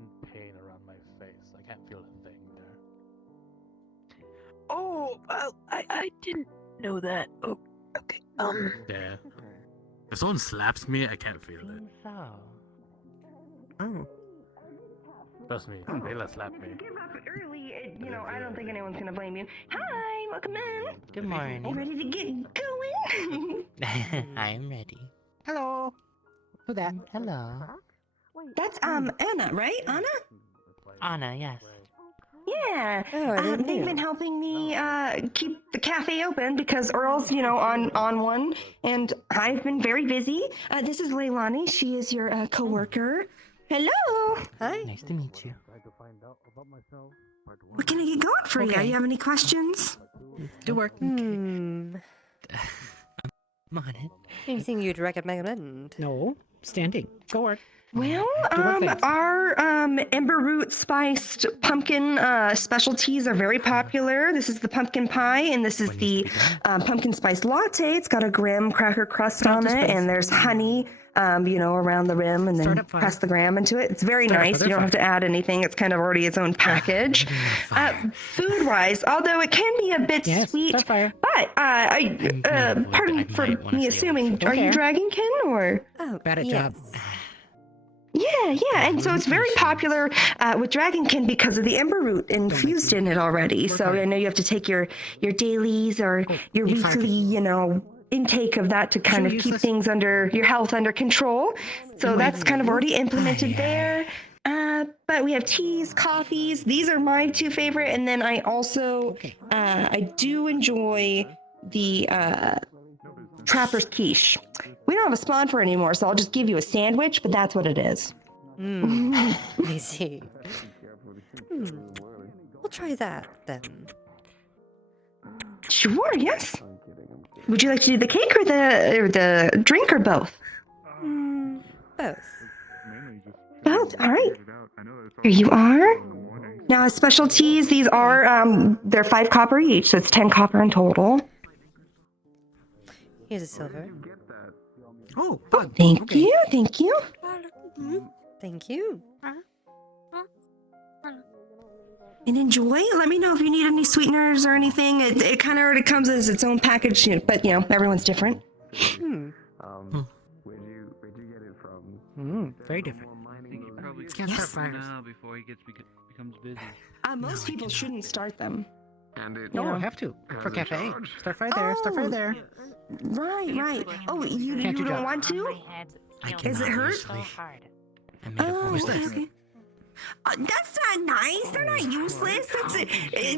in pain around my face. I can't feel a thing there. Oh, well, I didn't know that. Oh, okay. Yeah. If someone slaps me, I can't feel it. Oh. Trust me, Layla slapped me. Give up early, I don't think anyone's gonna blame you. Hi, welcome in. Good morning. Ready to get going? I am ready. Hello. Who that? Hello. That's Anna, right? Anna? Anna, yes. Yeah. Oh, I didn't They've know. been helping me keep the cafe open because Earl's, on one, and I've been very busy. This is Leilani. She is your coworker. Hello. Hi. Nice to meet you. What can I get going for you? Okay. You have any questions? Do work. I'm on it. Anything you'd recommend? No. Standing. Go work. Well, Do what things? our ember root spiced pumpkin specialties are very popular. This is the pumpkin pie, and this is What needs the to be done? pumpkin spice latte. It's got a graham cracker crust Start on the it, spice. and there's honey, around the rim, and Start then up fire. press the graham into it. It's very Start up nice. other You don't have fire. to add anything. It's kind of already its own package. Fire. Food-wise, although it can be a bit Yes. sweet, Start fire. but pardon for me assuming, Don't are you care. Dragonkin or? Oh, bad at job. Yeah, and so it's very popular with Dragonkin because of the ember root infused in it already. Work So hard. I know you have to take your dailies or your need fire weekly, intake of that to kind of keep useless. things your health under control. So Am I that's kind of already implemented Aye. there. But we have teas, coffees. These are my two favorite, and then I also Okay. I do enjoy the Trapper's Quiche. We don't have a sponsor anymore, so I'll just give you a sandwich, but that's what it is. I see. We'll try that then. Sure, yes. Would you like to do the cake or the drink or both? Both. Both, all right. Here you are. Now, as specialties, these are, they're 5 copper each, so it's 10 copper in total. Here's a silver. Oh, bud. Thank you. Thank you. And enjoy. Let me know if you need any sweeteners or anything. It kind of already comes as its own package, but, everyone's different. Where'd you get it from? Very different. Probably Can't start fires. now before he becomes busy. Most people shouldn't start them. And it No, Yeah. I have to. has For a cafe. charge. Start fire there. Start fire Oh. there. Right. Oh, you Can't do don't that. want to? I Is it hurt? usually. I made a Oh, promise. okay. That's not nice. They're not useless.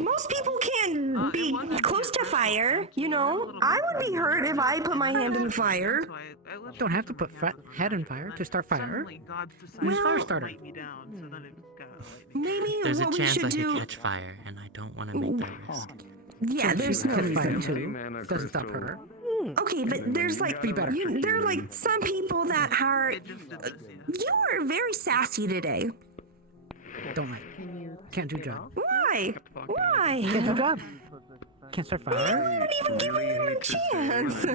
Most people can't be close to fire. I would be hurt if I put my hand in the fire. Don't have to put head in fire to start fire. Use Well, fire starter. Maybe There's a what we chance should I do. could catch fire, and I don't want to make that risk. Yeah, there's no Catch fire reason. too. Doesn't stop her. Okay, but there's Be better. there are some people that are. You are very sassy today. Don't like. Can't do job. Why? Can't do job. Can't start You fire. haven't even given him a chance.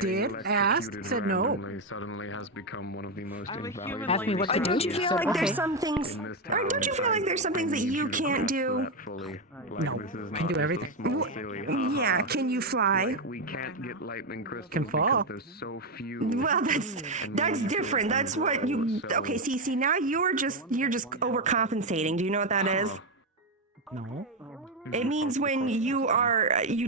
Did, asked, said no. Suddenly has become one of the most I'm a invaluable. human Ask me what to do. Don't you feel So, like there's okay. some things, or don't you feel like there's some things that you can't do? No, can do everything. Yeah, can you fly? We can't get lightning crystals Can fall. because there's so few. Well, that's different. That's what you. Okay, see, now you're just overcompensating. Do you know what that is? No. It means when you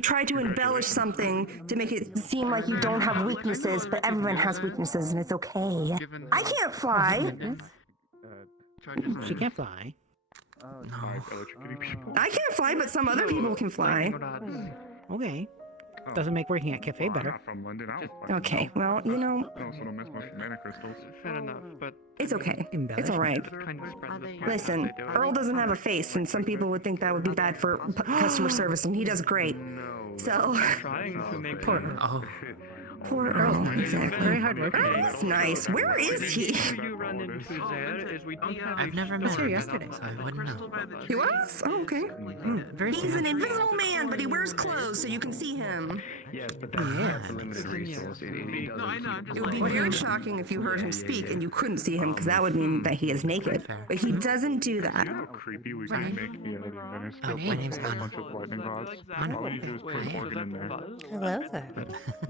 try to embellish something to make it seem like you don't have weaknesses, but everyone has weaknesses and it's okay. I can't fly. She can't fly. I can't fly, but some other people can fly. Okay. Doesn't make working at cafe better. Okay, well, Fair enough, but it's okay. Embellish. It's all right. kind of spread the Listen, Earl doesn't have a face, and some people would think that would be bad for customer service, and he does great. So, trying to make Poor. Oh, poor Earl, exactly. Very hard work. Earl is nice. Where is he? you run into there is we don't have I've never was met here him, yesterday. so I wouldn't know. He was? Oh, okay. Very He's sad. an invisible man, but he wears clothes so you can see him. Yes, but that's a limited resource. It doesn't. No, I know. I'm just It would be like, very shocking if you heard him speak and you couldn't see him, because that would mean that he is naked. But he doesn't do that. How creepy we can make the editing vendor still my name's put a Anna. bunch of lightning rods. All you do is put an organ in there. Hello there.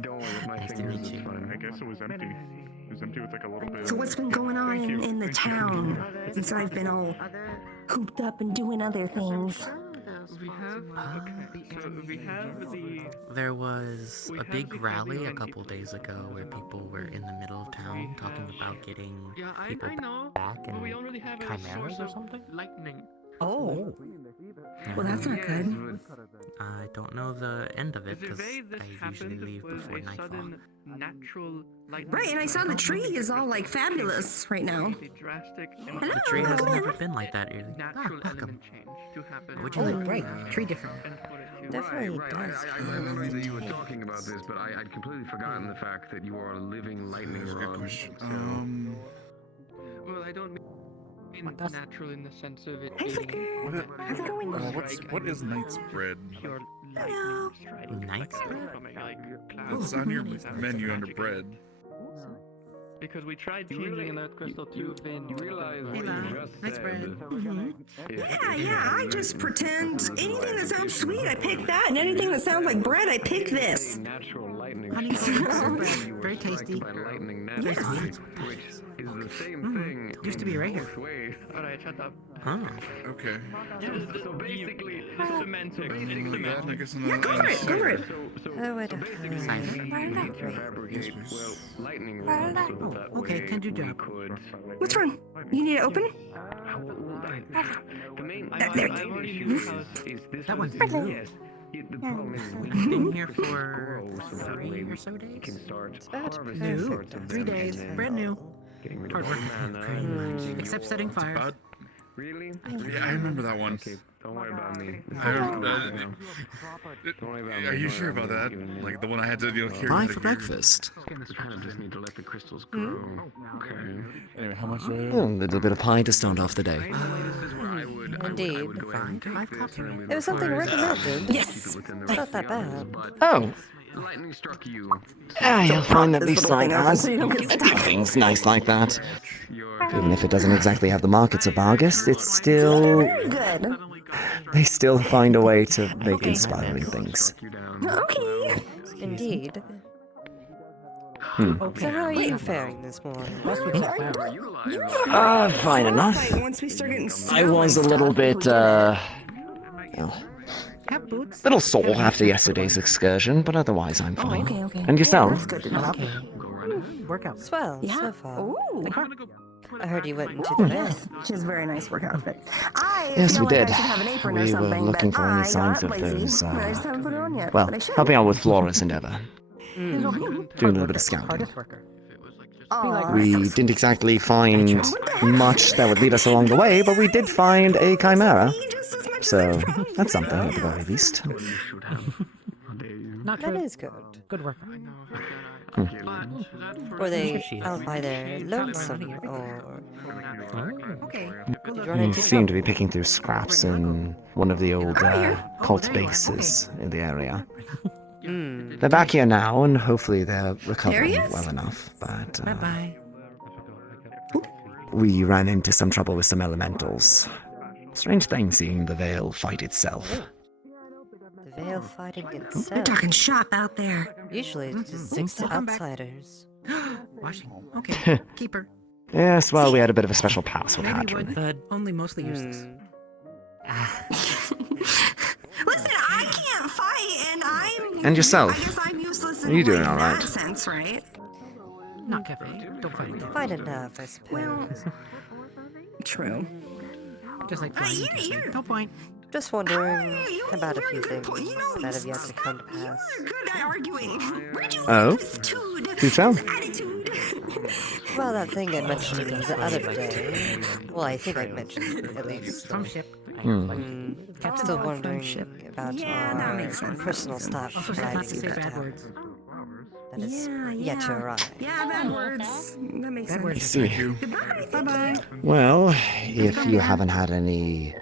Don't worry, with my Nice to fingers, meet it's you. fine. I guess it was empty. It was empty with like a little bit. So what's been going on Thank you. in the Thank you. town since I've been all cooped up and doing other things? We have so we have the there was We a have big the rally a heavy couple days ago where people were in the middle of town talking about getting yeah people I know. Back But we and don't really have a chimeras source or of something? lightning. Oh. Well, that's not good. I don't know the end of it The because way this I usually happened leave was before a nightfall. sudden natural lightning. Right, and I saw the tree is all like fabulous right now. A drastic and The tree has Hello. never been like that, really. natural welcome. element change to happen. Would you Oh, like- right. Tree different. And for it to Definitely right. does. I remember that you were talking about this, but I'd completely forgotten the fact that you are a living lightning rod. So, Well, I don't mean natural in the sense of it Hey, being Flicker. How's it going? What is knight's bread? pure Hello. lightning strike. Knight's like, bread? from a, like, cloud. It's on your That's menu under magic. bread. Because we tried changing an earth crystal to Vin. you realize what Hey, you Lon. just Nice said bread. is- Yeah, I just pretend anything that sounds sweet, I pick that, and anything that sounds like bread, I pick this. Natural lightning Honey, strike. bread. You were Very struck tasty. by lightning Yes. naturally, which is the same thing. Used to be right here. both ways. Alright, shut up. Huh. Okay. So basically, Semantics. I guess I'm Yeah, go for it, go for it. Oh, wait. basically, Silent. we need to fabricate, well, lightning rods so that that okay, way can do we job. could. Which one? You need it open? The main There. I've already knew how is this That one. one's new. Yes. The problem is we I've been need here crystals to for grow so that way 3 we or so days. can start about harvesting perfect. parts of 3 them days, and brand new. getting rid Hard of work. mana Very much. and Except setting fires. Bud? Really? Yeah, I remember that one. Okay, don't worry about me. I remember, Don't worry about me. are you don't sure worry about that? even me. Like the one I had to carry Bye out for of here? breakfast. We kind of just need to let the crystals grow. Okay. Anyway, how much do I A have? little bit of pie to start off the day. This is where I would Indeed. go ahead and take Five this copies. and then we It was something record recommended. it Yes. within the It's rest not of that the others, bad. but Oh, lightning struck you. you'll find that This these little thing sign opens ads so you don't get do things nice like that. Your Even if it doesn't exactly have the markets of Argus, it's still... Very good. They still find a way to make inspiring things. struck you down. Okay. Indeed. Hmm. So how are you faring this morning? Fine enough. Once we start getting I was a little bit, well, Have boots. little sore after yesterday's excursion, but otherwise I'm fine. Okay. And yourself? That's good to know. Okay. Workout. Swell, Yeah. so far. Ooh. I heard you went into the van. Yes, she has a very nice work outfit. I Yes, feel we like did. I should have an apron We or were something, looking but for any I signs got of lazy, those, and I just haven't put it on yet. Well, but I should. helping out with Flora's endeavor. Mm. Doing a little bit of scouting. Hardest worker. Aw, We that's so didn't exactly find much that would lead us along the way, but we did find a chimera. sweet, just as much as So, I was trying that's to something know. at the very least. Not that is good. Good worker. Hmm. Were they out by their lonesome, or did you run We into seem to trouble? be picking through scraps in one of the old cult bases in the area. Hmm. They're back here now, and hopefully they're recovering is. well enough, but Bye-bye. we ran into some trouble with some elementals. Strange thing seeing the Veil fight itself. The veil fighting They're itself. talking shop out there. Usually it's just sticks to Welcome back. outsiders. Washing. Okay. Keep her. Yes, well, we had a bit of a special pass with Maybe wood, Hadron. but only mostly useless. Hmm. Ah, Listen, I can't fight, and I'm. And yourself. I guess I'm useless in Are you doing like, all right? that sense, right? not cafe. Don't fight with Fine enough, I suppose. True. Just like Hey, flying. you're- No point. Just wondering You about a you're few good things po- you know, that have yet to come to You're pass. good at arguing. Where'd you Oh? get this tude? Do tell. This attitude. Well, that thing I mentioned the other day. Well, I think I mentioned it, at least. From ship. Hmm. I'm still wondering about Yeah, that makes sense. personal stuff Also said not to arriving say in the bad town words. that is Yeah, yet to yeah. arrive. Yeah, bad words. That makes Bad sense. words. See. Thank you. Goodbye. Bye-bye. Well, if you haven't had any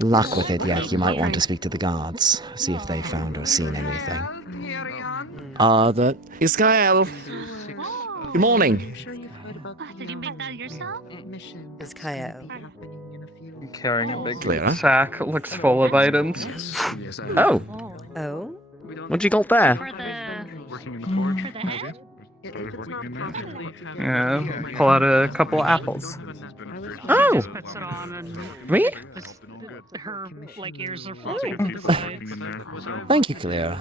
luck with it yet, you might want to speak to the guards, see if they found or seen anything. Iskael. Good morning. Did you make that yourself? It's Kyle. Carrying a big Clara? sack, looks full of items. Oh, Oh? what you got there? For the head? Yeah, pull out a couple apples. Oh, Puts it on and me? her ears are flopping to the sides. Thank you, Clara.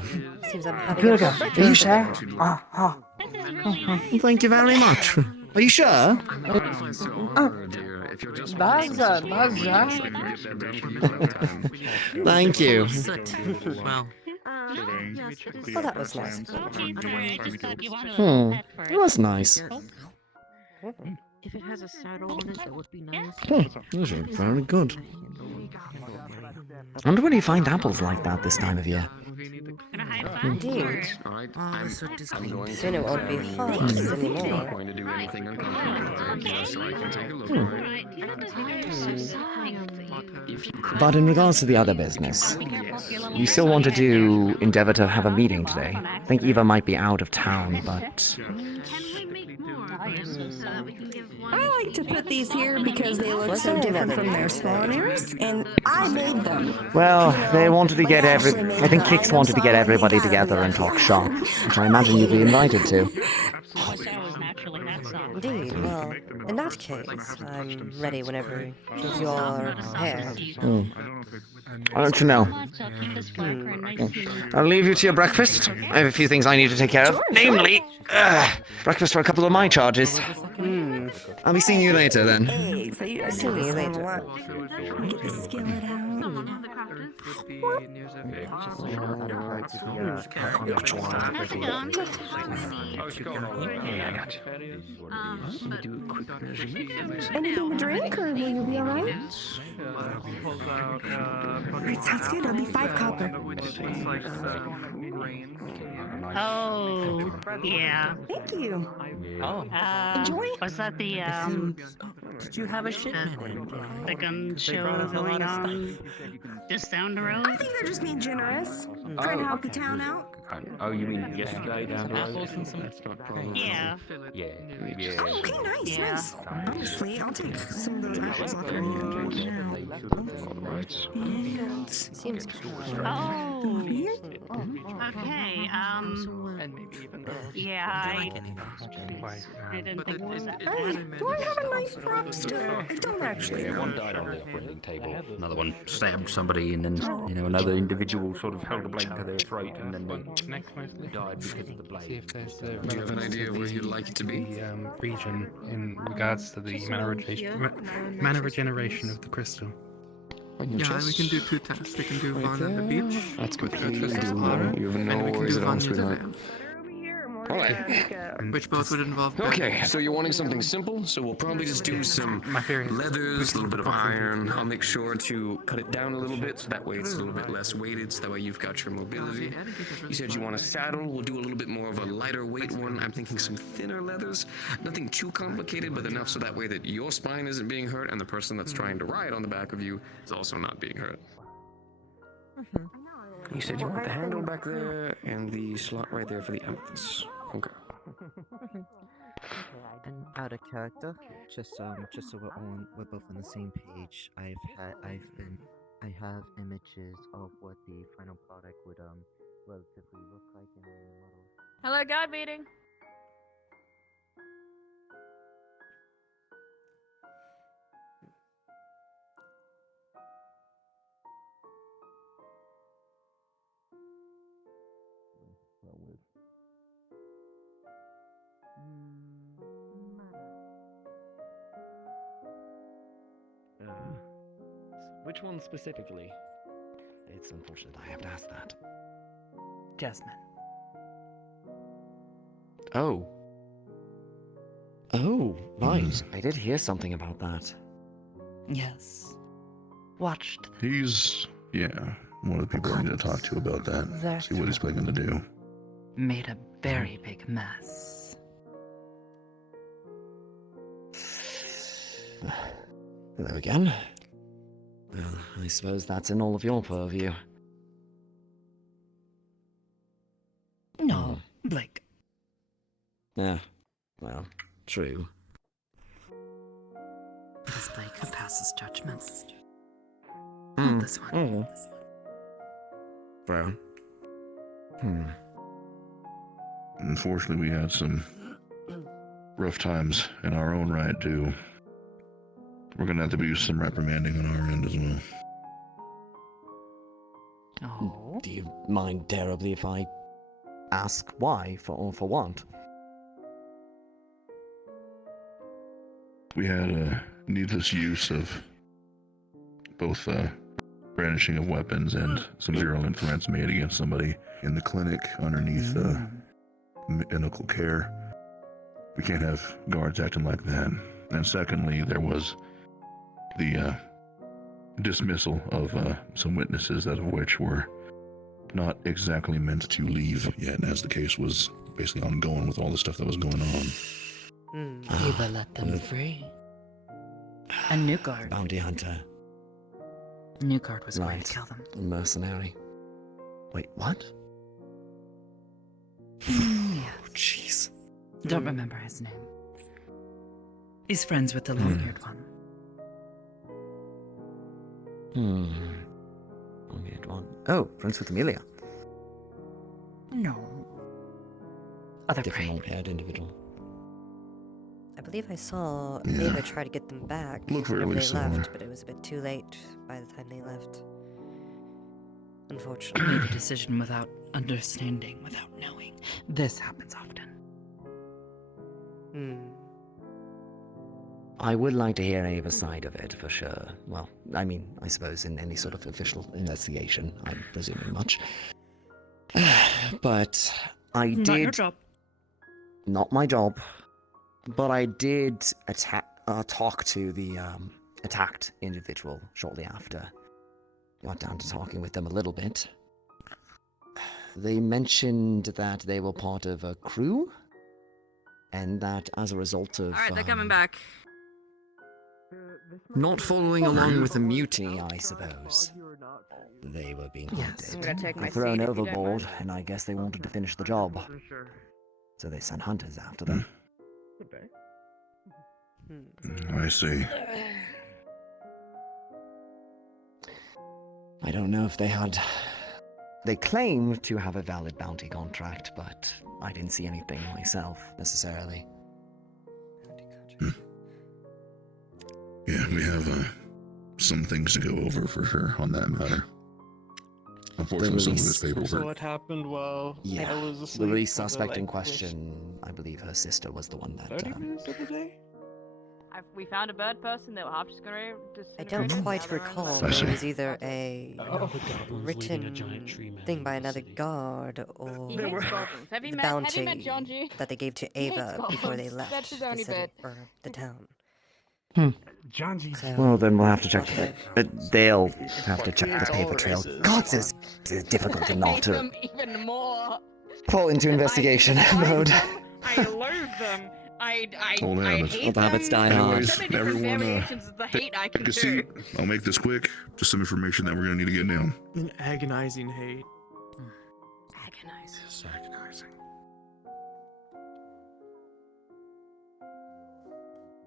Seems I'm having Good. a Are you sure? This is really nice. Thank you very much. Are you sure? Thank you. Well, Yes, it is. Oh, that was nice. Okay, sorry, I just thought you wanted a Hmm. pet for it. Well, that's nice. If it has a saddle on it, that would be nice. Those are very good. I wonder where you find apples like that this time of year. Can I hide that? Indeed. Alright, oh, so disappointing. Soon it won't be hot anymore. going to do anything uncomfortable, so I can take a look. Right, yeah, that doesn't matter. So sorry. But in regards to the other business, we still wanted to endeavor to have a meeting today. I think Eva might be out of town, but Can we make more? So that we can give one. I like to put these here because they look so Wasn't different another from their spawners, and I made them. well, they wanted to get I think Kix wanted to get everybody together and talk shop, which I imagine you'd be invited to. I wish I was naturally that soft. Indeed. Well, in that case, I'm ready whenever you're prepared. Why don't you know? I'll keep this flag for a nice tea. I'll leave you to your breakfast. I have a few things I need to take care of, namely, breakfast for a couple of my charges. I'll be seeing you later then. Hey, so you guys See you do this later. a lot. Get the skillet out. Anything to drink, or will you be alright? Alright, sounds good. I'll be 5 copper. Oh, yeah. Thank you. Enjoy. Was that the Did you have a shipment? the gun show going on just down the road? I think they're just being generous. Trying to help the town out. Oh, you mean yesterday down the road? Yeah. Yeah. Oh, okay, nice, Yeah. nice. Honestly, I'll take some of those apples off your hand right now. And Seems cool. Oh. here. Okay. And maybe even Yeah. I didn't think it was that bad. Do I have a nice prop still? I don't actually know. One died on the operating table. Another one stabbed somebody, and then another individual sort of held a blade to their throat, and then they died because of the blade. Do you have an idea of where you'd like it to be? The region in regards to the mana regeneration of the crystal. Yeah, we can do 2 tests. We can do one on the beach. That's completely Twist doable. Explorer, You have and no we can worries do at all, one near the sweetheart. veil. Alright. Which both would involve Okay, so you're wanting something simple, so we'll probably just do some leathers, a little bit of iron. I'll make sure to cut it down a little bit, so that way it's a little bit less weighted, so that way you've got your mobility. You said you want a saddle, we'll do a little bit more of a lighter weight one. I'm thinking some thinner leathers, nothing too complicated, but enough so that way that your spine isn't being hurt, and the person that's trying to ride on the back of you is also not being hurt. You said you want the handle back there, and the slot right there for the amethyst. Okay. And out of character, just so we're both on the same page. I have images of what the final product would relatively look like in the models. Hello, guide meeting. Which one specifically? It's unfortunate I have to ask that. Jasmine. Oh. Oh, right. I did hear something about that. Yes. Watched. He's, one of the people I need to talk to about that. See what he's planning to do. Made a very big mess. Hello again. Well, I suppose that's in all of your purview. No, Blake. Yeah, well, true. It is Blake who passes judgment. Mm. Not this one. Well. Unfortunately, we had some rough times in our own right, too. We're gonna have to do some reprimanding on our end as well. Oh. Do you mind terribly if I ask why, or for what? We had a needless use of both brandishing of weapons and some virulent threats made against somebody in the clinic underneath medical care. We can't have guards acting like that. And secondly, there was the dismissal of some witnesses, out of which were not exactly meant to leave yet, as the case was basically ongoing with all the stuff that was going on. Ava let them free. A new guard. Bounty hunter. New guard was going Right. to kill them. Mercenary. Wait, what? Yes. Jeez. Don't remember his name. He's friends with the long-haired one. Weird one. Oh, friends with Amelia. No. Other Different long-haired individual. I believe I saw Yeah. Ava try to get them back Look whenever fairly they similar. left, but it was a bit too late by the time they left. Unfortunately. Made a decision without understanding, without knowing. This happens often. I would like to hear Ava's side of it, for sure. Well, I mean, I suppose in any sort of official investigation, I'm presuming much. But I did... Not your job. Not my job. But I did talk to the attacked individual shortly after. Got down to talking with them a little bit. They mentioned that they were part of a crew, and that as a result of... Alright, they're coming back. Not following along with the mutiny, I suppose. They were being Yes. I'm gonna take my hunted, thrown seat if you don't overboard, mind. and I guess they wanted to finish the job. So they sent hunters after them. I see. I don't know if they had... They claimed to have a valid bounty contract, but I didn't see anything myself, necessarily. Yeah, we have some things to go over for sure on that matter. Unfortunately, some of this paperwork. So what happened while Yeah, I was the asleep? release for the, suspect in like, question, I believe her sister was the one that... 30 minutes of the day? We found a bird person that will have to I don't quite recall, I but see. it was either a Oh. written thing by another guard or He hates goblins. Have you the met bounty Jonji? that they gave to He hates Ava before they goblins. left That's his the only city bit. or the town. Jonji. Well, then we'll have to check they'll have to check the paper trail. God, this is difficult to I not hate to them even more. fall into investigation mode. I loathe them. I Old habits. hate Old them. habits die hard. Anyways, So many different everyone, variations of the hate I can take a do. seat. I'll make this quick. Just some information that we're gonna need to get down. An agonizing hate. Agonize. It's agonizing.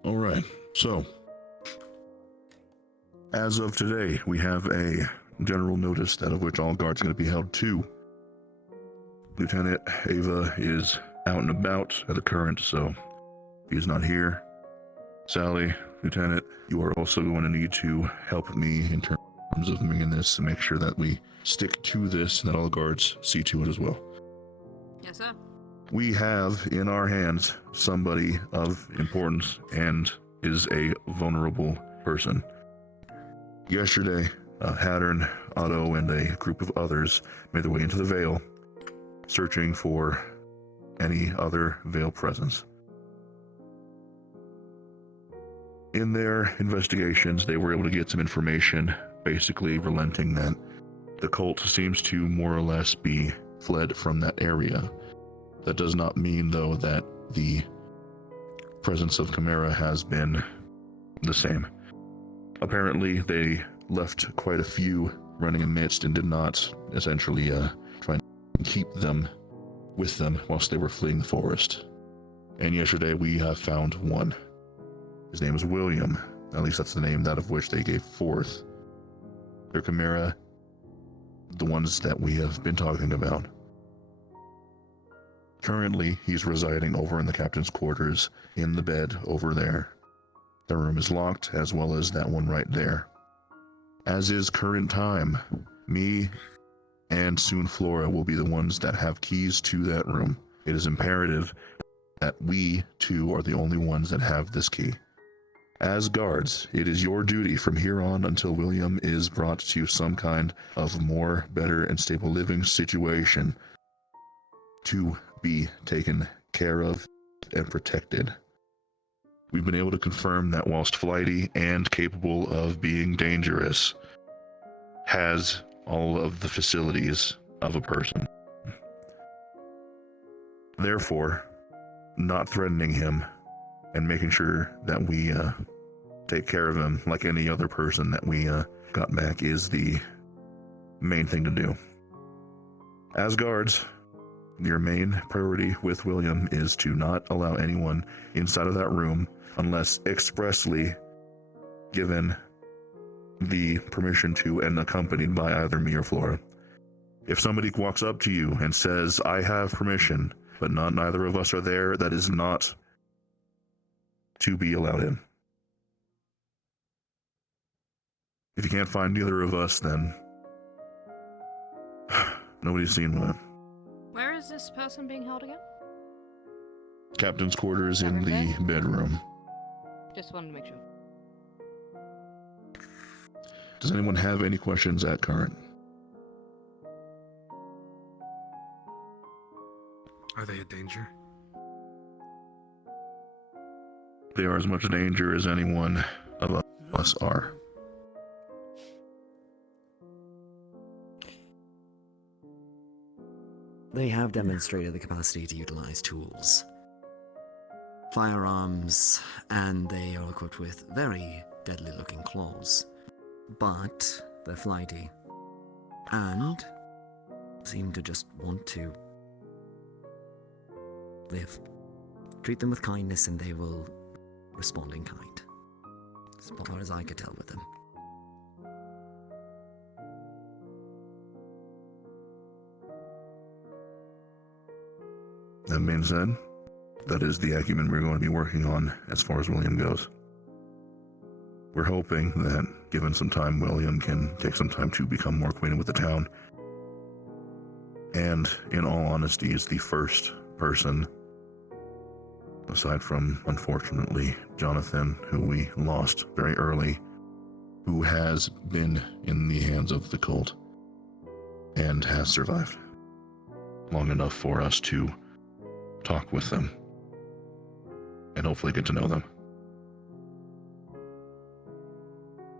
All right. So, as of today, we have a general notice that of which all guards are going to be held to. Lieutenant Ava is out and about at the current, so he is not here. Sally, Lieutenant, you are also going to need to help me in terms of bringing this and make sure that we stick to this and that all guards see to it as well. Yes, sir. We have in our hands somebody of importance and is a vulnerable person. Yesterday, Hattern, Otto, and a group of others made their way into the Vale, searching for any other Vale presence. In their investigations, they were able to get some information, basically relenting that the cult seems to more or less be fled from that area. That does not mean, though, that the presence of Chimera has been the same. Apparently, they left quite a few running amidst and did not essentially try and keep them with them whilst they were fleeing the forest. And yesterday we have found one. His name is William. At least that's the name that of which they gave forth. Their chimera, the ones that we have been talking about. Currently, he's residing over in the captain's quarters, in the bed over there. The room is locked, as well as that one right there. As is current time, me and soon Flora will be the ones that have keys to that room. It is imperative that we two are the only ones that have this key. As guards, it is your duty from here on until William is brought to some kind of more better and stable living situation to be taken care of and protected. We've been able to confirm that whilst flighty and capable of being dangerous, has all of the facilities of a person. Therefore, not threatening him and making sure that we take care of him like any other person that we got back is the main thing to do. As guards, your main priority with William is to not allow anyone inside of that room unless expressly given the permission to and accompanied by either me or Flora. If somebody walks up to you and says, I have permission, but neither of us are there, that is not to be allowed in. If you can't find either of us, then nobody's seen one. Where is this person being held again? Captain's quarters in the bedroom. Just wanted to make sure. Does anyone have any questions at current? Are they a danger? They are as much danger as any one of us are. They have demonstrated the capacity to utilize tools, firearms, and they are equipped with very deadly-looking claws. But they're flighty, and seem to just want to live. Treat them with kindness and they will respond in kind. As far as I could tell with them. That being said, that is the acumen we're going to be working on as far as William goes. We're hoping that, given some time, William can take some time to become more acquainted with the town. And, in all honesty, is the first person, aside from, unfortunately, Jonathan, who we lost very early, who has been in the hands of the cult and has survived long enough for us to talk with them and hopefully get to know them.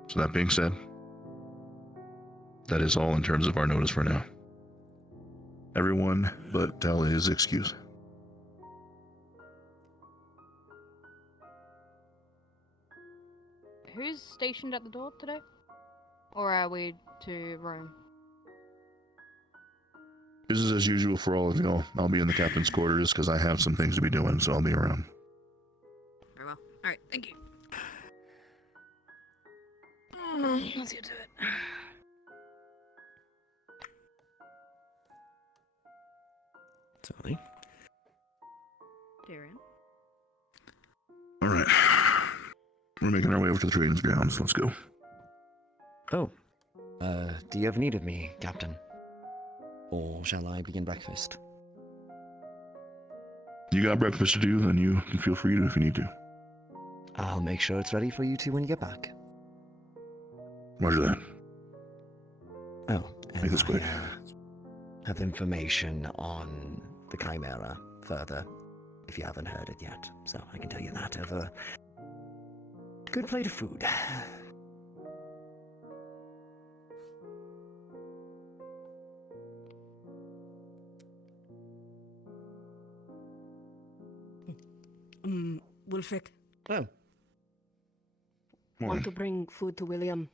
So that being said, that is all in terms of our notice for now. Everyone but Del is excused. Who's stationed at the door today? Or are we to roam? Business as usual for all of y'all. I'll be in the captain's quarters because I have some things to be doing, so I'll be around. Very well. Alright, thank you. Let's get to it. Sorry. Darren. All right. We're making our way over to the trading grounds. Let's go. Oh. Do you have need of me, Captain? Or shall I begin breakfast? You got breakfast to do, then you can feel free to if you need to. I'll make sure it's ready for you two when you get back. Roger that. Oh, and Make this quick. Have information on the Chimera further, if you haven't heard it yet. So I can tell you that over a good plate of food. Wolfric. Oh. Want to bring food to William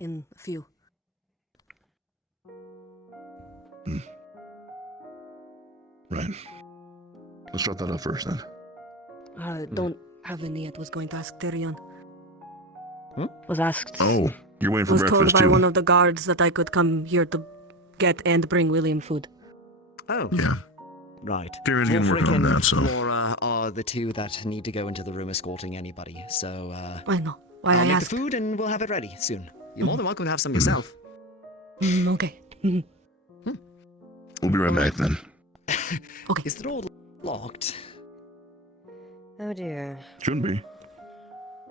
in a few. Right. Right. Let's start that up first then. Don't have any yet. Was going to ask Tyrion. Was asked. Oh, you're waiting for was breakfast told by too. one of the guards that I could come here to get and bring William food. Oh. Yeah. Right. Tyrion's getting Wolfric working on and that, so. Flora are the two that need to go into the room escorting anybody. So, I know. Why I'll I make asked. the food and we'll have it ready soon. You're more than welcome to have some yourself. Okay. We'll be right back then. Okay. Is the door locked? Oh dear. Shouldn't be.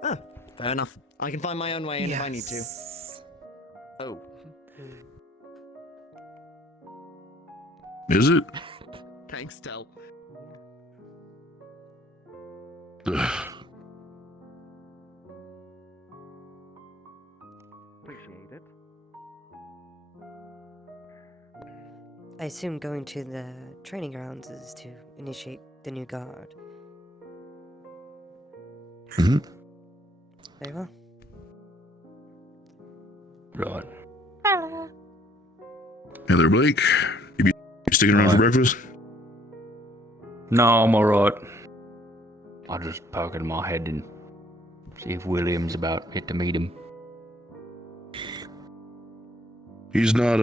Oh, fair enough. I can find my own way in if I need to. Oh. Is it? Thanks, Tel. Appreciate it. I assume going to the training grounds is to initiate the new guard. Mm-hmm. Very well. Right. Hey there, Blake. You be sticking around for breakfast? No, I'm alright. I'll just poke in my head and see if William's about it to meet him. He's not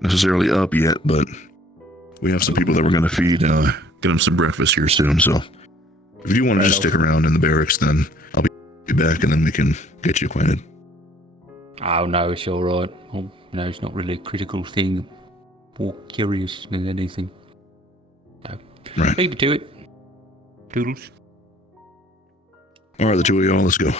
necessarily up yet, but we have some people that we're going to feed, get him some breakfast here soon, so if you do want to just stick around in the barracks, then I'll be back and then we can get you acquainted. Oh no, it's alright. Oh, no, it's not really a critical thing. More curious than anything. So, right. Leave it to it. Toodles. Alright, the two of y'all, let's go.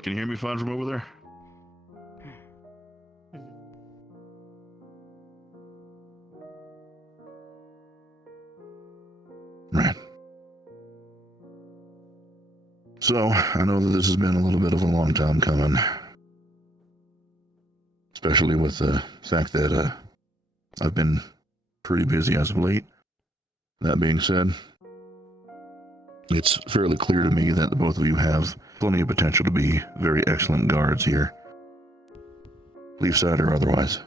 Can you hear me fine from over there? Right. So, I know that this has been a little bit of a long time coming. Especially with the fact that I've been pretty busy as of late. That being said, it's fairly clear to me that the both of you have plenty of potential to be very excellent guards here. Leaf side or otherwise.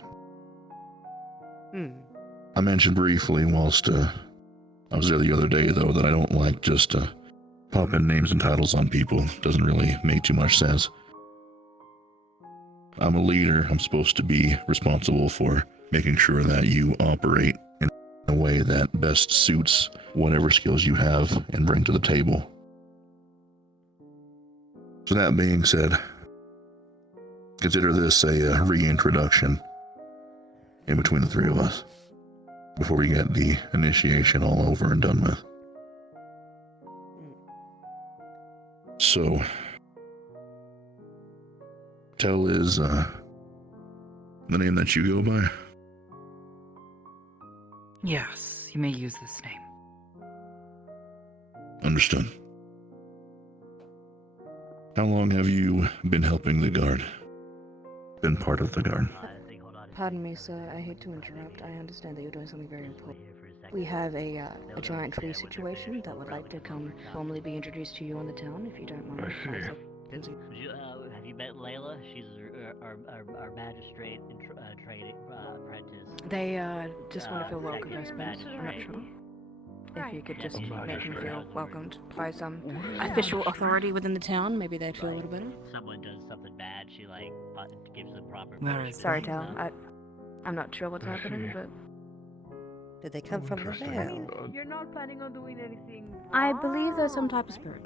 I mentioned briefly whilst I was there the other day, though, that I don't like just popping names and titles on people. Doesn't really make too much sense. I'm a leader. I'm supposed to be responsible for making sure that you operate in a way that best suits whatever skills you have and bring to the table. So that being said, consider this a reintroduction in between the three of us before we get the initiation all over and done with. So, Tel is the name that you go by? Yes, you may use this name. Understood. How long have you been helping the guard? Been part of the guard? Pardon me, sir. I hate to interrupt. I understand that you're doing something very important. We have a giant tree situation that would like to come formally be introduced to you on the town, if you don't mind. Have you met Layla? She's our magistrate training apprentice. They just want to feel welcomed, I suppose. I'm not sure. If you could just make them feel welcomed by some official authority within the town, maybe they'd feel a little better. Someone does something bad, she gives the proper. Sorry, Tal. I'm not sure what's happening, but Did they come from the Vale? You're not planning on doing anything. I believe there's some type of spirit.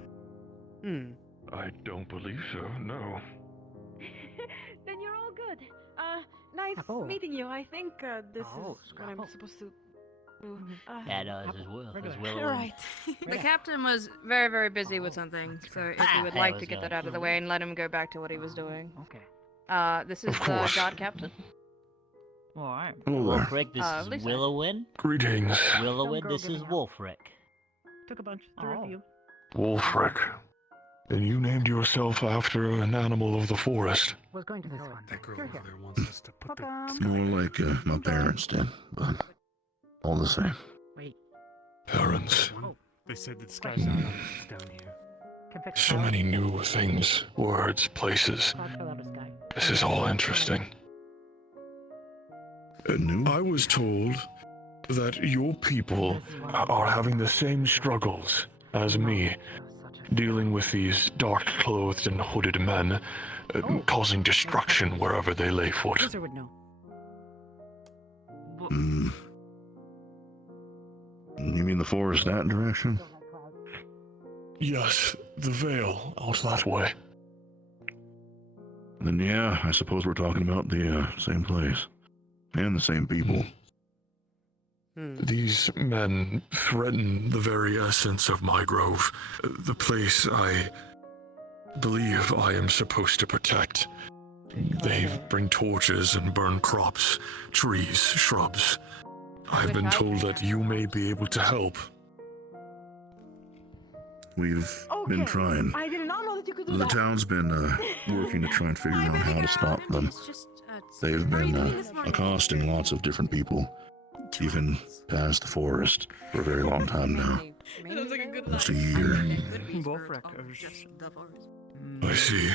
I don't believe so, no. Then you're all good. Nice meeting you. I think this is what I'm supposed to do. Yeah, no, this is Willow. Right. The captain was very, very busy with something, so if you would Hey, like what's to get going that out of the way and let him go back to what he was doing. Okay. This is Of the course. god captain. Alright. Hello there. Wolfric, this Lisa. is Willowin. Greetings. Willowin, this is Wolfric. Took a bunch to review. Wolfric. And you named yourself after an animal of the forest. Was going to this one. That girl over there wants us to put It's more like my parents did, but all the same. Wait. Parents. They said the sky's out down here. So many new things, words, places. This is all interesting. I was told that your people are having the same struggles as me, dealing with these dark-clothed and hooded men, causing destruction wherever they lay foot. Wizard would know. You mean the forest that direction? Yes, the Vale, out that way. Then yeah, I suppose we're talking about the same place. And the same people. These men threaten the very essence of my grove, the place I believe I am supposed to protect. They bring torches and burn crops, trees, shrubs. I've been told that you may be able to help. We've been trying. I did not know that you could do The that. town's been working to try and figure out how to stop them. They've been accosting lots of different people, even past the forest, for a very long time now. Almost a year. I see.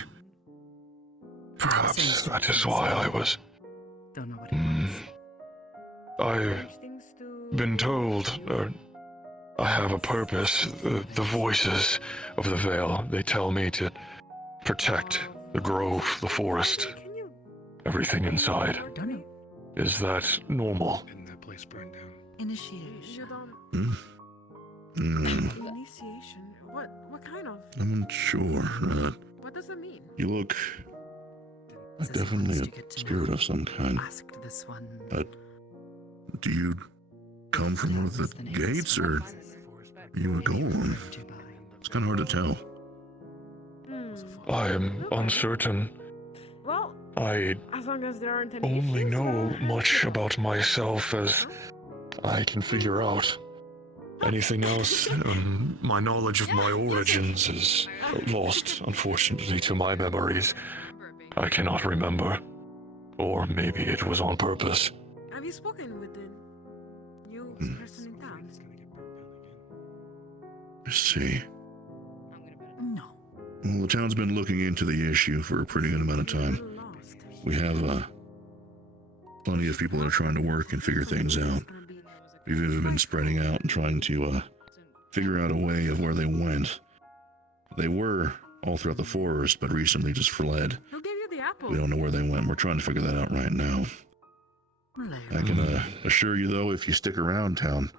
Perhaps that is why I was... I've been told, I have a purpose. The voices of the Vale, they tell me to protect the grove, the forest, everything inside. Is that normal? And that place burned down. Initiation. Initiation? What kind of? I'm unsure. What does that mean? You look like definitely a spirit of some kind. This one. But do you come from one of the gates, or are you a golem? It's kind of hard to tell. I am uncertain. Well, I as long as there aren't any only issues, know much about myself as I can figure out. Anything else, my knowledge of my origins is lost, unfortunately, to my memories. I cannot remember. Or maybe it was on purpose. Have you spoken with the new person in town? Let's see. No. Well, the town's been looking into the issue for a pretty good amount of time. We have plenty of people that are trying to work and figure things out. We've even been spreading out and trying to figure out a way of where they went. They were all throughout the forest, but recently just fled. Who gave you the apple? We don't know where they went. We're trying to figure that out right now. I can assure you, though, if you stick around town,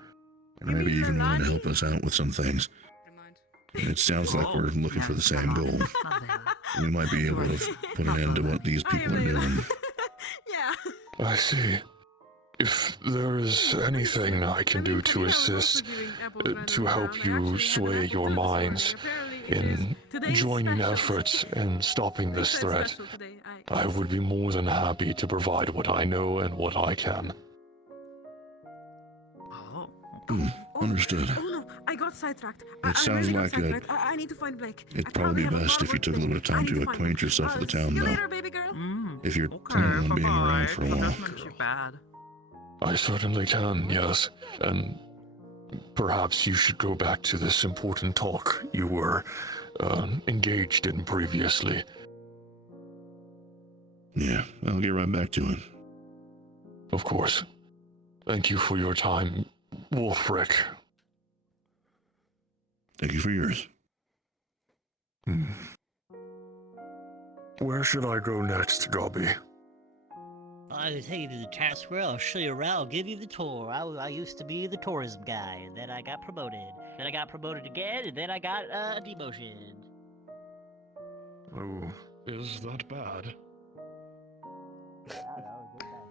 and maybe even willing to help us out with some things. It sounds like we're looking for the same goal. We might be able to put an end to what these people are doing. Yeah. I see. If there is anything I can do to assist, to help you sway your minds in joining efforts in stopping this threat, I would be more than happy to provide what I know and what I can. Understood. Oh no, I got sidetracked. It sounds really got like sidetracked. I need to find Blake. It'd probably be best if you took a little bit of time to acquaint yourself with the town, See you though. later, baby girl. If you're planning on being around for a while. Not too bad. I certainly can, yes. And perhaps you should go back to this important talk you were engaged in previously. Yeah, I'll get right back to it. Of course. Thank you for your time, Wolfric. Thank you for yours. Where should I go next, Gobby? I can take you to the town square. I'll show you around. I'll give you the tour. I used to be the tourism guy, and then I got promoted. Then I got promoted again, and then I got a demotion. Oh, is that bad?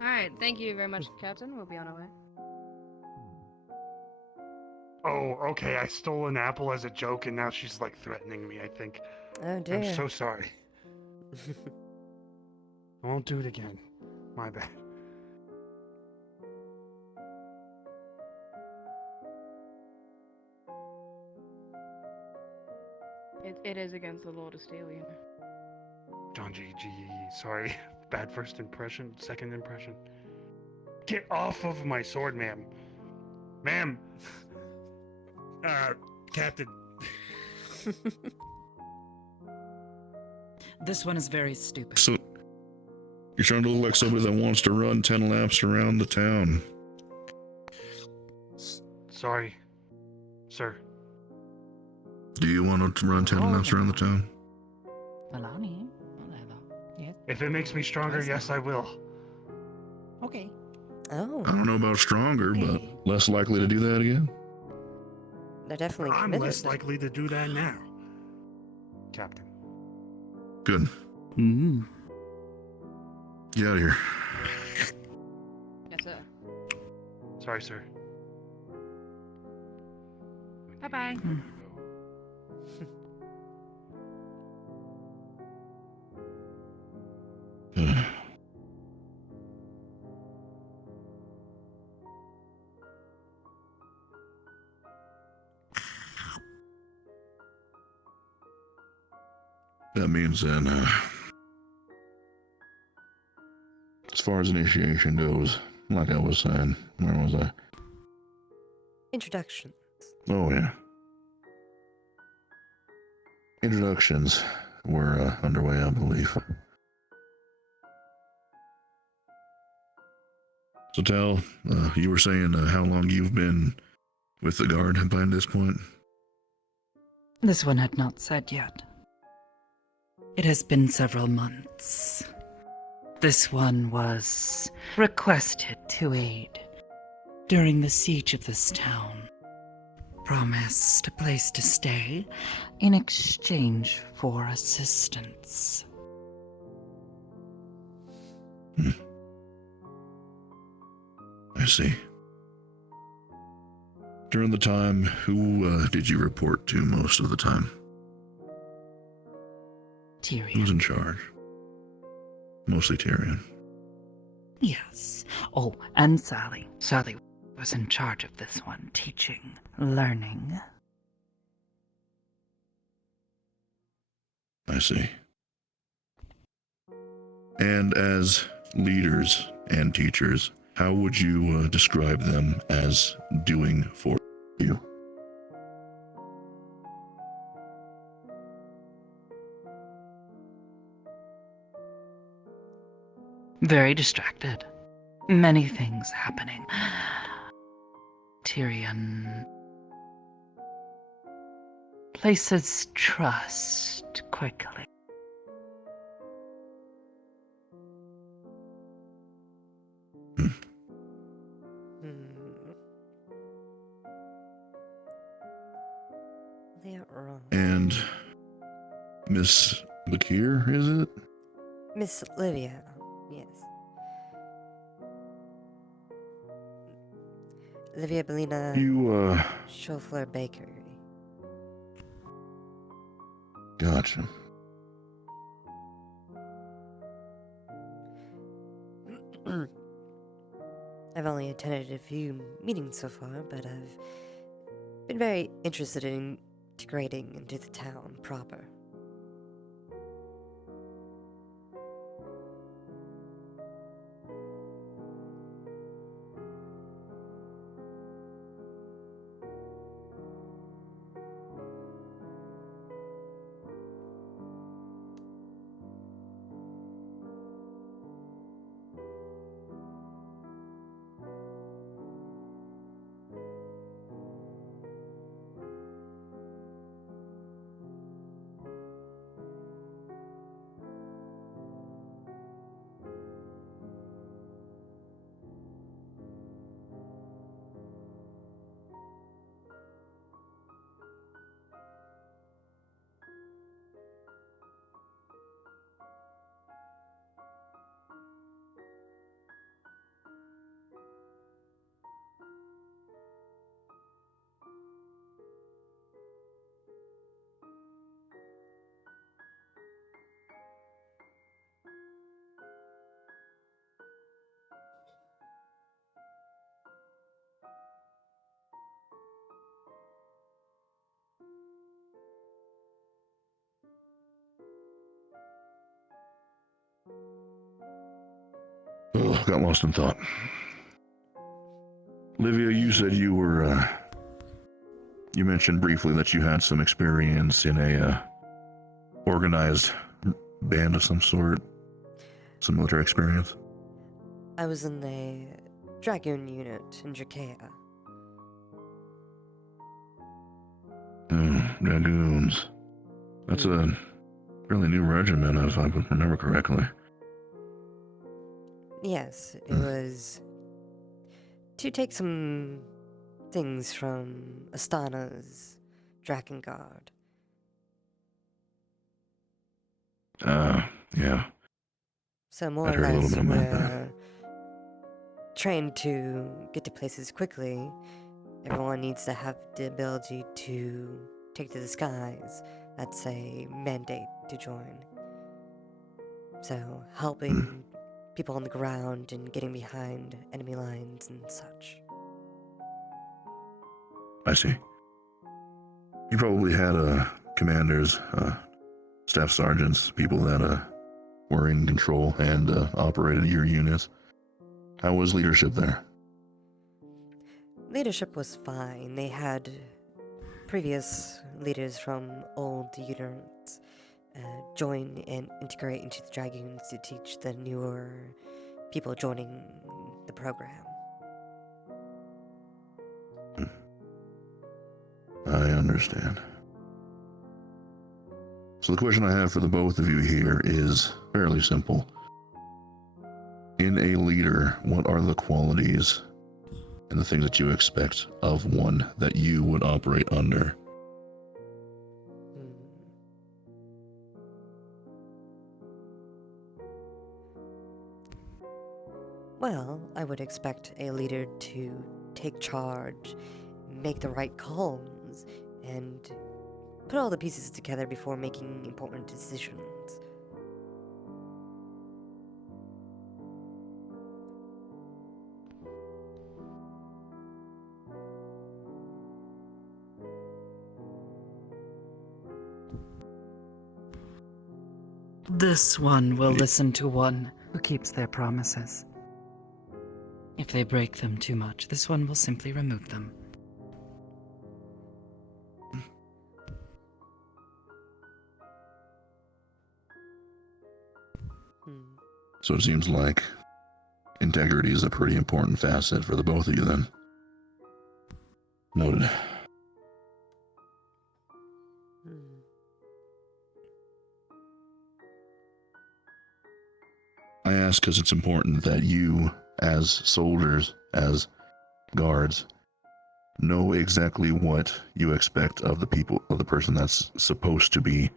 Alright, thank you very much, Captain. We'll be on our way. Oh, okay. I stole an apple as a joke, and now she's like threatening me. I think. Oh dear. I'm so sorry. I won't do it again. My bad. It is against the law to steal, you know. John G. Sorry. Bad first impression. Second impression. Get off of my sword, ma'am. Ma'am. Captain. This one is very stupid. So, you're trying to look like somebody that wants to run 10 laps around the town. Sorry, sir. Do you want to run 10 laps around the town? If it makes me stronger, yes, I will. Okay. Oh. I don't know about stronger, but less likely to do that again. They're definitely I'm committed. less likely to do that now. Captain. Good. Mm. Get out of here. Yes, sir. Sorry, sir. Bye-bye. That means then, as far as initiation goes, like I was saying, where was I? Introduction. Oh, yeah. Introductions were underway, I believe. So, Tal, you were saying how long you've been with the guard by this point? This one had not said yet. It has been several months. This one was requested to aid during the siege of this town. Promised a place to stay in exchange for assistance. I see. During the time, who did you report to most of the time? Tyrion. Who's in charge? Mostly Tyrion. Yes. Oh, and Sally. Sally was in charge of this one, teaching, learning. I see. And as leaders and teachers, how would you describe them as doing for you? Very distracted. Many things happening. Tyrion places trust quickly. They're wrong. And Miss Bakir, is it? Miss Livia, yes. Livia Bellina You, Chauffeur Bakery. Gotcha. I've only attended a few meetings so far, but I've been very interested in integrating into the town proper. Oh, got lost in thought. Livia, you said you were, you mentioned briefly that you had some experience in a, organized band of some sort. Some military experience. I was in the Dragoon unit in Drakea. Dragoons. That's a fairly new regiment, if I remember correctly. Yes, it was to take some things from Astana's Drakengard. Yeah. So more I'd or heard a little less bit about that. we're trained to get to places quickly. Everyone needs to have the ability to take to the skies. That's a mandate to join. So helping people on the ground and getting behind enemy lines and such. I see. You probably had commanders, staff sergeants, people that were in control and operated your units. How was leadership there? Leadership was fine. They had previous leaders from old units join and integrate into the Dragoons to teach the newer people joining the program. I understand. So the question I have for the both of you here is fairly simple. In a leader, what are the qualities and the things that you expect of one that you would operate under? Well, I would expect a leader to take charge, make the right calls, and put all the pieces together before making important decisions. This one will listen to one who keeps their promises. If they break them too much, this one will simply remove them. So it seems like integrity is a pretty important facet for the both of you then. Noted. I ask because it's important that you, as soldiers, as guards, know exactly what you expect of the people, of the person that's supposed to be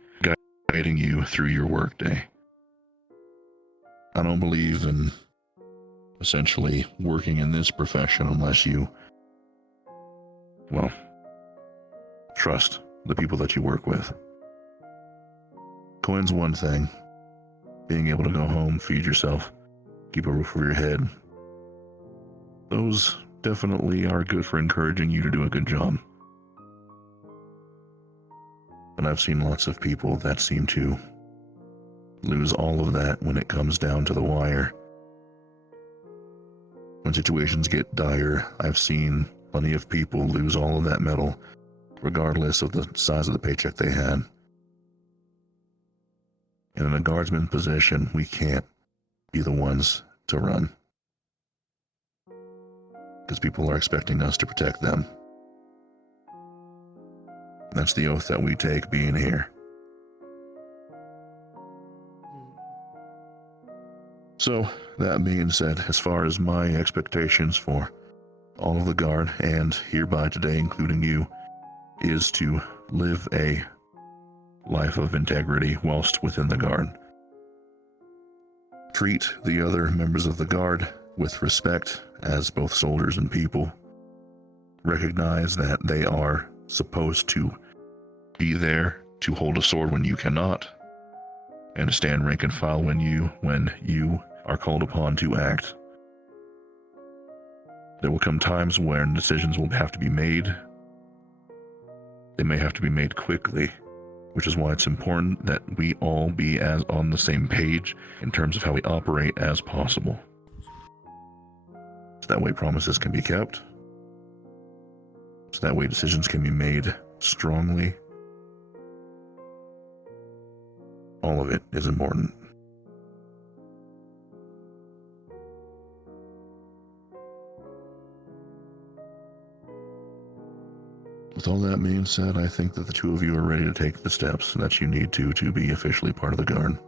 guiding you through your workday. I don't believe in essentially working in this profession unless you, well, trust the people that you work with. Coin's one thing. Being able to go home, feed yourself, keep a roof over your head. Those definitely are good for encouraging you to do a good job. But I've seen lots of people that seem to lose all of that when it comes down to the wire. When situations get dire, I've seen plenty of people lose all of that mettle, regardless of the size of the paycheck they had. And in a guardsman position, we can't be the ones to run. Because people are expecting us to protect them. That's the oath that we take being here. So, that being said, as far as my expectations for all of the guard, and hereby today including you, is to live a life of integrity whilst within the guard. Treat the other members of the guard with respect as both soldiers and people. Recognize that they are supposed to be there to hold a sword when you cannot, and to stand rank and file when you are called upon to act. There will come times when decisions will have to be made. They may have to be made quickly, which is why it's important that we all be as on the same page in terms of how we operate as possible. So that way promises can be kept. So that way decisions can be made strongly. All of it is important. With all that being said, I think that the two of you are ready to take the steps that you need to be officially part of the Guard.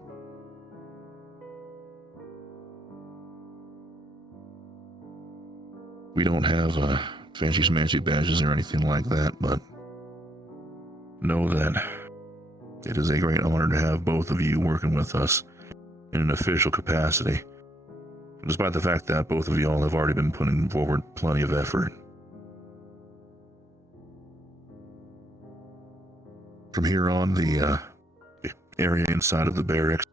We don't have fancy smancy badges or anything like that, but know that it is a great honor to have both of you working with us in an official capacity, despite the fact that both of y'all have already been putting forward plenty of effort. From here on, the area inside of the barracks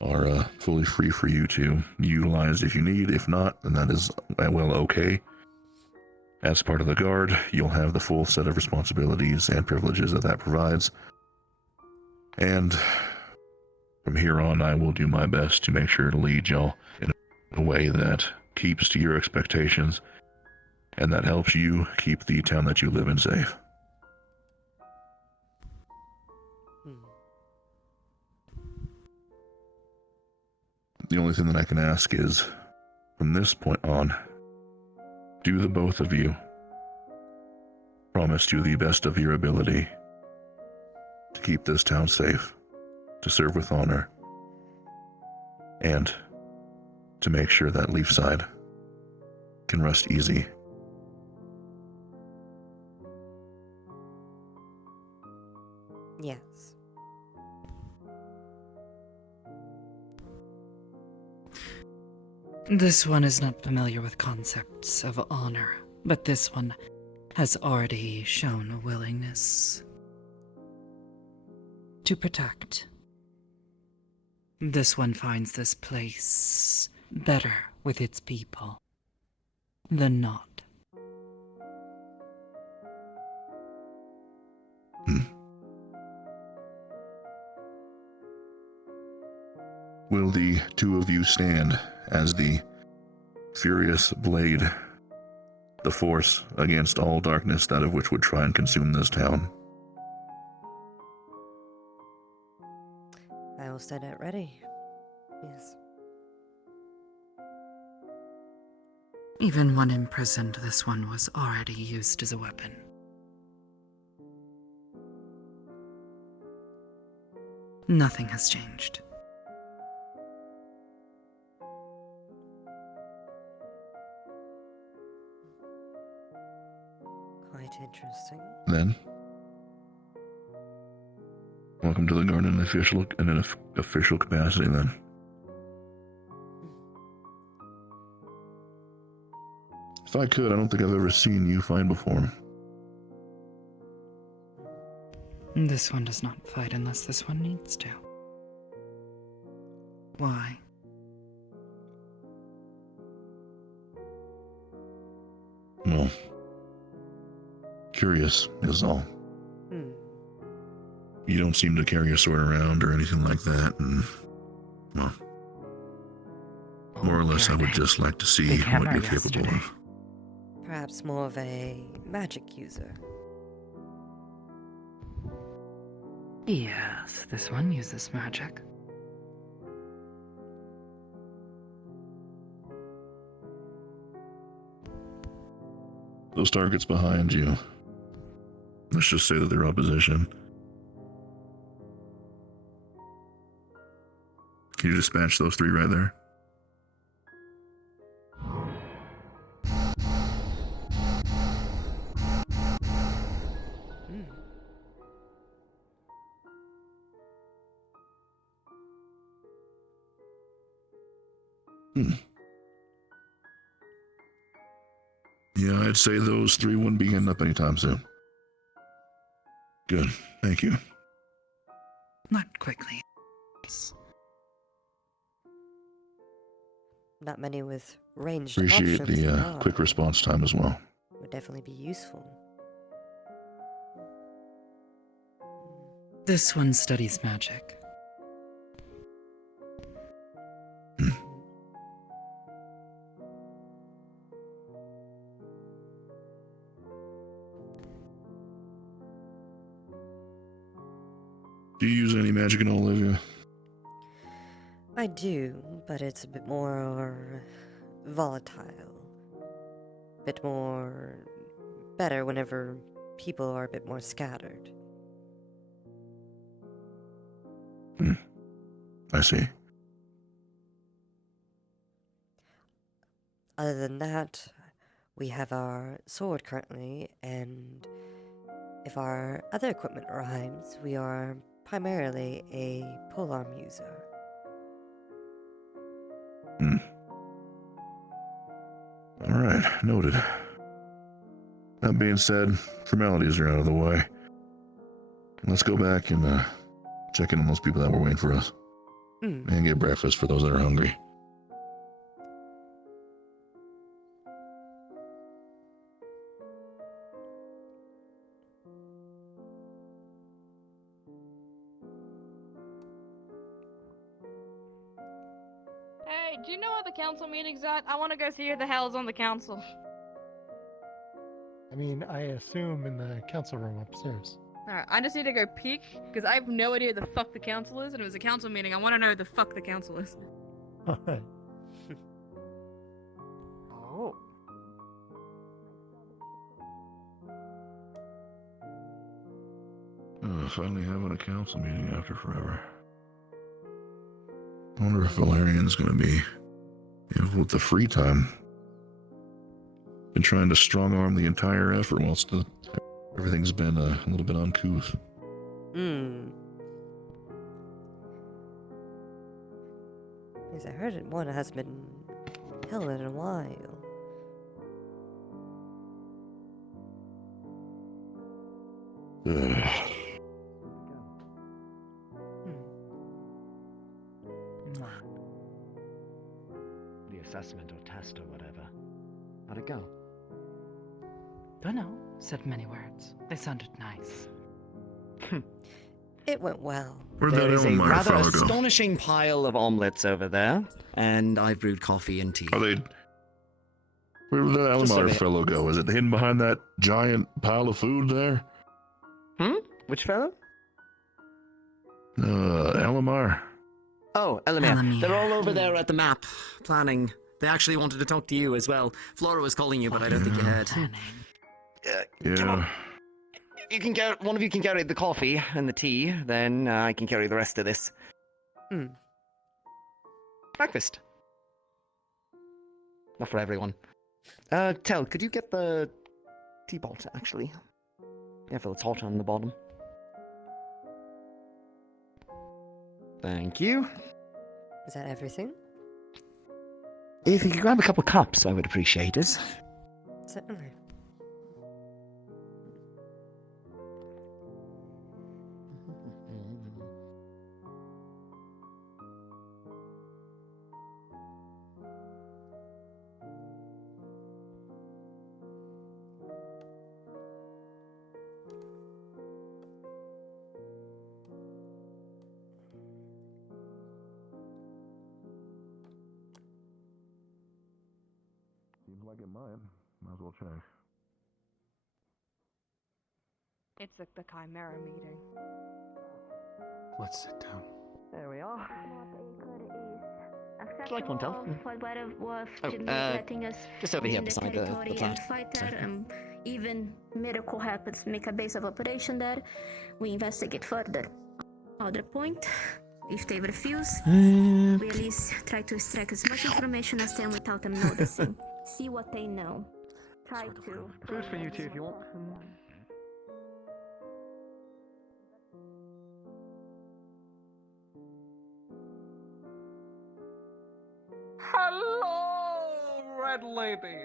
are fully free for you to utilize if you need. If not, then that is, well, okay. As part of the Guard, you'll have the full set of responsibilities and privileges that provides. And from here on, I will do my best to make sure to lead y'all in a way that keeps to your expectations and that helps you keep the town that you live in safe. The only thing that I can ask is, from this point on, do the both of you promise to the best of your ability to keep this town safe, to serve with honor, and to make sure that Leafside can rest easy. Yes. This one is not familiar with concepts of honor, but this one has already shown a willingness to protect. This one finds this place better with its people than not. Will the two of you stand as the furious blade, the force against all darkness, that of which would try and consume this town? I will stand at ready. Yes. Even when imprisoned, this one was already used as a weapon. Nothing has changed. Quite interesting. Then, welcome to the Guard in an official capacity, then. If I could, I don't think I've ever seen you fight before. This one does not fight unless this one needs to. Why? Well, curious is all. You don't seem to carry a sword around or anything like that, and, well, more or less I would just like to see what you're capable of. Perhaps more of a magic user. Yes, this one uses magic. Those targets behind you, let's just say that they're opposition. Can you dispatch those three right there? Yeah, I'd say those three wouldn't be getting up anytime soon. Good, thank you. Not quickly. Not many with ranged Appreciate options the quick response time as well. would definitely be useful. This one studies magic. Do you use any magic at all, Livia? I do, but it's a bit more volatile. A bit more better whenever people are a bit more scattered. I see. Other than that, we have our sword currently, and if our other equipment arrives, we are primarily a polearm user. Alright, noted. That being said, formalities are out of the way. Let's go back and check in on those people that were waiting for us. And get breakfast for those that are hungry. Hey, do you know where the council meeting's at? I want to go see who the hell's on the council. I mean, I assume in the council room upstairs. Alright, I just need to go peek, because I have no idea who the fuck the council is, and if it was a council meeting, I want to know who the fuck the council is. Alright. Oh. Finally having a council meeting after forever. I wonder if Valerian's gonna be with the free time. Been trying to strong arm the entire effort whilst everything's been a little bit uncouth. Yes, I heard it. One hasn't been held in a while. The assessment or test or whatever. How'd it go? Don't know. Said many words. They sounded nice. It went well. Where'd There that is a Elmire rather fellow go? astonishing pile of omelets over there, and I've brewed coffee and tea. Are they... Where did that Just over Elmire here. fellow go? Is it hidden behind that giant pile of food there? Which fellow? Elmire. Oh, Elamir. Elamir. They're all over there at the map, planning. They actually wanted to talk to you as well. Flora was calling you, but I don't think you heard. Yeah. You can get one of you can carry the coffee and the tea, then I can carry the rest of this. Breakfast. Not for everyone. Tell, could you get the teapot, actually? Careful, it's hot on the bottom. Thank you. Is that everything? If you could grab a couple cups, I would appreciate it. Certainly. Seems like it might. Might as well check. It's like the Chimera meeting. Let's sit down. There we are. Would you like one, Tel? letting us just over here in beside the territory plant. and fight there. Even miracle happens, make a base of operation there. We investigate further. Other point, if they refuse, we at least try to extract as much information as can without them noticing. See what they know. Try to. Food for you too if you want. Hello, Red Lady.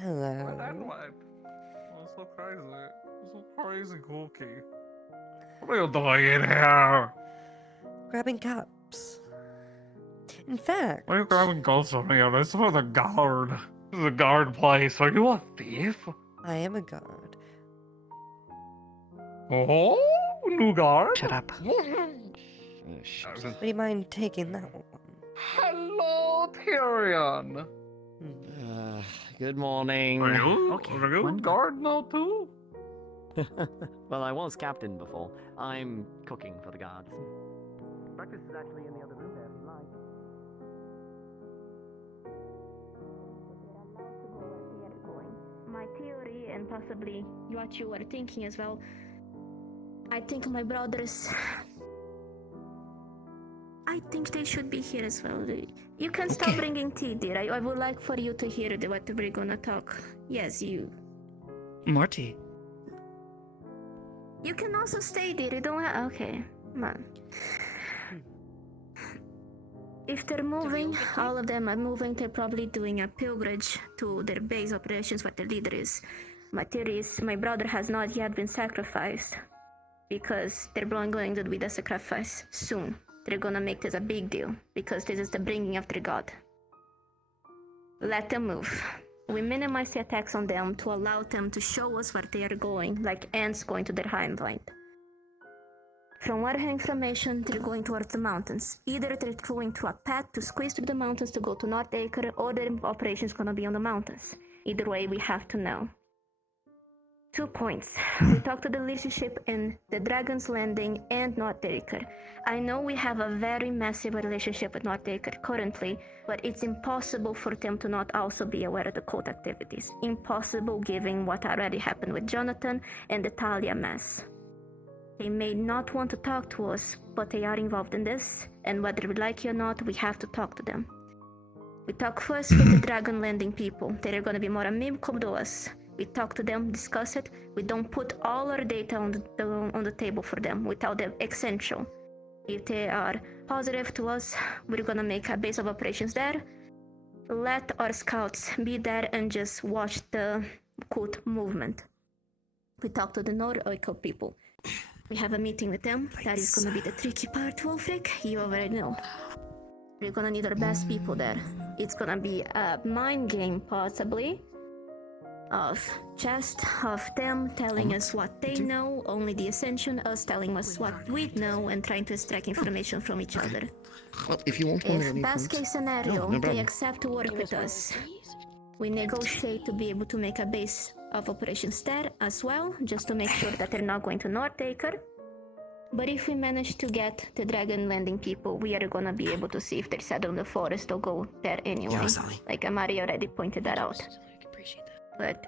Hello. Red Edward. Oh, so crazy. So crazy cookie. What are you doing in here? Grabbing cups. In fact, Why are you grabbing guns from here? This is for the guard. This is a guard place. Are you a thief? I am a guard. Oh, new guard. Shut up. Would you mind taking that one? Hello, Tyrion. Good morning. Are you guard now too? Well, I was captain before. I'm cooking for the guards. Breakfast is actually in the other room there if you like. My theory, and possibly what you were thinking as well, I think my brothers, I think they should be here as well. You can stop bringing tea, dear. I would like for you to hear what we're gonna talk. Yes, you. Morty. You can also stay, dear. You don't have. Okay, man. If they're moving, all of them are moving, they're probably doing a pilgrimage to their base operations where the leader is. My theory is my brother has not yet been sacrificed because they're going to be the sacrifice soon. They're gonna make this a big deal because this is the bringing of their god. Let them move. We minimize the attacks on them to allow them to show us where they are going, like ants going to their hind. From what I have information, they're going towards the mountains. Either they're going through a path to squeeze through the mountains to go to North Acre, or their operation's gonna be on the mountains. Either way, we have to know. 2 points. We talked to the leadership in the Dragon's Landing and North Acre. I know we have a very massive relationship with North Acre currently, but it's impossible for them to not also be aware of the cult activities. Impossible given what already happened with Jonathan and the Talia mess. They may not want to talk to us, but they are involved in this, and whether we like it or not, we have to talk to them. We talk first with the Dragon Landing people. They are going to be more amiable to us. We talk to them, discuss it. We don't put all our data on the table for them. We tell them essential. If they are positive to us, we're going to make a base of operations there. Let our scouts be there and just watch the cult movement. We talk to the North Acre people. We have a meeting with them. That is gonna be the tricky part, Wolfric. You already know. We're gonna need our best people there. It's gonna be a mind game, possibly, of just of them telling us what they know, only the Ascension, us telling us what we know, and trying to extract information from each other. Well, if you want one If best case scenario, they accept to work with us, we negotiate to be able to make a base of operations there as well, just to make sure that they're not going to North Acre. But if we manage to get the Dragon Landing people, we are gonna be able to see if they're settled in the forest or go there anyway. Yeah, Sally. Like Amari already pointed that out. But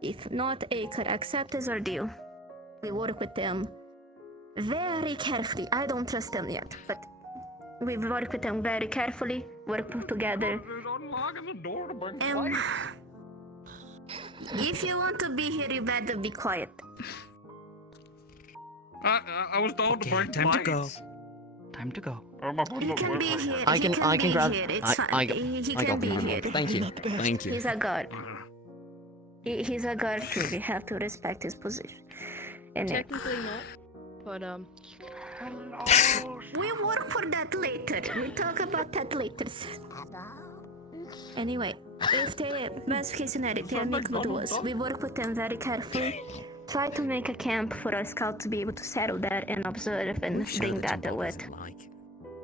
if North Acre accepts our deal, we work with them very carefully. I don't trust them yet, but we work with them very carefully, work together. If you want to be here, you better be quiet. I was told to bring time to go. lights. Time to go. He can be here. I He can be grab. here. It's fine. He I can got be the here. Thank you. Thank you. He's a guard. He's a guard too. We have to respect his position. And Technically not, but we work for that later. We talk about that later. Anyway, if the best case scenario, they are amicable to us, we work with them very carefully. Try to make a camp for our scouts to be able to settle there and observe and bring data with.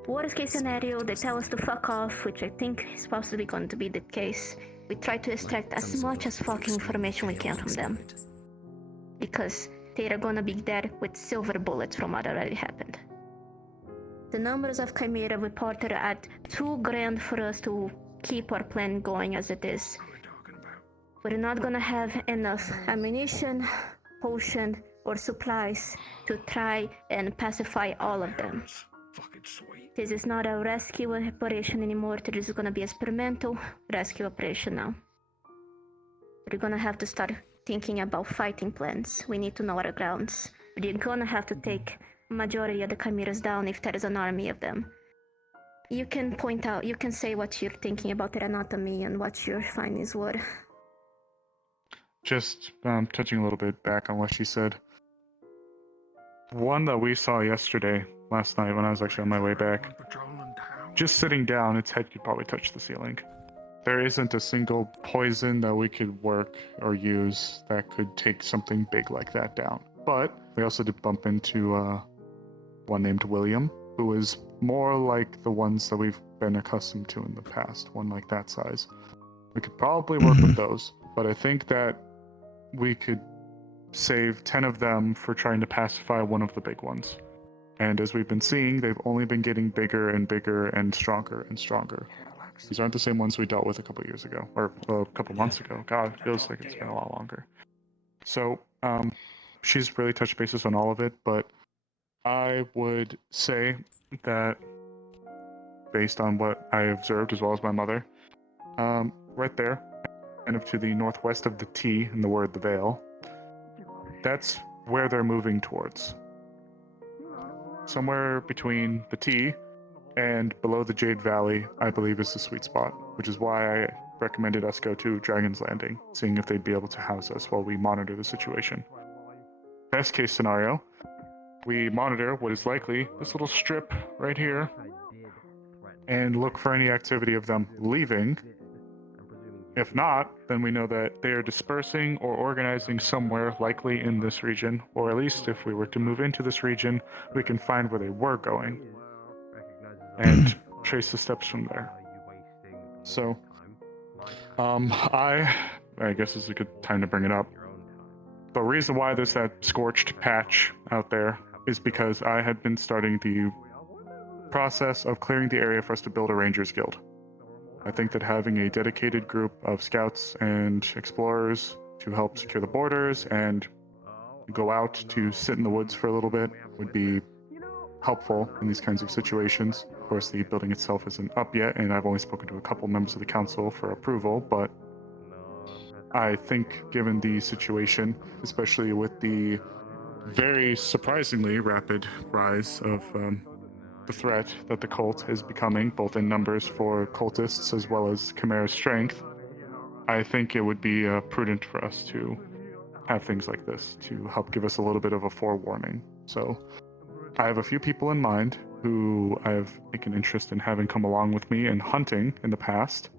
Worst case scenario, they tell us to fuck off, which I think is possibly going to be the case. We try to extract as much as fucking information we can from them. Because they are gonna be there with silver bullets from what already happened. The numbers of Chimera reported are at 2 grand for us to keep our plan going as it is. We're not gonna have enough ammunition, potion, or supplies to try and pacify all of them. This is not a rescue operation anymore. This is gonna be an experimental rescue operation now. We're gonna have to start thinking about fighting plans. We need to know our grounds. We're gonna have to take majority of the chimeras down if there is an army of them. You can point out, you can say what you're thinking about their anatomy and what your findings were. Just touching a little bit back on what she said. One that we saw yesterday, last night when I was actually on my way back. Just sitting down, its head could probably touch the ceiling. There isn't a single poison that we could work or use that could take something big like that down. But we also did bump into one named William, who is more like the ones that we've been accustomed to in the past, one like that size. We could probably work with those, but I think that we could save 10 of them for trying to pacify one of the big ones. And as we've been seeing, they've only been getting bigger and bigger and stronger and stronger. These aren't the same ones we dealt with a couple years ago, or a couple months ago. God, it feels like it's been a lot longer. So, she's really touched bases on all of it, but I would say that based on what I observed, as well as my mother, right there, kind of to the northwest of the T in the word the Vale, that's where they're moving towards. Somewhere between the T and below the Jade Valley, I believe, is the sweet spot, which is why I recommended us go to Dragon's Landing, seeing if they'd be able to house us while we monitor the situation. Best case scenario, we monitor what is likely this little strip right here and look for any activity of them leaving. If not, then we know that they are dispersing or organizing somewhere likely in this region, or at least if we were to move into this region, we can find where they were going and trace the steps from there. So, I guess this is a good time to bring it up. The reason why there's that scorched patch out there is because I had been starting the process of clearing the area for us to build a Rangers Guild. I think that having a dedicated group of scouts and explorers to help secure the borders and go out to sit in the woods for a little bit would be helpful in these kinds of situations. Of course, the building itself isn't up yet, and I've only spoken to a couple members of the council for approval, but I think given the situation, especially with the very surprisingly rapid rise of the threat that the cult is becoming, both in numbers for cultists as well as Chimera's strength, I think it would be prudent for us to have things like this to help give us a little bit of a forewarning. So I have a few people in mind who I have taken interest in having come along with me in hunting in the past,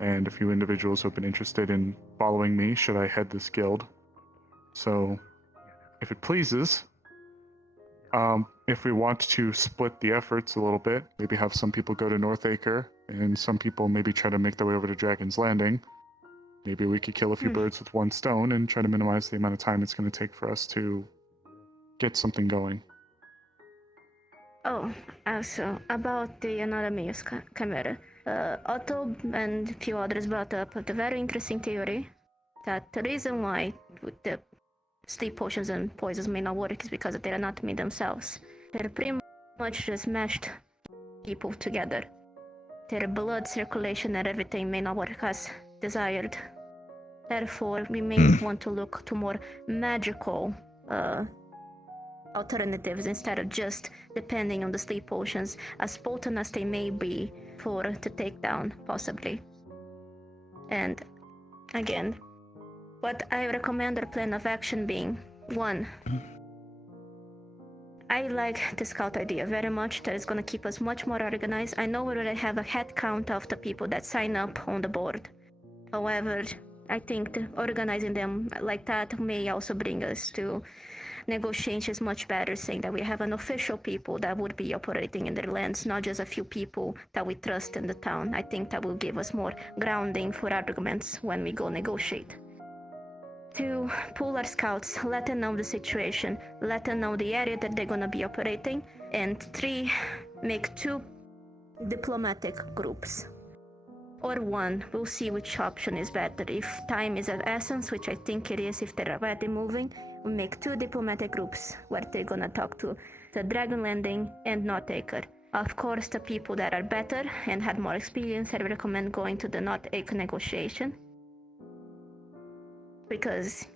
and a few individuals who have been interested in following me should I head this guild. So if it pleases, if we want to split the efforts a little bit, maybe have some people go to Northacre and some people maybe try to make their way over to Dragon's Landing. Maybe we could kill a few birds with one stone and try to minimize the amount of time it's going to take for us to get something going. Oh, also, about the Anonymous Chimera. Otto and a few others brought up the very interesting theory that the reason why the sleep potions and poisons may not work is because they're not made themselves. They're pretty much just mashed people together. Their blood circulation and everything may not work as desired. Therefore, we may want to look to more magical alternatives instead of just depending on the sleep potions, as potent as they may be for to take down, possibly. And again, what I recommend our plan of action being, 1, I like the scout idea very much. That is going to keep us much more organized. I know we already have a head count of the people that sign up on the board. However, I think organizing them like that may also bring us to negotiations much better, saying that we have an official people that would be operating in their lands, not just a few people that we trust in the town. I think that will give us more grounding for arguments when we go negotiate. 2, pull our scouts, let them know the situation, let them know the area that they're going to be operating. And 3, make 2 diplomatic groups. Or 1, we'll see which option is better. If time is of essence, which I think it is if they're already moving, we make 2 diplomatic groups where they're going to talk to the Dragon Landing and Northacre. Of course, the people that are better and had more experience, I recommend going to the Northacre negotiation. Because,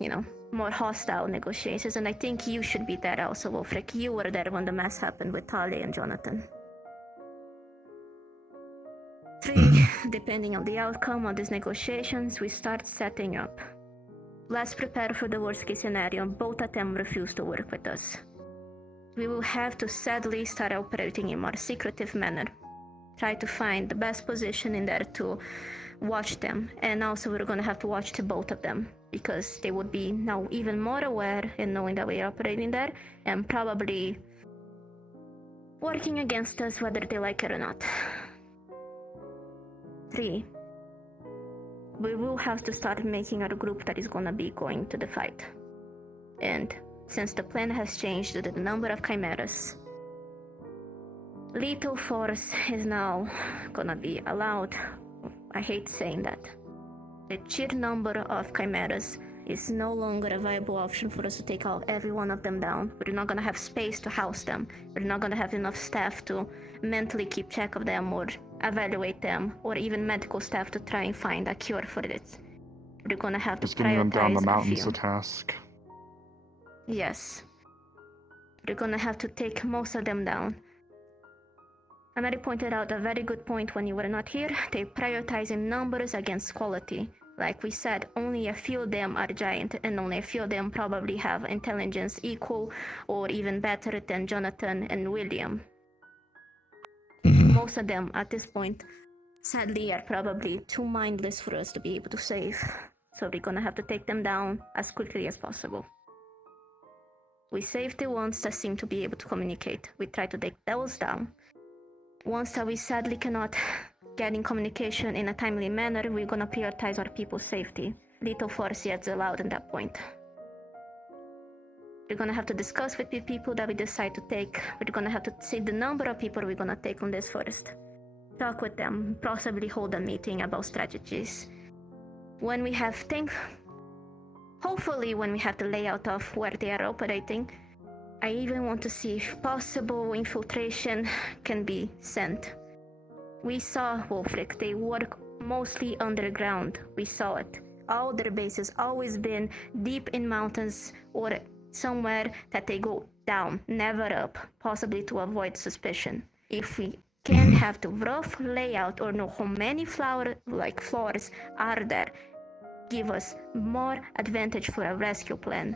more hostile negotiations, and I think you should be there also, Wolfric. You were there when the mess happened with Talia and Jonathan. 3, depending on the outcome of these negotiations, we start setting up. Let's prepare for the worst case scenario. Both of them refuse to work with us. We will have to sadly start operating in a more secretive manner. Try to find the best position in there to watch them, and also we're going to have to watch the both of them. because they would be now even more aware in knowing that we are operating there and probably working against us whether they like it or not. 3. We will have to start making our group that is gonna be going to the fight. And since the plan has changed due to the number of chimeras, lethal force is now gonna be allowed. I hate saying that. The sheer number of chimeras is no longer a viable option for us to take out every one of them down. We're not gonna have space to house them. We're not gonna have enough staff to mentally keep track of them or evaluate them, or even medical staff to try and find a cure for it. We're gonna have to Just getting them down the prioritize a mountain's few. a task. Yes. We're gonna have to take most of them down. Amari pointed out a very good point when you were not here. They prioritizing numbers against quality. Like we said, only a few of them are giant, and only a few of them probably have intelligence equal or even better than Jonathan and William. Most of them at this point, sadly, are probably too mindless for us to be able to save. So we're gonna have to take them down as quickly as possible. We saved the ones that seem to be able to communicate. We try to take those down. Ones that we sadly cannot get in communication in a timely manner, we're gonna prioritize our people's safety. Lethal force is allowed at that point. We're gonna have to discuss with the people that we decide to take. We're gonna have to see the number of people we're gonna take on this first. Talk with them, possibly hold a meeting about strategies. When we have hopefully when we have the layout of where they are operating, I even want to see if possible infiltration can be sent. We saw Wolfric, they work mostly underground. We saw it. All their bases always been deep in mountains or somewhere that they go down, never up, possibly to avoid suspicion. If we can have the rough layout or know how many floors are there, give us more advantage for a rescue plan.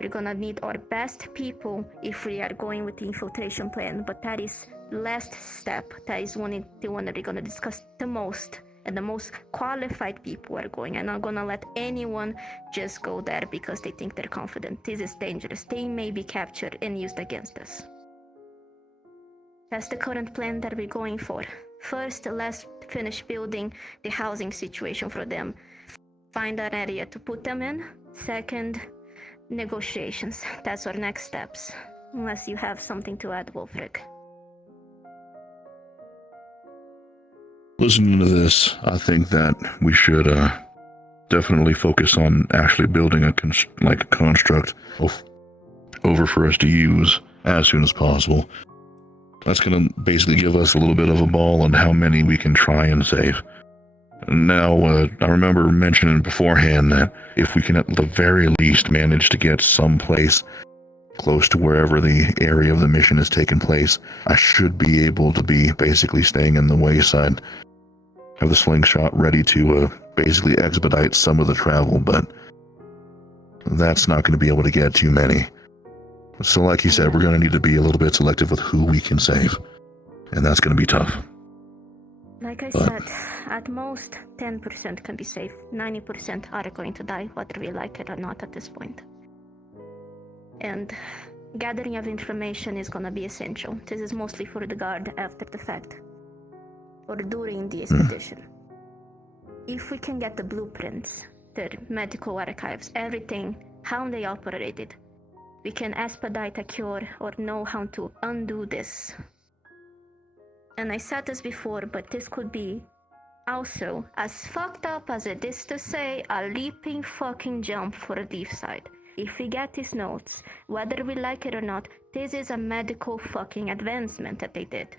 We're gonna need our best people if we are going with the infiltration plan, but that is last step. That is the one that we're gonna discuss the most, and the most qualified people are going. I'm not gonna let anyone just go there because they think they're confident. This is dangerous. They may be captured and used against us. That's the current plan that we're going for. First, let's finish building the housing situation for them. Find an area to put them in. Second, negotiations. That's our next steps. Unless you have something to add, Wolfric. Listening to this, I think that we should definitely focus on actually building a construct over for us to use as soon as possible. That's going to basically give us a little bit of a ball on how many we can try and save. Now, I remember mentioning beforehand that if we can at the very least manage to get someplace close to wherever the area of the mission is taking place, I should be able to be basically staying in the wayside. Have the slingshot ready to basically expedite some of the travel, but that's not going to be able to get too many. So like you said, we're going to need to be a little bit selective with who we can save, and that's going to be tough. Like I said, at most 10% can be saved. 90% are going to die, whether we like it or not at this point. And gathering of information is going to be essential. This is mostly for the guard after the fact, or during the expedition. If we can get the blueprints, the medical archives, everything, how they operated, we can expedite a cure or know how to undo this. And I said this before, but this could be also, as fucked up as it is to say, a leaping fucking jump for the deep side. If we get these notes, whether we like it or not, this is a medical fucking advancement that they did.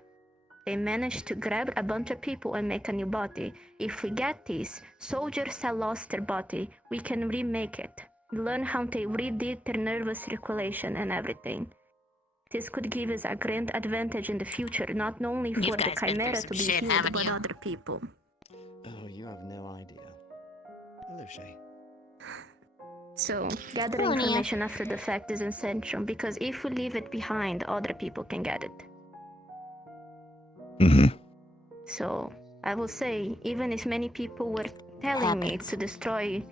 They managed to grab a bunch of people and make a new body. If we get these, soldiers that lost their body, we can remake it. Learn how they redid their nervous circulation and everything. This could give us a grand advantage in the future, not only for the Chimera to be healed, but other people. Oh, you have no idea. Hello, Shay. So, gathering information after the fact is essential, because if we leave it behind, other people can get it. So, I will say, even if many people were telling me to destroy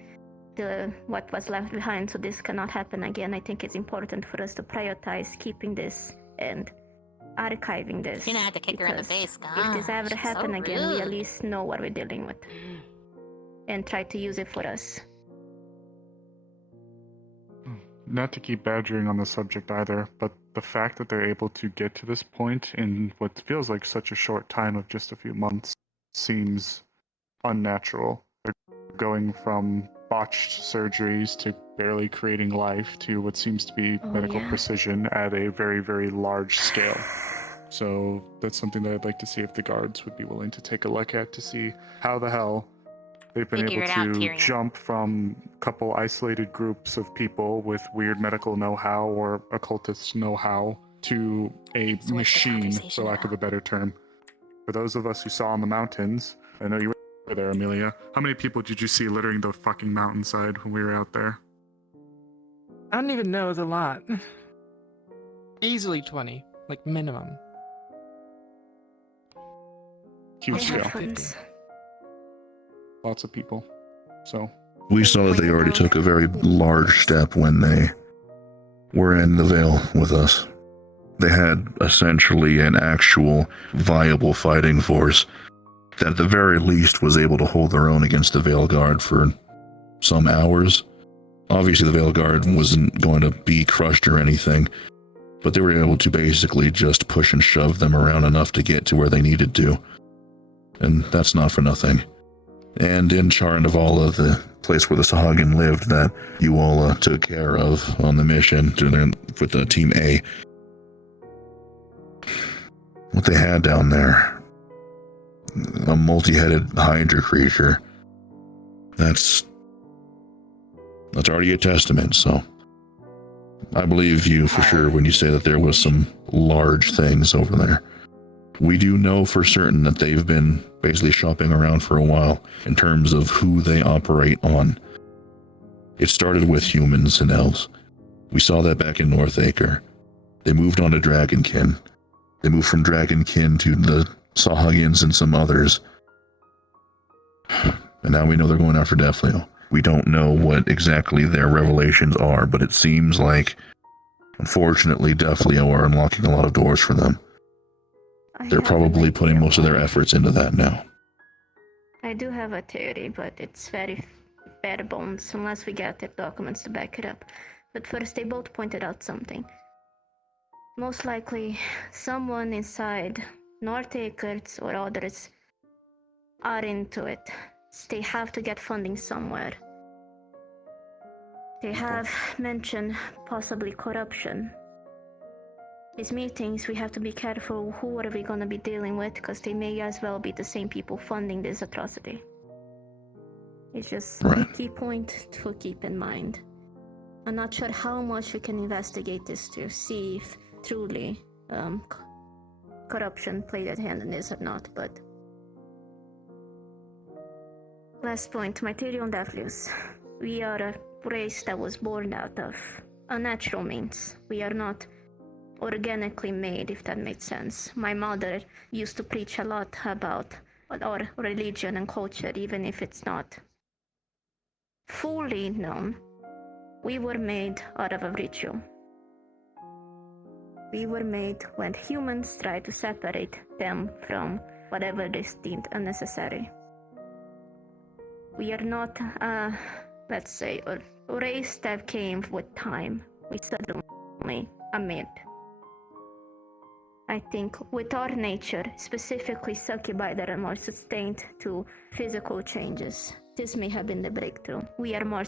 what was left behind, so this cannot happen again. I think it's important for us to prioritize keeping this and archiving this. You're gonna have to kick her in the because face, if this ever gosh, happen so again, we at rude. least know what we're dealing with and try to use it for us. Not to keep badgering on the subject either, but the fact that they're able to get to this point in what feels like such a short time of just a few months seems unnatural. They're going from botched surgeries to barely creating life to what seems to be medical precision at a very, very large scale. So that's something that I'd like to see if the guards would be willing to take a look at to see how the hell they've been Figure able it out, to Tyrion. jump from a couple isolated groups of people with weird medical know-how or occultist know-how to a Switch the machine, conversation for lack of a better term. For those of us who saw on the mountains, I know you were there, Amelia. How many people did you see littering the fucking mountainside when we were out there? I don't even know. It's a lot. Easily 20, like minimum. Huge It scale. happens. Lots of people. So We saw that they already took a very large step when they were in the Vale with us. They had essentially an actual viable fighting force that at the very least was able to hold their own against the Vale Guard for some hours. Obviously the Vale Guard wasn't going to be crushed or anything, but they were able to basically just push and shove them around enough to get to where they needed to. And that's not for nothing. And in Charnavala, the place where the Sahagin lived that you all took care of on the mission with the Team A, what they had down there, a multi-headed Hydra creature, that's already a testament, so I believe you for sure when you say that there was some large things over there. We do know for certain that they've been basically shopping around for a while in terms of who they operate on. It started with humans and elves. We saw that back in Northacre. They moved on to Dragonkin. They moved from Dragonkin to the Sahagins and some others. And now we know they're going after Defleo. We don't know what exactly their revelations are, but it seems like, unfortunately, Defleo are unlocking a lot of doors for them. They're probably putting most of their efforts into that now. I do have a theory, but it's very bare bones unless we get the documents to back it up. But first, they both pointed out something. Most likely, someone inside Northacres or others are into it. They have to get funding somewhere. They have mentioned possibly corruption. These meetings, we have to be careful who are we going to be dealing with, because they may as well be the same people funding this atrocity. It's just a key point to keep in mind. I'm not sure how much we can investigate this to see if truly corruption played a hand in this or not, but... Last point, my theory on Deflius. We are a race that was born out of unnatural means. We are not organically made, if that makes sense. My mother used to preach a lot about our religion and culture, even if it's not fully known. We were made out of a ritual. We were made when humans tried to separate them from whatever they deemed unnecessary. We are not, let's say, a race that came with time. We suddenly amid. I think with our nature, specifically succubi that are more sustained to physical changes, this may have been the breakthrough. We are more,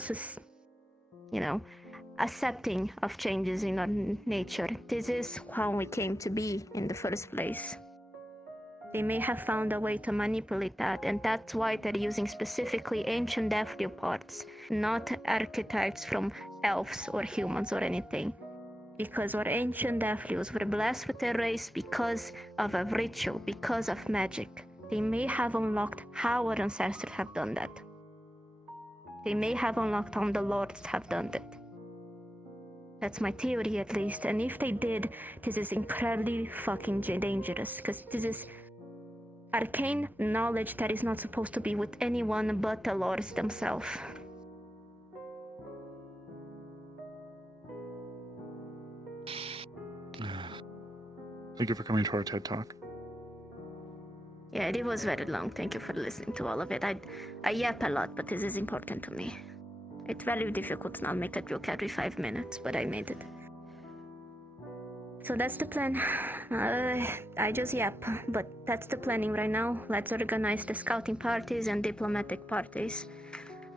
accepting of changes in our nature. This is how we came to be in the first place. They may have found a way to manipulate that, and that's why they're using specifically ancient Defleo parts, not archetypes from elves or humans or anything. Because our ancient Defleos were blessed with their race because of a ritual, because of magic. They may have unlocked how our ancestors have done that. They may have unlocked how the lords have done that. That's my theory at least, and if they did, this is incredibly fucking dangerous, because this is arcane knowledge that is not supposed to be with anyone but the lords themselves. Thank you for coming to our TED Talk. Yeah, it was very long. Thank you for listening to all of it. I yap a lot, but this is important to me. It's very difficult to not make a joke every 5 minutes, but I made it. So that's the plan. I just yap, but that's the planning right now. Let's organize the scouting parties and diplomatic parties.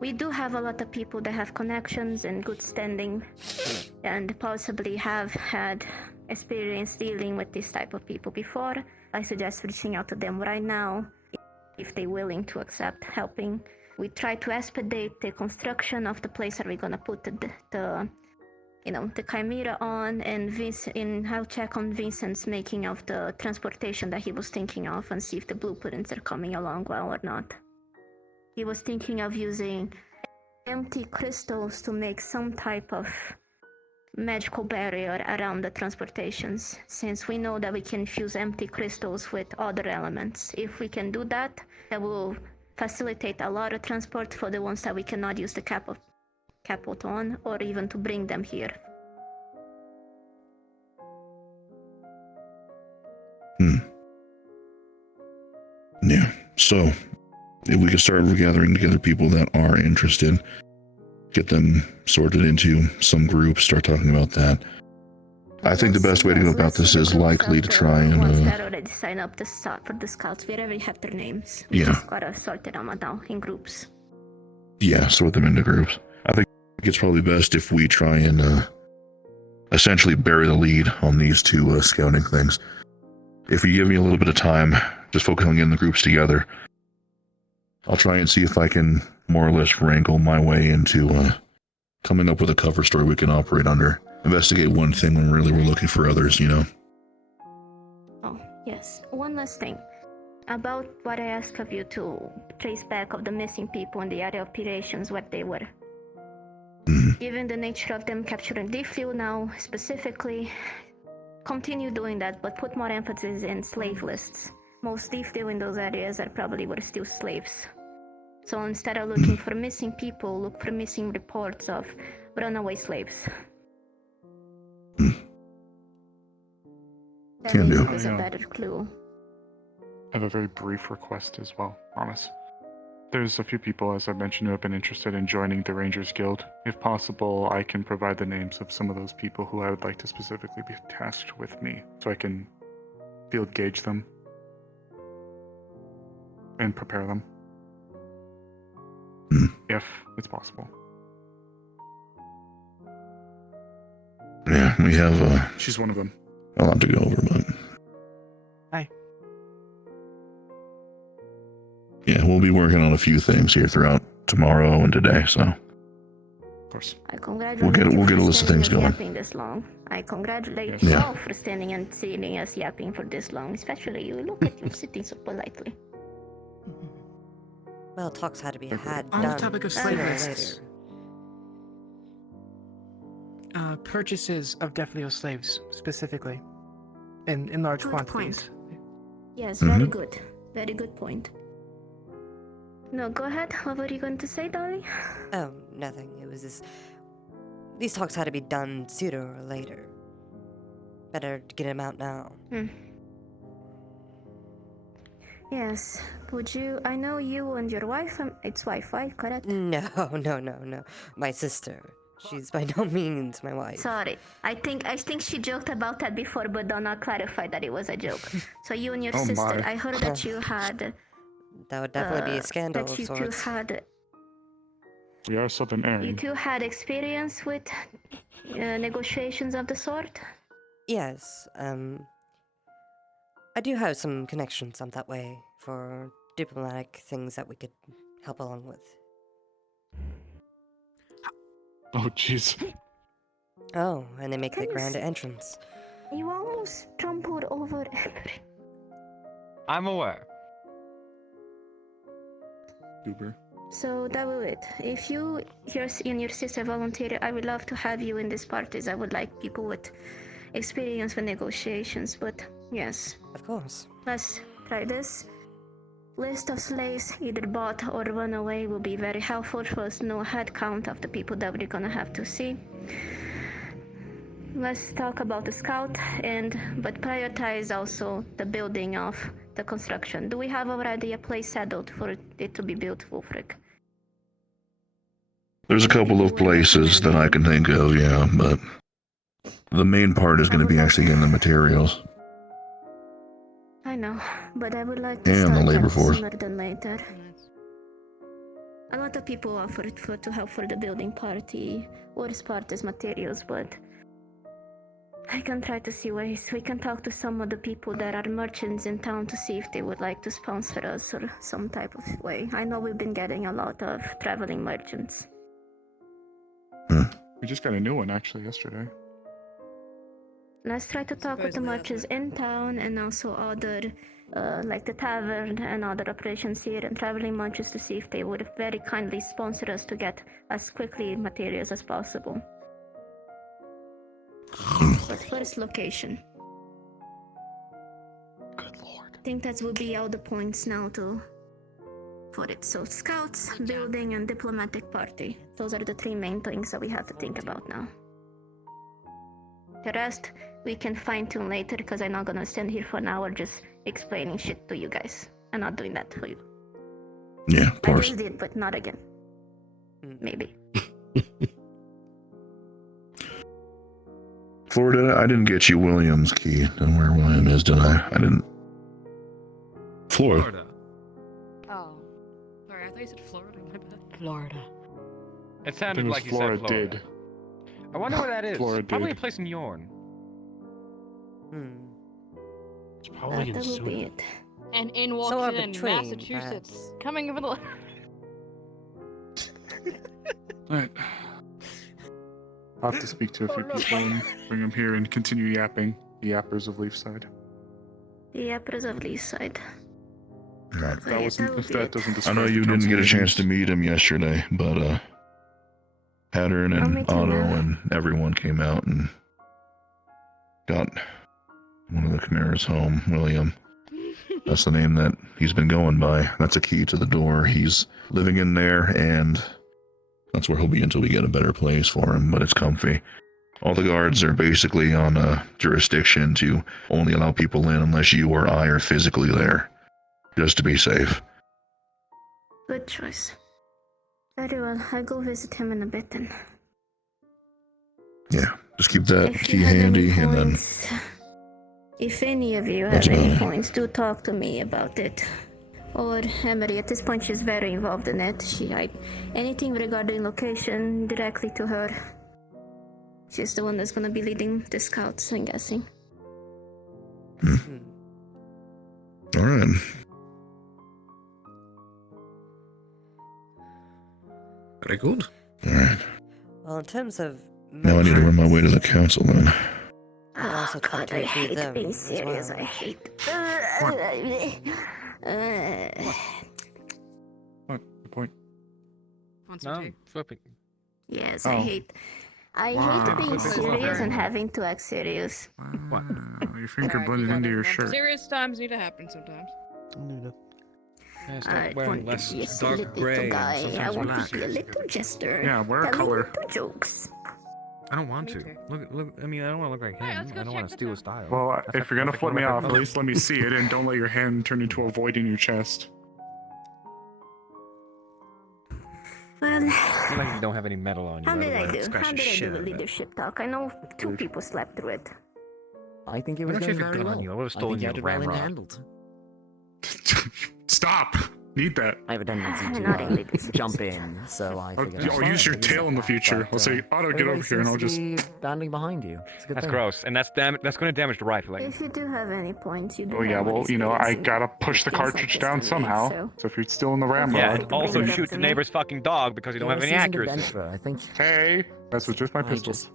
We do have a lot of people that have connections and good standing, and possibly have had experience dealing with this type of people before. I suggest reaching out to them right now, if they're willing to accept helping. We try to expedite the construction of the place that we're gonna put the chimera on, and I'll check on Vincent's making of the transportation that he was thinking of and see if the blueprints are coming along well or not. He was thinking of using empty crystals to make some type of magical barrier around the transportations, since we know that we can fuse empty crystals with other elements. If we can do that, that will facilitate a lot of transport for the ones that we cannot use the capot on, or even to bring them here. Yeah, so if we could start gathering together people that are interested, get them sorted into some groups, start talking about that. I think the best way to go about this is likely to try and ones that already sign up for the scouts. We already have their names. We just gotta sort them out now in groups. Yeah, sort them into groups. I think it's probably best if we try and essentially bury the lead on these two scouting things. If you give me a little bit of time, just focus on getting the groups together, I'll try and see if I can more or less wrangle my way into coming up with a cover story we can operate under. Investigate one thing when really we're looking for others, you know? Oh, yes. One last thing. About what I asked of you to trace back of the missing people in the area of operations, what they were. Given the nature of them capturing Difflew now, specifically, continue doing that, but put more emphasis in slave lists. Most Difflew in those areas were still slaves. So instead of looking for missing people, look for missing reports of runaway slaves. Can do. Is a better clue. I have a very brief request as well, promise. There's a few people, as I mentioned, who have been interested in joining the Rangers Guild. If possible, I can provide the names of some of those people who I would like to specifically be tasked with me, so I can field gauge them and prepare them. If it's possible. Yeah, we have She's one of them. a lot to go over, but... Hi. Yeah, we'll be working on a few things here throughout tomorrow and today, so... Of course. I congratulate We'll get a you list of for things standing going. and yapping this long. I congratulate Yeah. you all for standing and seeing us yapping for this long, especially you. Look at you sitting so politely. Well, talks had to be had On the done topic of sooner slave or lists, purchases of Defleo slaves, specifically, in large Good quantities. point. Yes, very good. Very good point. No, go ahead. What were you going to say, darling? Oh, nothing. It was just... These talks had to be done sooner or later. Better to get them out now. Yes. Would you... I know you and your wife... it's wife, right? Correct? No. My sister. She's by no means my wife. Sorry. I think she joked about that before, but Donna clarified that it was a joke. So you and your Oh sister... my. I heard that you had... That would definitely be a scandal that of you two sorts. had... We are Southern You Airing. two had experience with negotiations of the sort? Yes, I do have some connections up that way for diplomatic things that we could help along with. Oh, jeez. Oh, and they make the grand entrance. You almost trampled over everything. I'm aware. Uber. So that will it. If you and your sister volunteer, I would love to have you in these parties. I would like people with experience with negotiations, but yes. Of course. Let's try this. List of slaves either bought or run away will be very helpful for us to know a head count of the people that we're gonna have to see. let's talk about the scout but prioritize also the building of the construction. Do we have already a place settled for it to be built, Wolfric? There's a couple of places that I can think of, yeah, but the main part is going to be actually getting the materials. I know, but I would like to And the start labor that force. sooner than later. A lot of people offered to help for the building party. Worst part is materials, but I can try to see ways. We can talk to some of the people that are merchants in town to see if they would like to sponsor us or some type of way. I know we've been getting a lot of traveling merchants. We just got a new one actually yesterday. Let's try to talk with the merchants in town and also other, like the tavern and other operations here and traveling merchants to see if they would very kindly sponsor us to get as quickly materials as possible. But first, location. Good lord. I think that would be all the points now for it. So scouts, building, and diplomatic party. Those are the three main things that we have to think about now. The rest we can fine tune later because I'm not gonna stand here for an hour just explaining shit to you guys. I'm not doing that for you. Yeah, of course. I just did, but not again. Maybe. Florida, I didn't get you William's key. And where William is, did I? I didn't. Florida. Oh. Sorry, I thought you said Florida. My bad. Florida. It sounded It was like you Flora said Florida. did. I wonder where that is. Flora Probably did. a place in Yorn. It's probably in That will be Sweden. it. And in walks Somewhere in between, Massachusetts. perhaps. Coming over the. Alright. I'll have to speak to a few people and bring them here and continue yapping. The yappers of Leafside. The Yappers of Leaside. If that wasn't, if that doesn't I describe know the you didn't council get a chance meetings. to meet him yesterday, but Pattern I'll and meet him Otto now. and everyone came out and got one of the Chimeras home, William. That's the name that he's been going by. That's a key to the door. He's living in there, and that's where he'll be until we get a better place for him, but it's comfy. All the guards are basically on a jurisdiction to only allow people in unless you or I are physically there, just to be safe. Good choice. Very well, I'll go visit him in a bit then. Yeah, just keep that If key you have handy, any and then points, if any of you That's have any about it. points, do talk to me about it. Or Emery, at this point she's very involved in it. Anything regarding location, directly to her. She's the one that's gonna be leading the scouts, I'm guessing. all right. Very good. All right. Well, in terms of Now I need to run my way to the council then. I'd also talk to I a few of hate them being as serious, well. I hate. What? Good point. No, flipping. Yes, Oh. I hate being serious and having to act serious. What? Your finger blended into your shirt. Serious times need to happen sometimes. Yeah, I start wearing want less to be a dark silly gray little and guy. I sometimes want black. to be a little jester. Yeah, wear a telling color. little jokes. I don't want to. Look. I mean, I don't want to look like him. I don't want to steal his style. Well, That's if you're gonna perfect flip me one off, for at least let me see it, and don't let your hand turn into a void in your chest. Well, You like you don't have any metal on you. how did I otherwise do? I'd scratch How the did I shit do out with of it. leadership talk? I know 2 people slept through it. I think it Why was don't you going have very your gun well. on you? I would've I stolen think you your had it well ramrod. handled. Stop! Need that. I have a tendency to Not in leadership. jump in, so I figured. I'll use your tail in the future. I'll say, Otto, get over here, and I'll just. standing behind you. It's a good That's thing. gross, and that's going to damage the rifle. Like, If you do have any points, you do Oh yeah, have well, any you know, I experience in gotta push the things like cartridge this down than me, somehow. so- So if you're still in the ramrod. Yeah, Feel free and to also bring it up shoot to the me. neighbor's fucking dog because you don't have any Seasoned accuracy. adventurer, I think. Hey, that's with just my I pistols. just-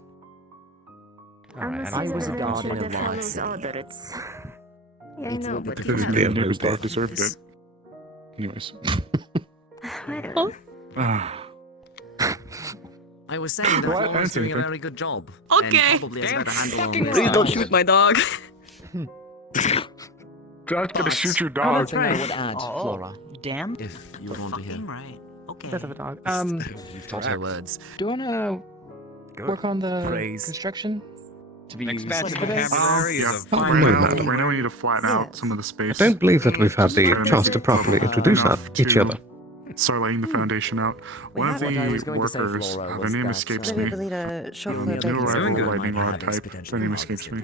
I'm a I seasoned was a guard adventurer in a that large follows city. order. It's... Yeah, I It's know, a but bit you of have... a The neighbor's dog deserved it. Anyways. Whatever. I was saying that What? Flora's doing a Anything. very good job. Okay. And probably has a better handle on Fucking this please than don't I shoot do. my dog. God's gonna shoot your One dog. thing I would add, Oh. Flora. Damn. If you want to hear. Right. Okay. Death of a dog. You've taught her words. Do you wanna Good. work on the Praise. construction? to be used. Expansive Like this. vocabulary is Yeah, a right fine now, word. right now we need to flatten out some of the space. I don't believe that we've had the Trying chance to make it properly level introduce enough each to other. Start laying the foundation out. One of What I was the going to say, workers, Flora, their was name that, escapes Maybe me. Belina, The shuffle new it back. arrival lightning rod type. Their name escapes me.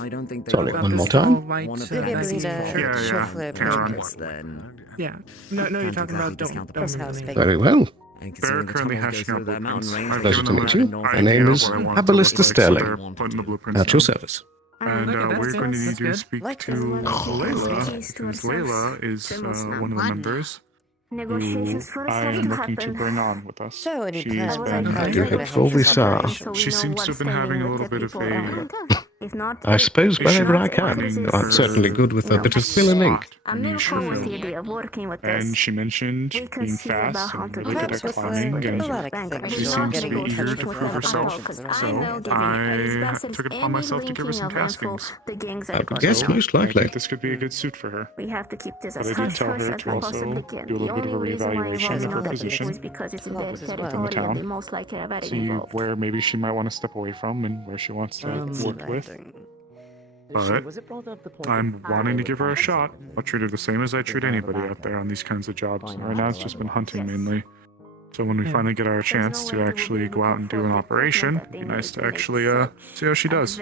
I don't think they Sorry, will. one more time? One of Maybe the Belina, Yeah, shuffle it Karen. back. Then Yeah. No, you're Can't talking about exactly don't discount remember House me. big. Very well. and They're considering the currently tunnels go hashing out through that mountain blueprints. range, I've Pleasure given to them meet an you. My idea name of is what I want it to Habilister look like, so Sterling. they're putting the blueprints At your down. service. And Okay, that's we're good. going to need That's to good. speak Like to this one, Layla, keys to because ourselves. Layla is Famous one man. of the What? members who Negotiations first I have am to looking to happen. bring on with us. So, any She's plans was been like, how You you're have gonna full handle this visa. operation? So we She know seems to what's have been having standing a with little the bit of people a around. If not, I suppose whenever I issue can. finding I'm certainly good with a bit of fill and ink. I'm never cool with the idea of working with this. And she mentioned We can being see about fast how and to really good Perhaps at with climbing, the and diplomatic Bank. she things, We're not seems to be eager negotiating to with prove them at all, herself. 'cause So I know giving any I vessels took it upon myself to give her any some linking of info, taskings. the gangs I are would going guess down. most I likely. think this could be a good suit for her. We have to keep this But as I did hush tell hush her as to we also possibly can. do a The little bit of a only reason why reevaluation involving of her other people position is because it's in Club their as well. in the territory and they town. most likely are very See involved. where maybe she might want to step away from and where she wants to work with. But I'm wanting to give her a shot. I'll treat her the same as I treat anybody out there on these kinds of jobs. Right now it's just been hunting mainly. So when we finally get our chance to actually go out and do an operation, it'd be nice to actually see how she does.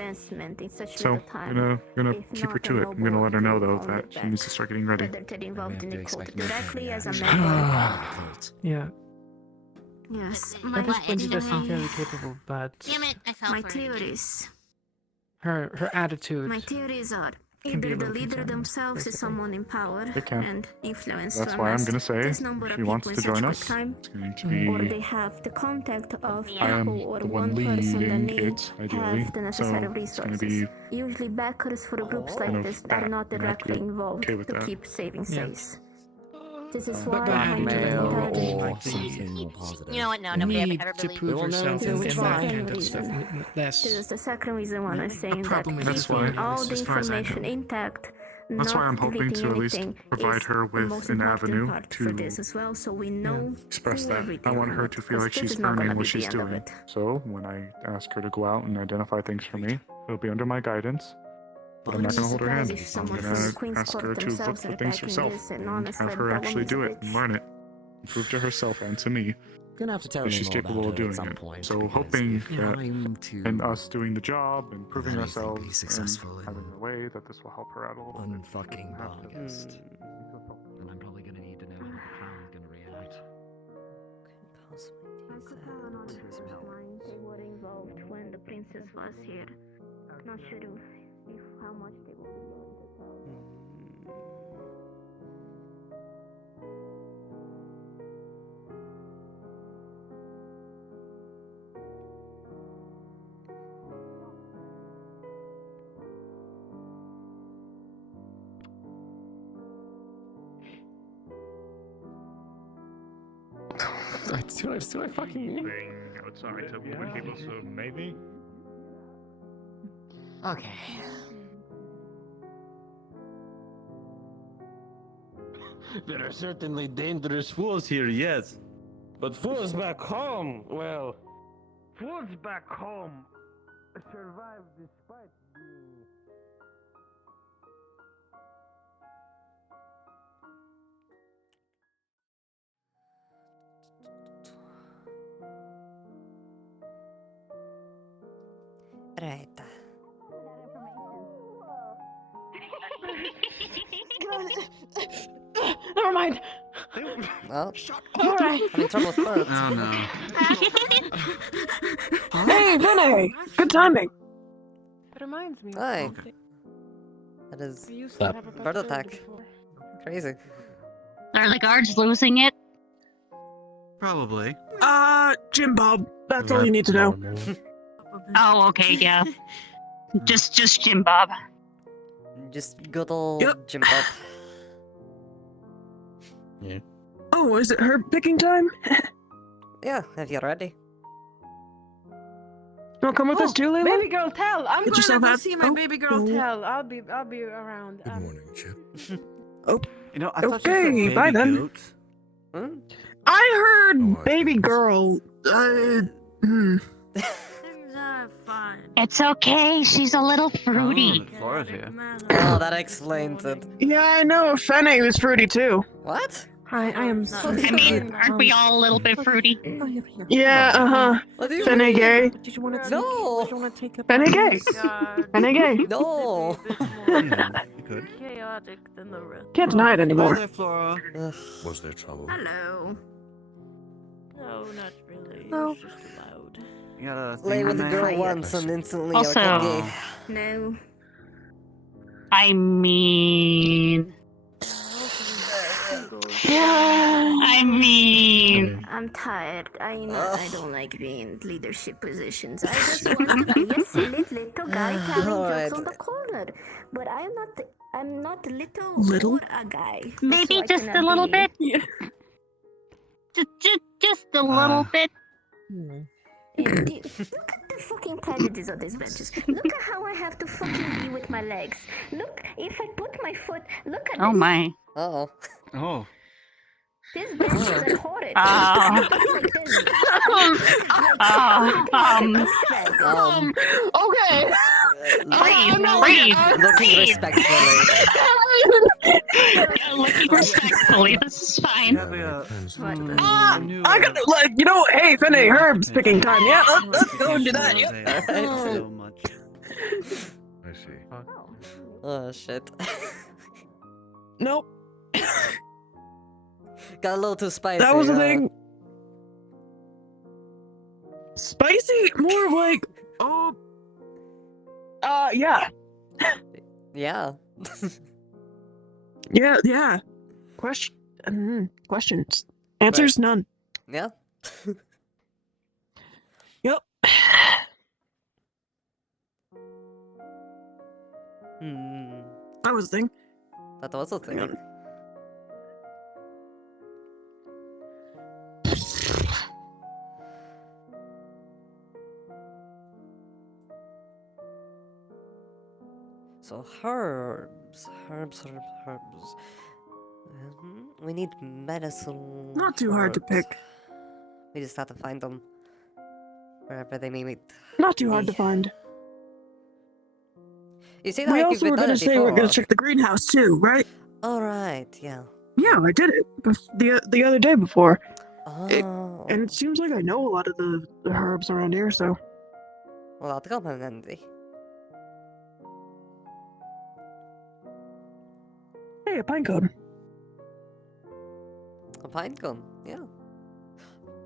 So I'm gonna keep her to it. I'm gonna let her know though that she needs to start getting ready. Whether they're involved in the cult directly as a Yeah. Yes, At this point, she does seem fairly capable, but Damn it, I fell my theories. her attitude. My theories are can be a either the little leader concerning, themselves is basically. someone in power They can. and influence That's to why I'm amass gonna say this number if of she wants people to in such join quick us, time, it's going to or be they have the contact of I am people or the one one person that leading may it, ideally. have the So necessary it's going resources. to be Usually backers for groups kind like of this that. are not I'm gonna have to be directly involved okay with to that. keep saving Yeah. face. This is But why the I'm attitude or like something more positive. You know what? No, nobody need ever to believed prove We will know herself until in we that try. kind of stuff. This is Less. the second reason why I'm saying that problem is That's keeping why- all the as far as I information know. intact, That's not why I'm hoping deleting to at least anything, provide is her the with most an important avenue part for to this as well, so we know express who that. I everything want is her with, to feel 'cause like this she's is not gonna earning be what the she's end of doing. it. So when I ask her to go out and identify things for me, it'll be under my guidance. But I'm not going to hold her hand. If I'm someone going from the to Queen's ask Court her to look themselves for are things attacking herself this, and and honestly, have her that actually woman's do a it and bitch. learn it. And prove to herself and to me Gonna have to tell that me she's more capable about of her at doing some it. point, So because hoping if that I'm to and us doing the job and proving anything ourselves be successful and having a way that this will help her out a little bit. unfucking August. And I'm probably gonna need to know how the crown's gonna react. They were involved when the princess was here. Not sure if how much they will be willing to tell. Do I fucking mean? Outside to people, so maybe. Okay. There are certainly dangerous fools here, yes. But fools back home, well. Fools back home survive despite being. Right. Never mind. Well, All right. having trouble with both. Oh no. Hey, Vinny! Good timing. It reminds me. Hi. Of something. That is We used to have a bird bird attack. before. Crazy. Are the guards losing it? Probably. Jim Bob. That's all you need to know. Oh, okay, yeah. Just Jim Bob. Just good old Jim Bob. Yeah. Oh, is it her picking time? Yeah, if you're ready. Wanna come with us too, Layla? Baby girl, tell. I'm Get gonna yourself go out. see my Oh, baby girl. oh. Tell. I'll be around. Good morning, Chip. Oh, You know, I thought you said okay, baby bye then. goat. Hmm? I heard Oh, I baby see. girl. Things are fine. fine. It's okay. She's a little fruity. Flora's here. Oh, that explains it. Yeah, I know. Fene was fruity too. What? Hi, I am so I mean, aren't we all a little bit fruity? Yeah, What do you Fene mean? gay. Did you want to No. take a Fene gay. Fene gay. No. Good. Chaotic than the rest. Can't deny it anymore. Flora. Was there trouble? Hello. No, not really. No. It's just loud. You got a Lay thing with a on girl there? once and instantly Also- you're gay. No. I mean, Yeah. I mean, I'm tired. I don't like being in leadership positions. I just want to be a silly little guy telling Alright. jokes on the corner. But I'm not little, Little? or a guy. maybe so I just a cannot little be- bit. Just a little bit. Look at the fucking prejudice of these benches. Look at how I have to fucking be with my legs. Look, if I put my foot, look at Oh this. my. Uh-oh. Oh. This bench is horrid. Ah. Like this. Okay. Breathe. Looking respectfully. Yeah, looking respectfully. This is fine. I gotta hey, Fene, Herb's picking time. Yeah, let's go and do that. Yep. So much. I see. Oh, shit. Nope. Got a little too spicy. That was the thing. Spicy? More of like, yeah. Yeah. Yeah. Questions. Answers, none. Yeah. Yep. That was the thing. That was the thing. So herbs. We need medicine. Not too hard to herbs. pick. We just have to find them wherever they may be. Not too hard to find. You see that We like also you've were done gonna it say we're gonna before. check the greenhouse too, right? All right. Yeah. Yeah, I did it the other day before. Oh. And it seems like I know a lot of the herbs around here, so. Well, that'll come in handy. Hey, a pine cone. A pine cone. Yeah.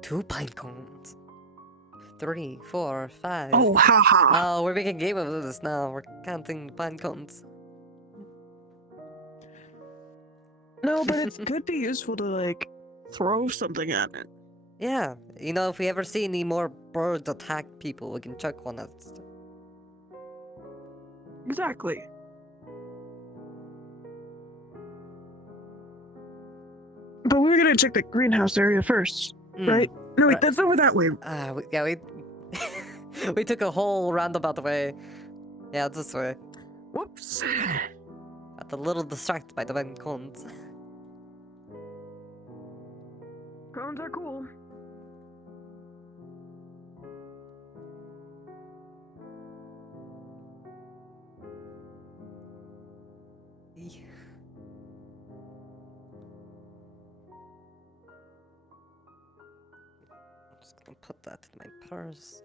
2 pine cones. 3, 4, 5. Oh, haha. Oh, we're making a game of this now. We're counting pine cones. No, but it could be useful to, like, throw something at it. Yeah. You know, if we ever see any more birds attack people, we can chuck one at them. Exactly. But we were gonna check the greenhouse area first, right? No, wait, Right. that's over that way. We we took a whole roundabout way. Yeah, it's this way. Whoops. Got a little distracted by the pine cones. Cones are cool. I'm just gonna put that in my purse.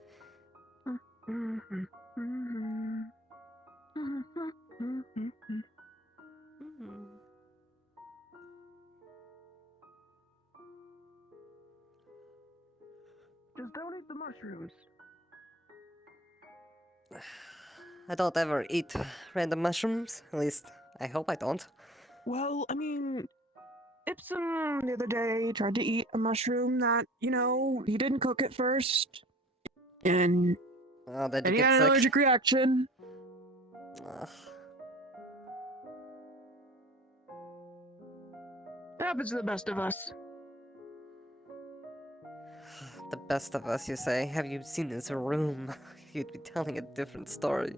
Just don't eat the mushrooms. I don't ever eat random mushrooms. At least, I hope I don't. Well, I mean, Ipsum the other day tried to eat a mushroom that, he didn't cook it first. And, Oh, did and you he get had an sick? allergic reaction. Ugh. Happens to the best of us. The best of us, you say? Have you seen his room? You'd be telling a different story.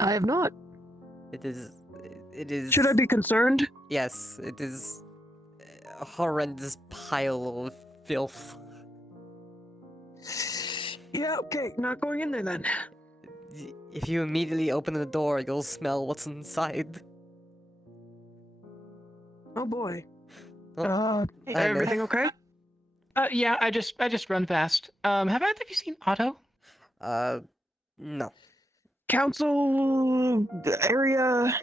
I have not. It is. Should I be concerned? Yes, it is a horrendous pile of filth. Yeah, okay, not going in there then. If you immediately open the door, you'll smell what's inside. Oh boy. I Everything okay? Yeah, I just run fast. Have either of you seen Otto? No. Council area.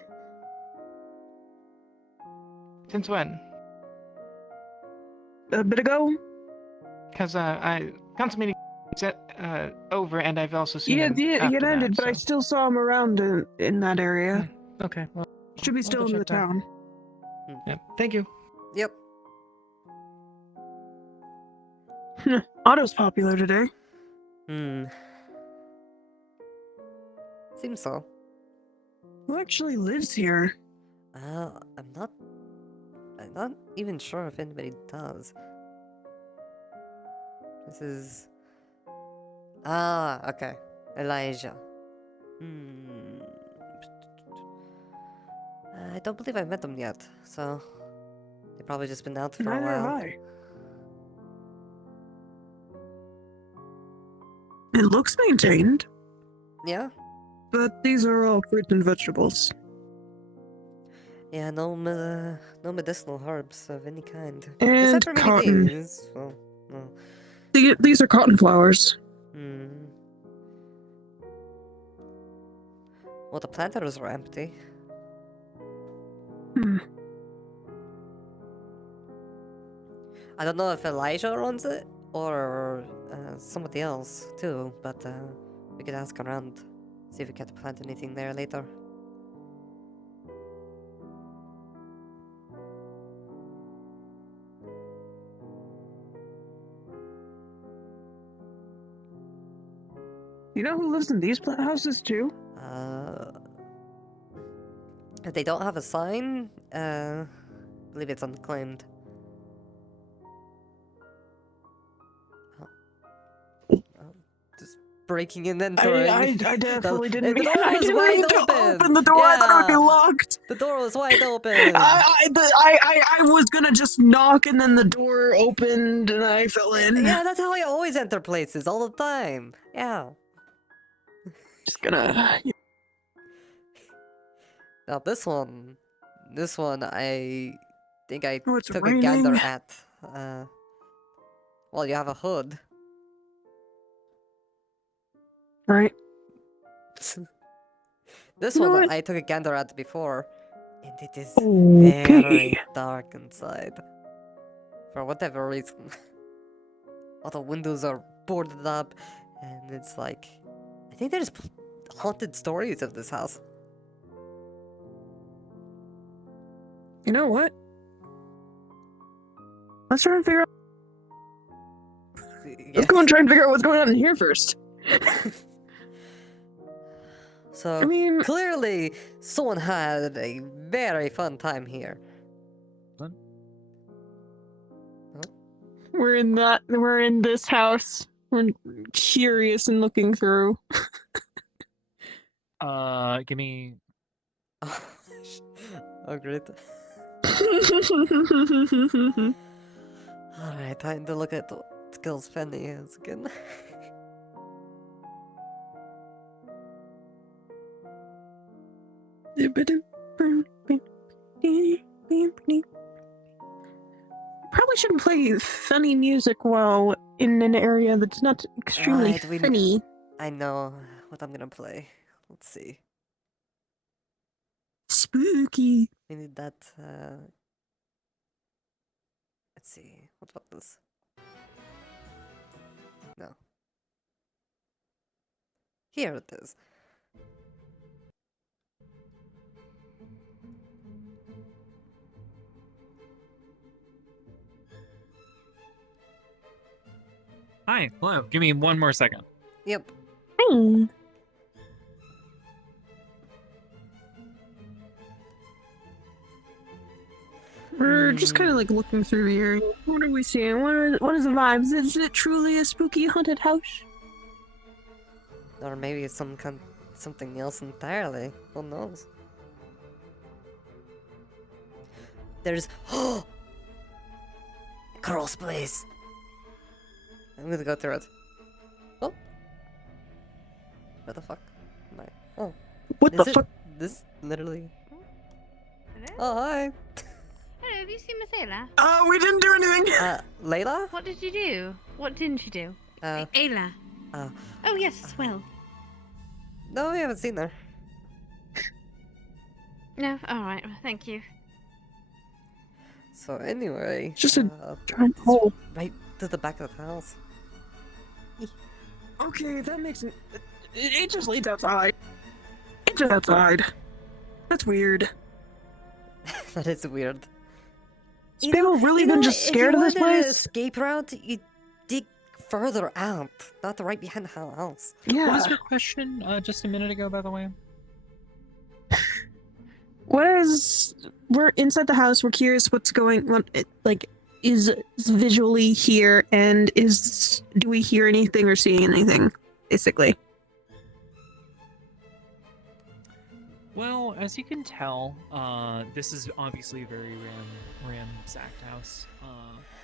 Since when? A bit ago. Because council meeting over, and I've also seen Yeah, him he after had ended, that, but I so- still saw him around in that area. Okay, well, Should be I'll still go in the check back. town. Yeah, thank you. Yep. Otto's popular today. Seems so. Who actually lives here? I'm not even sure if anybody does. This is... okay. Elijah. I don't believe I met them yet, so... They've probably just been out for Neither a have while. I. It looks maintained. Yeah? But these are all fruits and vegetables. Yeah, no medicinal herbs of any kind. And Except for maybe cotton. these. Well, no. These are cotton flowers. Well, the planters are empty. I don't know if Elijah runs it or somebody else too, but we could ask around, see if we can plant anything there later. You know who lives in these houses too? If they don't have a sign, I believe it's unclaimed. Just breaking and entering. I definitely didn't The mean door I was didn't wide mean to open. open the door. I thought it would be Yeah. locked. The door was wide open. I was gonna just knock and then the door opened and I fell in. Yeah, that's how I always enter places all the time. Yeah. Just gonna. Now this one, I think I Oh, it's took a gander raining. at. Well, you have a hood. Right. This You know one what? I took a gander at before, and it is Okay. very dark inside. For whatever reason. All the windows are boarded up, and it's like... I think there's haunted stories of this house. You know what? Let's try and figure out. Let's go and try and figure out what's going on in here first. So, I mean- clearly, someone had a very fun time here. We're in this house. We're curious and looking through. Give me. Oh, great. Alright, time to look at what skills Fenny has again. Probably shouldn't play funny music while in an area that's not extremely Alright, funny. I know what I'm gonna play. Let's see. Spooky. We need that, let's see. What about this? No. Here it is. Hi, hello. Give me one more second. Yep. Hey. We're just kind of like looking through the area. What are we seeing? What is the vibes? Is it truly a spooky haunted house? Or maybe it's something else entirely. Who knows? There's Carl's place. I'm gonna go through it. Oh, What the fuck? Oh. What the fuck? This literally. Oh, hi. Hello, have you seen Miss Ayla? Oh, we didn't do anything. Layla? What did you do? What didn't you do? Ayla. Oh, yes, well. No, we haven't seen her. No, alright, thank you. So anyway, Just a giant hole. Right to the back of the house. Okay, that makes it. It just leads outside. It's just outside. That's weird. That is weird. Is people really been just scared of this If you wanted an place? escape route, you dig further out, not right behind the house. Yeah. What was your question just a minute ago, by the way? We're inside the house. We're curious what's going on. Is visually here, and do we hear anything or see anything? Basically. Well, as you can tell, this is obviously a very ransacked house,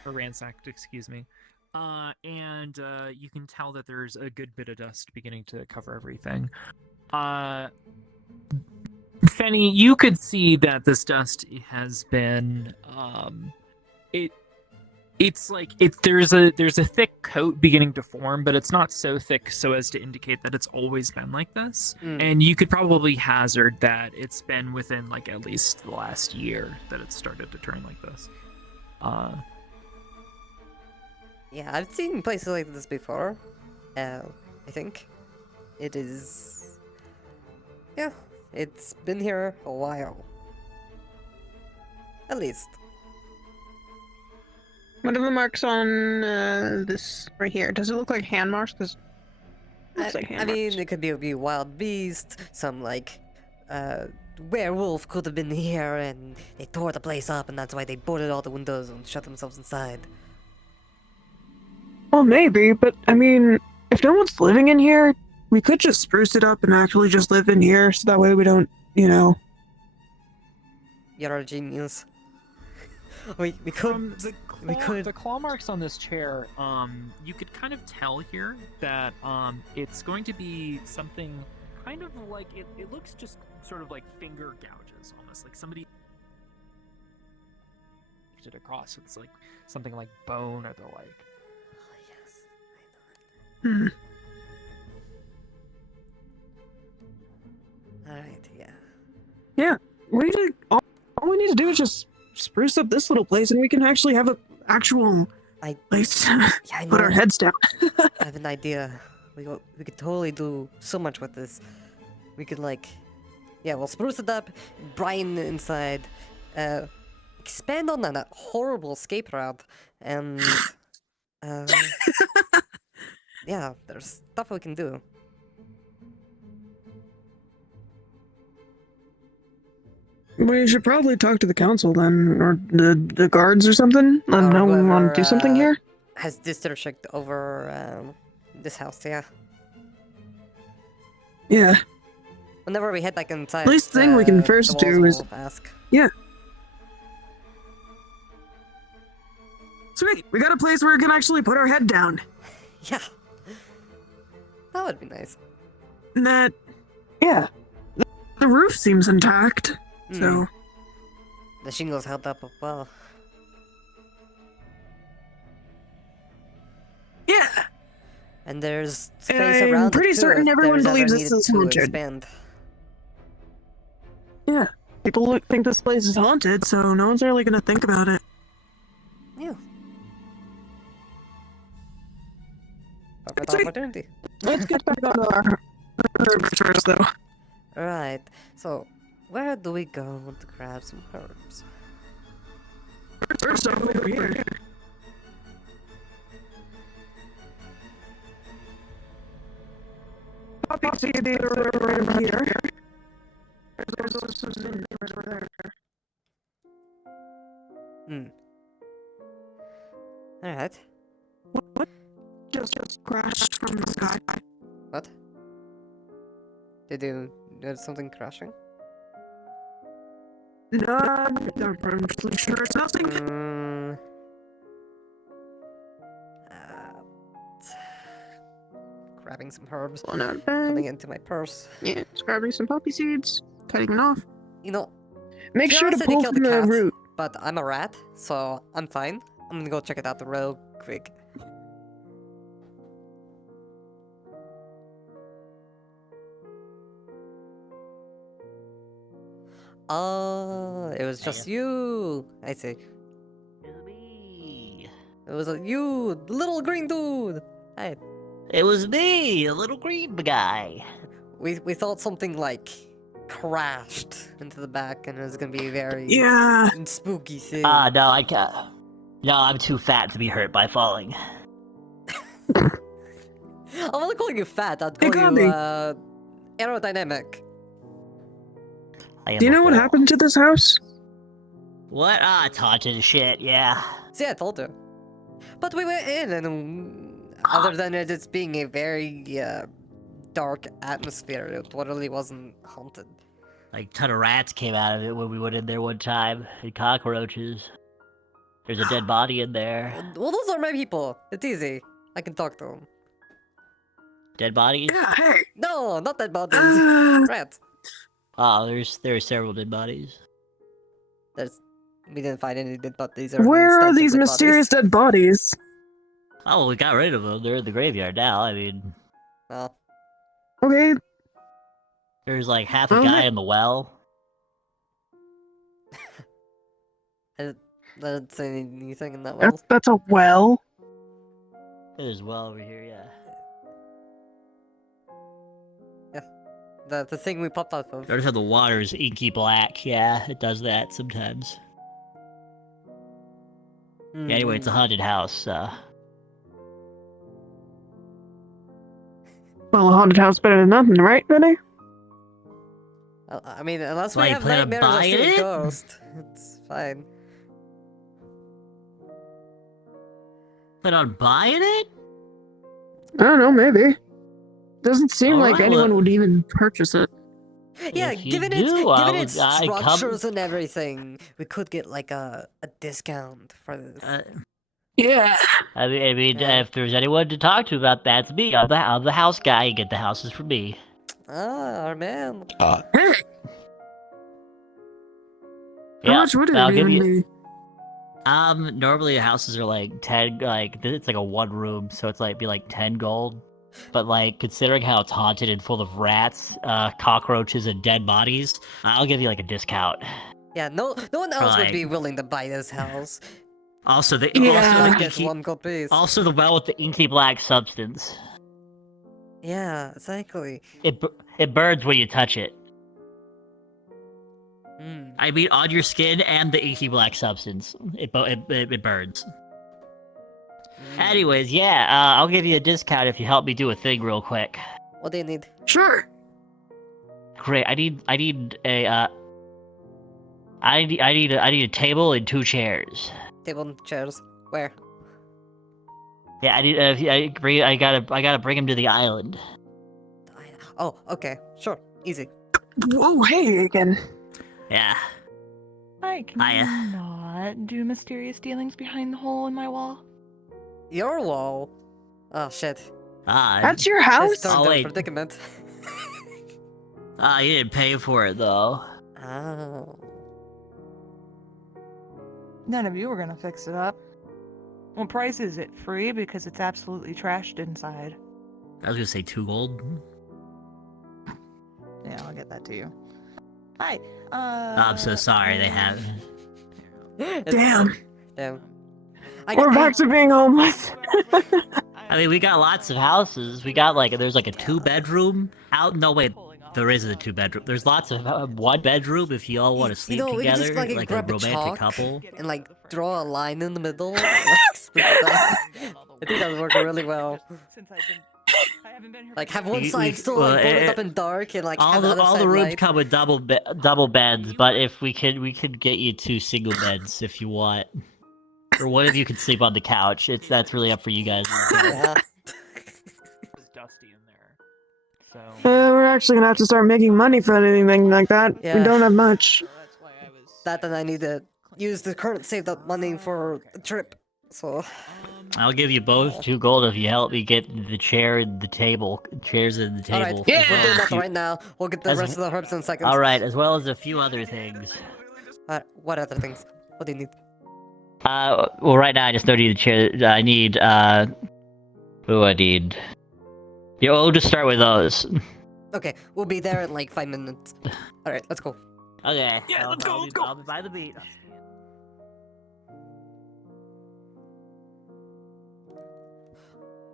or ransacked, excuse me. And you can tell that there's a good bit of dust beginning to cover everything. Fenny, you could see that this dust has been, there's a thick coat beginning to form, but it's not so thick so as to indicate that it's always been like this. And you could probably hazard that it's been within at least the last year that it's started to turn like this. Yeah, I've seen places like this before. I think it is. Yeah, it's been here a while. At least. What are the marks on this right here? Does it look like hand marks? Because looks like hand I mean, it could be a wild beast. Some werewolf could have been here, and they tore the place up, and that's why they boarded all the windows and shut themselves inside. Well, maybe, but I mean, if no one's living in here, we could just spruce it up and actually just live in here, so that way we don't, You're a genius. we could. From the claw marks on this chair, you could kind of tell here that it's going to be something kind of like it looks just sort of like finger gouges, almost like somebody it across. It's like something like bone or the like. Alright, yeah. Yeah, all we need to do is just spruce up this little place, and we can actually have an actual place to put our heads down. I have an idea. We could totally do so much with this. We could we'll spruce it up, brine inside, expand on that horrible escape route, and yeah, there's stuff we can do. We should probably talk to the council then, or the guards or something. Let them know we want to do something here. Has district over this house, yeah. Yeah. Whenever we head inside, Least thing we can first do is ask. Yeah. Sweet, we got a place where we can actually put our head down. Yeah. That would be nice. And yeah. The roof seems intact, so. The shingles held up well. Yeah. And there's space around I'm pretty it too, certain if everyone there's ever believes this needed is to haunted. expand. Yeah. People think this place is haunted, so no one's really gonna think about it. Yeah. Perfect Sweet. opportunity. Let's get back on our herbs first, though. Alright, so where do we go to grab some herbs? First off, over here. Poppy seed are around here. There's also some neighbors over there. Alright. What just crashed from the sky? What? Did something crashing? No, I'm not really sure. It's nothing. grabbing some herbs, Pulling out a putting bag. it into my purse. Yeah, just grabbing some poppy seeds, cutting it off. You know, Make sure to Kiara said he pull killed from a the cat, root. but I'm a rat, so I'm fine. I'm gonna go check it out real quick. Oh, it was just you. I see. It was you, the little green dude. Hi. It was me, a little green guy. We thought something like crashed into the back, and it was gonna be a very spooky thing. No, I can't. No, I'm too fat to be hurt by falling. I'm not calling you fat. I'd call you aerodynamic. Do you know what happened to this house? What? It's haunted as shit, yeah. See, I told you. But we went in, and other than it just being a very dark atmosphere, it totally wasn't haunted. Like, a ton of rats came out of it when we went in there one time, and cockroaches. There's a dead body in there. Well, those are my people. It's easy. I can talk to them. Dead bodies? Yeah, hey. No, not dead bodies. Rats. Oh, there are several dead bodies. We didn't find any dead bodies. Where are these mysterious dead bodies? Oh, we got rid of them. They're in the graveyard now. I mean, well, okay. There's like half a guy in the well. I didn't say anything in that well. That's a well. There's a well over here, yeah. The thing we popped out of. Notice how the water is inky black. Yeah, it does that sometimes. Yeah, anyway, it's a haunted house, so... Well, a haunted house better than nothing, right, Vinny? I mean, unless we Why, you have plan on nightmares of buying seeing it? ghosts, it's fine. Plan on buying it? I don't know, maybe. Doesn't seem like Alright, anyone well- would even purchase it. Yeah, If you given do, its I come- structures and everything, we could get like a discount for this. Yeah. I mean, if there's anyone to talk to about that, it's me. I'm the house guy. You get the houses from me. Ah, our man. How Yeah, much would it I'll give even you- be? Normally houses are like 10, it's like a one room, so it's be like 10 gold. But considering how it's haunted and full of rats, cockroaches, and dead bodies, I'll give you a discount. Yeah, no one else would Right. be willing to buy this house. Also, I guess one gold piece. also the well with the inky black substance. Yeah, exactly. It burns when you touch it. Mm. I mean, on your skin and the inky black substance. It burns. Anyways, yeah, I'll give you a discount if you help me do a thing real quick. What do you need? Sure. Great. I need a table and 2 chairs. Table and chairs. Where? Yeah, I gotta bring him to the island. Oh, okay. Sure. Easy. Whoa, hey again. Yeah. Hi, can Hiya. you not do mysterious dealings behind the hole in my wall? Your wall? Oh, shit. That's your This house? turned Oh, into a wait. predicament. You didn't pay for it though. Oh. None of you were gonna fix it up. What price is it? Free because it's absolutely trashed inside. I was gonna say 2 gold. Yeah, I'll get that to you. Hi. I'm so sorry they have. Damn. Damn. We're back to being homeless. I mean, we got lots of houses. We got there's a 2-bedroom out. No, wait, there isn't a 2-bedroom. There's lots of 1-bedroom if you all want to sleep we can together, just, like a grab romantic chalk couple. and draw a line in the middle. Split it up. I think that would work really well. Have one side still boarded up in dark and all have the other all side the rooms light. come with double beds, but if we could get you 2 single beds if you want, or one of you can sleep on the couch. That's really up for you guys. Yeah. We're actually gonna have to start making money for anything like that. Yeah. We don't have much. That and I need to use the current saved up money for the trip. So I'll give you both 2 gold if you help me get the chair and the table. Chairs and the table. Alright, we're doing that right now. We'll get the rest of the herbs in a second. Alright, as well as a few other things. What other things? What do you need? Well, right now I just don't need a chair. I need, What do I need? Yeah, we'll just start with those. Okay, we'll be there in like 5 minutes. Alright, let's go. Okay. Yeah, let's go, let's go. I'll be by the beat.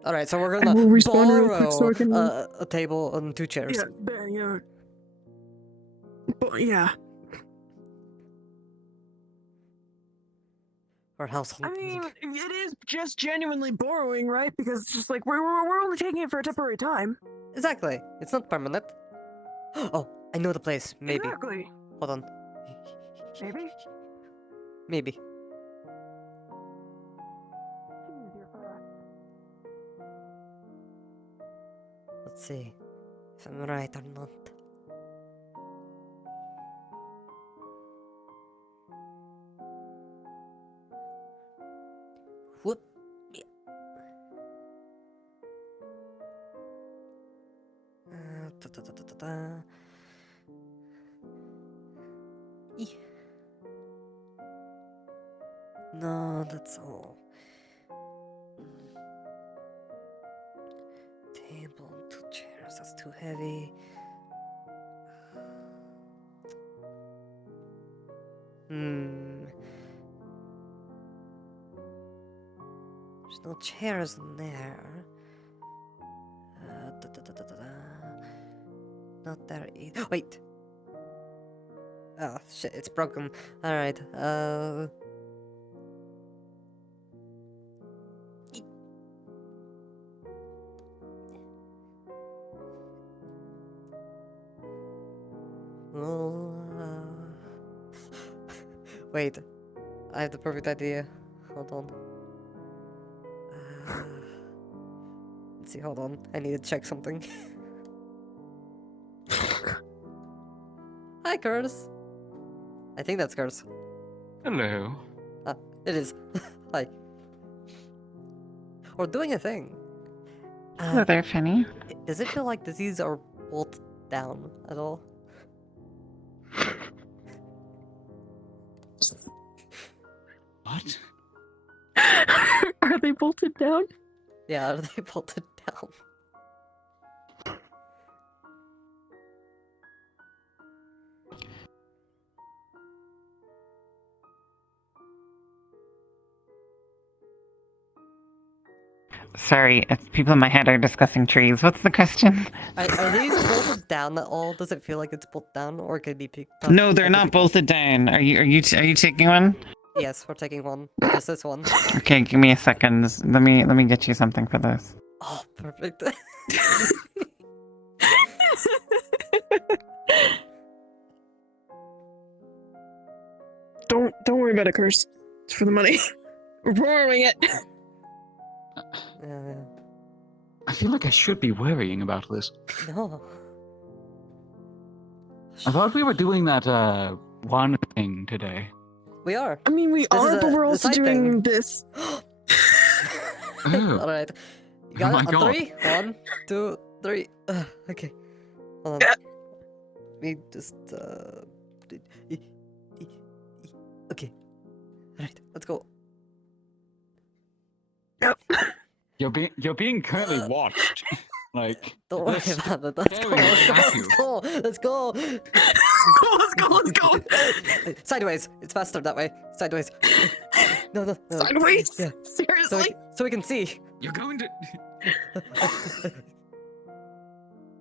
Alright, so we're gonna will respawn real quick so I borrow can- a table and 2 chairs. Yeah. But yeah. Or household. I mean, it is just genuinely borrowing, right? Because it's just like we're only taking it for a temporary time. Exactly. It's not permanent. Oh, I know the place. Maybe. Exactly. Hold on. Maybe. Maybe. Let's see if I'm right or not. Whoop. Yeah. Eeh. No, that's all. Table, 2 chairs, that's too heavy. There's no chairs in there. Not there either. Wait! Oh shit, it's broken. Alright, Wait, I have the perfect idea. Hold on. Let's see, hold on. I need to check something. Hi, Curtis. I think that's Curtis. Hello. It is. Hi. We're doing a thing. Hello there, Fenny. Does it feel like these are bolted down at all? What? Are they bolted down? Yeah, are they bolted down? Sorry, people in my head are discussing trees. What's the question? Are these bolted down at all? Does it feel like it's bolted down, or could it be picked up? No, they're not bolted down. Are you taking one? Yes, we're taking one. Just this one. Okay, give me a second. Let me get you something for this. Oh, perfect. Don't worry about it, Curse. It's for the money. We're borrowing it. I feel like I should be worrying about this. No. I thought we were doing that one thing today. We are. I mean, we This are, is but a- we're the also side doing thing. this. Alright. You got Oh it my on God. 3? 1, 2, 3. Okay. Hold on. We just okay. Alright, let's go. You're being currently watched. Like, Don't worry that's about it. Let's go. staring Let's go. at you. Let's go. Let's go. Sideways. It's faster that way. Sideways. No. Sideways? Yeah. Seriously? So we can see. You're going to.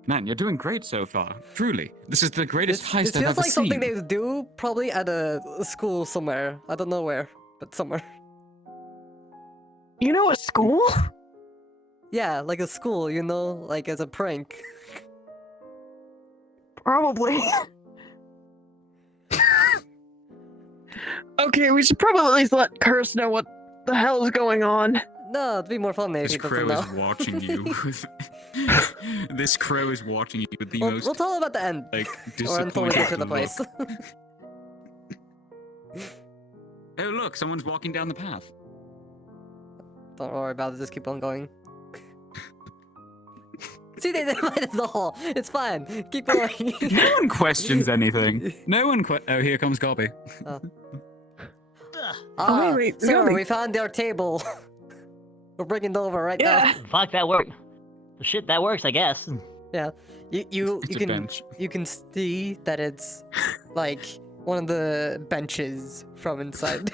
Man, you're doing great so far. Truly, this is the greatest heist This I've feels ever like seen. something they would do probably at a school somewhere. I don't know where, but somewhere. You know a school? Yeah, like a school, you know, like as a prank. Probably. Okay, we should probably at least let Curse know what the hell is going on. No, it'd be more fun if This he doesn't crow know. is watching you. This crow is watching you with the most. We'll tell him at the end. Like, Or until we get to the disappointed place. Oh look, someone's walking down the path. Don't worry about it. Just keep on going. See, they divided the hall. It's fine. Keep going. No one questions anything. No one oh, here comes Gobby. wait, sir, Gobby. we found your table. We're bringing it over right now. Fuck, that worked. Shit, that works, I guess. Yeah. You It's a can bench. you can see that it's like one of the benches from inside.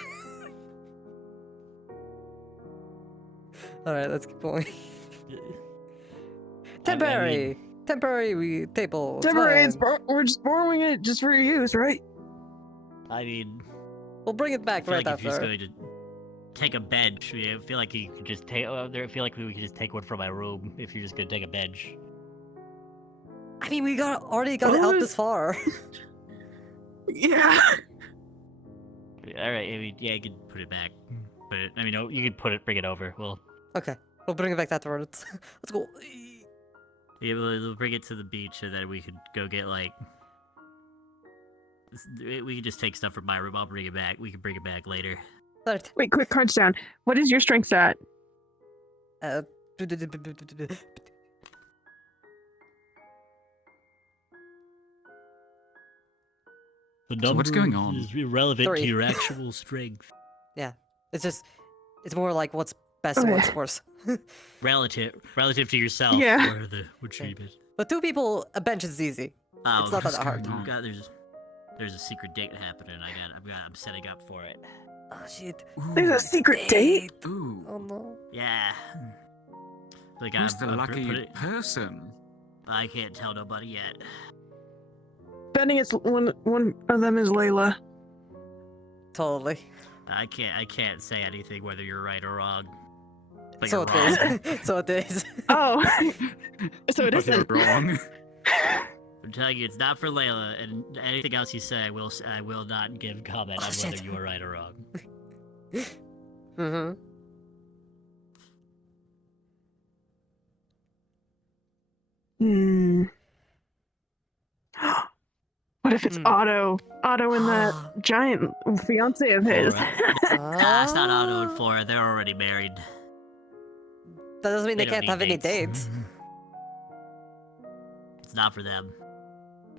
All right, let's keep going. Temporary table. it's Temporary, fine. we're just borrowing it just for your use, right? I mean, We'll bring it I back feel right like if you're just after. going to take a bench, I feel like you could just take. I feel like we could just take one from my room if you're just gonna take a bench. I mean, we already got it out this far. Yeah. All right, I mean, yeah, you could put it back. But I mean, no, you could bring it over. Okay, we'll bring it back afterwards. Let's go. Yeah, we'll bring it to the beach so that we could go get like. We could just take stuff from my room. I'll bring it back. We can bring it back later. Wait, quick crunch down. What is your strength at? The So what's going number on? is irrelevant 3. to your actual strength. Yeah, it's more like what's best and what's worse. Relative to yourself. Yeah. Or the would you be? But 2 people, a bench is easy. Oh, It's not that hard. There's a secret date happening. I'm setting up for it. Oh shit. There's a secret date? Ooh. Oh no. Yeah. Like Who's the put lucky it- person? I can't tell nobody yet. Betting it's one of them is Layla. Totally. I can't say anything whether you're right or wrong. But So you're wrong. it is. So it is. Oh. So it But you're isn't. wrong. I'm telling you, it's not for Layla, and anything else you say, I will not give comment on whether you are right or wrong. Mm-hmm. Hmm. What if it's Otto? Otto and that giant fiance of his. Nah, it's not Otto and Flora. They're already married. That doesn't mean they They don't can't have any need dates. dates. It's not for them.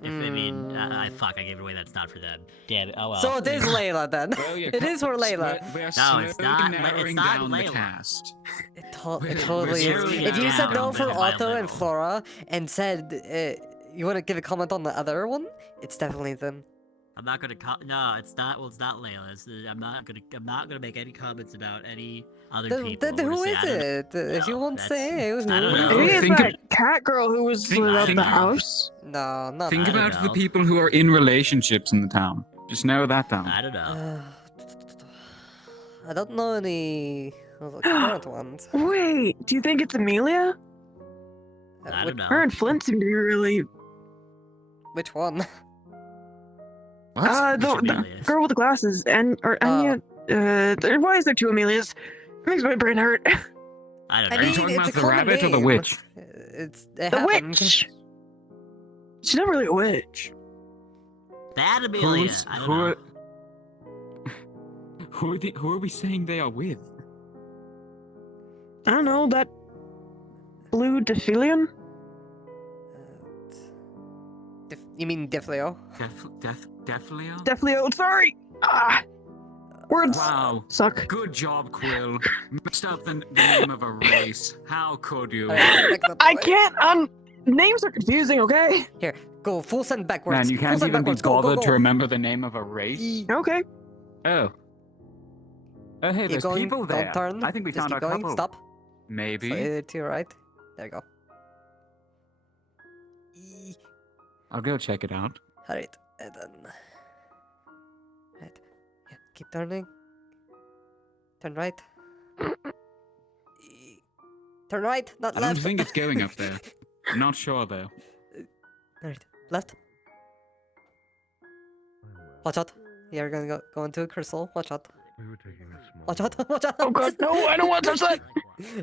I mean, I gave it away. That's not for them. Damn it. Oh well. So it is Layla then. It is for Layla. We're No, slowly it's not. narrowing It's not down the Layla. cast. It We're totally is. zeroing If you said down no the for middle. Otto and Flora and said you want to give a comment on the other one, it's definitely them. I'm not gonna. No, it's not. Well, it's not Layla. I'm not gonna make any comments about any other people. Then We're who just is saying, it? If you won't say, who? I don't know. Maybe it's Think that cat girl who was at the house. No, not Think that. about the people who are in relationships in the town. Just narrow that down. I don't know. I don't know any of the current ones. Wait, do you think it's Amelia? I don't know. Her and Flint seem to be really. Which one? The girl with the glasses and Anya. Why is there 2 Amelias? It makes my brain hurt. I don't I know. Are you mean, talking it's about a the common rabbit or the name. witch? It The happens. witch. She's not really a witch. That Amelia. Who's, I don't who, know. are, who are we saying they are with? I don't know, that blue Dephilion? You mean Defleo? Defleo? Deflio, sorry! Words Wow. suck. Good job, Quill. Messed up the name of a race. How could you? I can't, names are confusing, okay? Here, go full send backwards. Man, you Full can't send even be backwards. Go, go, bothered go. to remember the name of a race? Okay. Oh. Oh, hey, Keep there's going, people there. Don't turn. I think we Just found keep our going. couple. Stop. Maybe. Slightly to your right. There you go. I'll go check it out. Alright, and then... Right. Yeah, keep turning. Turn right. Turn right, not I left. don't think it's going up there. I'm not sure, though. Alright, left. Watch out. You're gonna go into a crystal. Watch out. Watch out, watch out. Oh god, no, I don't want to touch that!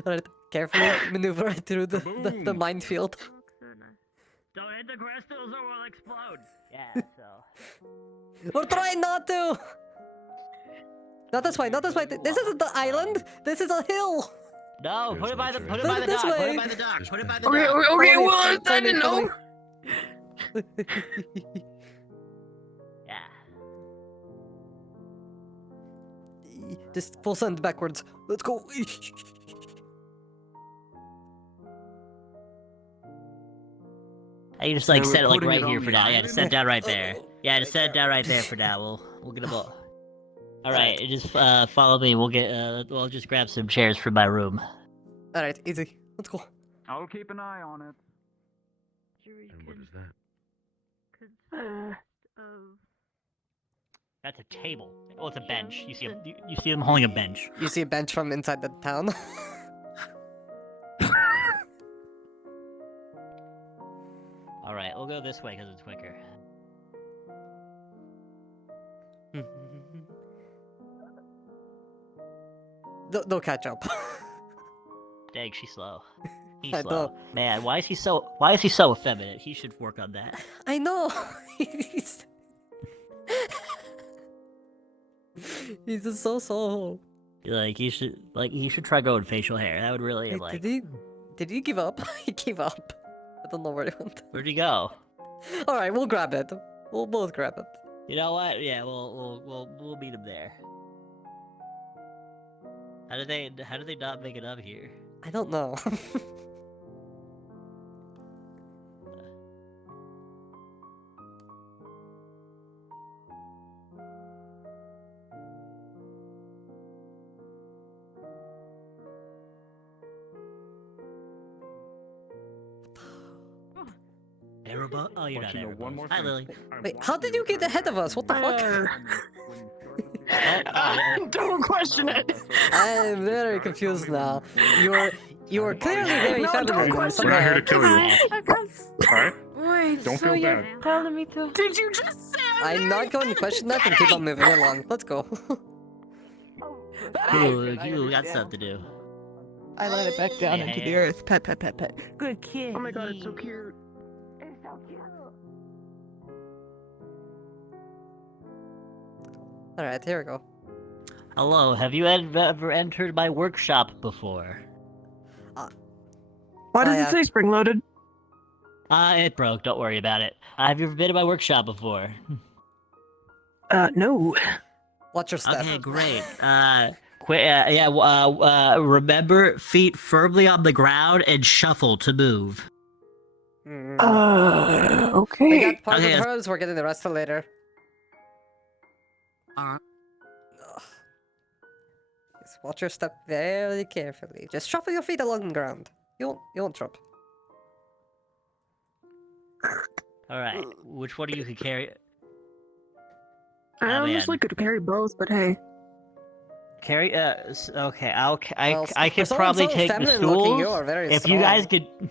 Alright, carefully maneuver right through the minefield. Don't hit the crystals or we'll explode. Yeah, so. We're trying not to! Not this way, not this way. This isn't the island! This is a hill! No, put it by the dock. Put it by the dock. Put it by the Okay, dock. okay, well, I didn't know. Yeah. Just full send backwards. Let's go. You just like Yeah, set it we're like putting right it here on for the now. Yeah, just set it down right there. Yeah, just set it down right there for now. We'll get a ball. All right, just follow me. We'll just grab some chairs from my room. All right, easy. Let's go. I'll keep an eye on it. And what is that? That's a table. Oh, it's a bench. You see them holding a bench. You see a bench from inside the town. All right, we'll go this way because it's quicker. They'll catch up. Dang, she's slow. He's I slow. know. Man, why is he so effeminate? He should work on that. I know. He's just so. Like you should try growing facial hair. That would really like. Did he give up? He gave up. I don't know where he went. Where'd he go? All right, we'll grab it. We'll both grab it. You know what? Yeah, we'll meet him there. How did they not make it up here? I don't know. Aerobot? Oh, you're not Aerobot. Hi, Lily. Wait, how did you get ahead of us? What the fuck? Don't question it. I'm very confused now. You're clearly very feminine. We're not here to kill you. Alright? Wait, Don't so feel you're bad. telling me to... Did you just say I'm not going to question that and keep on moving along. Let's go. Ooh, you got stuff to do. I let it back down into the earth. Pet, pet, pet, pet. Good kid. Oh my god, it's so cute. It's so cute. Alright, here we go. Hello, have you ever entered my workshop before? Why does it say spring loaded? It broke. Don't worry about it. Have you ever been to my workshop before? No. Watch your step. Okay, great. Remember, feet firmly on the ground and shuffle to move. Okay. We got part Okay, of the herbs, we're getting the rest of later. Just watch your step very carefully. Just shuffle your feet along the ground. You won't trip. Alright, which one of you can carry? I honestly could carry both, but hey. Carry, okay, I for could someone probably so take the feminine looking, stools. you are very If you guys strong. could...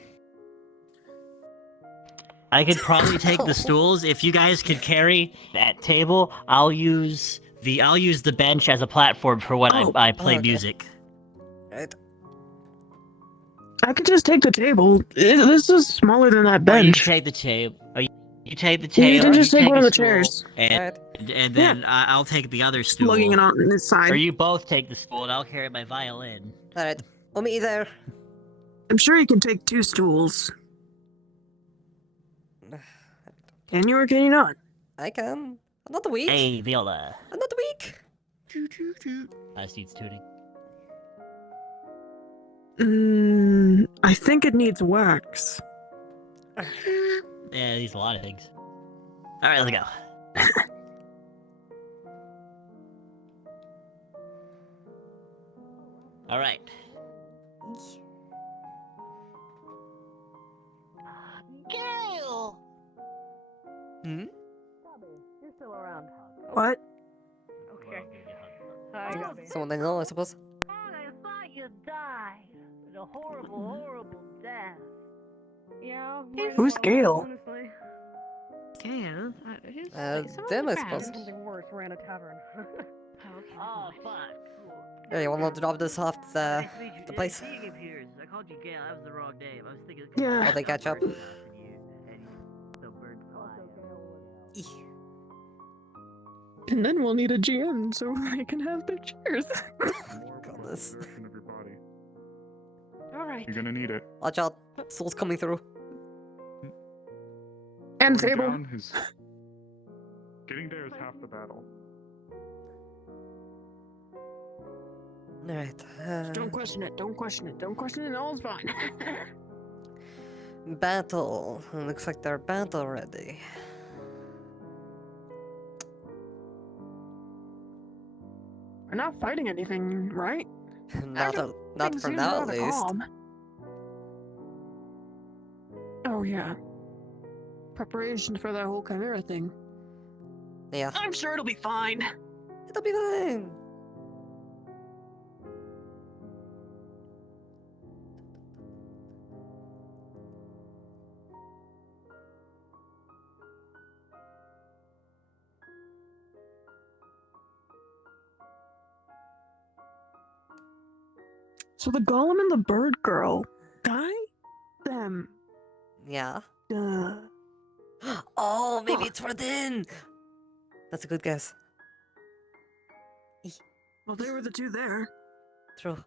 I could probably take the stools. If you guys could carry that table, I'll use the bench as a platform for when I play music. Right. I could just take the table. This is smaller than that bench. You take the table. You take the table. You can just take one of the stool, chairs. And then I'll take the other stool. Lugging it on this side. Or you both take the stool and I'll carry my violin. Alright, we'll meet you there. I'm sure you can take 2 stools. Can you or can you not? I can. I'm not weak. Hey, Viola. I'm not weak. Seats tuning. I think it needs wax. Yeah, these a lot of things. Alright, let's go. Alright. Gale! Hmm? You're still around. What? Okay. Hi, Gabby. Someone I know, I suppose. I thought you died. A horrible, horrible death. Yeah. Who's Gale? Honestly. Gale? Them, I suppose. Something worse. We're in a tavern. Oh, fuck. Yeah, you want to drop this off the place? I called you Gale. That was the wrong name. I was thinking. Yeah. Will they catch up? And then we'll need a GM so they can have their chairs. Goodness. right. You're gonna need it. Watch out. Soul's coming through. And Going table. down is- Getting there is half the battle. Alright. Don't question it. Don't question it. Don't question it. All's fine. Battle. Looks like they're battle ready. We're not fighting anything, right? not for now, at least. Calm. Oh yeah. Preparation for that whole chimera thing. Yeah. I'm sure it'll be fine. It'll be fine. So the golem and the bird girl, guy, them. Yeah. Duh. Oh, maybe it's for then. That's a good guess. Well, they were the two there. True.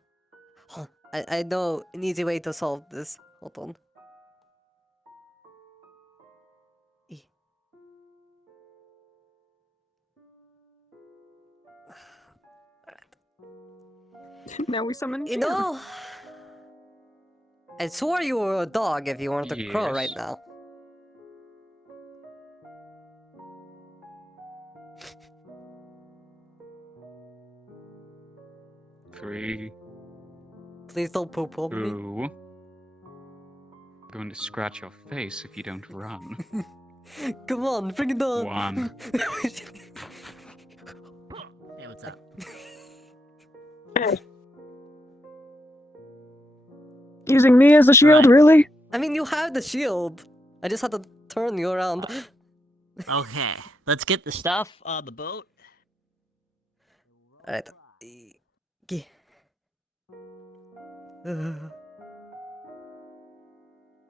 Hold on. I know an easy way to solve this. Hold on. Now we summon You know, I swore you were a dog if you weren't a crow Yes. right now. Three, Please don't poop on me. two. I'm going to scratch your face if you don't run. Come on, bring it on. One. Hey, what's up? Using me as a shield, really? I mean, you have the shield. I just had to turn you around. Okay, let's get the stuff on the boat. Alright.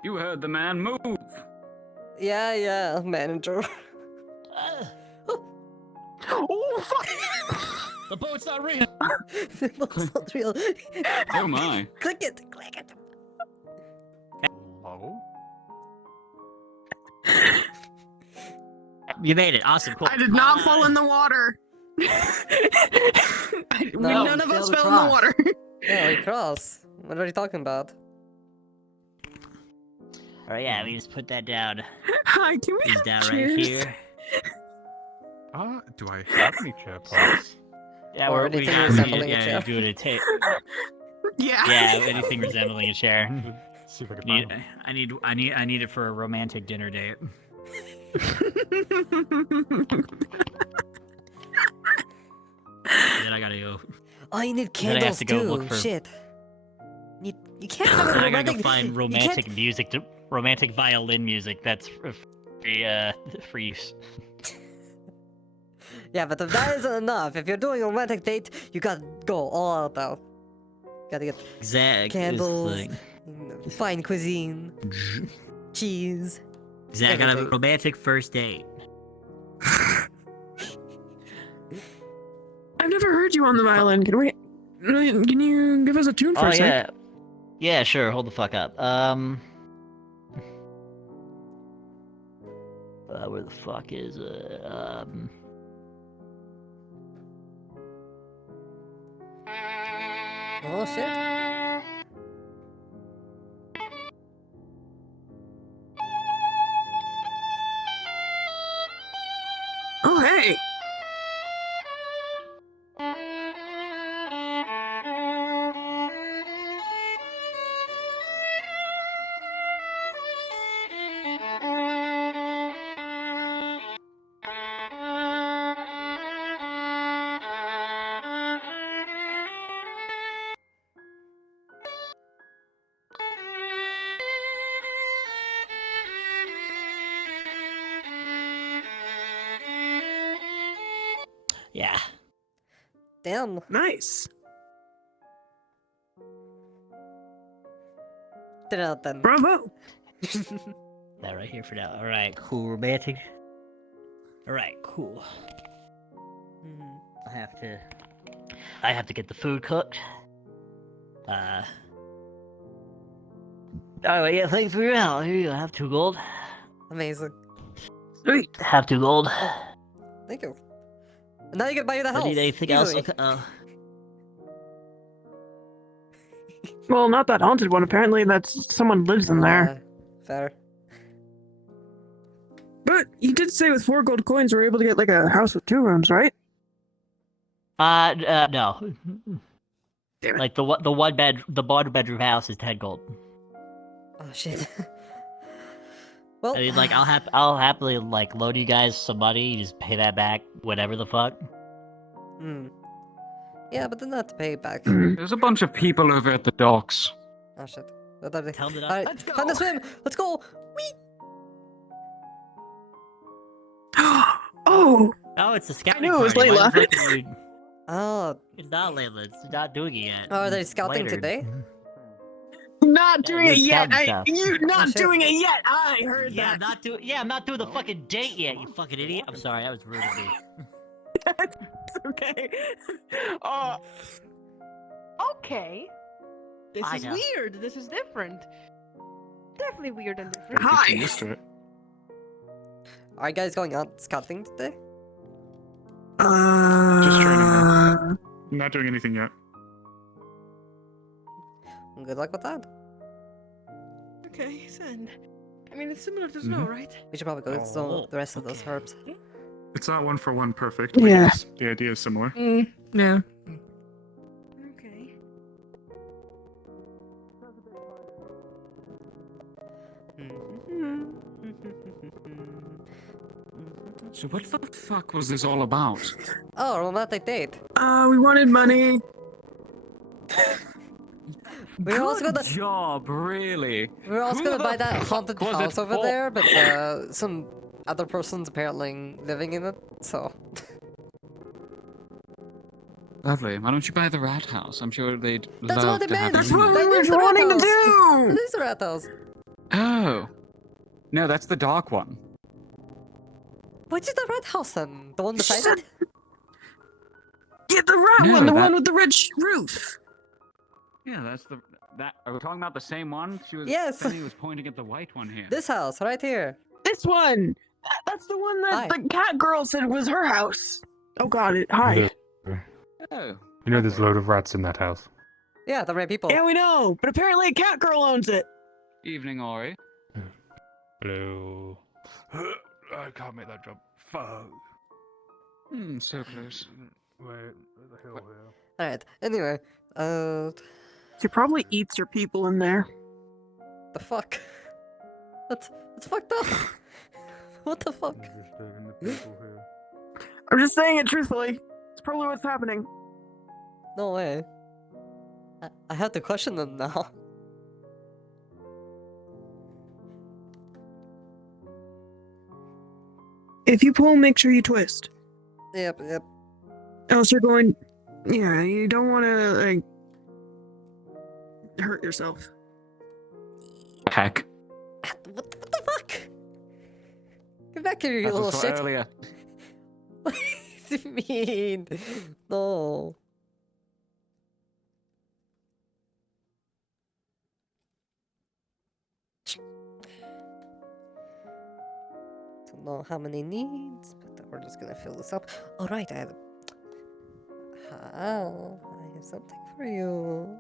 You heard the man move. Yeah, manager. Oh, fuck! The boat's not real. The boat's not real. Oh my. Click it. Hello? You made it. Awesome. Cool. I did not fall in the water. None of us fell in the water. Yeah, we cross. What are you talking about? Alright, yeah, we just put that down. Hi, can we He's have down cheers? right here. Do I have any chair parts? Yeah, Or we anything have resembling a yeah, chair. doing a tape. Yeah. Yeah, anything resembling a chair. See if I can find them. I need it for a romantic dinner date. Then I gotta go. Oh, you need Then I have candles to go too. look for. Shit. You can't have a Then I romantic. gotta go find you romantic can't- music, romantic violin music. That's for use. Yeah, but if that isn't enough, if you're doing a romantic date, you gotta go all out though. Gotta get Zach candles, is fine cuisine, cheese. Zach got a everything. romantic first date. I've never heard you on the violin. Can you give us a tune for Oh a sec? yeah, yeah, sure. Hold the fuck up. Where the fuck is Oh shit. Oh hey. Yeah. Damn. Nice. Did it out then. Bravo. That right here for now. All right, cool, romantic. All right, cool. I have to get the food cooked. Alright, yeah, thanks for your help. Here you go, have 2 gold. Amazing. Sweet. Have 2 gold. Thank you. And now you can buy you the house. Need anything easily. else? Well, not that haunted one. Apparently, that's someone lives in there. Fair. But you did say with 4 gold coins, we're able to get like a house with 2 rooms, right? No. Like the one bedroom house is 10 gold. Oh shit. Well, I mean, like I'll happily like loan you guys some money. You just pay that back, whatever the fuck. Yeah, but then not to pay it back. There's a bunch of people over at the docks. Oh shit. What are they? Tell them Alright, Let's go. time to swim. Let's go. Whee! Oh. Oh, it's the scouting. I knew it was party. Why Layla. the fuck are you- Oh. It's not Layla. It's not doing it yet. Oh, are they scouting Later. today? Not doing you're it yet. scouting stuff. You're not shit. doing it yet. I heard Yeah, that. I'm not doing the fucking date yet. You fucking idiot. I'm sorry. That was rude of me. It's okay. Okay. This I is know. weird. This is different. Definitely weird and different. Gotta get used to it. Are you guys going out scouting today? Just training her. Not doing anything yet. Good luck with that. Okay, then. I mean, it's similar to snow, right? We should probably go get some the rest of those herbs. It's not 1 for 1 perfect. but Yeah. yes, the idea is similar. Yeah. Okay. So what the fuck was this all about? Oh, romantic date. We wanted money. We were also Good gonna job, really. we were also Who gonna the buy that fuck haunted was it house over for? there, but some other person's apparently living in it, so Lovely. Why don't you buy the rat house? I'm sure they'd that's love what to it have meant. you. That's what we That were is the rat wanting to house. do. That is the rat house. Oh. No, that's the dark one. Which is the rat house then? The one beside it? Get the rat No, one, the that- one with the red roof. Yeah, that's the that. Are we talking about the same one? She was. Yes. Penny was pointing at the white one here. This house, right here. This one. That's the one that Hi. the cat girl said was her house. Oh god, hi. Oh. You know there's a load of rats in that house. Yeah, the right people. Yeah, we know, but apparently a cat girl owns it. Evening, Ori. Hello. I can't make that jump. Fuck. So close. Wait, the hell here. Alright, anyway, She probably eats her people in there. the fuck? That's fucked up. What the fuck? I'm just saying it truthfully. It's probably what's happening. No way. I have to question them now. If you pull, make sure you twist. Yep. Else you're going... Yeah, you don't want to, like... hurt yourself. Heck. What the fuck? Get back here, you That's little what shit. earlier. What do you mean? No. Don't know how many needs, but we're just gonna fill this up. All right, I have something for you.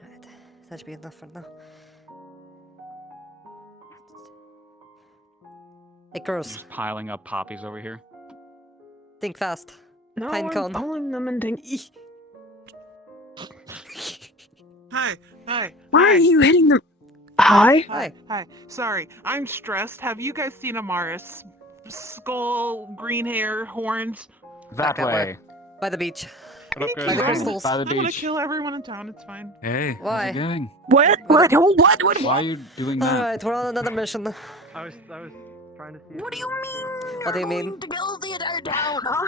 Alright, that should be enough for now. Hey, girls, Just piling up poppies over here. think fast. No, Pine I'm cone. pulling them and think... Hi. Why are you hitting them? Hi? Hi. Sorry, I'm stressed. Have you guys seen Amaris? Skull, green hair, horns. That way. By the beach. What up, guys? By the crystals. By the I want to beach. kill everyone in town. It's fine. Hey, Why? how's it going? What? What? What? Why are you doing that? Alright, we're on another mission. I was trying to see. What do you mean? What do you mean? To build the entire town, huh?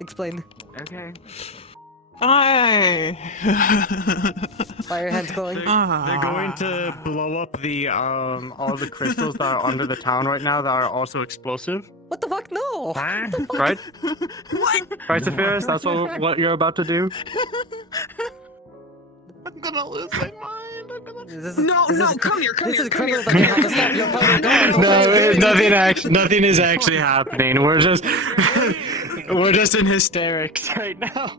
Explain. Okay. Hi. Why are your hands glowing? They're going to blow up the all the crystals that are under the town right now that are also explosive. What the fuck? No! What the fuck? Right? Right, Sephiroth? That's what you're about to do? I'm gonna lose my mind. No, come here, This is criminal that you have to stop your fucking guard. No, nothing is actually happening. We're just in hysterics right now.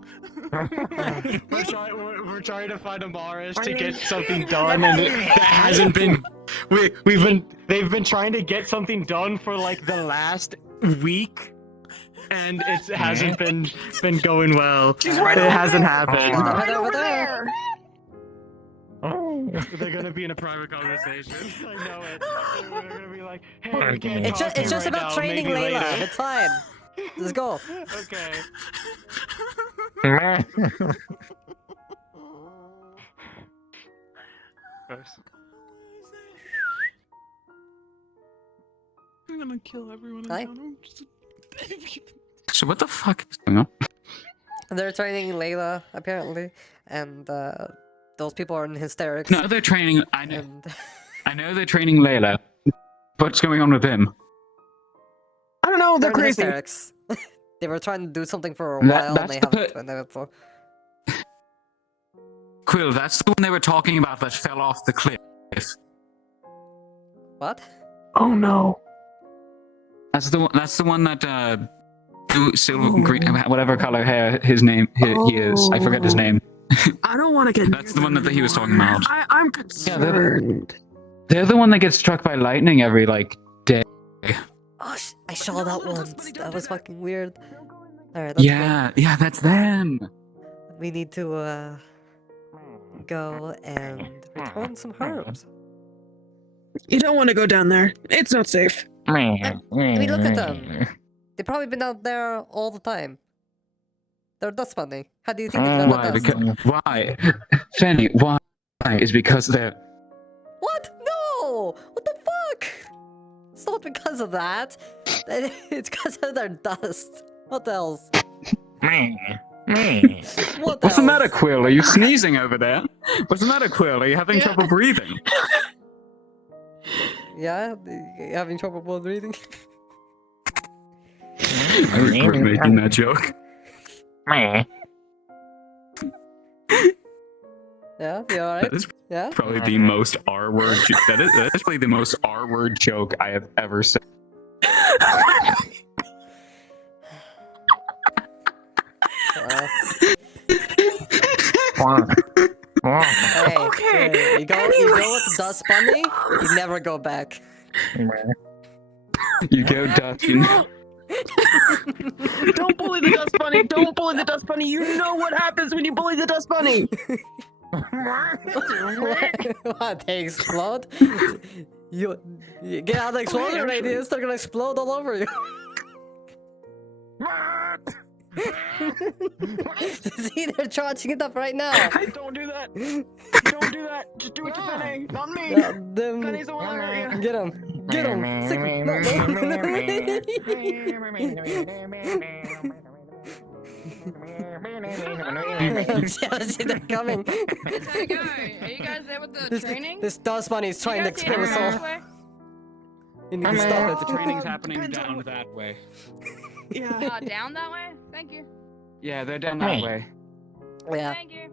We're trying to find a Morris to get something done, and it hasn't been. They've been trying to get something done for like the last week, and it hasn't been going well. She's right It over hasn't there. happened. Right over there. They're gonna be in a private conversation. I know it. They're gonna be like, hey, we can't It's talk just right about now, training maybe Layla. later." It's fine. Let's go. Okay. I'm gonna kill everyone in Hi. town. I'm just a baby. So what the fuck is going on? They're training Layla, apparently, and those people are in hysterics. No, they're training. I know. And I know they're training Layla. What's going on with them? I don't know. They're in crazy. hysterics. They were trying to do something for a while, and that's they the haven't done it before. Quill, that's the one they were talking about that fell off the cliff. What? Oh no. That's the one that silver green, whatever color hair he is. I forget his name. I don't want to get. That's the one that he was talking about. I'm concerned. They're the one that gets struck by lightning every day. Oh, I saw that once. That was fucking weird. Alright, let's Yeah, that's them. go. We need to go and return some herbs. You don't want to go down there. It's not safe. I mean, look at them. They've probably been out there all the time. They're dust bunny. How do you think they're Why? Why? Fenny, why? Is because they're... What? No! What the fuck? It's not because of that. It's because of their dust. What else? What's the matter, Quill? Are you sneezing over there? What's the matter, Quill? Are you having trouble breathing? Yeah? You having trouble breathing? I regret making that joke. Yeah, you alright? That is Yeah? probably the most R-word joke. That is probably the most R-word joke I have ever said. Hey, Okay, you go with the dust bunny, you never go back. You go Dustin. Don't bully the dust bunny. Don't bully the dust bunny. You know what happens when you bully the dust bunny. What? They explode? You get out of the explosion radius, they're gonna explode all over you. See, they're charging it up right now. Don't do that. Don't do that. Just do it to Penny, not me. Penny's the one that hurt you. Get him. Get him. See, they're coming. How you going? Are you guys there with the training? This dust bunny is trying to explode us all. You need to stop it. The training's happening down that way. Yeah. Down that way? Thank you. Yeah, they're down that way. Yeah. Thank you.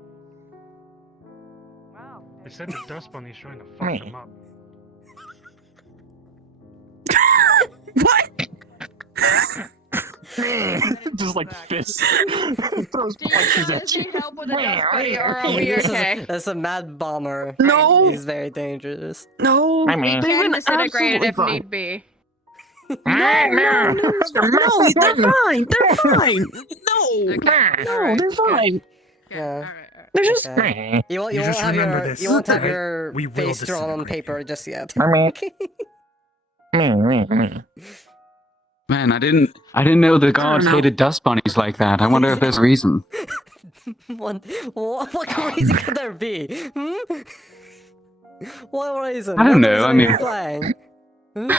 Wow. They said the dust bunny's trying to fuck them up. What? Just like fists. Throws Do punches you at you. need help with the dust bunny or are we okay? That's a mad bomber. No. He's very dangerous. No. We They've can been disintegrate it absolutely if fine. need be. No, they're fine. They're fine. No, no, they're fine. Yeah. They're just. Okay. You won't just have remember your this, you won't have okay? your We will face drawn on disintegrate paper just yet. Man, I didn't know the gods hated dust bunnies like that. I wonder if there's a reason. what reason could there be? Hmm? What reason? I don't What know, reason I are mean- you flying? Hmm?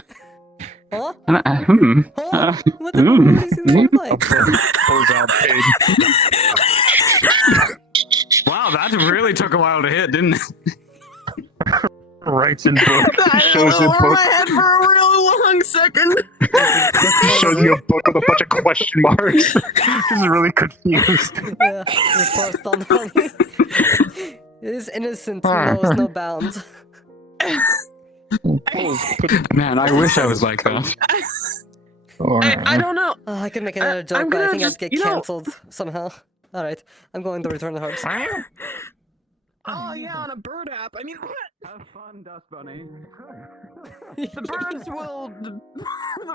Huh? What the reason are you flying? Pulls out pig. Wow, that really took a while to hit, didn't it? Writes in book. Shows Over you book. my head for a real long second. Shows you a book with a bunch of question marks. He's really confused. Yeah, just post on His innocence knows no bounds. Man, I wish I was like that. I don't know. I could make another joke, I'm but I gonna think I'd just- get you know- cancelled somehow. Alright, I'm going to return the hearts. Oh yeah, on a bird app. I mean, what? Have fun, Dust Bunny. The birds will. The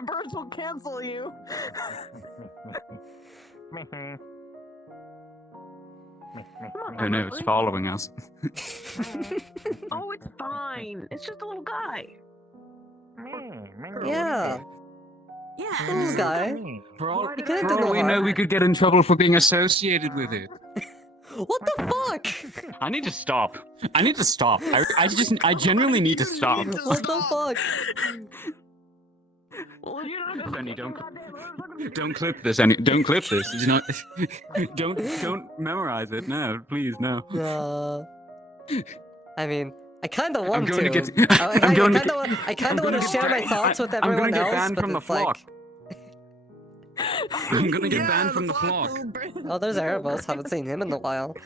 birds will cancel you. Oh no, it's following us. Oh, it's fine. It's just a little guy. Yeah. Yeah. Little guy. For all, You could've for done all no we know, harm. we could get in trouble for being associated with it. What the fuck? I need to stop. I need to stop. I genuinely need to stop. What the fuck? Benny, don't clip this. Don't clip this. You know, don't memorize it. No, please, no. I mean, I kind of want I'm going to to. get. I'm going to. I kind of want to share my thoughts with everyone I'm going to get else, banned but from the it's like, flock. I'm gonna get banned from the flock. oh, there's Erebos. Haven't seen him in a while.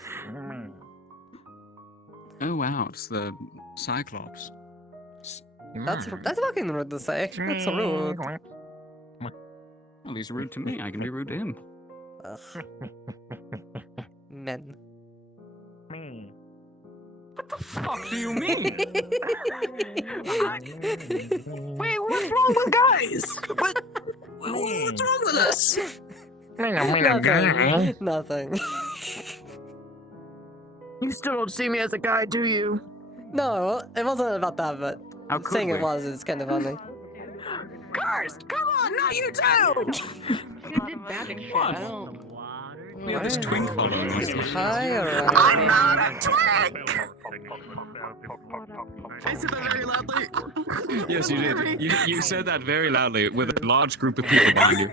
Oh wow, it's the Cyclops. That's fucking rude to say. That's so rude. Well, he's rude to me. I can be rude to him. Ugh. Men. What the fuck do you mean? Wait, what's wrong with guys? What's wrong with us? Nothing. You still don't see me as a guy, do you? No, it wasn't about that, but saying it was is kind of funny. Cursed! Come on, not you too! We have this twink following us. Hi, alright. I'm not a twink! I said that very loudly. Yes, you did. You said that very loudly with a large group of people behind you.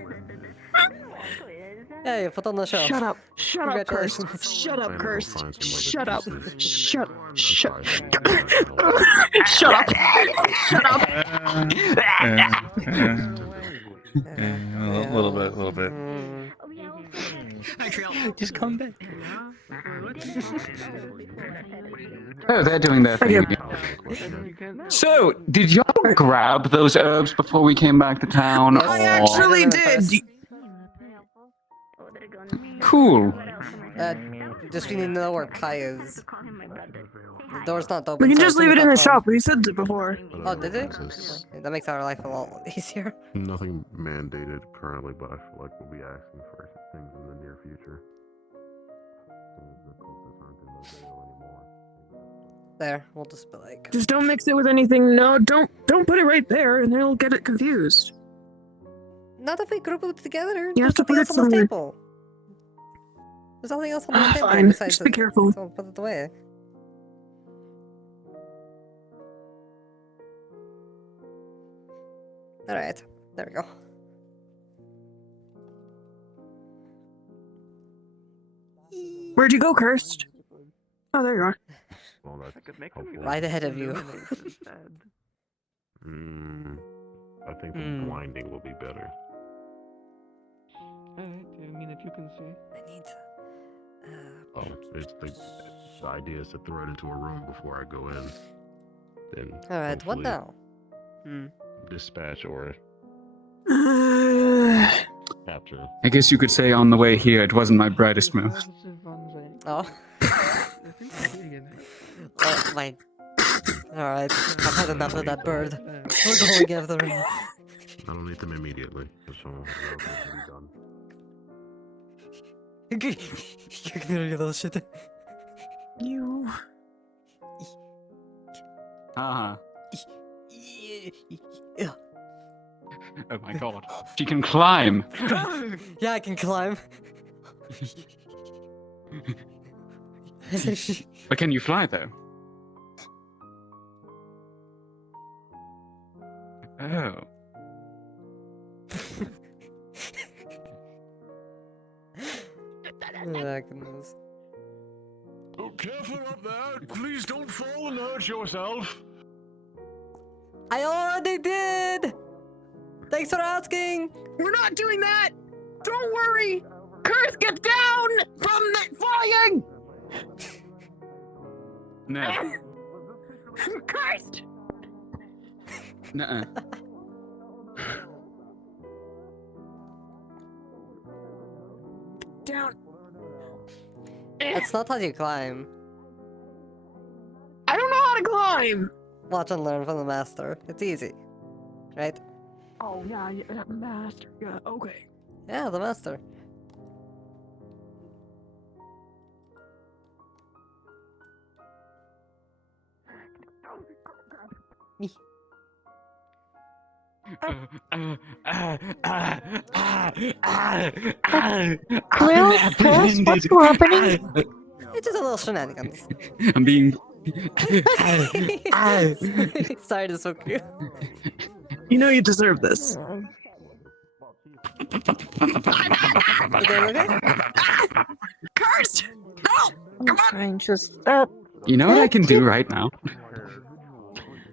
Hey, put on the show. Shut up. Shut up, Cursed. Shut up, Cursed. Shut up. Shut up. Shut up. Shut up. A little bit. Just come back. Oh, they're doing their thing again. So, did y'all grab those herbs before we came back to town? I actually did. Cool. Just we need to know where Kai is. The door's not open. We can so just I leave it assume in the it's not shop. We said it before. Oh, did they? Okay, that makes our life a lot easier. Nothing mandated currently, but I feel like we'll be asking for things in the near future. There, we'll just be like. Just don't mix it with anything. No, don't put it right there, and they'll get it confused. Not if we group it together. You have to put it on the somewhere. table. There's nothing else on the table Fine. besides Just be careful. So put it away. All right, there we go. Where'd you go, Cursed? Oh, there you are. Well, that's helpful. Right ahead of you. I think the blinding will be better. I mean, if you can see. I need. It's the idea is to throw it into a room before I go in. Then. All right, what hopefully now? Dispatch or capture. I guess you could say on the way here, it wasn't my brightest move. Oh. Oh my. Alright, I've had enough of that bird. We're going after him. I don't need them immediately. Just so everything can be done. You can read that shit. You. Oh my god. She can climb. Yeah, I can climb. But can you fly though? Oh. Oh, goodness. Careful up there. Please don't fall and hurt yourself. I already did! Thanks for asking! We're not doing that! Don't worry! Curse, get down from the flying! No. Cursed! Nuh-uh. Down. That's not how you climb. I don't know how to climb! Watch and learn from the master. It's easy. Right? Oh, yeah, master. Yeah, okay. Yeah, the master. Chris, what's happening? It's just a little shenanigans. I'm being. Sorry to spook you. You know you deserve this. Cursed! No! Come on! Just stop. You know what I can do right now?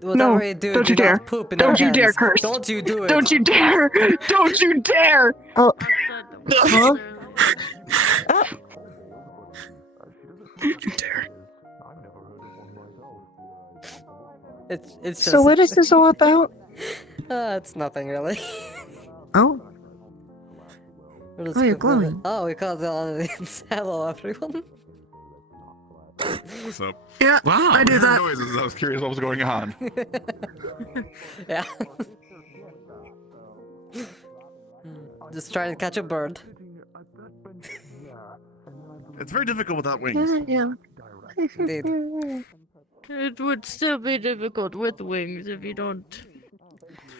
Whatever you do, don't you do dare! not poop in Don't our you dare, hands. Curse! Don't you do it! Don't you dare! Don't you dare! Oh. Huh? Don't you dare! It's just... So what is this all about? It's nothing really. Oh. We'll just Oh, you're go with it. glowing. Oh, we called it on the hello everyone. What's up? Yeah, Wow. I did that. Noises. I was curious what was going on. Yeah. Just trying to catch a bird. It's very difficult without wings. Yeah. Indeed. It would still be difficult with wings if you don't.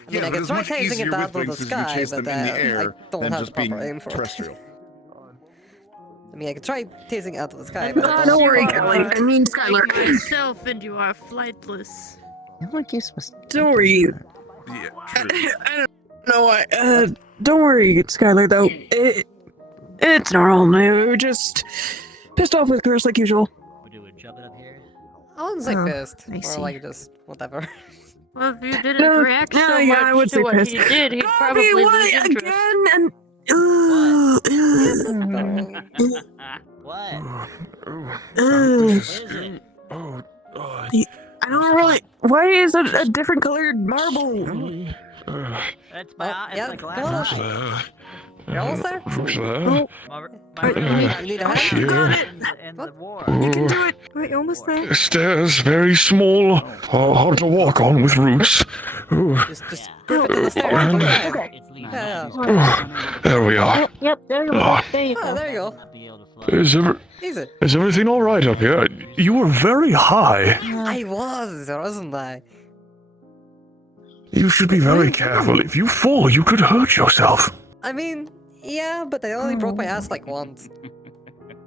I mean, Yeah, I but can it's try much tasing easier it down with to the wings because you sky, chase but them in the air I don't than have just the proper being aim for it. terrestrial. I mean, I could try tasing out of the sky, but Don't worry, Kelly. I mean, Skylar. Like myself, and you are flightless. What you supposed to Don't worry. Yeah, I don't know why. Don't worry, Skylar, though. It's normal. We were just pissed off with Curse like usual. I wouldn't say Oh, pissed. I Or see. like just whatever. Well, if you didn't No, react no, so yeah, much I would to say what pissed. he did, he'd Garby, probably lose what? interest. Again? And... I don't really... Why is it a different colored marble? That's my yeah, it's my come glass on. eye. You're almost there? Oh, You need a hand? you got it! You can do it! Wait, you're almost there. Stairs very small, hard to walk on with roots. Ooh. Just grip it to the stairs. Okay. Yeah. There we are. Yep, there you go. There you Oh, go. there you go. Is, Easy. is everything all right up here? You were very high. I wasn't I? You should be very careful. If you fall, you could hurt yourself. I mean, yeah, but I only broke my ass like once.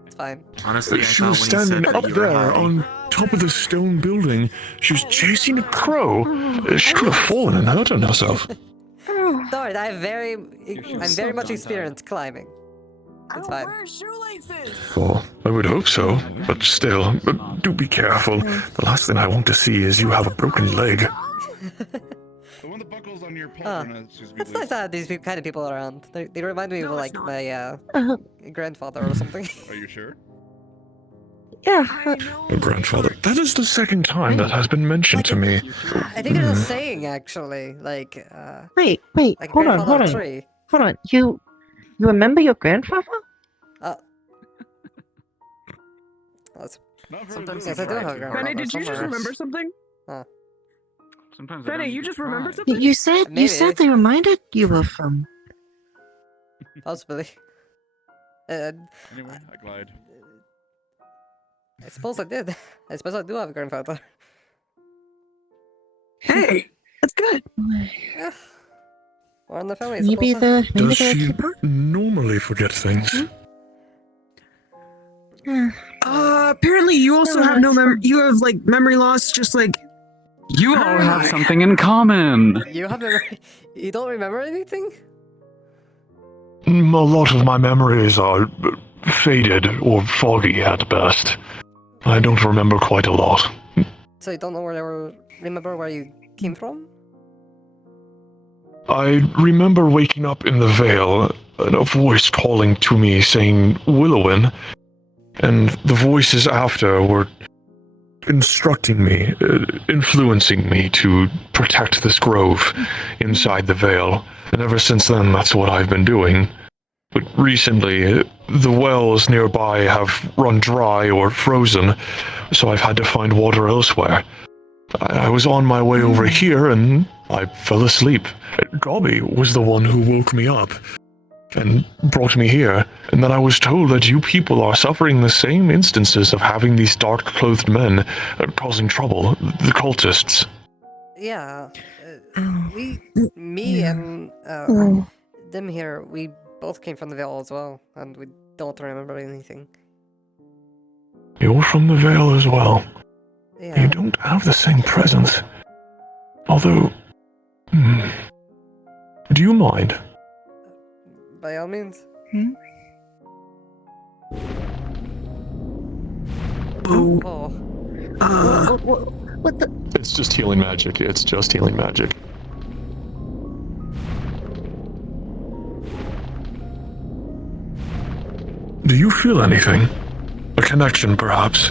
It's fine. Honestly, she was standing up there on top of the stone building. She was chasing a crow. She could have fallen and hurt herself. Don't worry, I'm very much experienced climbing. It's fine. Well, I would hope so, but still, do be careful. The last thing I want to see is you have a broken leg. When the buckle's on your It's nice to have these kind of people around. They remind me of like my grandfather or something. Are you sure? Yeah. Grandfather, that is the second time that has been mentioned to me. I think it's a saying actually, like Wait, like hold on, grandfather hold on. tree. Hold on, you remember your grandfather? Sometimes yes, I do have a grandfather. Fanny, did you just remember something? Huh. Sometimes Fanny, you just remember something? You said Maybe. they reminded you of Possibly. Anyway, I glide. I suppose I did. I suppose I do have a grandfather. Hey, that's good. Yeah. We're in the family. Maybe suppose so. Does she normally forget things? Apparently you also have no memory. You have like memory loss, just like You all have something in common. You have memory. You don't remember anything? A lot of my memories are faded or foggy at best. I don't remember quite a lot. So you don't remember where you came from? I remember waking up in the Vale, and a voice calling to me saying Willowin, and the voices after were instructing me, influencing me to protect this grove inside the Vale, and ever since then that's what I've been doing. But recently, the wells nearby have run dry or frozen, so I've had to find water elsewhere. I was on my way over here and I fell asleep. Gobby was the one who woke me up and brought me here, and then I was told that you people are suffering the same instances of having these dark-clothed men causing trouble, the cultists. Yeah. Me and them here, we both came from the Vale as well, and we don't remember anything. You're from the Vale as well. Yeah. You don't have the same presence. Although... do you mind? By all means. Oh. What the? It's just healing magic. It's just healing magic. Do you feel anything? A connection, perhaps?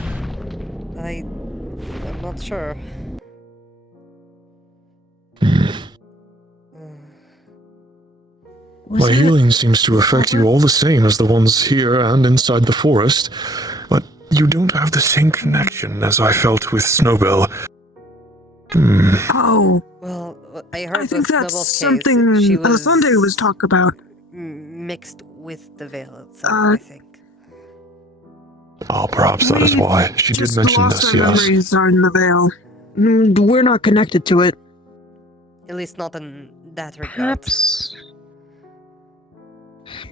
I'm not sure. My healing seems to affect you all the same as the ones here and inside the forest, but you don't have the same connection as I felt with Snowbell. Oh. Well, I heard I think that's Snowball's something case, she was Sunday was talk about. mixed with the Vale itself, I think. Oh, perhaps that is why. She did mention lost this, our yes. memories are in the Vale. We're not connected to it. At least not in that regard.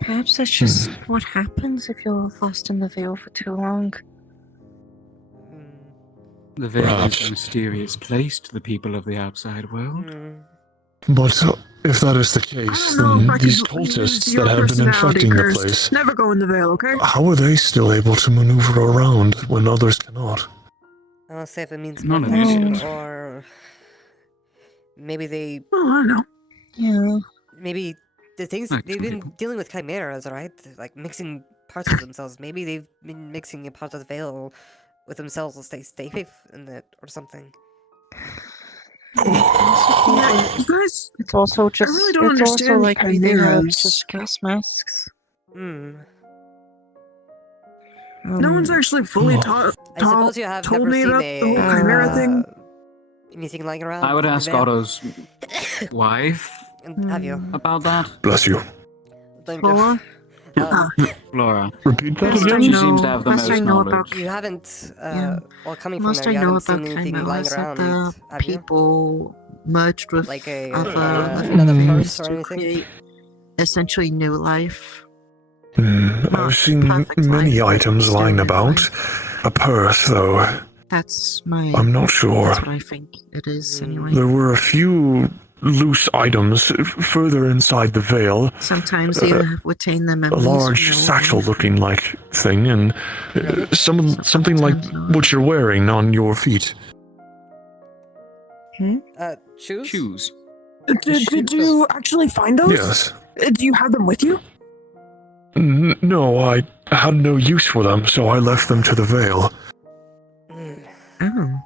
Perhaps that's just what happens if you're lost in the Vale for too long. The Vale is a mysterious place to the people of the outside world. But if that is the case, then these cultists that have been infecting the place, Never go in the Vale, okay? how are they still able to maneuver around when others cannot? I don't say if it means None of protection this. or maybe they. Oh, I know. Yeah. Maybe the things Like they've some been people. dealing with chimeras, right? Like mixing parts of themselves. Maybe they've been mixing a part of the Vale with themselves to stay safe in it or something. Yeah, you guys, It's also just. I really don't it's also understand like breathing out chimeras. just gas masks. No one's actually fully I suppose you have told never me seen about the whole chimera thing. anything lying around. I would in the ask Vale? Otto's wife Have you? about that. Bless you. Thank Flora? Flora. Repeat that Must again? She seems to have the must most I know knowledge. about. You haven't, Yeah. well, coming from Most there, I you know haven't about seen anything lying chimeras are around, the have you? people merged with Like a, other another things purse or to anything? create essentially new life. I've seen many items lying about. A purse, though. That's my. I'm not sure. That's what I think it is anyway. There were a few loose items further inside the Vale. Sometimes you retain the A memories. large satchel-looking like thing, and something like what you're wearing on your feet. Shoes? Shoes. Did you actually find those? Yes. Do you have them with you? No, I had no use for them, so I left them to the Vale. Oh.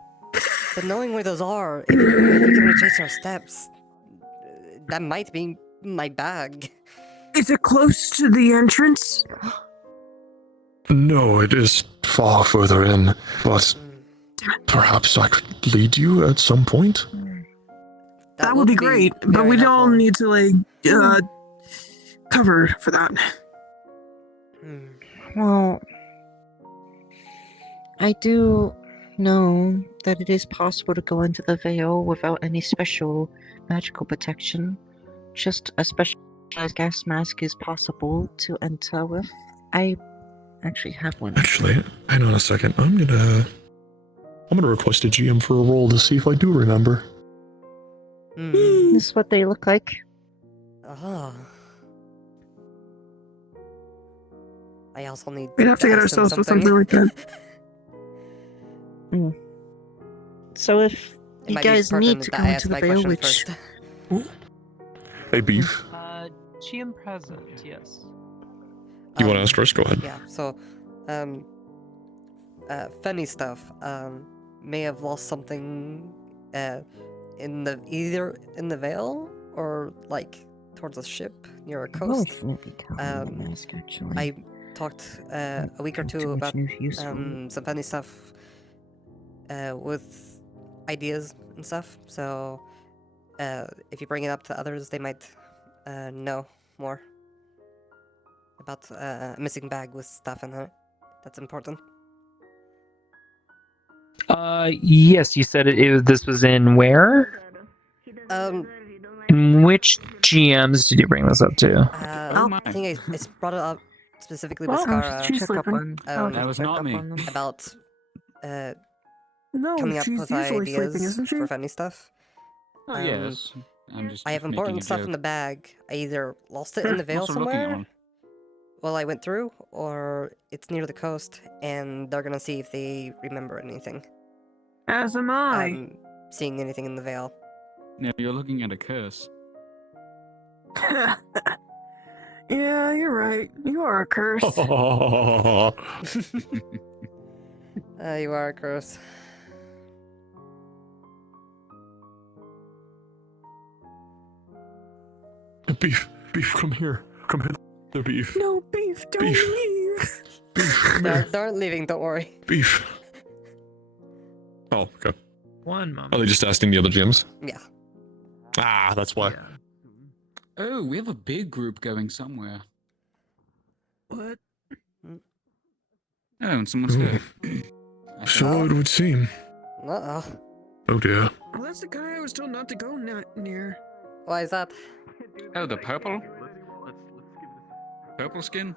But knowing where those are, if we can retrace our steps, that might be my bag. Is it close to the entrance? No, it is far further in, but perhaps I could lead you at some point? That would be great, but we don't need to, like, cover for that. Well, I do know that it is possible to go into the Vale without any special magical protection. Just a specialized gas mask is possible to enter with. I actually have one. Actually, hang on a second. I'm gonna request a GM for a roll to see if I do remember. This is what they look like. Oh. I also need We'd have to get ask them ourselves with something like that. So if It you might be guys need pertinent to that go I into ask the my veil, question which first. Hey, Beef. GM present, yes. You want to ask first? Go ahead. Yeah, so, Fenny stuff, may have lost something, either in the Vale, or, like, towards a ship near a probably coast. shouldn't be carrying the mask, actually. I talked, a week or two much about, new use for it. some Fenny stuff, with ideas and stuff, so, if you bring it up to others, they might, know more about a missing bag with stuff in it. That's important. Yes, you said this was in where? In which GMs did you bring this up to? I think I brought it up specifically with Well, Skara. she's sleeping. That was not me. About No, coming up she's with usually ideas sleeping, isn't she? for funny stuff. Oh, yes. I'm just I have making important a stuff joke. in the bag. I either lost it in the Vale Also looking at somewhere one. while I went through, or it's near the coast, and they're gonna see if they remember anything. As am I. Seeing anything in the Vale. No, you're looking at a curse. Yeah, you're right. You are a curse. You are a curse. Beef, come here. Come hither, Beef. No, Beef, don't leave. They aren't leaving, don't worry. Beef. Oh, okay. One moment. Are they just asking the other gyms? Yeah. Ah, that's why. Oh, we have a big group going somewhere. What? Oh, and someone's hurt. So it would seem. Uh-oh. Oh dear. Well, that's the guy I was told not to go near. Why is that? Oh, the purple? Purple skin?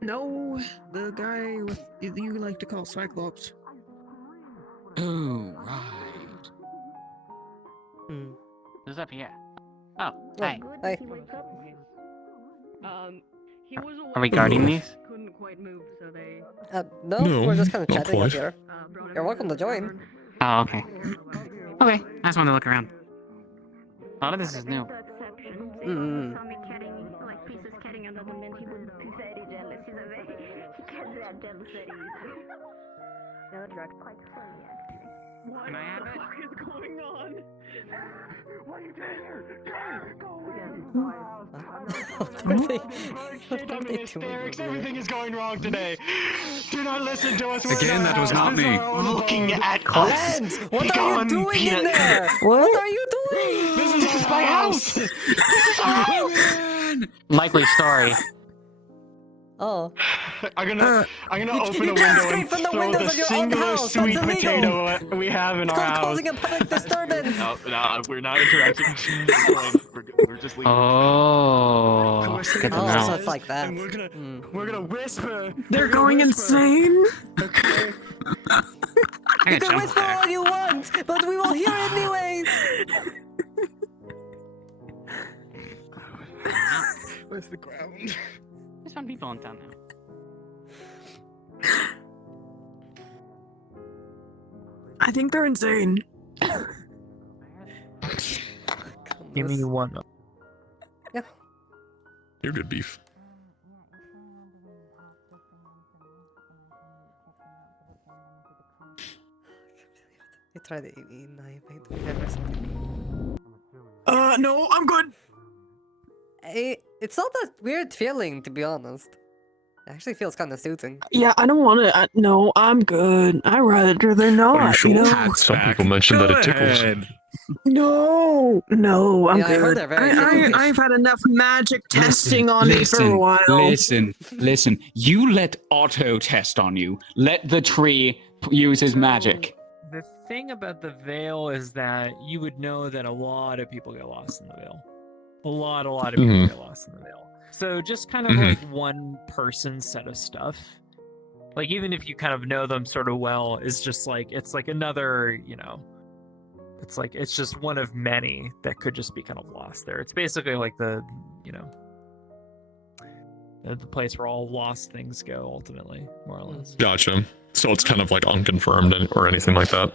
No, the guy with you like to call Cyclops. Oh, right. Who's up here? Oh, hi. Hi. He was Are we guarding these? Couldn't quite move, so they. No, No, we're just kind of not chatting up quite. here. You're welcome to join. Oh, okay. Okay, I just wanted to look around. A lot of this is new. What the fuck is going on? What are you doing here? Go Everything is going wrong today. Do not listen to us. Again, that was not me. Looking at Lance, what are you doing in there? What are you doing? This is my house. This is our house. Likely story. Oh. I'm gonna open You a can't window escape and from the throw windows the of your own singular house. That's sweet illegal. potato we have in It's our called house. causing a public disturbance. No, we're not interacting. we're just leaving. Oh, good to Oh, know. so it's like that. And we're gonna whisper. They're going insane. Okay. I You got can jump whisper there. all you want, but we will hear anyways. Where's the ground? There's some people in town now. I think they're insane. Give me one. Yeah. You're good, Beef. I tried to or something. No, I'm good. It's not that weird feeling, to be honest. It actually feels kind of soothing. Yeah, I don't want to. No, I'm good. I'd rather they're not. Are you sure? know? Some people mentioned that it tickles. No, I'm Yeah, I heard good. they're very ticklish. I've had enough magic testing on me for a while. Listen. You let Otto test on you. Let the tree use his magic. The thing about the veil is that you would know that a lot of people get lost in the veil. A lot of people get lost in the veil. So just kind of like one person set of stuff. Like even if you kind of know them sort of well, it's just like it's like another, it's just one of many that could just be kind of lost there. It's basically like the the place where all lost things go ultimately, more or less. Gotcha. So it's kind of like unconfirmed or anything like that.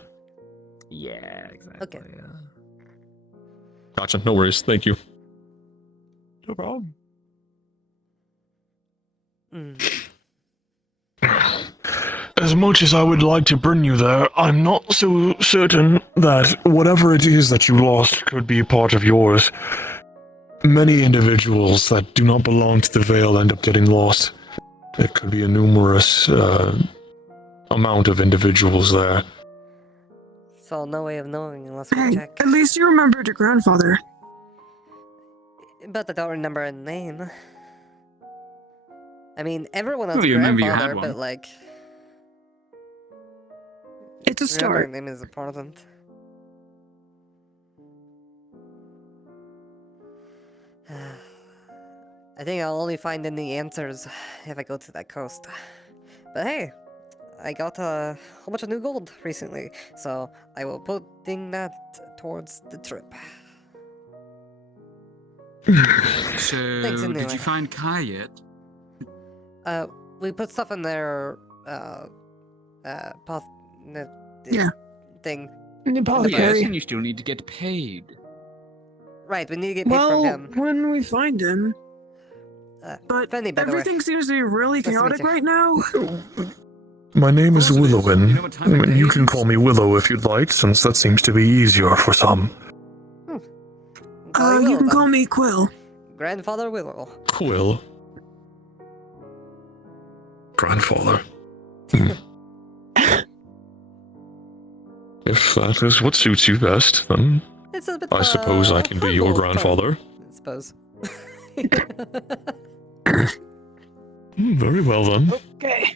Yeah, exactly. Okay. Yeah. Gotcha. No worries. Thank you. No problem. As much as I would like to bring you there, I'm not so certain that whatever it is that you lost could be a part of yours. Many individuals that do not belong to the Vale end up getting lost. It could be a numerous amount of individuals there. So no way of knowing unless we check. At least you remembered your grandfather. But I don't remember a name. I mean, everyone has a you remember you had grandfather, one. but like... It's a start. Remembering name is important. I think I'll only find any answers if I go to that coast. But hey, I got a whole bunch of new gold recently, so I will putting that towards the trip. So, Thanks did anyway. you find Kai yet? We put stuff in their thing. Yes, and you still need to get paid. Right, we need to get paid from him. When we find him. But Fenny, by the way. everything seems to be really Nice to meet chaotic you. right now. My name is Willowin. You can call me Willow if you'd like, since that seems to be easier for some. You can call me Quill. Grandfather Willow. Quill. Grandfather. If that is what suits you best, then It's a bit, I suppose I can be your humble, grandfather. I suppose. Very well then. Okay.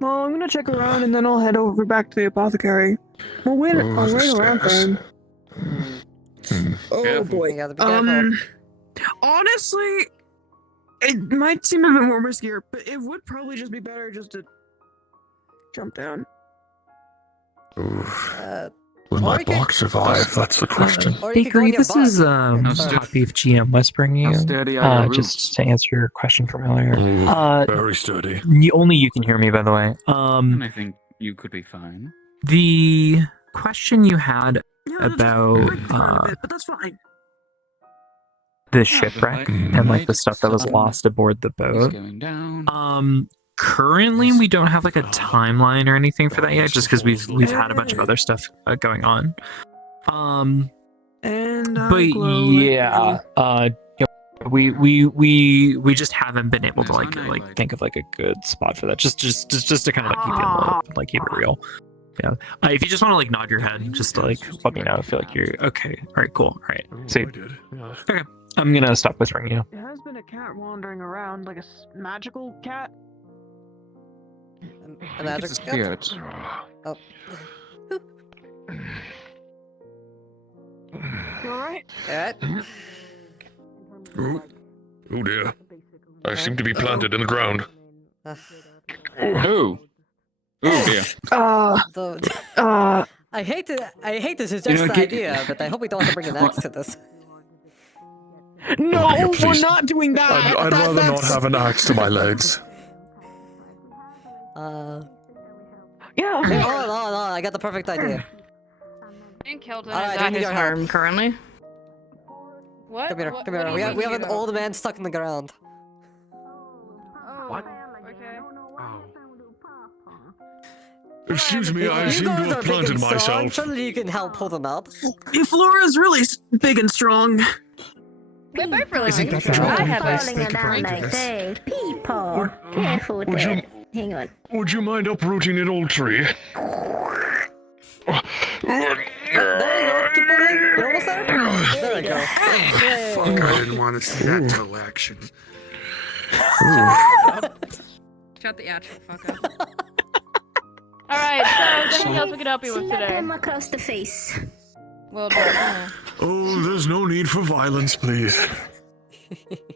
Well, I'm gonna check around and then I'll head over back to the apothecary. I'll wait around for him. Oh boy. You gotta be careful. Honestly, it might seem a bit more riskier, but it would probably just be better just to jump down. Will my block survive? That's the question. Hey, Gree, this is Hot Beef GM whispering you. Just to answer your question from earlier. Very sturdy. Only you can hear me, by the way. And I think you could be fine. The question you had about but that's fine. the shipwreck and like the stuff that was lost aboard the boat. Going down. Currently, we don't have like a timeline or anything for that yet, just because we've had a bunch of other stuff going on. But yeah, we just haven't been able to like think of like a good spot for that. Just to kind of like keep it low, like keep it real. Yeah. If you just want to like nod your head, just to, like let me know. I feel like you're okay. All right, cool. All right. See. Okay. I'm gonna stop whispering you. There has been a cat wandering around, like a magical cat. A magic cat? Oh. You alright? Alright. Oh dear. I seem to be planted in the ground. Oh. Oh dear. I hate to suggest the idea, but I hope we don't have to bring an axe to this. No, Oh, yeah, we're please. not doing that. I'd rather not have an axe to my legs. Yeah. Hey, hold on, I got the perfect idea. And Kelton Alright, is I at need his your help. home currently. What? Come here, come here. We have an old man stuck in the ground. What? Excuse me, I You seem to guys have are big and planted strong. myself. Surely you can help pull them out. If Laura's really big and strong. We're both really Isn't big and that strong. the I have best a... thing for ages? People, careful Would there. you, Hang on. would you mind uprooting an old tree? There you go. Keep pulling. You're almost there. There we go. Fuck, I didn't want to see that toe action. Shut the actual fuck up. Alright, so is there anything else we can help you with Slap today? him across the face. Well done. Oh, there's no need for violence, please.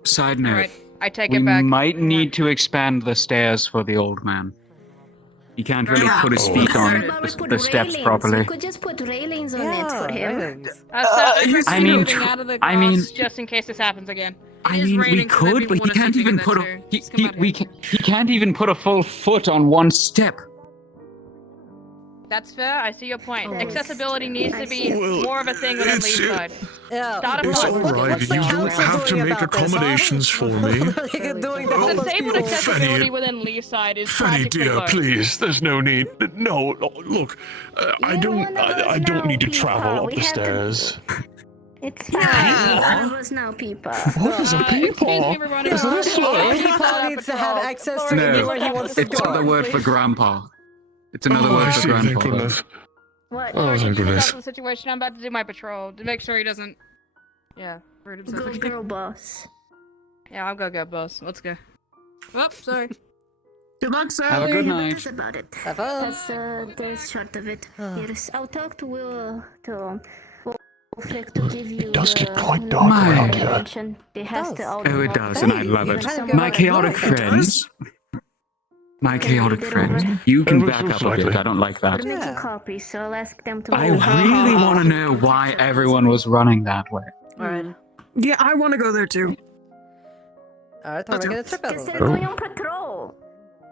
Side note. Alright, I take we it back. might need to expand the stairs for the old man. He can't really put his feet on the steps properly. You could just put railings on it for him. So I'm I mean, moving out of the glass I mean- just in case this happens again. I is mean, we raining, so maybe could, but he water can't seeping even in put there a too. he, Just come out here. he can't even put a full foot on one step. That's fair. I see your point. Oh. Accessibility needs to be Well, more of a thing within it's- Leafside. Yeah. Start a It's fund. alright, you don't have to make accommodations for me. Doing the homeless Disabled people. accessibility Fanny, within Leafside is Fanny, practically dear, low. please. There's no need. No, look, I don't need to travel up the stairs. It's fine. One of us now, people. What is a Excuse me, peepaw? everyone. Is that a slur? People needs to have access to anywhere he No, wants to it's go. another word for grandpa. It's another Oh, I word for see, thank grandpa. goodness. What? Oh, thank Look goodness. up the situation. I'm about to do my patrol to make sure he doesn't. Yeah. hurt himself Go, again. girl, boss. Yeah, I'll go, boss. Let's go. Oh, sorry. Good luck, sir. Have a good night. That's about it. Have fun. That's the short of it. Yes, I'll talk to Will to give you does the get quite dark around here. information. It has to all Oh, it does, and I love it. My chaotic friends. My chaotic friends. You can back up a bit. I don't like that. I'll make a copy, so I'll ask them to. I really want to know why everyone was running that way. Alright. Yeah, I want to go there too. Alright, we're gonna trip Because they're over. going on patrol.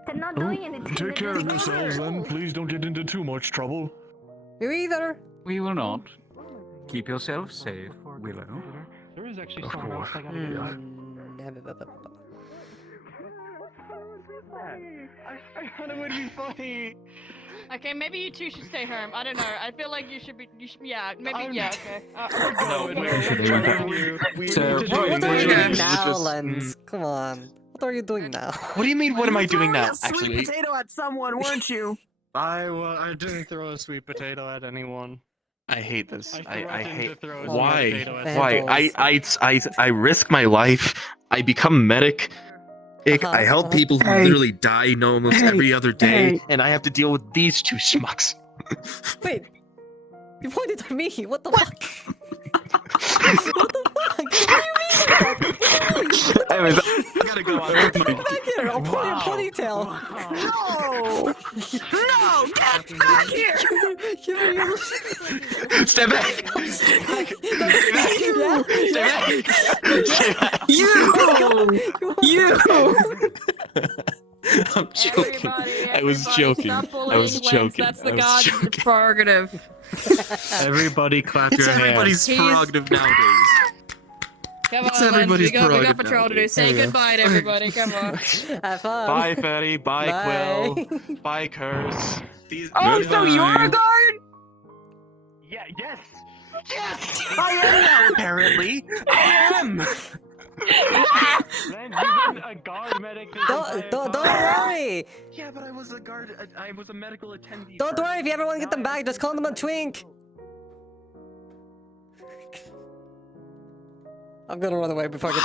They're not doing anything. Take care of yourselves then. Please don't get into too much trouble. You either. We will not. Keep yourself safe, Willow. There is actually Of something else course. I gotta do. I thought it would be funny. Okay, maybe you two should stay home. I don't know. I feel like you should be. Yeah, maybe. Yeah, okay. What are you doing now, Lens? Come on. What are you doing now? What do you mean? What am I doing now? Sweet Actually, potato at someone, weren't you? I didn't throw a sweet potato at anyone. I hate this. I hate. Why? Why? I risk my life. I become medic. I help people who literally die almost every other day, and I have to deal with these two schmucks. Wait. You pointed at me. What the fuck? What the fuck? What do you mean? Anyways, I gotta go on. Get back here. I'll pull your ponytail. No! No! Get back here! Step back! You! I'm joking. I was joking. I was joking. That's the I was god's joking. prerogative. Everybody clap It's your hands. everybody's prerogative nowadays. Come It's on, Lens, everybody's we got prerogative patrol to do. nowadays. Say goodbye to everybody. Come on. Have fun. Bye, Fetty. Bye, Bye. Quill. Bye, Curse. Oh, so you're a guard? Yeah. Yes. Yes. I am now. Apparently, I am. Len, you've been a guard medic this entire Don't time. worry. Yeah, but I was a guard. I was a medical attendee. Don't first. worry. If you ever want to get them back, just call them a twink. I'm gonna run away before I get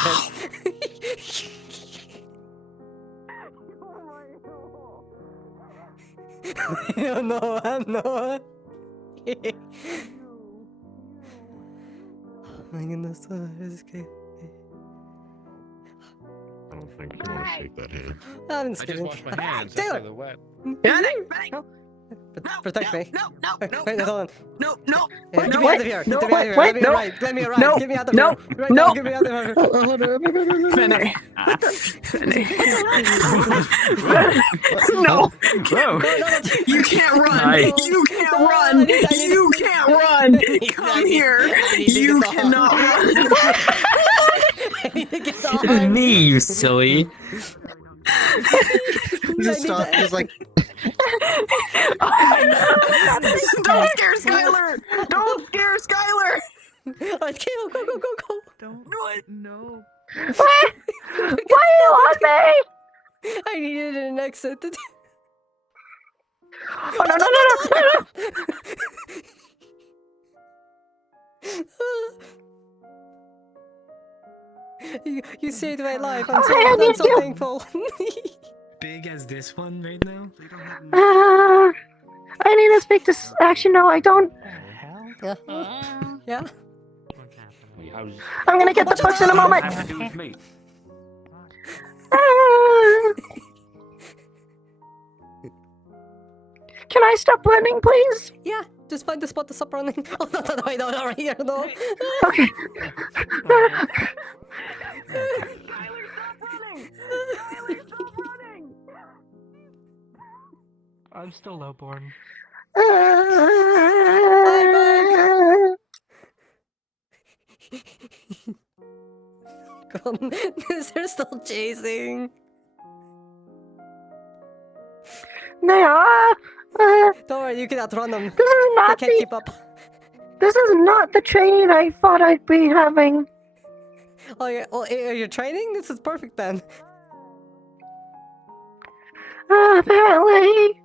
hit. No. My goodness, this is okay. I don't think you want to shake that hand. I'm I just just kidding. washed my hands. Taylor! That's why they're wet. Protect me. No. Wait, hold on. No. Hey, get me out of here. Get me out of here. Let me ride. Let me ride. No. Get me out of No. here. Right No. now, get me out of here. Fenny. No. You can't run. Hi. You can't run. You can't run. Come here. You cannot run. I need to get off. Me, you silly. Just stop. Just like. Don't scare Skylar. Don't scare Skylar. Alright, go. Don't do it. No. Why you on me? I needed an exit. Oh, no. You saved my life. I'm so thankful. Big as this one right now? I need to speak to. Actually, no, I don't. Yeah. I'm gonna get the books in a moment. Can I stop running, please? Yeah. Just find the spot to stop running. Oh, no, wait, no, not right here, no. Okay. I'm still lowborn. They're still chasing. They are. Don't worry, you can outrun them. This is not They can't keep up. This is not the training I thought I'd be having. Oh, you're training? This is perfect then. Apparently.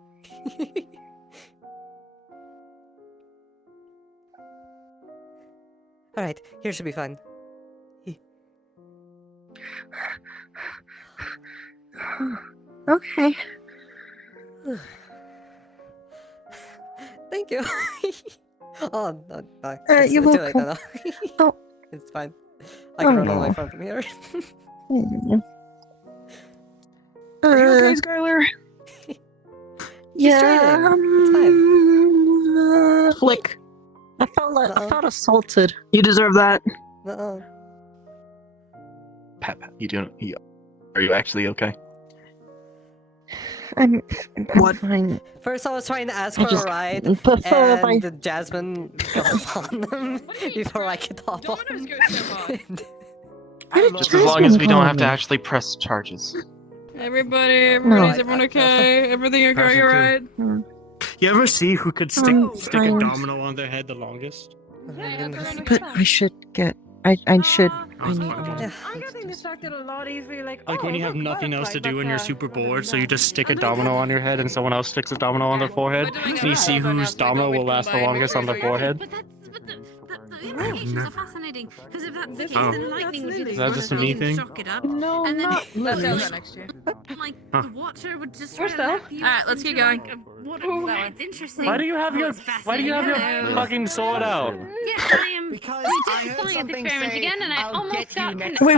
Alright, here should be fun. Okay. Thank you. Oh, no. You're too late welcome. now. Oh. It's fine. I can run all no. my phone from here. Are you okay, Skylar? It's fine. Flick. I felt assaulted. You deserve that. No. Pat, are you actually okay? I'm fine. First, I was trying to ask I for a just ride, prefer if and Jasmine got on them before I could hop on. Just as long as we don't have to actually press charges. Everybody's everyone okay? Everything okay? You alright? You ever see who could stick a fine. domino on their head the longest? But I should get. I should. I'm getting distracted a lot easily. Like When you have nothing else to do when you're super bored, so you just stick a domino on your head and someone else sticks a domino on their forehead, and you see whose domino will last the longest on their forehead. The implications are fascinating, because if that's the case, Oh. then lightning would do Is this that just a me thing? shock it up, No, and then not Let's really. go next year. like Huh. the water would just We're still. Alright, let's keep going. It's interesting. Why do you have your fucking sword out? Yes, I am. Because we I did heard science something experiment say, again, and I "I'll almost get you got. next Wait,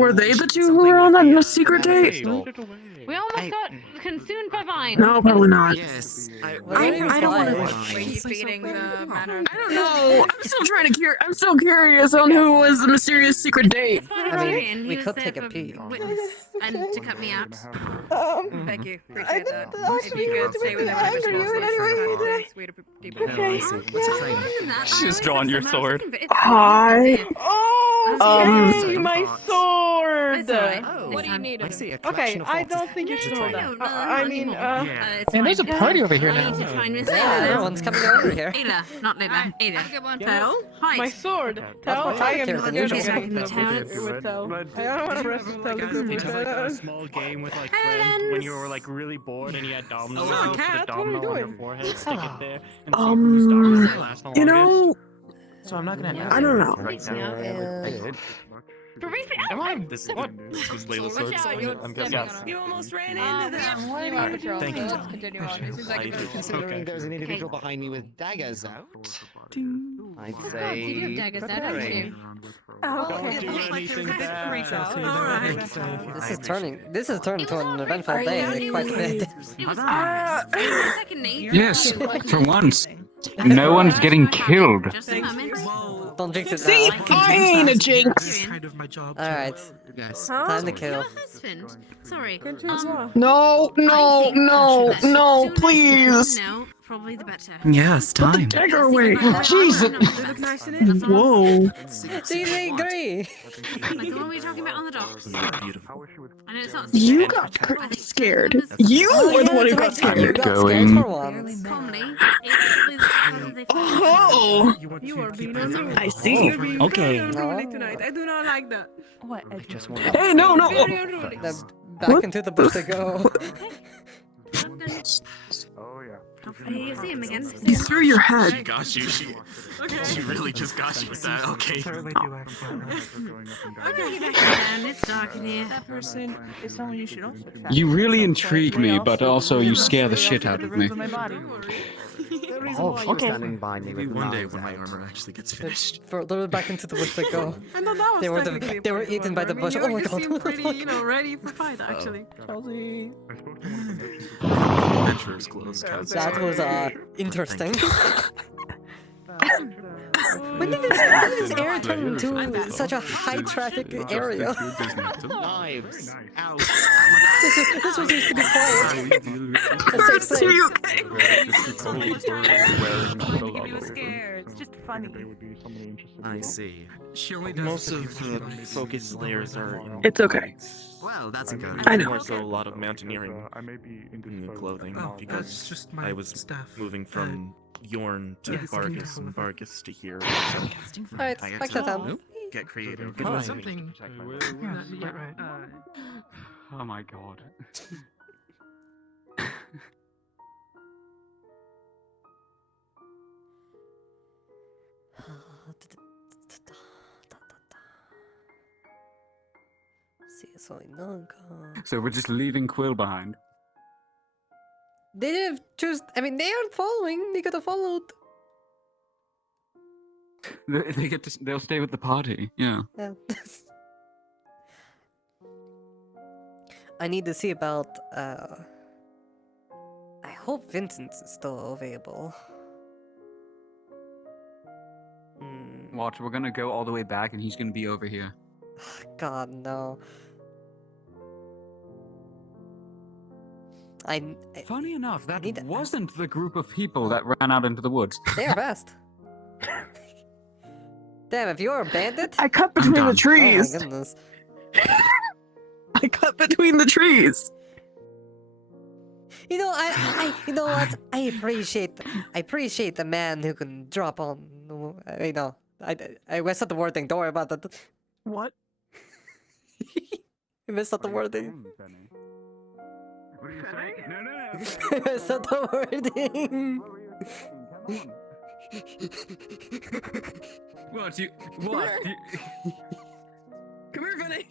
were they the two who were on that secret date? We almost got consumed by vines. No, probably not. Yes. I don't want to. Were you feeding the manor? I don't know. I'm still trying to I'm still curious on who was the mysterious secret date. I mean, we could take a peek. And to cut me out. Thank you. Appreciate that. If you could stay with She's drawn your sword. Hi. Oh, my sword! What do you need? Okay, I don't think you should hold that. I mean, Man, there's a party over here now. Everyone's coming over here. Ayla, not Lila. Ayla. Tell. Hi. my sword. Tell. more I am characters than not usual. getting The talents. with Tell. I don't want to rest with Tell. It's like a small game with friends when you were really bored and you had dominoes. Oh, You put a cat, what are you domino on your doing? forehead, stick it there, and see whose domino lasts the You longest. know, So I'm not gonna. I don't know. Right now. Am I? This is Layla's sword. I'm guessing. Yes. You almost ran into them. Thank you. Let's continue on. It seems like it's Considering there's an individual behind me with daggers out, I'd say. You do have daggers out, don't you? Don't do anything bad. This is turning to an eventful day quite a bit. Second name. Yes, for once. No one's getting killed. Just a moment. Don't jinx it See, now. I ain't a jinx. Kind of my job. Alright, Yes. time to kill. Husband. Sorry. No, please. No, probably the better. Yes, Put the time. dagger away. Oh, Jesus. Whoa. See, they agree. Like the one we were talking about on the docks. Beautiful. I know it's not. You got scared. You were the one who got You scared. got scared for once. Calmly. Oh, You are being unruly. I see. You're being Okay. very unruly tonight. I do not like that. What? I just want Hey, no. Very unruly. Then back into the bush they go. Hopefully you see him again. You threw your head. She got you. She really just got you with that. Okay. I'm gonna get back down. It's dark in here. That person is someone you should also track. You really intrigue me, but also you scare the shit out of me. My body. The reason why you're standing by me Maybe with one day knives when my out. armor actually gets finished. Further back into the bush they go. And then that was technically They were eaten by the bush. Oh my you god. seem pretty, ready for fight, actually. Chelsea. Adventurer's clothes. That was interesting. When did this area turn into such a high traffic area? Knives out. This was used to be quiet. A safe place. It's just funny. I see. She only does most of the focus layers are. It's okay. Well, that's encouraging. I know. More so a lot of mountaineering in the clothing because just I was moving from Yorn to Vargas and Vargas to here. So Alright, back to them. get creative. Could be something. Yeah, right. Oh my god. So we're just leaving Quill behind. They have just. I mean, they aren't following. They could have followed. They get to. They'll stay with the party. Yeah. Yeah. I need to see about. I hope Vincent's is still available. Watch, we're gonna go all the way back, and he's gonna be over here. God no. Funny enough, that wasn't the group of people that ran out into the woods. They are best. Damn, if you're a bandit. I cut between the Oh trees. my goodness. I cut between the trees. You know, you know what? I appreciate the man who can drop on. You know, I messed up the wording. Don't worry about that. What? I messed up the wording. What are you saying? No. I messed up the wording. What? Come here, Fenny.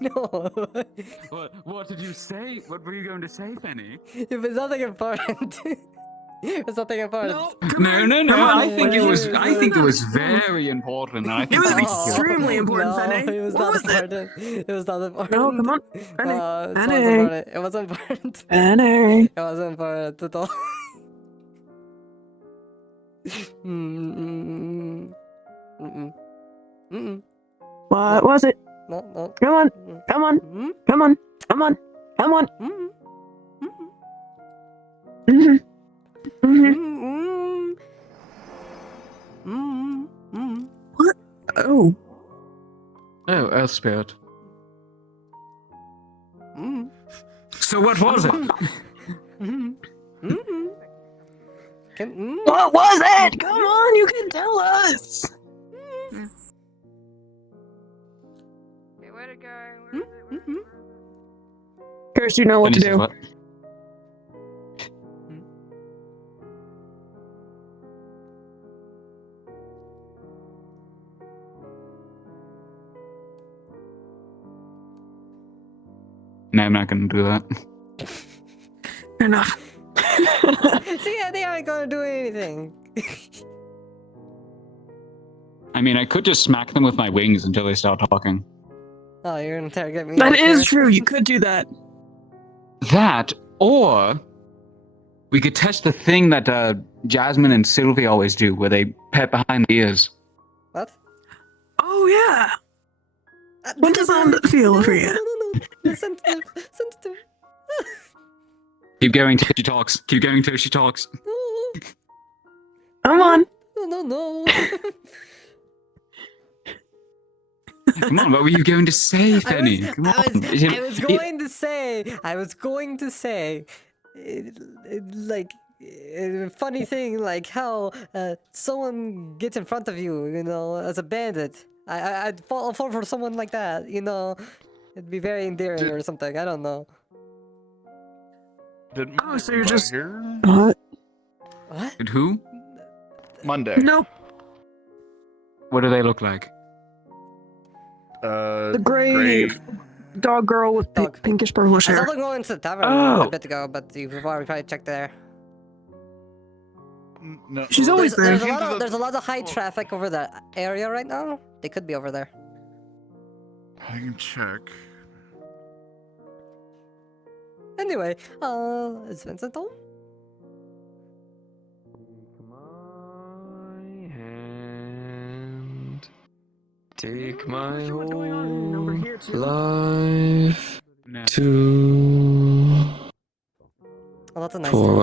No. What did you say? What were you going to say, Fenny? It was nothing important. It was nothing important. No. I think it was very important. I think It was extremely important, Fenny. It was not important. It was not important. No, come on. Fenny. It wasn't important. Fenny. It wasn't important at all. What was it? No. Come on. Come on. Come on. Come on. Come on. What? Oh. Oh, Elspeth. So what was it? What was it? Come on, you can tell us. Okay, where to go? Where is it? Curse, you know what to do. No, I'm not gonna do that. Enough. So yeah, they aren't gonna do anything. I mean, I could just smack them with my wings until they start talking. Oh, you're gonna interrogate me. That is true. You could do that. That, or we could test the thing that Jasmine and Sylvie always do, where they pet behind the ears. What? Oh yeah. What does that feel for you? Sensitive. Keep going till she talks. Keep going till she talks. Come on. No. Come on, what were you going to say, Fenny? Come on. I was going to say, like, a funny thing, like how someone gets in front of you, you know, as a bandit. I'd fall for someone like that, you know. It'd be very endearing or something. I don't know. Oh, so you're just here? What? And who? Monday. Nope. What do they look like? The gray dog girl with pinkish purplish I hair. was also going to the tavern Oh. a bit ago, but you probably checked there. No. She's always there. There's a lot of high traffic over that area right now. They could be over there. I can check. Anyway, is Vincent home? And take my whole life to. Oh, that's a nice For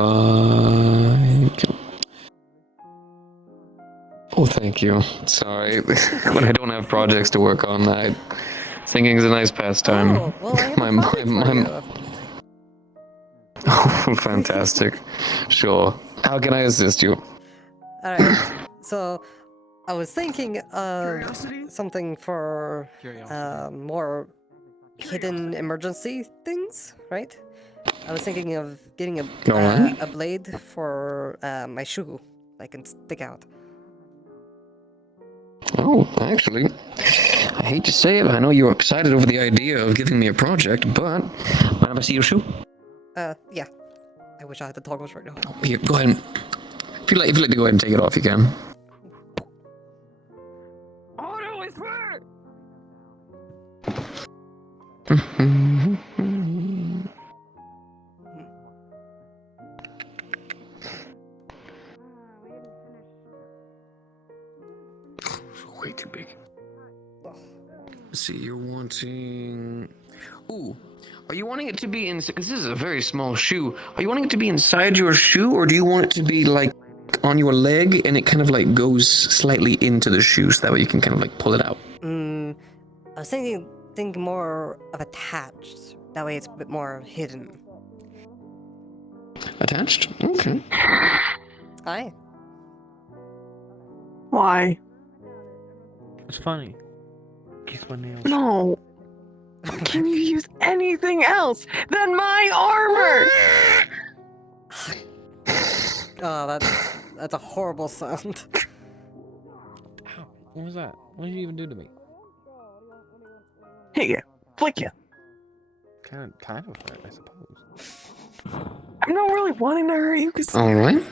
Oh, thank you. Sorry. When I don't have projects to work on, singing's a nice pastime. Oh, well, I have a project for you. Oh, fantastic. Sure. How can I assist you? Alright, so I was thinking of something for more hidden emergency things, right? I was thinking of getting a blade for my shoe that I can stick out. Oh, actually, I hate to say it, I know you're excited over the idea of giving me a project, but mind if I see your shoe? Yeah. I wish I had the toggles right now. Here, go ahead. If you'd like to go ahead and take it off, you can. Oh no, it's her! Way too big. Let's see, you're wanting... Ooh, are you wanting it to be in... Because this is a very small shoe. Are you wanting it to be inside your shoe, or do you want it to be, like, on your leg, and it kind of, like, goes slightly into the shoe, so that way you can kind of, like, pull it out? I was thinking more of attached. That way it's a bit more hidden. Attached? Okay. Aye. Why? It's funny. Kiss my nails. No. Can you use anything else than my armor? Oh, that's a horrible sound. Ow, what was that? What did you even do to me? Here you go. Flick you. Kind of hurt, I suppose. I'm not really wanting to hurt you because... Alright.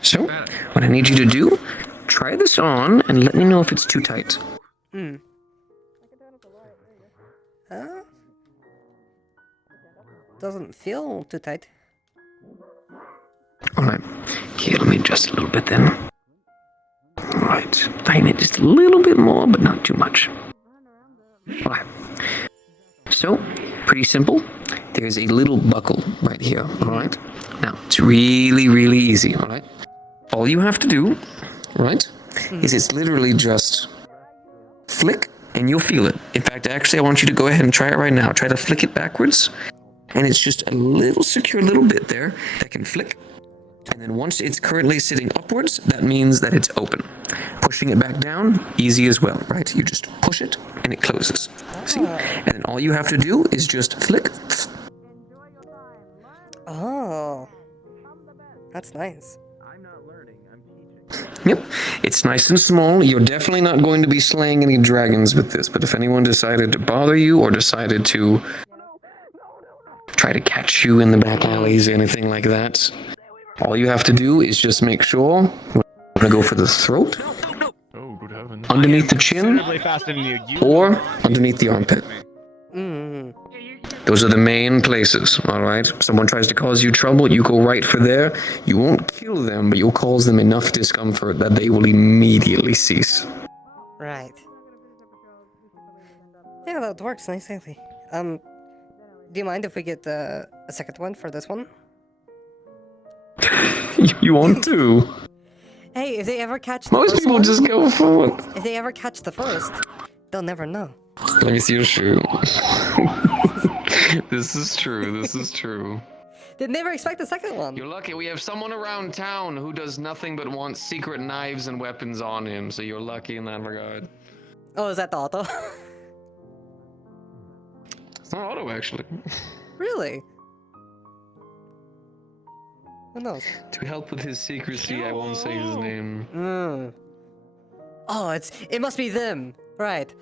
So, what I need you to do, try this on, and let me know if it's too tight. Doesn't feel too tight. Alright. Here, let me adjust a little bit then. Alright. Tighten it just a little bit more, but not too much. Alright. So, pretty simple. There's a little buckle right here, alright? Now, it's really, really easy, alright? All you have to do, right, is it's literally just flick and you'll feel it. In fact, actually, I want you to go ahead and try it right now. Try to flick it backwards, and it's just a little secure little bit there that can flick. And then once it's currently sitting upwards, that means that it's open. Pushing it back down, easy as well, right? You just push it and it closes. See? And then all you have to do is just flick. Oh. That's nice. Yep, it's nice and small. You're definitely not going to be slaying any dragons with this, but if anyone decided to bother you or decided to try to catch you in the back alleys or anything like that, all you have to do is just make sure we're going to go for the throat, underneath the chin, or underneath the armpit. Those are the main places, alright? If someone tries to cause you trouble, you go right for there. You won't kill them, but you'll cause them enough discomfort that they will immediately cease. Right. Yeah, that works nicely. Do you mind if we get a second one for this one? You want to? Hey, if they ever catch the Most first people one, just go for it. If they ever catch the first, they'll never know. Let me see your shoe. This is true, this is true. They'd never expect the second one. You're lucky, we have someone around town who does nothing but wants secret knives and weapons on him, so you're lucky in that regard. Oh, is that the auto? It's not auto, actually. Really? Who knows? To help with his secrecy, I won't say his name. Oh, it must be them. Right.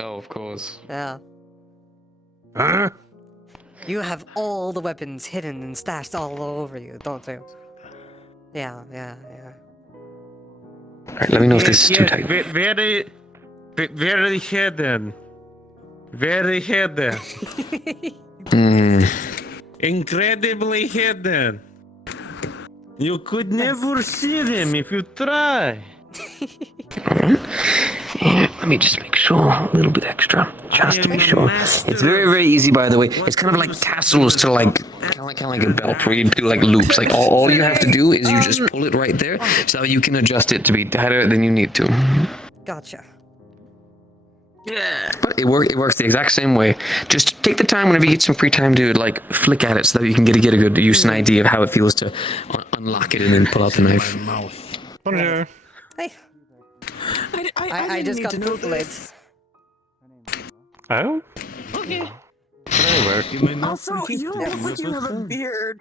Oh, of course. Yeah. You have all the weapons hidden and stashed all over you, don't you? Yeah. Alright, let me know if this is too tight. Very hidden. Very hidden. Incredibly hidden. You could never see them if you try. Yeah, let me just make sure a little bit extra, just to be sure. It's very, very easy, by the way. It's kind of like tassels to like, kind of like a belt where you do like loops. Like all you have to do is you just pull it right there, so you can adjust it to be tighter than you need to. Gotcha. Yeah. But it works the exact same way. Just take the time whenever you get some free time to like flick at it, so that you can get a good use and idea of how it feels to unlock it and then pull out the knife. Hey. I just got need to two know blades. Oh? Okay. Also, you don't look like you have a beard.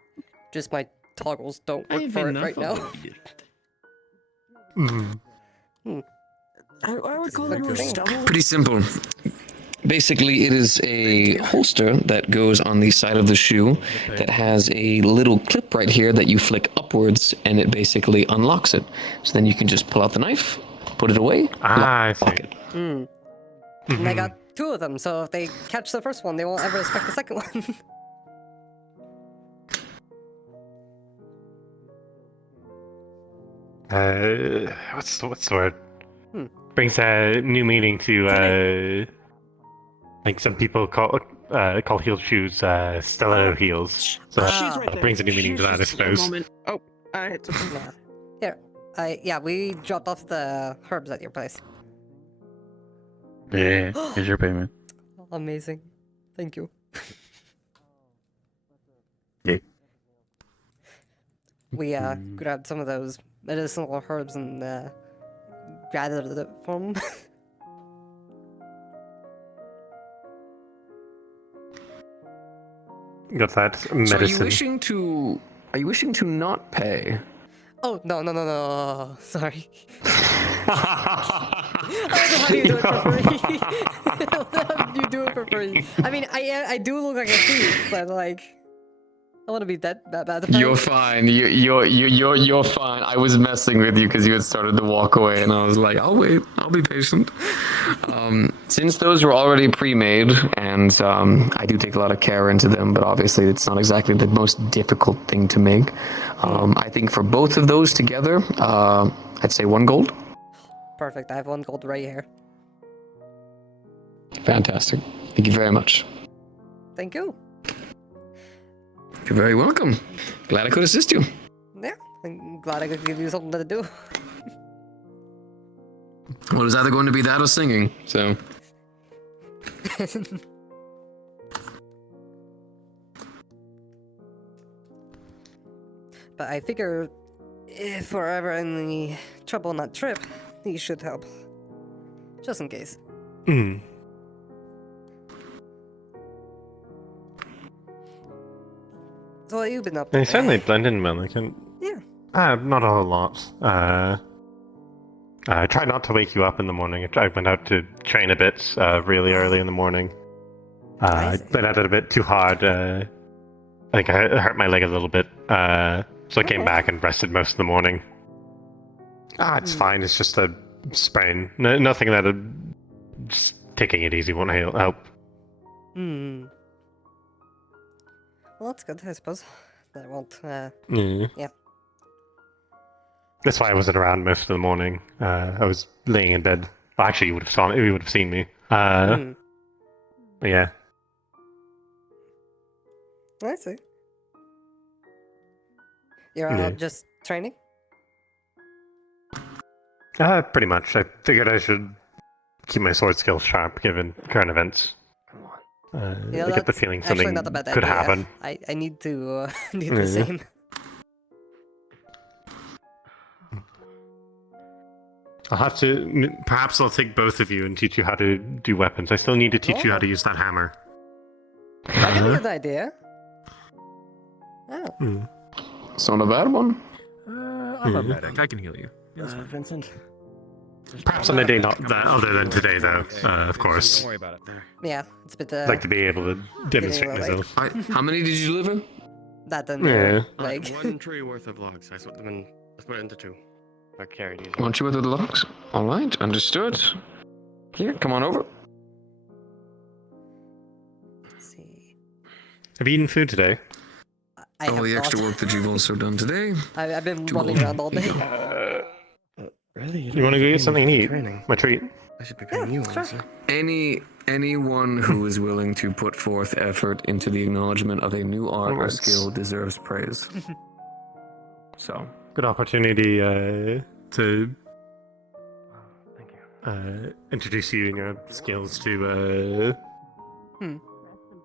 Just my toggles don't work for it right now. I would call it more stubble. Pretty simple. Basically, it is a holster that goes on the side of the shoe that has a little clip right here that you flick upwards, and it basically unlocks it. So then you can just pull out the knife, put it away, I see. lock it. And I got two of them, so if they catch the first one, they won't ever expect the second one. What's the word? Brings a new meaning to like some people call heel shoes stiletto heels. So that brings a new meaning to that, I suppose. Oh, I hit something. Here, yeah, we dropped off the herbs at your place. Yeah, here's your payment. Amazing, thank you. Yeah. We grabbed some of those medicinal herbs and gathered it from. Got that So medicine. are you wishing to not pay? Oh no! Sorry. How do you do it for free? How do you do it for free? I mean, I do look like a thief, but like, I want to be that bad. You're fine. You're fine. I was messing with you because you had started to walk away, and I was like, I'll wait. I'll be patient. Since those were already pre-made, and I do take a lot of care into them, but obviously it's not exactly the most difficult thing to make. I think for both of those together, I'd say 1 gold. Perfect. I have 1 gold right here. Fantastic. Thank you very much. Thank you. You're very welcome. Glad I could assist you. Yeah, I'm glad I could give you something to do. Well, it was either going to be that or singing, so. But I figure if we're ever in any trouble on that trip, he should help. Just in case. So what have you been up to? They certainly blend in well. I can. Yeah. Not a whole lot. I tried not to wake you up in the morning. I went out to train a bit really early in the morning. I went at it a bit too hard. I think I hurt my leg a little bit. So I came back and rested most of the morning. It's fine. It's just a sprain. Nothing that just taking it easy won't help. Well, that's good, I suppose. That I won't, yeah. That's why I wasn't around most of the morning. I was laying in bed. Well, actually, you would have seen me. Yeah. I see. You're just training? Pretty much. I figured I should keep my sword skills sharp given current events. I get the feeling something not a bad could idea. happen. I need to do the same. I'll have to. Perhaps I'll take both of you and teach you how to do weapons. I still need to teach you how to use that hammer. That's a good idea. Oh. It's not a bad one. I'm a medic. I can heal you. Vincent. Perhaps on a day not that other than today, though. Of course. Don't worry about it. There. Yeah, it's a bit. I'd like to be able to demonstrate myself. How many did you live in? That didn't. Yeah. Like 1 tree worth of logs. I swept them in Let's put it into 2. I carried these. Want you with the locks? Alright, understood. Here, come on over. Have you eaten food today? All the extra work that you've also done today. I've been running around all day. Really? You want to go get something to eat? My treat. I should be paying you, honestly. Anyone who is willing to put forth effort into the acknowledgement of a new art or skill deserves praise. So good opportunity to introduce you and your skills to.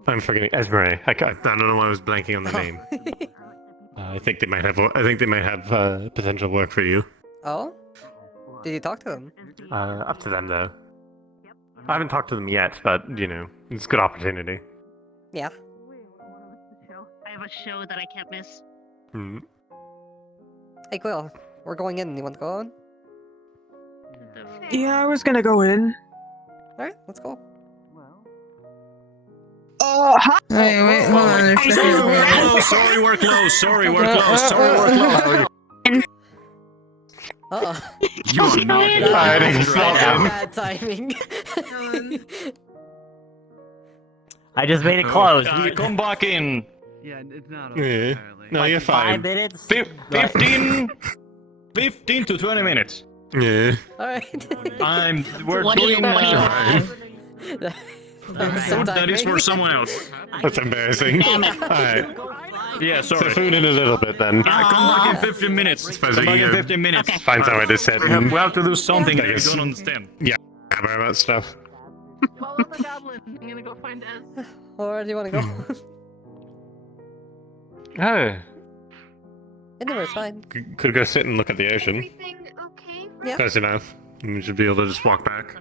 I'm forgetting Esmeralda. I don't know why I was blanking on the name. I think they might have. Potential work for you. Oh? Did you talk to them? Up to them though. I haven't talked to them yet, but you know, it's a good opportunity. Yeah. I have a show that I can't miss. Hey, Quill, we're going in. You want to go on? Yeah, I was gonna go in. Alright, let's go. Hi. Wait, hold on. Sorry, we're close. Sorry, we're close. Sorry, we're close. Uh-oh. You're not Bad timing. I just made it close. Come back in. Yeah, it's not. Yeah. No, Like you're 5 fine. minutes? 15 to 20 minutes. Yeah. Alright. We're doing. That is for someone else. That's embarrassing. Alright. Yeah, sorry. So food in a little bit then. Come back in 15 minutes. Come back in 15 minutes. Find somewhere to sit. We have to do something that you don't understand. Yeah, about stuff. Follow the goblin. I'm gonna go find Ez. Where do you want to go? Oh. Anywhere's fine. Could go sit and look at the ocean. Everything okay? Yeah. Close enough. We should be able to just walk back.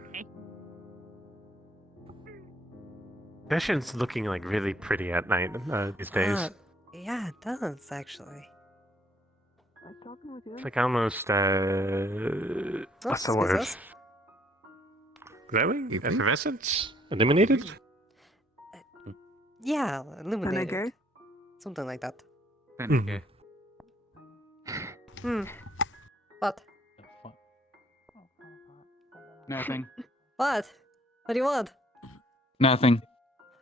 The ocean's looking like really pretty at night these days. Yeah, it does actually. It's like almost what's the word? Glowing? Effervescent? Illuminated? Yeah, illuminated. Vinegar? Something like that. Vinegar. What? Nothing. What? What do you want? Nothing.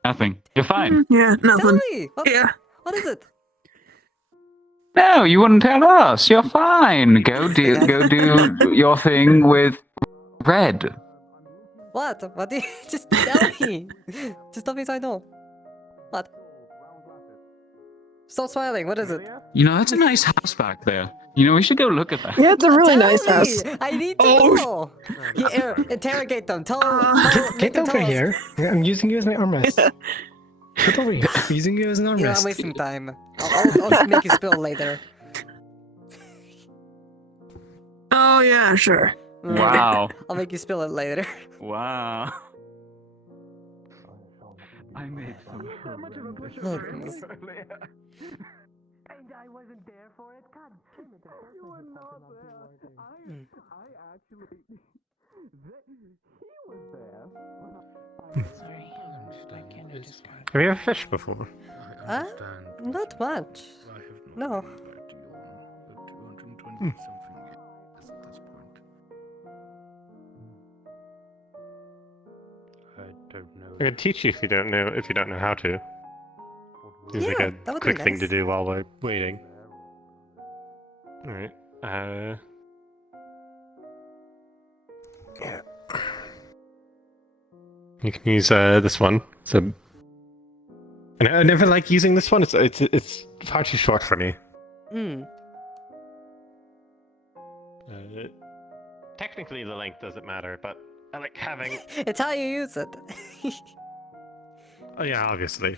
Nothing. You're fine. Yeah, Tell nothing. me. Yeah. What is it? No, you wouldn't tell us. You're fine. Go do your thing with Red. What? What do you just tell me? Just tell me so I know. What? Stop smiling. What is it? You know, that's a nice house back there. You know, we should go look at that. Yeah, it's a really Tell nice me! house. I need to know. Here, interrogate them. Tell Get them. over here. I'm using you as my armrest. Get over here. I'm using you as an You know, I'm armrest. wasting time. I'll make you spill later. Oh yeah, sure. Wow. I'll make you spill it later. Wow. I made some goodness. And I wasn't there for it. God damn it. You were not there. I actually. He was there. Sorry. Have you ever fished before? Not much. No. I could teach you if you don't know how to. It's like a that would be quick thing to nice. do while we're waiting. Alright. Yeah. You can use this one. And I never like using this one. It's far too short for me. Technically the length doesn't matter, but I like having. It's how you use it. Oh yeah, obviously.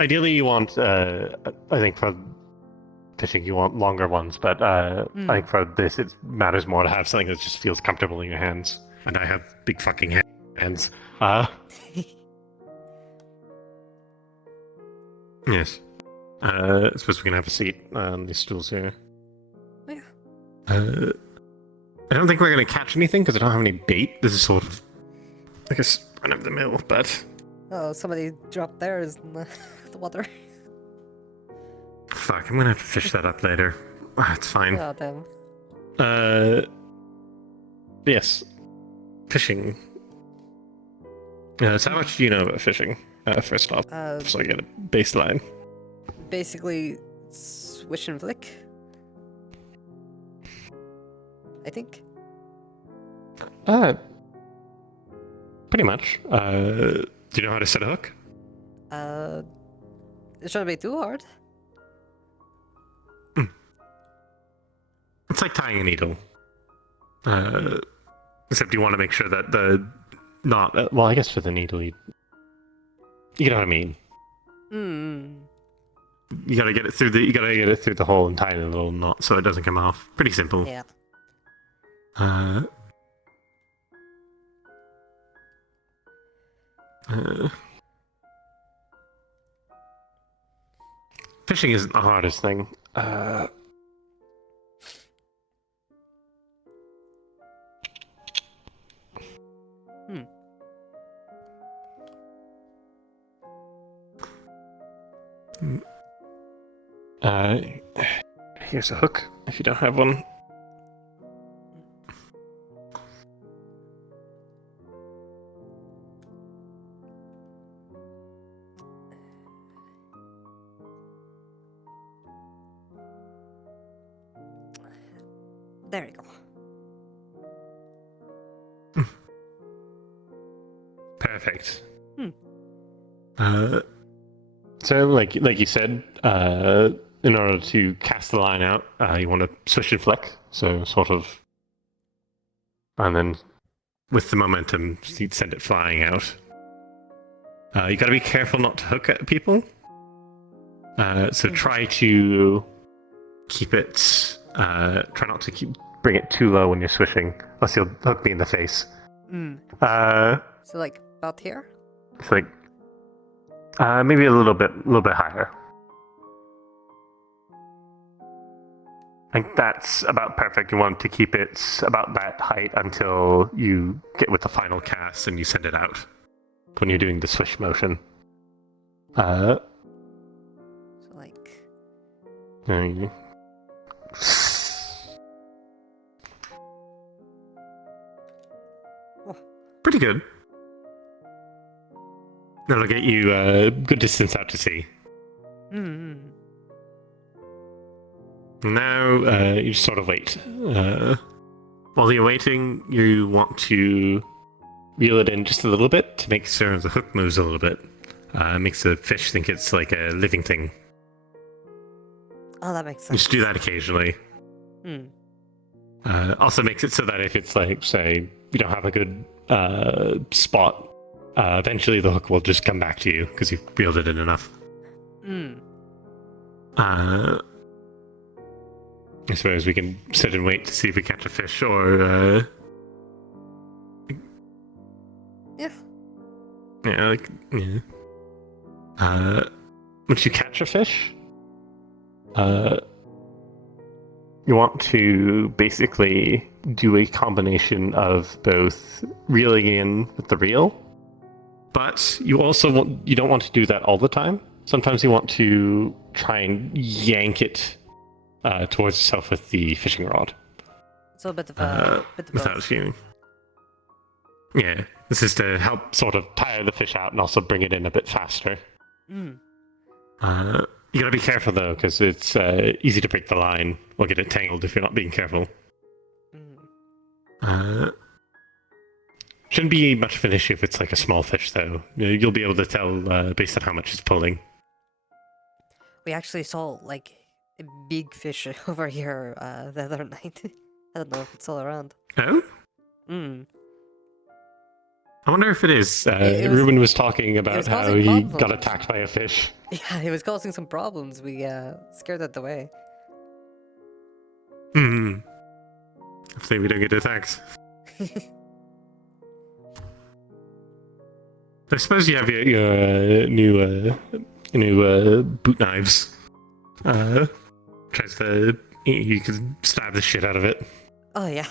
Ideally, you want. I think for fishing, you want longer ones, but I think for this, it matters more to have something that just feels comfortable in your hands. And I have big fucking hands. Yes. I suppose we can have a seat on these stools here. Yeah. I don't think we're gonna catch anything because I don't have any bait. This is sort of, I guess, run of the mill, but. Oh, somebody dropped theirs in the water. Fuck, I'm gonna have to fish that up later. That's fine. Oh, damn. Yes. Fishing. So how much do you know about fishing? First off, so I get a baseline. Basically, swish and flick. I think. Pretty much. Do you know how to set a hook? It shouldn't be too hard. It's like tying a needle. Except you want to make sure that the knot. Well, I guess for the needle, you know what I mean. You gotta get it through the. You gotta get it through the hole and tie it in a little knot so it doesn't come off. Pretty simple. Yeah. Fishing isn't the hardest thing. Here's a hook if you don't have one. There you go. Perfect. So, like you said, in order to cast the line out, you want to swish and flick. So, sort of, and then with the momentum, you'd send it flying out. You got to be careful not to hook at people. So try to keep it. Try not to bring it too low when you're swishing, else you'll hook me in the face. So like about here? It's like maybe a little bit higher. I think that's about perfect. You want to keep it about that height until you get with the final cast and you send it out when you're doing the swish motion. So like. Pretty good. That'll get you a good distance out to sea. Now, you just sort of wait. While you're waiting, you want to reel it in just a little bit to make sure the hook moves a little bit. Makes the fish think it's like a living thing. Oh, that makes sense. Just do that occasionally. Also makes it so that if it's like, say, you don't have a good spot, eventually the hook will just come back to you because you've reeled it in enough. I suppose we can sit and wait to see if we catch a fish, or yeah. Once you catch a fish, you want to basically do a combination of both reeling in with the reel, but you don't want to do that all the time. Sometimes you want to try and yank it towards yourself with the fishing rod. So a bit of a without shooting. Yeah, this is to help sort of tire the fish out and also bring it in a bit faster. You gotta be careful though, because it's easy to break the line or get it tangled if you're not being careful. Shouldn't be much of an issue if it's like a small fish though. You'll be able to tell based on how much it's pulling. We actually saw like a big fish over here the other night. I don't know if it's still around. Oh? I wonder if it is. Ruben was talking about how he got attacked by a fish. Yeah, it was causing some problems. We scared it away. Hopefully we don't get attacked. I suppose you have your new boot knives. You can stab the shit out of it. Oh yeah.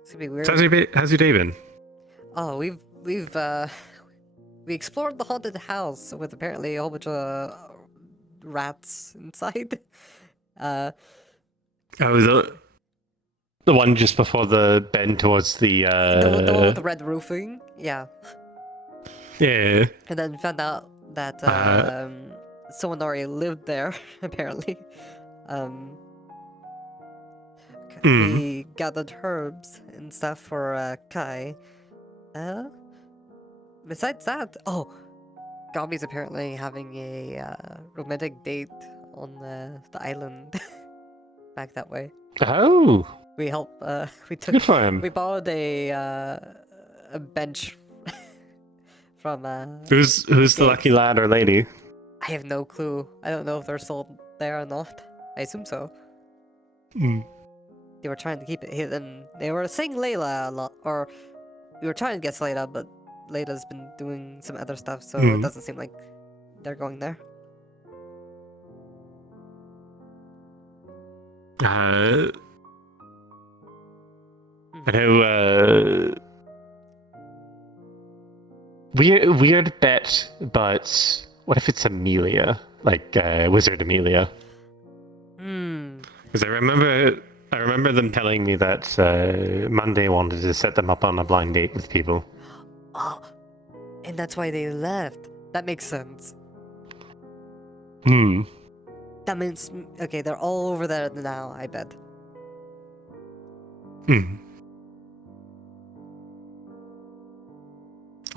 It's gonna be weird. So how's your day been? Oh, we've we explored the haunted house with apparently a whole bunch of rats inside. Oh, the one just before the bend towards the the one with the red roofing, yeah. Yeah. And then found out that someone already lived there, apparently. We gathered herbs and stuff for Kai. Besides that, Gabi's apparently having a romantic date on the island back that way. Oh. We helped. We took. Good for him. We borrowed a bench from. Who's the lucky lad or lady? I have no clue. I don't know if they're still there or not. I assume so. They were trying to keep it hidden. They were saying Layla a lot, or we were trying to guess Layla, but Layla's been doing some other stuff, so it doesn't seem like they're going there. I know, weird bet, but what if it's Amelia? Like, Wizard Amelia? Because I remember them telling me that Monday wanted to set them up on a blind date with people. Oh, and that's why they left. That makes sense. That means, okay, they're all over there now, I bet.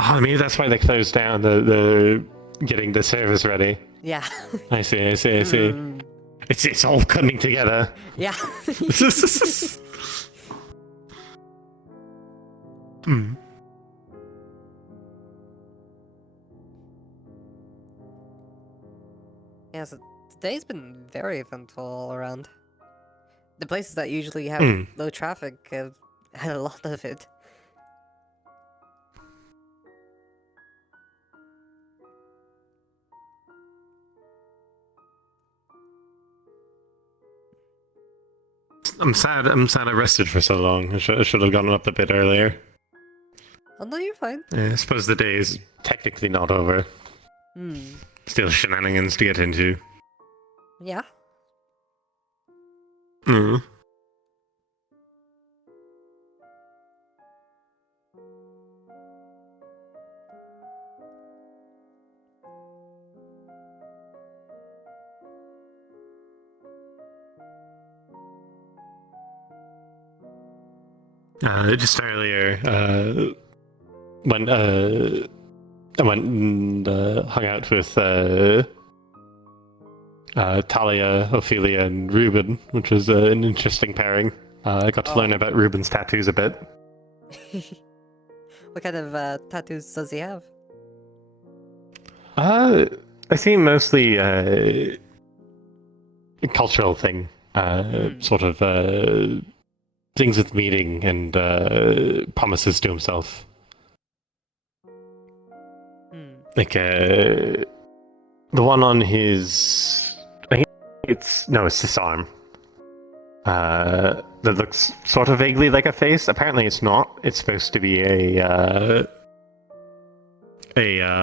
Oh, maybe that's why they closed down the getting the service ready. Yeah. I see. It's all coming together. Yeah. Yeah, so today's been very eventful all around. The places that usually have low traffic have had a lot of it. I'm sad I rested for so long. I should have gotten up a bit earlier. Oh no, you're fine. I suppose the day is technically not over. Still shenanigans to get into. Yeah. Just earlier, when I went and hung out with Talia, Ophelia, and Ruben, which was an interesting pairing. I got to learn about Ruben's tattoos a bit. What kind of tattoos does he have? I see mostly a cultural thing, sort of things with meaning and promises to himself. Like the one on his, I think it's this arm. That looks sort of vaguely like a face. Apparently, it's not. It's supposed to be a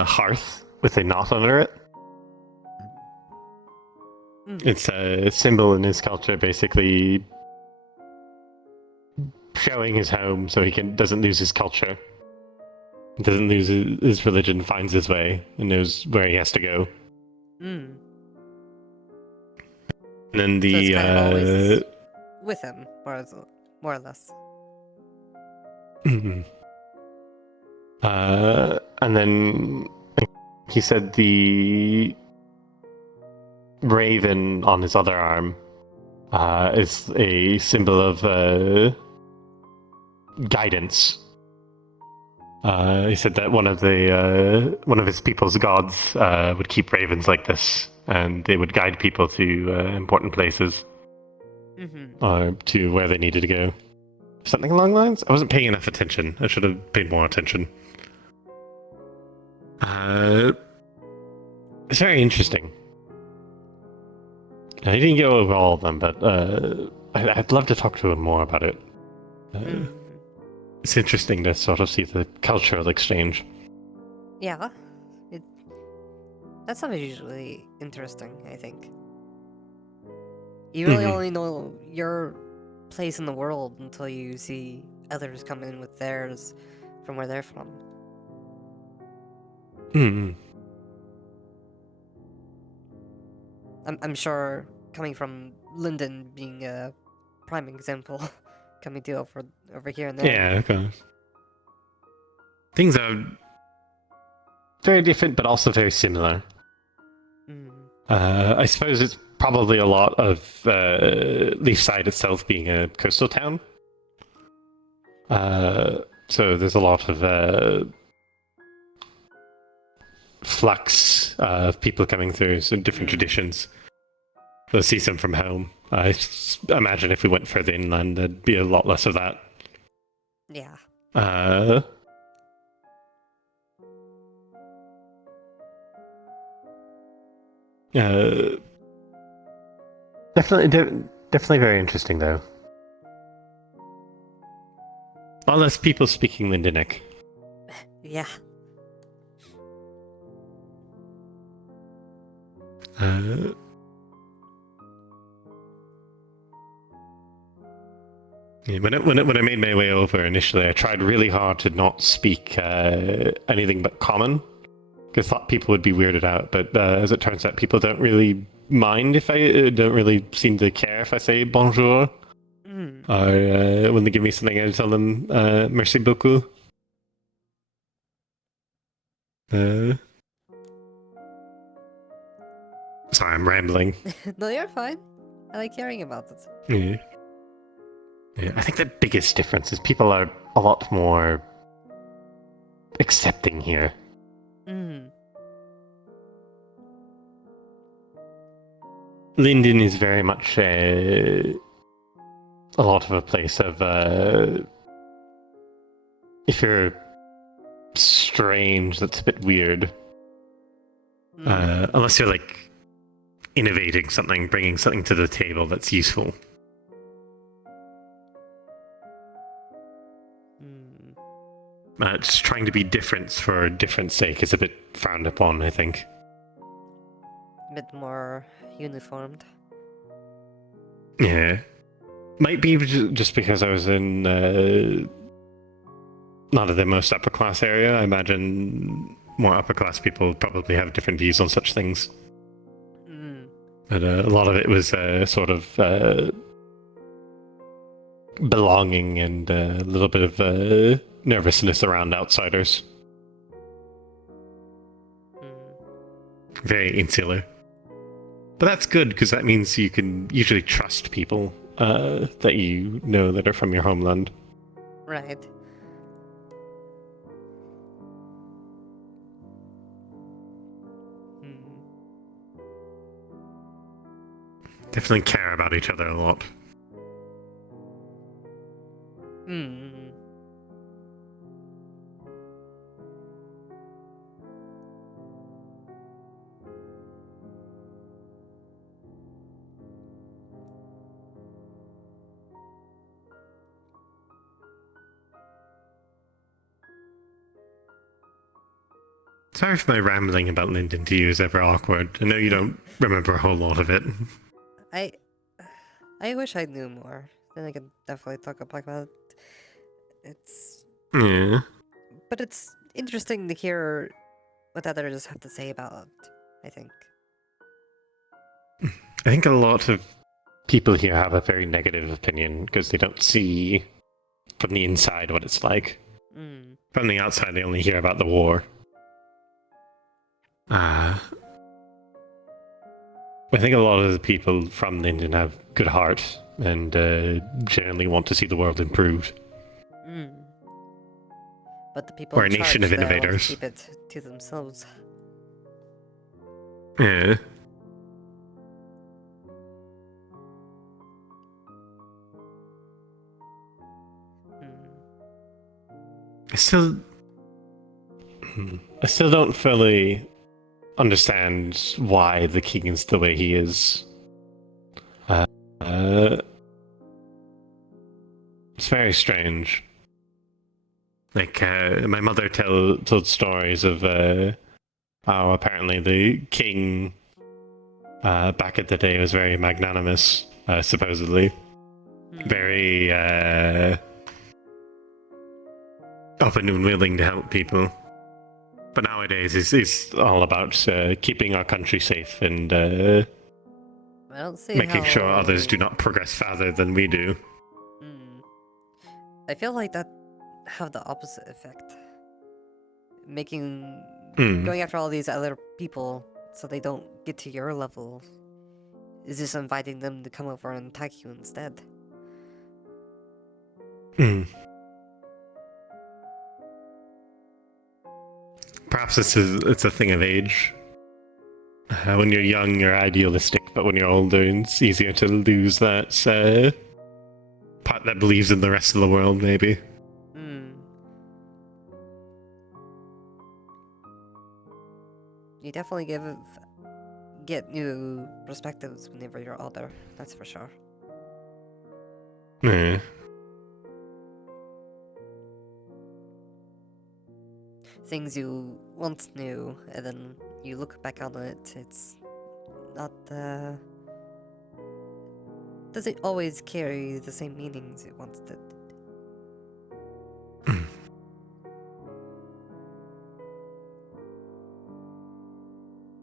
hearth with a knot under it. It's a symbol in his culture, basically showing his home so he doesn't lose his culture, doesn't lose his religion, finds his way, and knows where he has to go. And then the So it's kind of always with him, more or less. And then he said the raven on his other arm is a symbol of guidance. He said that one of his people's gods would keep ravens like this, and they would guide people to important places, or to where they needed to go. Something along the lines. I wasn't paying enough attention. I should have paid more attention. It's very interesting. I didn't go over all of them, but I'd love to talk to him more about it. It's interesting to sort of see the cultural exchange. Yeah. That's not usually interesting, I think. You really only know your place in the world until you see others come in with theirs from where they're from. I'm sure coming from Linden being a prime example, coming to over here and there. Yeah, okay. Things are very different, but also very similar. I suppose it's probably a lot of Leafside itself being a coastal town. So there's a lot of flux of people coming through, so different traditions. They'll see some from home. I imagine if we went further inland, there'd be a lot less of that. Yeah. Definitely very interesting, though. A lot less people speaking Lindenic. Yeah. Yeah, when I made my way over initially, I tried really hard to not speak anything but common, because I thought people would be weirded out. But as it turns out, people don't really mind if I don't really seem to care if I say bonjour. Or when they give me something, I tell them merci beaucoup. Sorry, I'm rambling. No, you're fine. I like hearing about it. Yeah, I think the biggest difference is people are a lot more accepting here. Linden is very much a lot of a place of if you're strange, that's a bit weird. Unless you're like innovating something, bringing something to the table that's useful. Just trying to be different for different sake is a bit frowned upon, I think. A bit more uniformed. Yeah. Might be just because I was in not the most upper class area. I imagine more upper class people probably have different views on such things. But a lot of it was sort of belonging and a little bit of nervousness around outsiders. Very insular. But that's good, because that means you can usually trust people that you know that are from your homeland. Right. Definitely care about each other a lot. Sorry if my rambling about Linden to you is ever awkward. I know you don't remember a whole lot of it. I wish I knew more. Then I could definitely talk about it. It's... Yeah. But it's interesting to hear what others have to say about it, I think. I think a lot of people here have a very negative opinion because they don't see from the inside what it's like. From the outside, they only hear about the war. I think a lot of the people from Linden have good heart and generally want to see the world improved. But the people We're a nation of innovators. Keep it to themselves. Yeah. I still don't fully understand why the king is the way he is. It's very strange. Like, my mother told stories of how apparently the king back in the day was very magnanimous, supposedly. Very open and willing to help people. But nowadays, he's all about keeping our country safe and making sure others do not progress faster than we do. I feel like that have the opposite effect. Making going after all these other people so they don't get to your level is just inviting them to come over and attack you instead. Perhaps it's a thing of age. When you're young, you're idealistic, but when you're older, it's easier to lose that part that believes in the rest of the world, maybe. You definitely get new perspectives whenever you're older, that's for sure. Yeah. Things you once knew, and then you look back on it, it's not, doesn't always carry the same meanings it once did.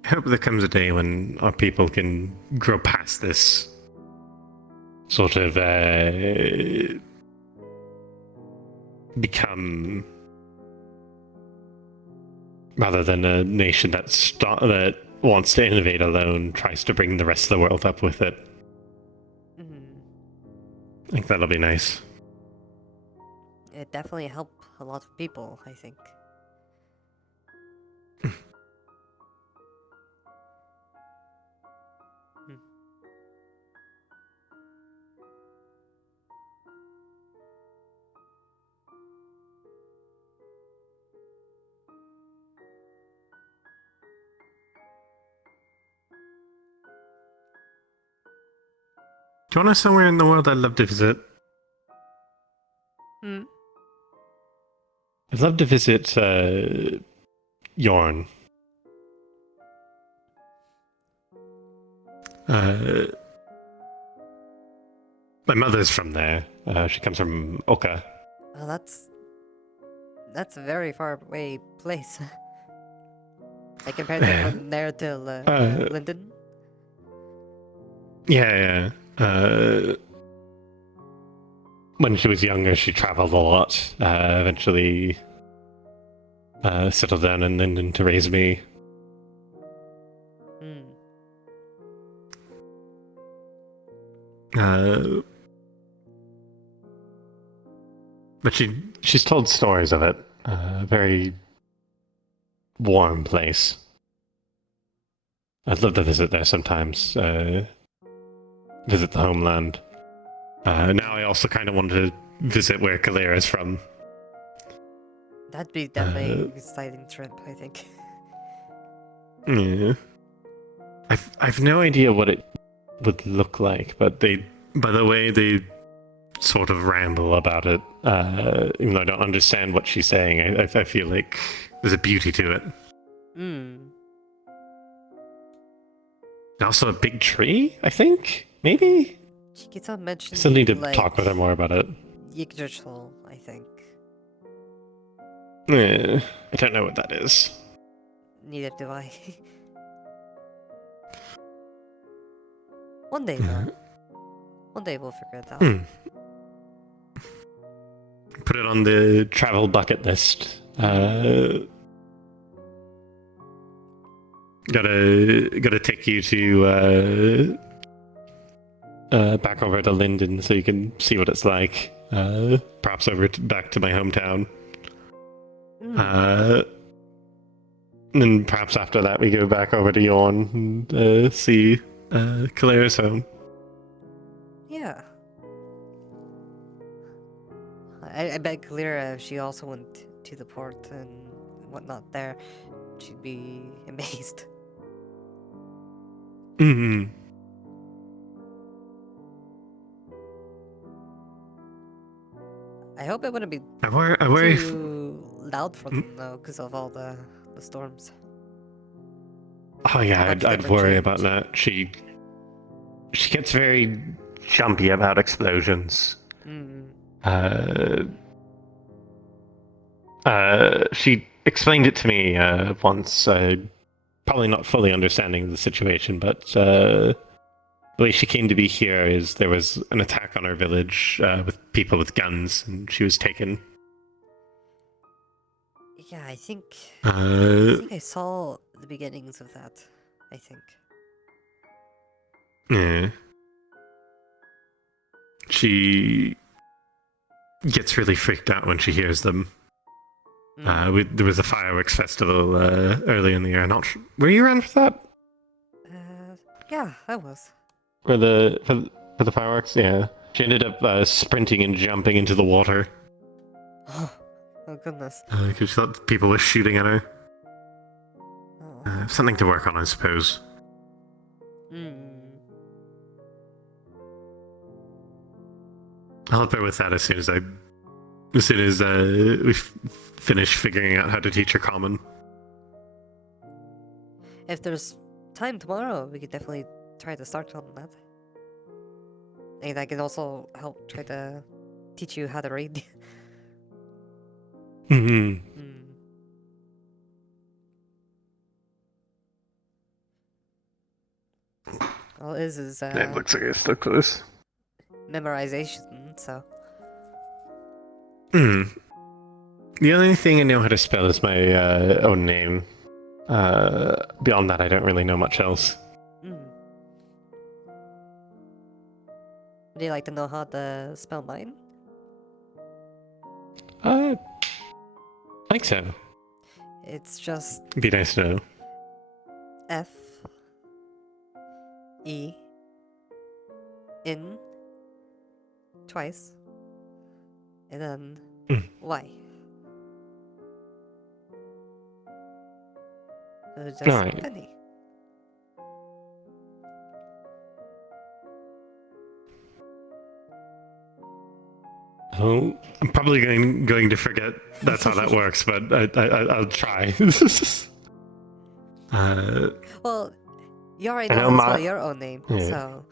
I hope there comes a day when our people can grow past this sort of become, rather than a nation that wants to innovate alone, tries to bring the rest of the world up with it. I think that'll be nice. It definitely helped a lot of people, I think. Do you want to know somewhere in the world I'd love to visit? I'd love to visit Yorn. My mother's from there. She comes from Oka. Oh, that's a very far away place. Like compared to from there to Linden. Yeah. When she was younger, she traveled a lot. Eventually settled down in Linden to raise me. But she's told stories of it. A very warm place. I'd love to visit there sometimes. Visit the homeland. Now I also kind of want to visit where Kalira is from. That'd be definitely an exciting trip, I think. Yeah. I've no idea what it would look like, but by the way they sort of ramble about it, even though I don't understand what she's saying, I feel like there's a beauty to it. Also a big tree, I think? Maybe? She keeps on mentioning, Still need to like, talk with her more about it. Yggdrasil, I think. I don't know what that is. Neither do I. One day, though. One day we'll figure it out. Put it on the travel bucket list. Gotta take you to back over to Linden so you can see what it's like. Perhaps back to my hometown. And then perhaps after that we go back over to Yorn and see Kalira's home. Yeah. I bet Kalira, if she also went to the port and whatnot there, she'd be amazed. I hope it wouldn't be I worry too loud for them though, because of all the storms. Oh yeah, I'd worry about that. She gets very jumpy about explosions. She explained it to me once, probably not fully understanding the situation, but the way she came to be here is there was an attack on our village with people with guns, and she was taken. Yeah, I think I saw the beginnings of that. I think. Yeah. She gets really freaked out when she hears them. There was a fireworks festival early in the year. Were you around for that? Yeah, I was. For the fireworks, yeah. She ended up sprinting and jumping into the water. Oh goodness. Because she thought people were shooting at her. Something to work on, I suppose. I'll help her with that as soon as we finish figuring out how to teach her common. If there's time tomorrow, we could definitely try to start on that. And I can also help try to teach you how to read. All it is it looks like it's so close. Memorization, so. The only thing I know how to spell is my own name. Beyond that, I don't really know much else. Would you like to know how to spell mine? I think so. It's just It'd be nice to know. F E N twice and then Y. So just Alright. Fenny. Oh, I'm probably going to forget that's how that works, but I'll try. Well, you already I know know how to spell my- your own name, yeah. so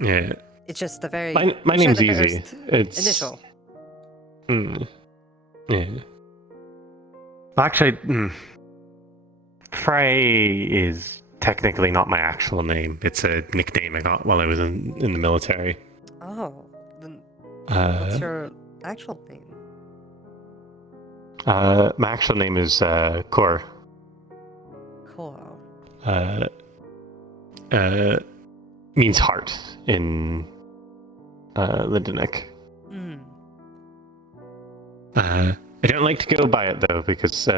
Yeah. it's just the very My share name's the easy. first It's initial. Yeah. Well, actually, Frey is technically not my actual name. It's a nickname I got while I was in the military. Oh, then what's your actual name? My actual name is Kor. Cool. Means heart in Lindenic. I don't like to go by it though because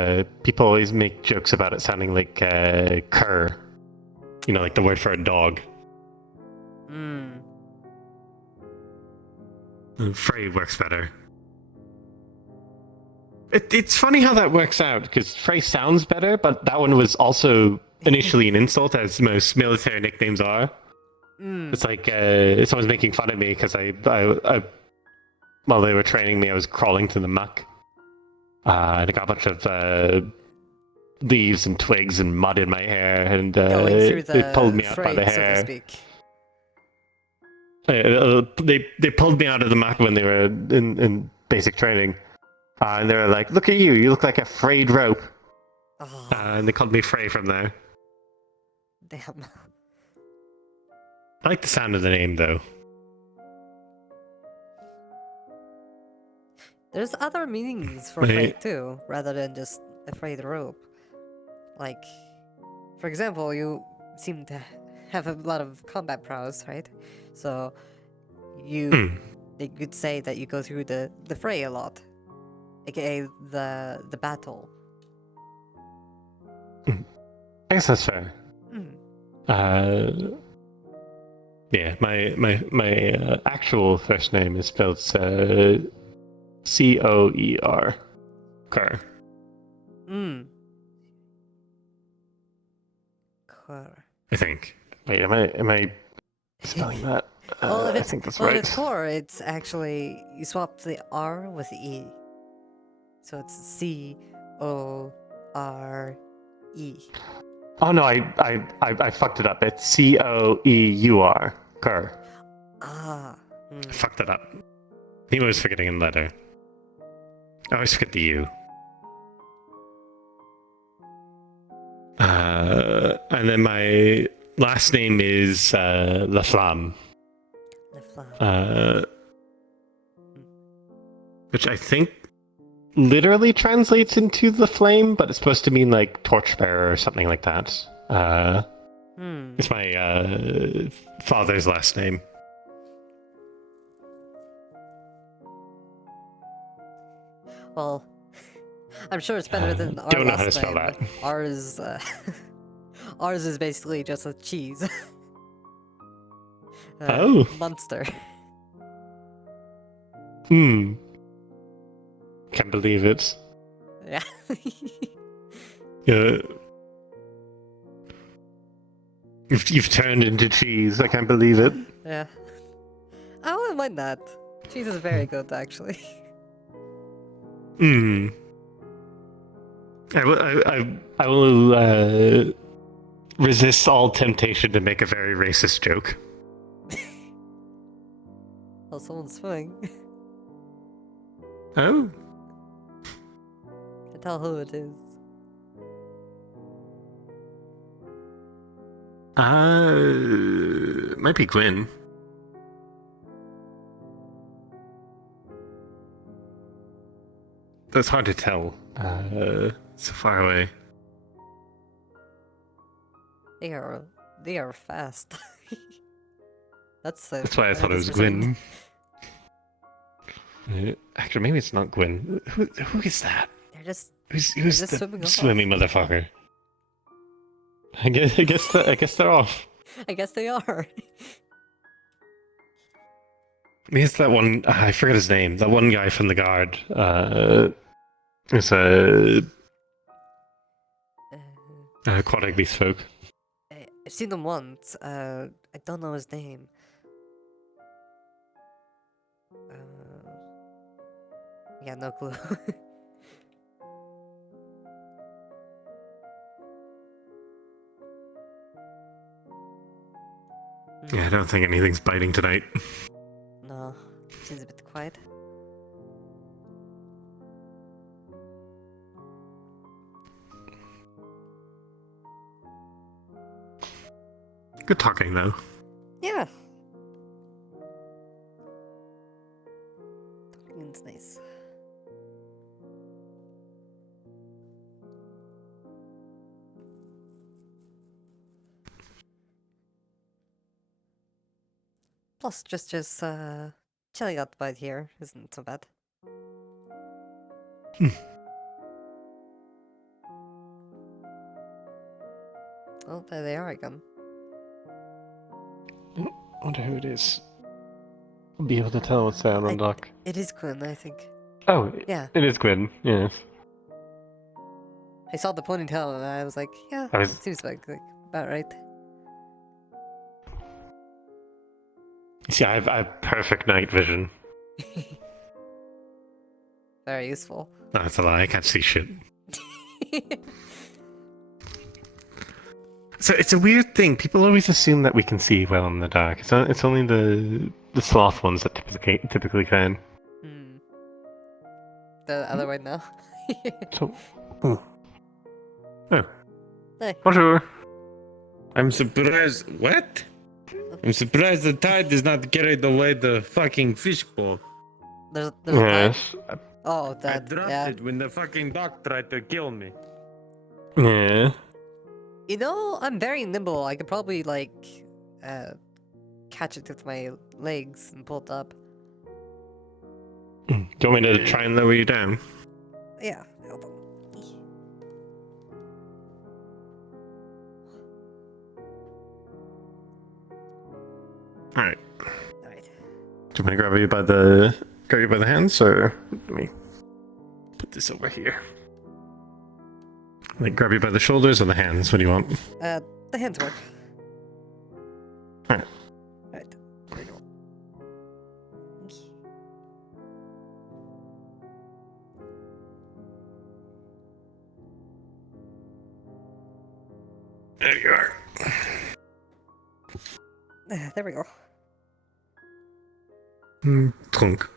people always make jokes about it sounding like cur. You know, like the word for a dog. Frey works better. It's funny how that works out because Frey sounds better, but that one was also initially an insult, as most military nicknames are. It's like someone's making fun of me because I while they were training me, I was crawling through the muck, and I got a bunch of leaves and twigs and mud in my hair, and they pulled me out by the hair. So to speak. They pulled me out of the muck when they were in basic training, and they were like, "Look at you! You look like a frayed rope." And they called me Frey from there. Damn. I like the sound of the name, though. There's other meanings for Wait. Frey too, rather than just a frayed rope. Like, for example, you seem to have a lot of combat prowess, right? So they could say that you go through the fray a lot, aka the battle. I guess that's fair. Yeah, my actual first name is spelled Coer. Car. Core. I think. Wait, am I spelling that? Well, if I it's, think that's well, right. if it's core, it's actually you swap the R with the E, so it's CORE. E. Oh no, I fucked it up. It's C-O-E-U-R. Cur. Ah. I fucked it up. He was forgetting a letter. I always forget the U. And then my last name is La Flamme. Which I think literally translates into the flame, but it's supposed to mean like torchbearer or something like that. It's my father's last name. Well, I'm sure it's better than our don't know how to last spell name. that. Ours, ours is basically just a cheese. Oh. Monster. Can't believe it. Yeah. You've turned into cheese. I can't believe it. Yeah. I wouldn't mind that. Cheese is very good, actually. I will resist all temptation to make a very racist joke. Oh, someone's swimming. Oh. Can tell who it is. Might be Gwyn. That's hard to tell. So far away. They are fast. That's why I thought it was Gwyn. Actually, maybe it's not Gwyn. Who is that? They're just. Who's just the swimming off. swimmy motherfucker? I guess they're off. I guess they are. Maybe it's that one. I forget his name. That one guy from the guard. It's aquatic beast folk. I've seen them once. I don't know his name. Yeah, no clue. Yeah, I don't think anything's biting tonight. No, seems a bit quiet. Good talking, though. Yeah. Talking's nice. Plus, just chilling out by here isn't so bad. Oh, there they are again. I wonder who it is. I'll be able to tell what's down on dock. It is Gwyn, I think. Oh, yeah. It is Gwyn, yes. I saw the ponytail and I was like, yeah, it seems like about right. See, I have perfect night vision. Very useful. No, that's a lie. I can't see shit. So it's a weird thing. People always assume that we can see well in the dark. It's only the sloth ones that typically can. The other way now. So, oh. Hey. Bonjour. I'm surprised. What? I'm surprised the tide does not carry away the fucking fishbowl. There's yes. Oh, I that. dropped Yeah. it when the fucking dog tried to kill me. Yeah. You know, I'm very nimble. I could probably like catch it with my legs and pull it up. Do you want me to try and lower you down? Yeah. Hold on. Alright. Do you want me to grab you by the hands, or let me put this over here? Like grab you by the shoulders or the hands? What do you want? The hands work. Alright. Alright. There we go. There we go. Trunk.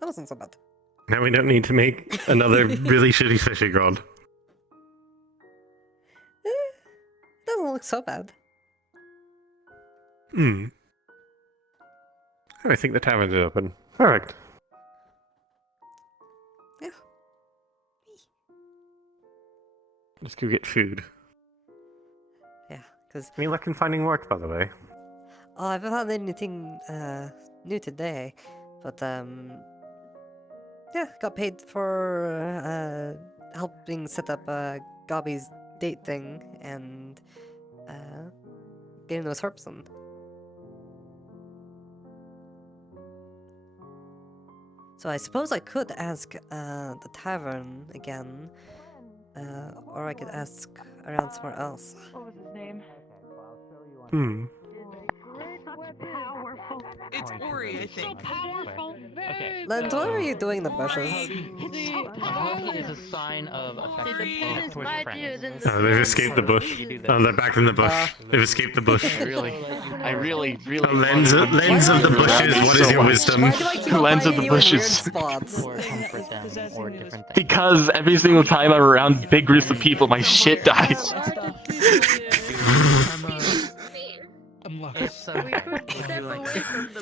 That wasn't so bad. Now we don't need to make another really shitty fishing rod. Doesn't look so bad. Oh, I think the tavern's open. Perfect. Yeah. Let's go get food. Yeah, because... Any luck in finding work, by the way? Oh, I haven't found anything new today, but yeah, got paid for helping set up Gobby's date thing and getting those herps on. So I suppose I could ask the tavern again, or I could ask around somewhere else. What was his name? It's Ori, I think. Okay. Lens, what are you doing in the bushes? It's a sign of affection towards friends. Oh, they've escaped the bush. Oh, they're back in the bush. They've escaped the bush. I really. Lens of the bushes, what is your wisdom? Lens of the bushes. Or comfort them, or different things. Because every single time I'm around big groups of people, my shit dies.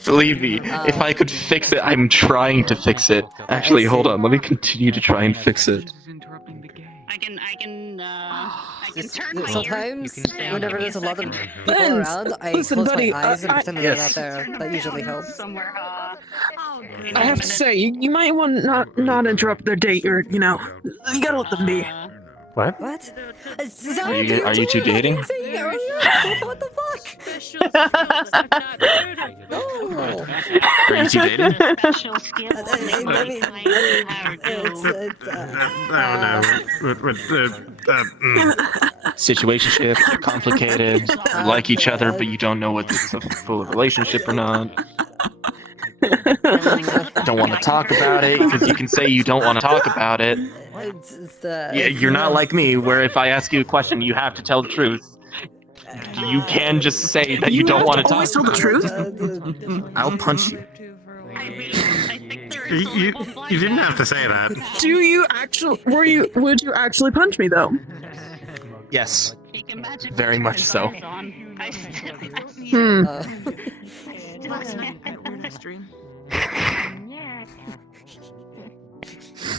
Believe me, if I could fix it, I'm trying to fix it. Actually, hold on, let me continue to try and fix it. I can turn my Sometimes, ears. whenever there's a lot of people Lens, around, I listen, close buddy, my eyes and pretend they're not yes. there. That usually helps. Somewhere, I have to say, you might want not interrupt their date, or you gotta let them be. What? What? Are you two dating? What the fuck? Are you two dating? Special skills. Situationship, complicated, you like each other, but you don't know whether it's a full relationship or not. Don't want to talk about it, because you can say you don't want to talk about it. Yeah, you're not like me, where if I ask you a question, you have to tell the truth. You can just say that you don't want to talk. Tell the truth. I'll punch you. You didn't have to say that. Do you actually? Would you actually punch me though? Yes. Very much so.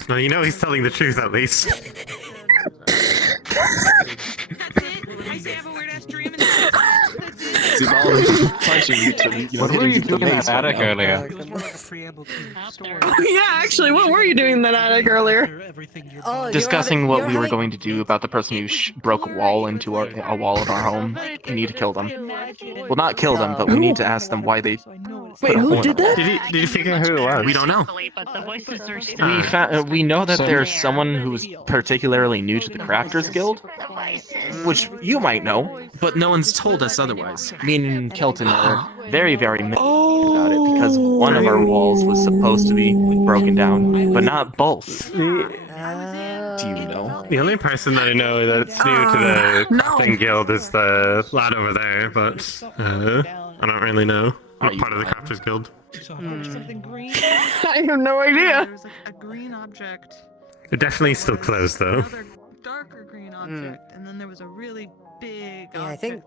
Well, you know he's telling the truth at least. What were you doing in that attic earlier? Oh yeah, actually, what were you doing in that attic earlier? Discussing what we were going to do about the person who broke a wall into a wall of our home. We need to kill them. Well, not kill them, but we need to ask them why they. Wait, who did that? Did you figure out who it was? We don't know. We know that there's someone who's particularly new to the Crafters Guild, which you might know, but no one's told us otherwise. Me and Kelton are very, very about it because one of our walls was supposed to be broken down, but not both. Do you know? The only person that I know that's new to the Crafting Guild is the lad over there, but I don't really know. I'm part of the Crafters Guild. I have no idea. There was like a green object. They're definitely still closed though. Another darker green object, and then there was a really big Yeah, I think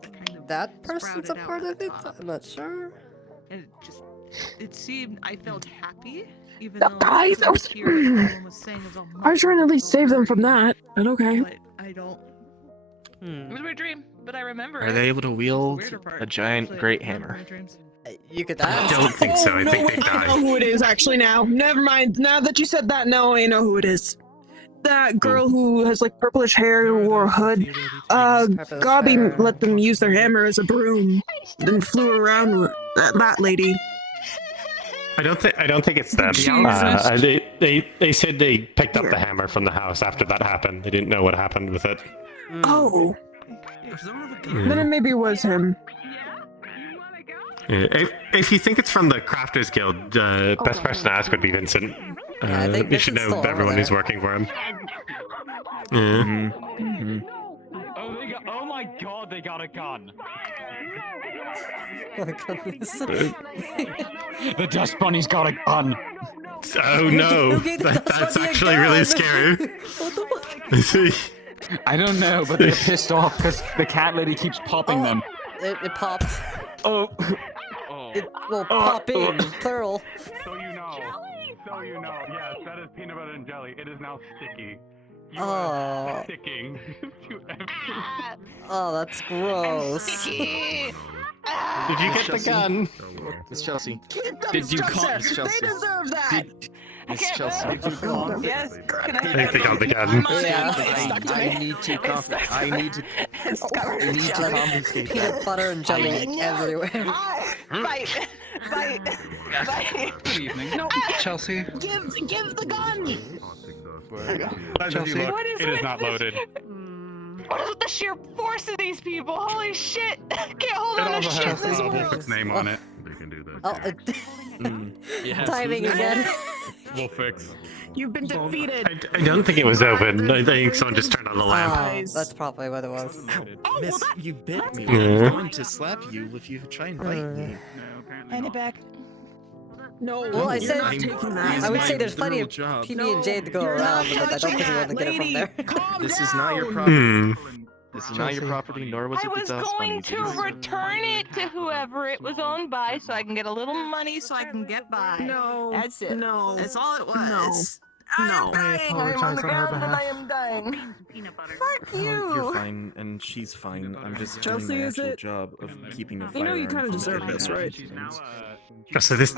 that person's a part of it. I'm not sure. And it seemed, I felt happy, even No, though guys, I was here, everyone was saying it was all I was trying to at least save them from that, but okay. but I don't. It was a weird dream, but I remember Are it. they able to wield Weirder part, a giant actually, great I remember hammer? my dreams. You could I ask. don't think so. I no, think they I know died. who it is actually now. Never mind. Now that you said that, no, I know who it is. That girl who has like purplish hair who wore a hood. Gobby let them use their hammer as a broom, then flew around with that lady. I don't think it's them. They said they picked up the hammer from the house after that happened. They didn't know what happened with it. Oh. Then it maybe was him. If you think it's from the Crafters Guild, best person to ask would be Vincent. You should know everyone who's working for him. Oh my god, they got a gun. Oh my goodness. The dust bunny's got a gun. Oh no, that's actually really scary. I don't know, but they're pissed off because the cat lady keeps popping them. It popped. Oh. It will pop in, plural. So you know, yes, that is peanut butter and jelly. It is now sticky. You Oh. are sticking to everything. Oh, that's gross. Did you get the gun? It's Chelsea. Did you call It's Chelsea. They deserve that. It's Chelsea. Did you call? Yes. Can I think they got the gun. I need to compensate. Peanut butter and jelly everywhere. Fight! Good evening. No, Chelsea. give the gun. Chelsea, it is not loaded. What is with the sheer force of these people? Holy shit! Can't hold It on to also shit has in this Wolf's world. name on it. Timing again. Wolfix. You've been defeated. I don't think it was open. I think someone just turned on the lamp. Oh, that's probably what it was. Miss, you bit me. Yeah. I'm going to slap you if you try and bite me. Hand it back. No, Well, I said taking that. I would say there's plenty of job. PB and J to go around, but I don't think you want to get it from there. This is not your property. Hmm. This is not your property, nor was I it the was dust going bunny's. to return it to whoever it was owned by so I can get a little money so I can get by. No. That's it. No. That's all it was. No. I am on the ground and I am dying. Fuck you. You're fine, and she's fine. I'm just Chelsea, doing the is actual it- job of keeping a fire. You know you kind of from deserve getting this, out. right? So this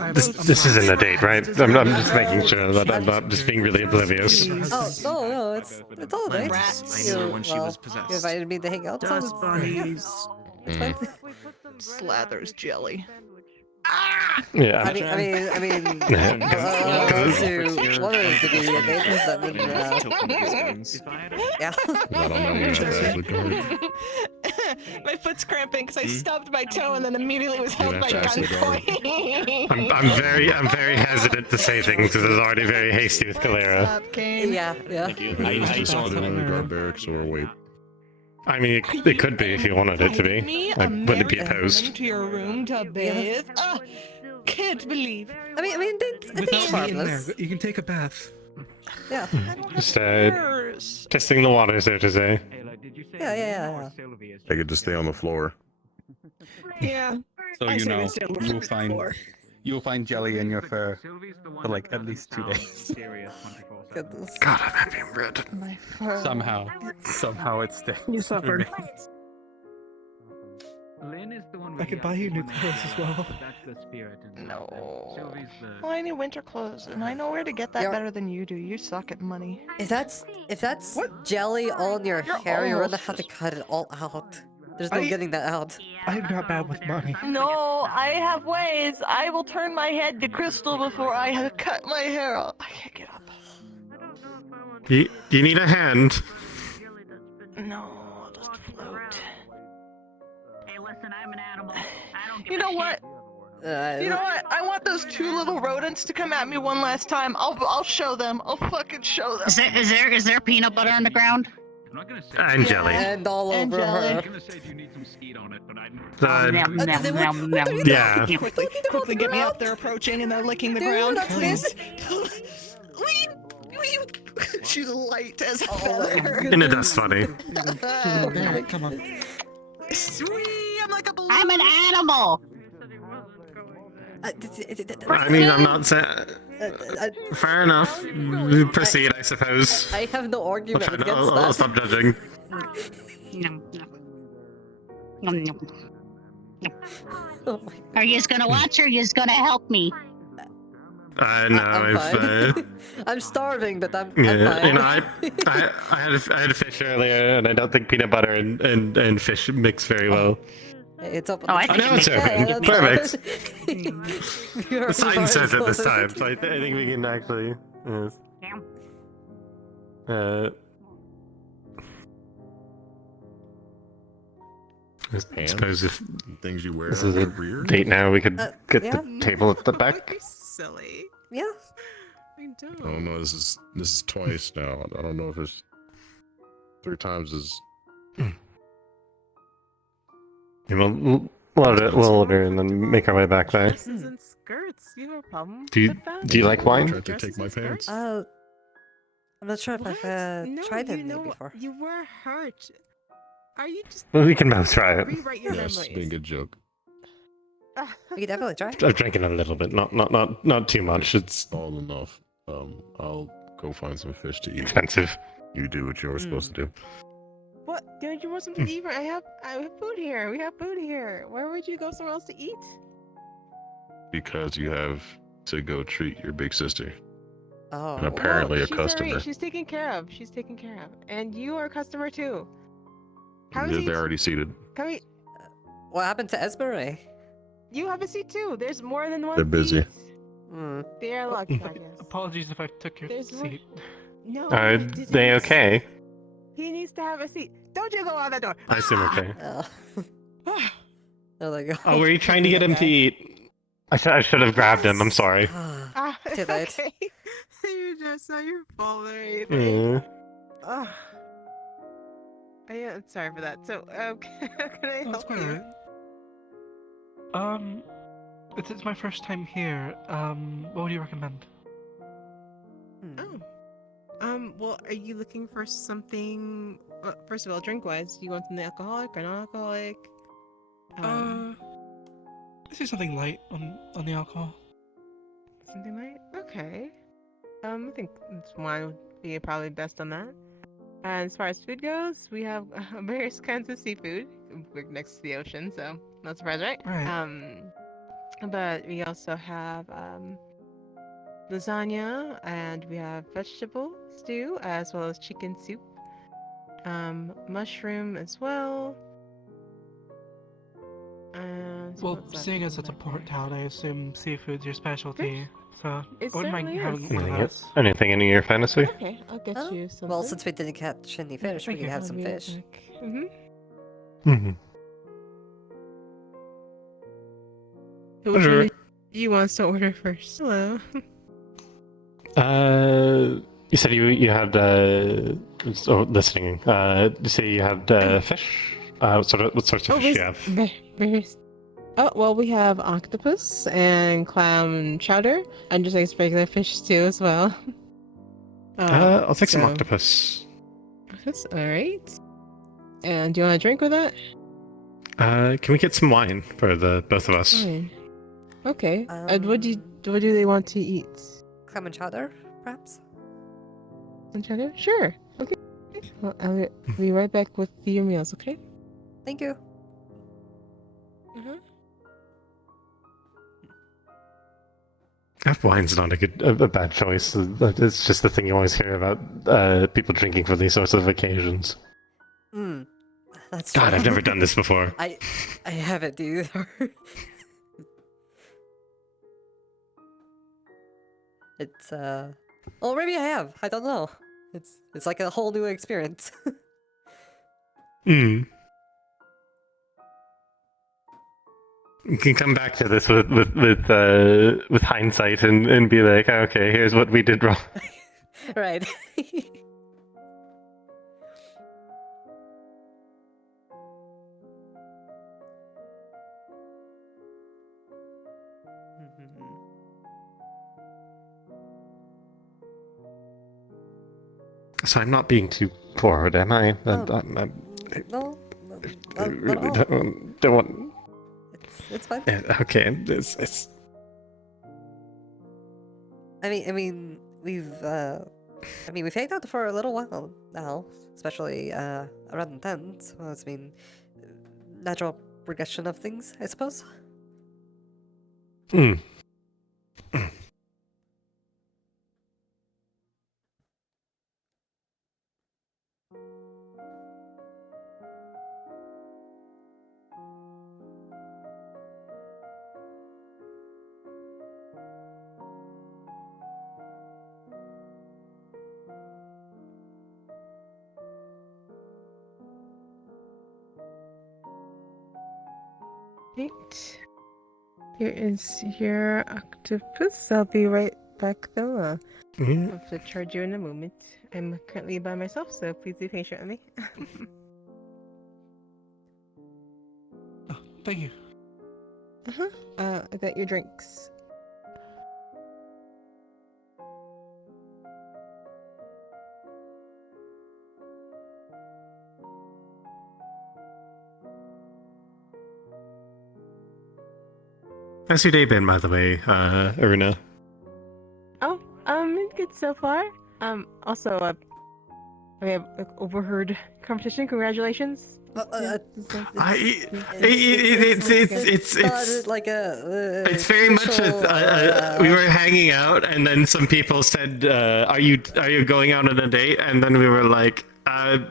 isn't a date, right? I'm just making sure that I'm not just being really oblivious. Oh no, it's all day. Rats. I knew her when she was possessed. You invited me to hang out. so Dust it's- bunnies. It's fine. Slathers jelly. Yeah. I mean, Yeah. to one of the be a date that would, yeah. My foot's cramping because I stubbed my toe and then immediately was held by gunpoint. I'm very hesitant to say things because I was already very hasty with Calera. Yeah. I saw it in the guard barracks or wait. I mean, it could be if you wanted it to be. I wouldn't be opposed. Into your room to bathe. Can't believe. I mean, I think it's harmless. You can take a bath. Yeah. Just testing the waters, so to say. Yeah. I could just stay on the floor. Yeah. So I you say we know, stay on the you'll find floor. you'll find jelly in your fur for like at least 2 days. Goodness. God, I'm happy I'm red. My fur. Somehow it stays. You suffered. I could buy you new clothes as well. No. Well, I need winter clothes, and I know where to get that better than you do. You suck at money. If that's jelly on your hair, you're gonna have to cut it all out. There's no getting that out. I'm not bad with money. No, I have ways. I will turn my head to crystal before I have cut my hair off. I can't get up. You need a hand. No, I'll just float. Hey, listen, I'm an animal. I don't give You know what? You know what? I want those two little rodents to come at me one last time. I'll show them. I'll fucking show them. Is there peanut butter on the ground? And jelly. And all over her. Yeah. Quickly get me up. They're approaching and they're licking the ground. Please. She's light as a feather. And it does funny. Okay, come on. I'm like a balloon. I'm an animal. I mean, I'm not saying. Fair enough. Proceed, I suppose. I have no argument against I'll that. stop judging. Are you just gonna watch or are you just gonna help me? No, I'm I've. fine. I'm starving, but I'm Yeah, fine. you know, I had a fish earlier, and I don't think peanut butter and fish mix very well. It's open. I know it's open. Perfect. The sign says it this time, so I think we can actually. Yes. I suppose if things you wear this is a on your date now, we could get yeah. the table at the back. Silly. Yeah. I don't know. This is twice now. I don't know if it's. 3 times is. We'll order and then make our way back there. Dresses and skirts. You have a problem Do you with that? do you like wine? Tried to take my pants. I'm not sure if I've tried you it know, before. you were hurt. Are you just Well, we can both try it. rewrite your Yes, memories? being a joke. We can definitely try. I've drinking a little bit, not too much. It's all enough. I'll go find some fish to eat. Expensive. You do what you're supposed to do. What? Don't you want something to eat? I have food here. We have food here. Where would you go somewhere else to eat? Because you have to go treat your big sister. Oh. And apparently She's a customer. alright. She's taken care of. She's taken care of. And you are a customer too. How is They're he? already seated. Can we? What happened to Esmeralda? You have a seat too. There's more than one. They're busy. They are lucky, I guess. Apologies if I took your There's one- seat. No. Are you didn't. they okay? He needs to have a seat. Don't you go out that door. I assume okay. Oh, there you go. Oh, were you trying to get him to eat? I should have grabbed him. I'm sorry. Too late. Okay. You're just not your fault or anything. Mm. Oh. I am sorry for that. So, can I That's help quite you? alright. It's my first time here. What would you recommend? Oh. Well, are you looking for something? First of all, drink-wise, you want something alcoholic or non-alcoholic? Let's do something light on the alcohol. Something light? Okay. I think wine would be probably best on that. And as far as food goes, we have various kinds of seafood. We're next to the ocean, so no surprise, right? Right. But we also have lasagna, and we have vegetable stew, as well as chicken soup. Mushroom as well. Well, seeing as it's a port town, I assume seafood's your specialty. So It I wouldn't mind certainly having is. one of those. Anything in your fantasy? Okay, I'll get Oh, you something. well, since we didn't catch any fish, we thank can you. have some fish. Mm-hmm. Mm-hmm. Which one do you want us to order first? Hello. You said you had listening. You say you had fish. What sorts of fish do you have? Oh, well, we have octopus and clam chowder, and just like regular fish stew as well. I'll take some octopus. That's all right. And do you want a drink with that? Can we get some wine for the both of us? Fine. Okay. What do they want to eat? Clam and chowder, perhaps? Clam chowder? Sure. Okay. Well, I'll be right back with your meals. Okay. Thank you. Wine's not a bad choice. It's just the thing you always hear about people drinking for these sorts of occasions. That's God, true. I've never done this before. I haven't either. It's well, maybe I have. I don't know. It's like a whole new experience. You can come back to this with hindsight and be like, okay, here's what we did wrong. Right. So I'm not being too forward, am I? No, I really don't want. It's fine. Okay, it's. I mean, we've hanged out for a little while now, especially around the tent. Well, it's been natural progression of things, I suppose. Right. Here is your octopus. I'll be right back though. I'll have to charge you in a moment. I'm currently by myself, so please be patient with me. Thank you. I got your drinks. How's your day been, by the way, Aruna? Oh, it's good so far. Also, I have overheard competition. Congratulations. It's like it's very much we were hanging out, and then some people said, "Are you going out on a date?" And then we were like, and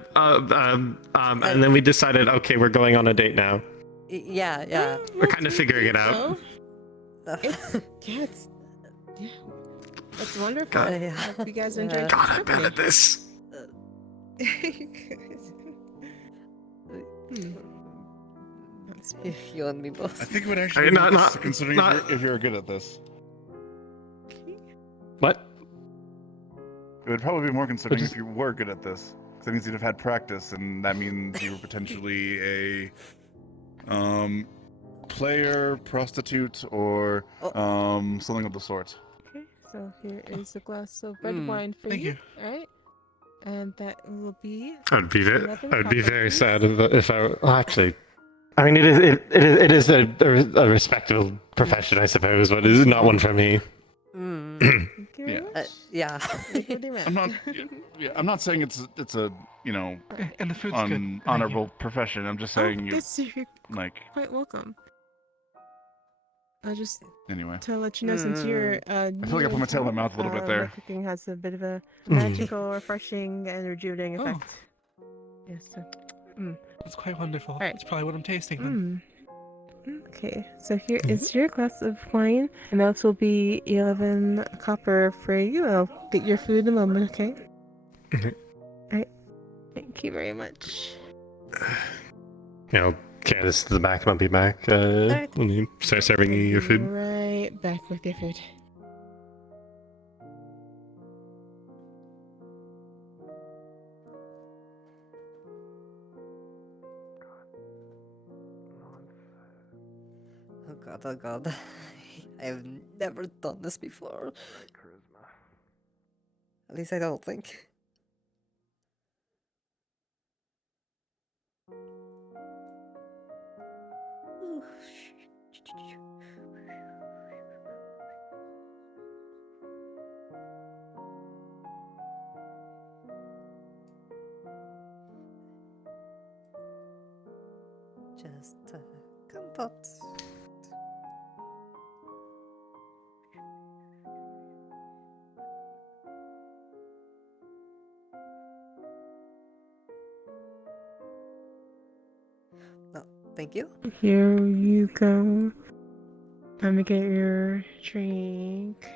then we decided, okay, we're going on a date now. Yeah. We're kind of figuring it out. It's that's wonderful. God. I hope you guys enjoyed. God, I'm bad at this. You and me both. I think it would actually be more considering if you're good at this. What? It would probably be more considering if you were good at this. Because that means you'd have had practice, and that means you were potentially a player, prostitute, or something of the sort. Okay, so here is a glass of red wine for you. All right, and that will be. I'd be very sad if I well, actually. I mean, it is a respectable profession, I suppose, but it is not one for me. Yeah. I'm not saying it's a and the food's good. honorable profession. I'm just saying you're like quite welcome. I'll just anyway to let you know, since you're I feel like I put my tail in my mouth a little bit there. Cooking has a bit of a magical, refreshing, and rejuvenating effect. Yes. So, That's quite wonderful. Right. That's probably what I'm tasting then. Okay, so here is your glass of wine, and that will be 11 copper for you. I'll get your food in a moment, okay? Alright. Thank you very much. I'll carry this to the back and I'll be back when you start serving you your food. Right back with your food. Oh god. I've never done this before. At least I don't think. Just comfort. Thank you. Here you go. Let me get your drink.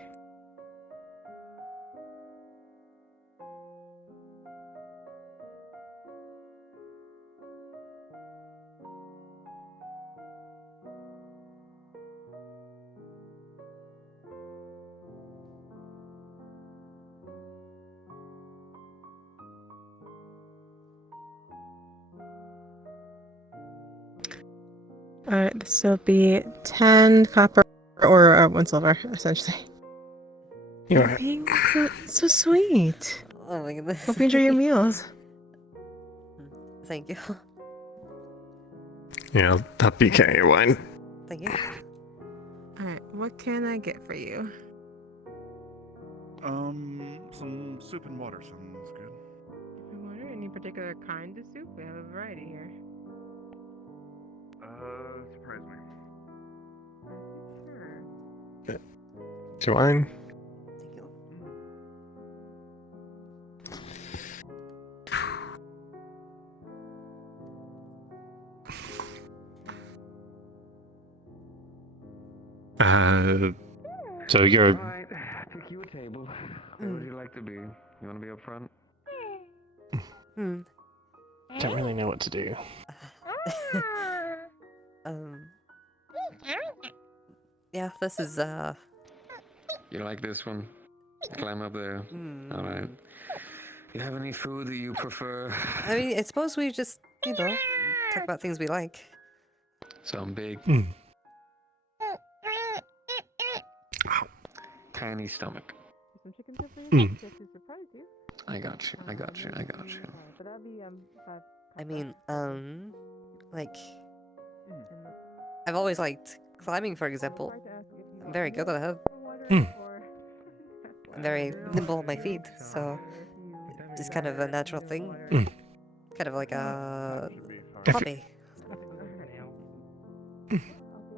Alright, this will be 10 copper or 1 silver, essentially. You're being so sweet. Oh my goodness. Hope you enjoy your meals. Thank you. Yeah, I'll help you carry your wine. Thank you. Alright, what can I get for you? Some soup and water sounds good. Water? Any particular kind of soup? We have a variety here. Surprise me. Sure. Your wine. So you're. Alright, take you a table. Where would you like to be? You want to be up front? Don't really know what to do. Yeah, this is You like this one? Climb up there. All right. You have any food that you prefer? I mean, I suppose we just, talk about things we like. So I'm big. Tiny stomach. Some chicken soup for Mm. just to surprise you. I got you. I got you. I got you. But that'd be I mean, like, I've always liked climbing, for example. I'm very good at it. I'm very nimble on my feet, so it's kind of a natural thing. Kind of like a hobby. I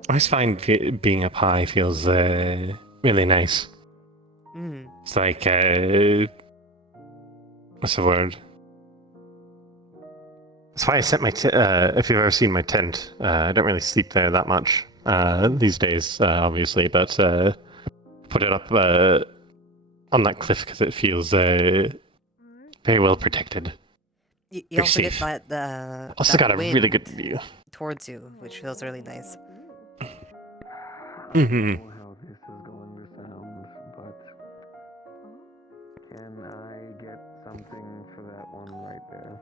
always find being up high feels really nice. It's like, what's the word? That's why I set my if you've ever seen my tent, I don't really sleep there that much these days, obviously, but put it up on that cliff because it feels very well protected. You also safe. get that Also that got a wind really good view. towards you, which feels really nice. Mm-hmm. How this is going to sound, but can I get something for that one right there?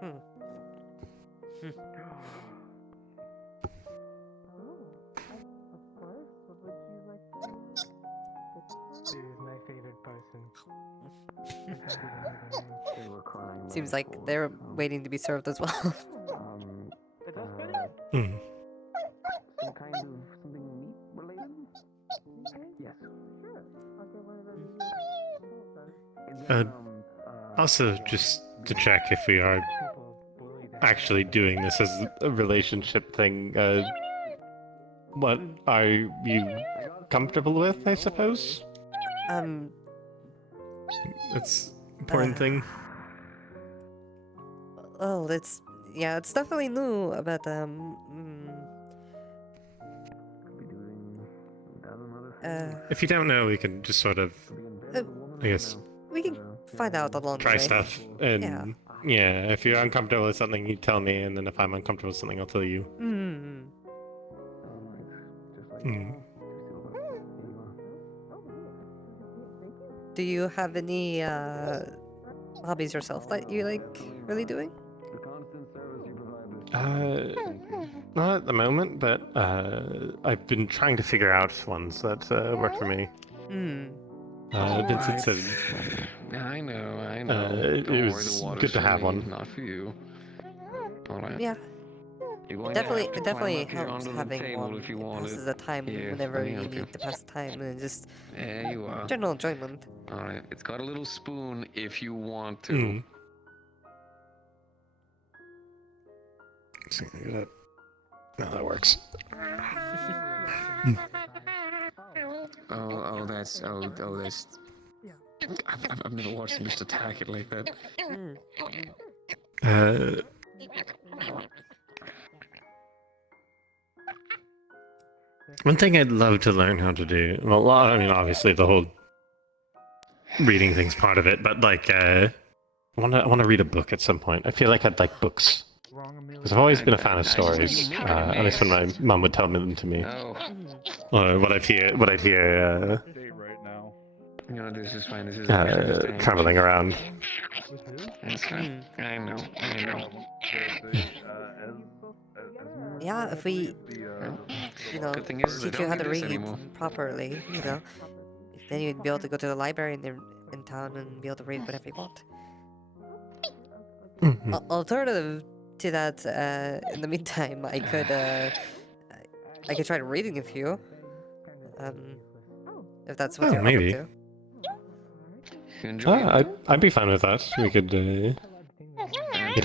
She is my favorite person. Seems like they're waiting to be served as well. Some kind of something meat related? Yes. Also, just to check if we are actually doing this as a relationship thing, what are you comfortable with, I suppose? That's an important thing. Oh, it's definitely new, but If you don't know, we can just sort of, I guess, we can find out along the try way. stuff. And yeah, if you're uncomfortable with something, you tell me, and then if I'm uncomfortable with something, I'll tell you. Do you have any hobbies yourself that you like really doing? Not at the moment, but I've been trying to figure out ones that work for me. Vincent said I know. it was good to have one. Not for you. All right. Yeah. It definitely helps having one. It passes the time whenever you need to pass the time, and just There you are. general enjoyment. All right. It's got a little spoon if you want to. No, that works. Oh, that's. I've never watched him just attack it like that. One thing I'd love to learn how to do. Well, I mean, obviously the whole reading thing's part of it, but like, I want to read a book at some point. I feel like I'd like books. Because I've always been a fan of stories, at least when my mum would tell them to me. Or what I'd hear, No, this is fine. This is traveling around. That's fine. I know. Yeah, if we, Good thing is, teach you how to read properly, then you'd be able to go to the library in town and be able to read whatever you want. Alternative to that, in the meantime, I could try reading a few. If that's what you're maybe. up I'd be fine with that. We could get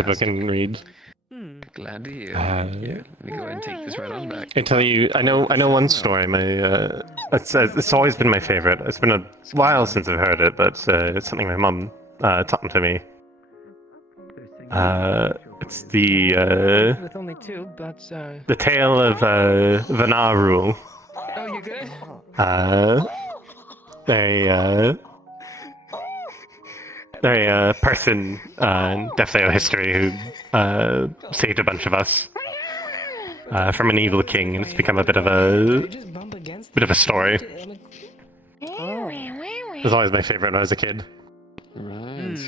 a book and read. Glad to hear. Let me go ahead and take this right on back. I tell you, I know one story. It's always been my favorite. It's been a while since I've heard it, but it's something my mum taught to me. It's the With only two, that's the tale of Vanar Rule. Oh, you good? They're a person in Defleo history who saved a bunch of us from an evil king, and it's become a bit of a story. It was always my favorite when I was a kid. Right.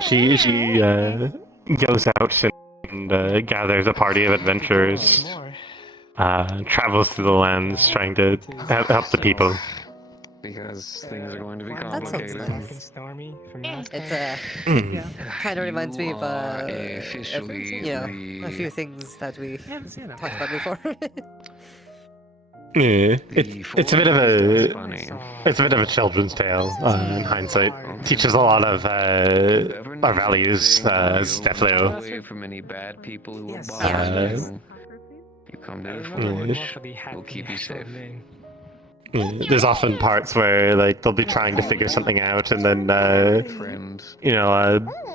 She goes out and gathers a party of adventurers, travels through the lands trying to help the people. Because things are going to be That sounds complicated. nice. Stormy from It's Mm. kind of reminds me of officially a few things that we talked about before. Yeah, it's a bit of a children's tale in hindsight. Teaches a lot of our values as Defleo. Away from any bad people who will Yeah. bother you. You come to the forge, we'll keep you safe. There's often parts where like they'll be trying to figure something out, and then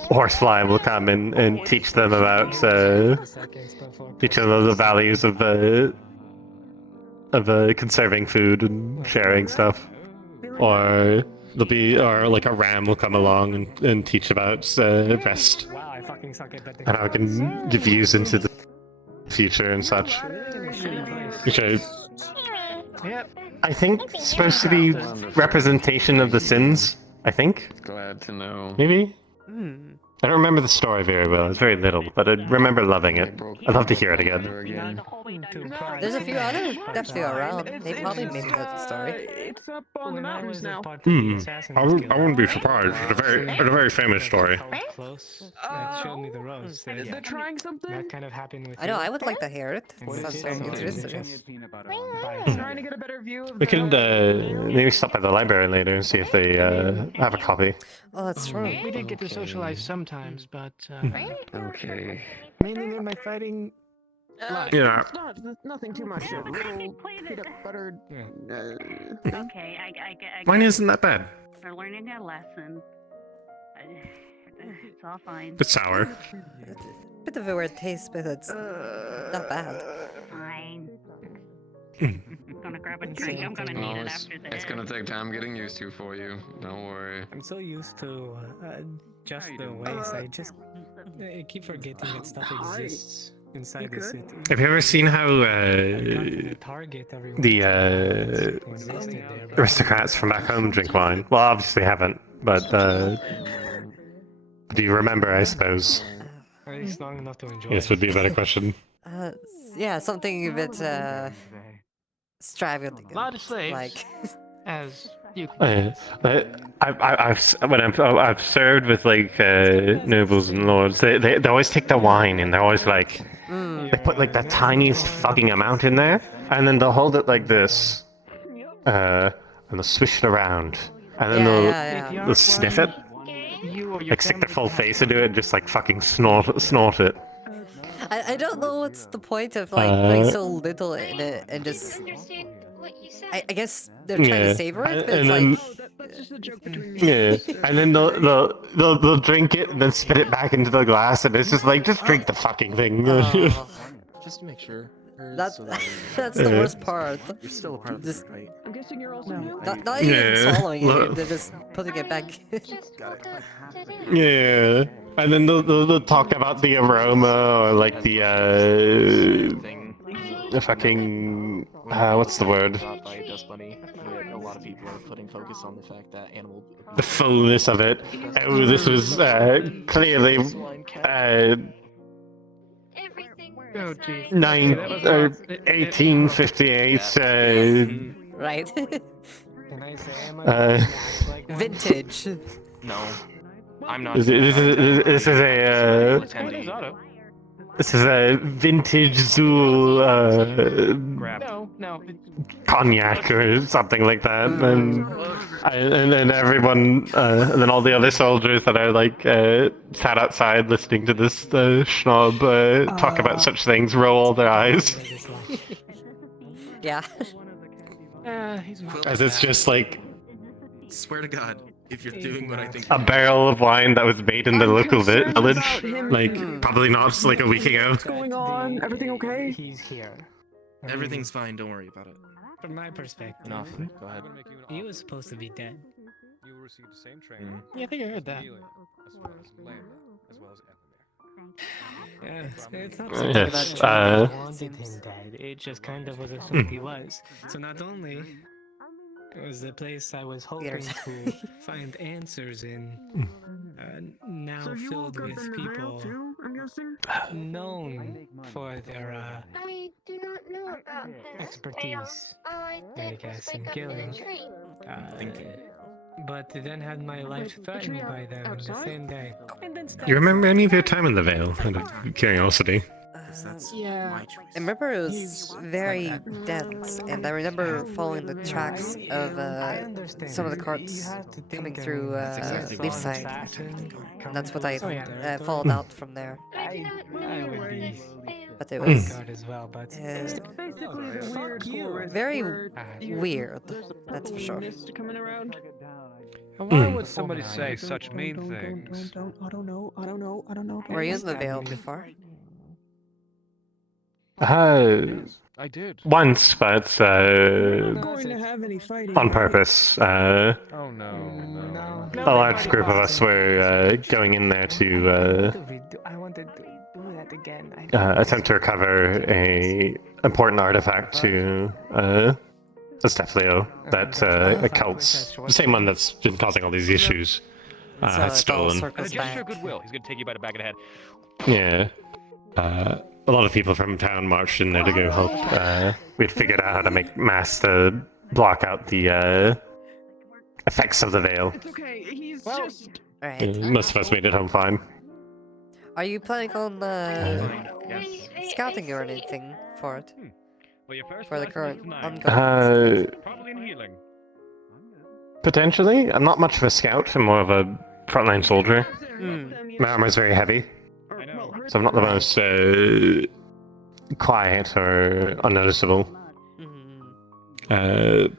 Horsefly will come and teach them about teach them the values of conserving food and sharing stuff, or like a ram will come along and teach about rest and how it can give views into the future and such, which I think is supposed to be representation of the sins. I think. Glad to know. Maybe. I don't remember the story very well. It's very little, but I remember loving it. I'd love to hear it again. There's a few others definitely around. They probably maybe know the story. It's up on the mountains now. I wouldn't be surprised. It's a very famous story. Showed me the rose. They're trying something? That kind of happened with I know. I would like to hear it. Sounds very interesting. Trying to get a better view of We could maybe stop by the library later and see if they have a copy. Oh, that's true. We did get to socialize sometimes, but Okay. mainly in my fighting. Yeah. It's nothing too much. A little peanut butter. Okay, I Mine isn't that bad. They're learning their lesson. It's all fine. It's sour. Bit of a weird taste, but it's not bad. Fine. I'm gonna grab a drink. I'm gonna need it after this. It's gonna take time getting used to for you. Don't worry. I'm so used to just the ways. I keep forgetting that stuff exists inside the city. Have you ever seen how the aristocrats from back home drink wine? Well, obviously haven't, but do you remember? I suppose. At least long enough to enjoy. Yes, would be a better question. Yeah, something a bit extravagant. A lot of slaves. Like, as you. I've served with like nobles and lords. They always take the wine and they're always like they put like the tiniest fucking amount in there, and then they'll hold it like this, and they'll swish it around, and then they'll sniff it, like stick their full face into it, and just like fucking snort it. I don't know what's the point of like putting so little in it and just. I guess they're trying to savor it, but it's yeah, and then they'll drink it and then spit it back into the glass, and it's just like just drink the fucking thing. Just to make sure. That's the worst part. You're still a part of this, right? I'm guessing you're also new. Not even swallowing it, they're just putting it back. Yeah, and then they'll talk about the aroma or like the fucking what's the word? A lot of people are putting focus on the fact that animal. The fullness of it. Oh, this was clearly 1858. Right. Vintage. No, I'm not. This is a vintage Zool cognac or something like that, and then everyone, and then all the other soldiers that are like sat outside listening to this schnob talk about such things roll their eyes. Yeah. As it's just like. Swear to God, if you're doing what I think. A barrel of wine that was made in the local village, like probably not like a week ago. What's going on? Everything okay? He's here. Everything's fine. Don't worry about it. From my perspective, Enough. Go ahead. he was supposed to be dead. You will receive the same training. Yeah, I think I heard that. Healing, as well as land, as well as Yeah, it's not Yes, something that I wanted him dead. It just kind of was something he was. So not only was the place I was hoping to find answers in. Now So you filled woke up with in the Vale people too, I'm guessing? known for their I do not know about this. expertise, I I did guess, just in wake up in killing. a tree. But then had my life threatened by them the same day. And then You remember any of your time in the Vale? Out of curiosity. Yeah. I remember it was very dense, and I remember following the tracks of some of the carts coming through Leafside. And that's what I followed out from there. I would be But it was God as well, but very weird, that's for sure. Coming around. Why would somebody say such mean things? I don't know. Were you in the Vale before? I did. Once, but We're not going to have any fighting. on purpose. Oh no. A large group of us were going in there to I wanted to do that again. attempt to recover a important artifact to Estefleo that cult's the same one that's been causing all these issues. Had stolen. A gesture of goodwill. He's gonna take you by the back of the head. Yeah. A lot of people from town marched in there to go help. We'd figured out how to make mass to block out the effects of the Veil. It's okay, he's just... Most of us made it home fine. Are you planning on scouting or anything for it? For the current ongoing? Probably in healing. Potentially. I'm not much of a scout. I'm more of a frontline soldier. My armor's very heavy. So I'm not the most quiet or unnoticeable. Did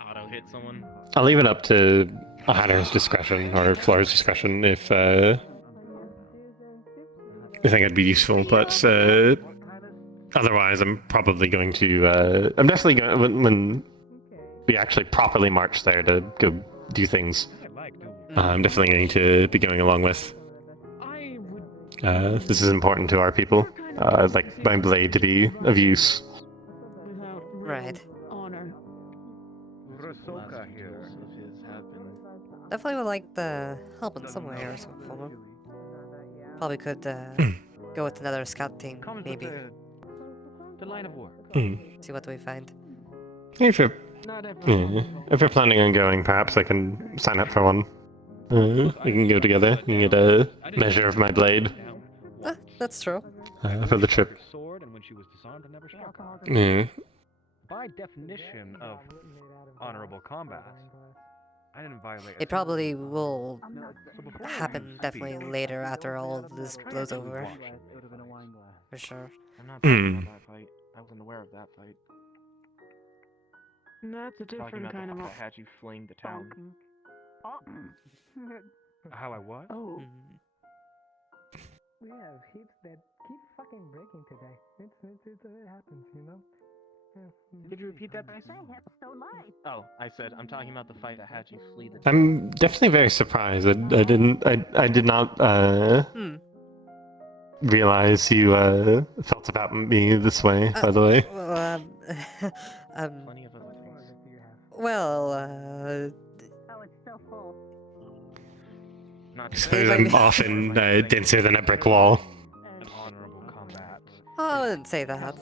Otto hit someone? I'll leave it up to a Hatter's discretion or Flora's discretion if you think it'd be useful, but otherwise I'm probably going to I'm definitely going when we actually properly march there to go do things. I'm definitely going to be going along with. This is important to our people. I'd like my blade to be of use. Right. Honor. Definitely would like the help in some way or some form. Probably could go with another scout team, maybe. The line of work. See what we find. If you're planning on going, perhaps I can sign up for one. We can go together. You can get a measure of my blade. That's true. For the trip. By definition of honorable combat, I didn't violate. It probably will happen definitely later after all of this blows over. For sure. I'm not talking about that fight. I wasn't aware of that fight. That's a different kind of... I had you fling the town. How I what? Oh. We have heaps that keep fucking breaking today. It happens, you know? Did you repeat that, Bryce? Oh, I said I'm talking about the fight I had you flee the town. I'm definitely very surprised. I did not realize you felt about me this way, by the way. Plenty of other things. Well, I suppose I'm often denser than a brick wall. Honorable combat. I wouldn't say that.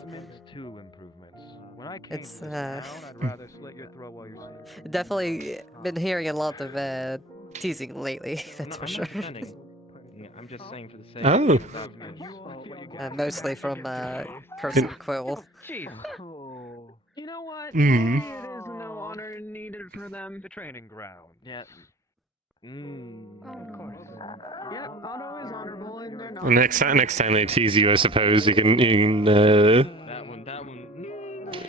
Two improvements. When I came It's to this town, I'd rather slit your throat while you're sleeping. definitely been hearing a lot of teasing lately, that's for sure. I'm just saying for the sake Oh. Mostly from Curse and Quill. You know what? Mm. Maybe it is no honor needed for them. The training ground. Yeah. Of course. Yeah, Otto is honorable and they're not. Next time they tease you, I suppose you can That one.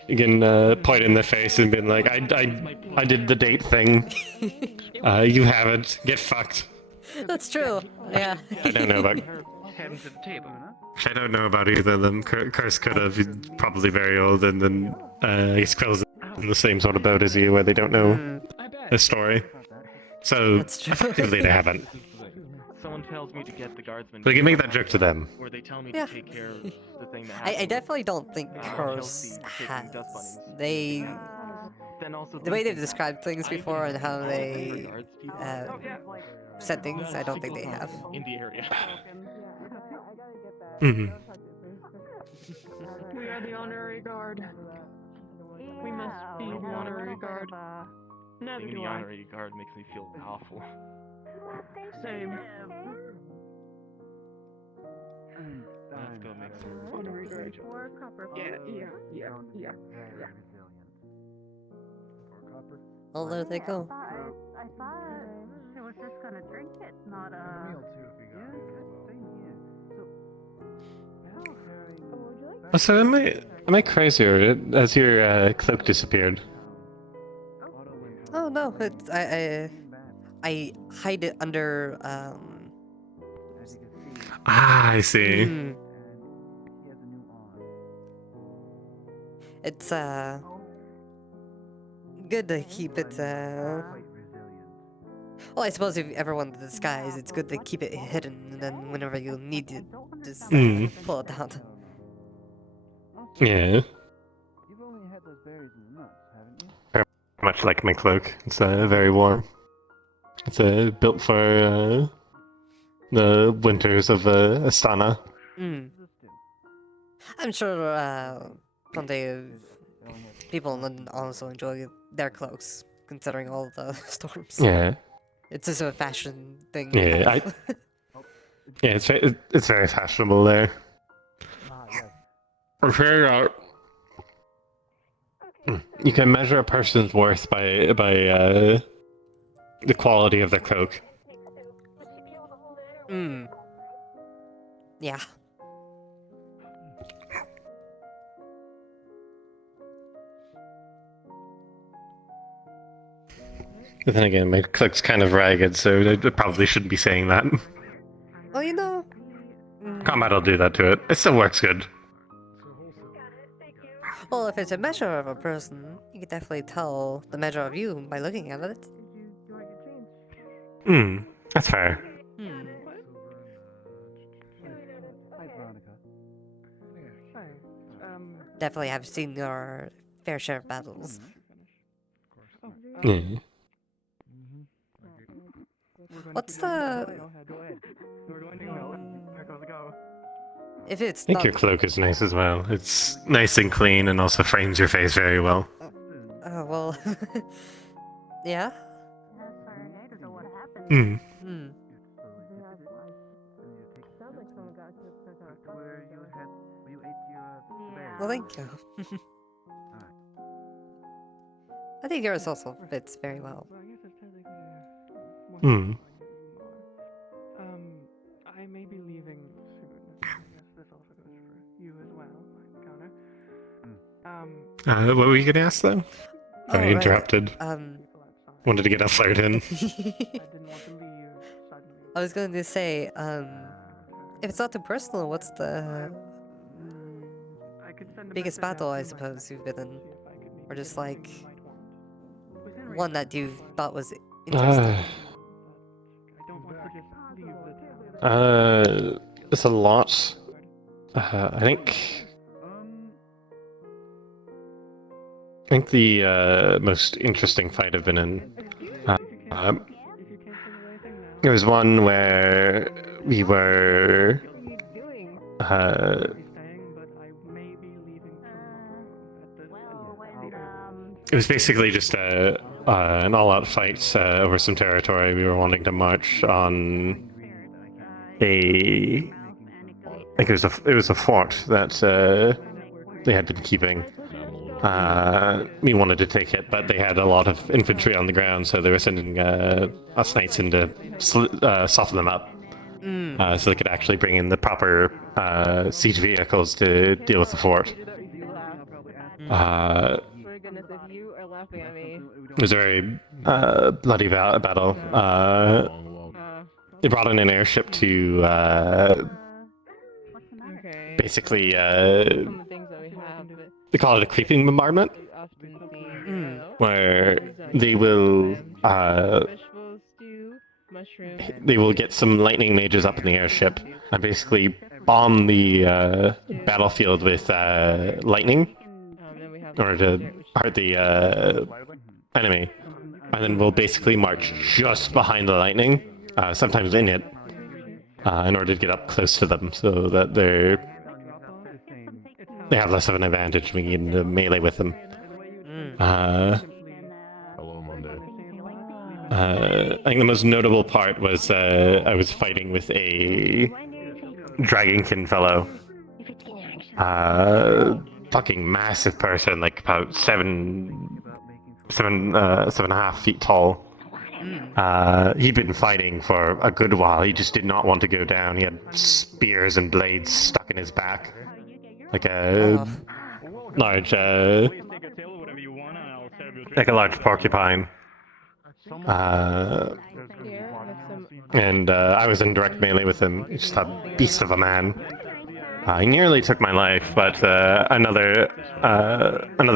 you can point in the face and be like, I did the date thing. You haven't. Get fucked. That's true. Yeah. I don't know about. Heading to the table. I don't know about either of them. Curse could have. He's probably very old, and then I guess Quill's in the same sort of boat as you, where they don't know the story. So effectively, they haven't. Someone tells me to get the guardsmen. But you can make that joke to them. Or they tell me Yeah. to take care of the thing that happened. I definitely don't think Curse Chelsea taking has. dust bunnies. They the way they've described things before and how they said things, I don't think they have. In the area. Mm-hmm. We are the honorary guard. We must be the honorary guard. Never Being do the I. honorary guard makes me feel awful. Same. Let's go make some Honorary guard. Yeah. Oh, there they go. I thought it was just gonna drink it, not So am I crazy, or has your cloak disappeared? Oh no, it's I hide it under Ah, I see. It's good to keep it well, I suppose if you ever want to disguise, it's good to keep it hidden, and then whenever you need to just pull it out. Yeah. Very much like my cloak. It's very warm. It's built for the winters of Astana. I'm sure plenty of people in London also enjoy their cloaks, considering all the storms. Yeah. It's just a fashion thing. Yeah, yeah, it's very fashionable there. Or figure out. You can measure a person's worth by the quality of their cloak. Yeah. But then again, my cloak's kind of ragged, so I probably shouldn't be saying that. Well, you know. Combat will do that to it. It still works good. Well, if it's a measure of a person, you can definitely tell the measure of you by looking at it. That's fair. Definitely have seen your fair share of battles. What's the... If it's I think not... your cloak is nice as well. It's nice and clean and also frames your face very well. Oh, well... yeah? Well, thank you. I think yours also fits very well. I may be leaving soon. I guess this also goes for you as well, my encounter. What were you gonna ask though? Sorry, right. interrupted. Wanted to get a flirt in. I was going to say, if it's not too personal, what's the biggest battle, I suppose, you've been in? Or just like one that you thought was interesting? It's a lot. I think the most interesting fight I've been in. It was one where we were. It was basically just an all-out fight over some territory. We were wanting to march on I think it was a fort that they had been keeping. We wanted to take it, but they had a lot of infantry on the ground, so they were sending us knights in to soften them up, so they could actually bring in the proper siege vehicles to deal with the fort. It was a very bloody battle. They brought in an airship to basically they call it a creeping bombardment, where they will get some lightning mages up in the airship and basically bomb the battlefield with lightning in order to enemy, and then we'll basically march just behind the lightning, sometimes in it, in order to get up close to them, so that they have less of an advantage when we get into melee with them. Hello, Monday. I think the most notable part was I was fighting with a dragonkin fellow. Fucking massive person, like about 7.5 feet tall. He'd been fighting for a good while. He just did not want to go down. He had spears and blades stuck in his back, like a large, like a large porcupine. And I was in direct melee with him. He's just a beast of a man. He nearly took my life, but another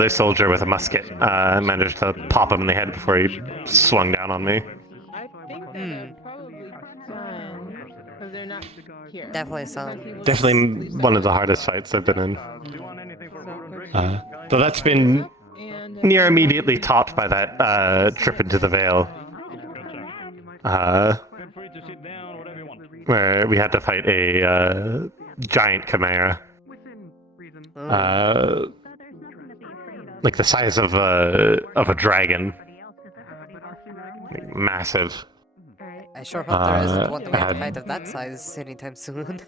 soldier with a musket managed to pop him in the head before he swung down on me. Definitely one of the hardest fights I've been in. So that's been near immediately topped by that trip into the Vale. Where we had to fight a giant chimera. Like the size of a dragon. Like, massive. I sure hope there isn't one we have to fight of that size anytime soon.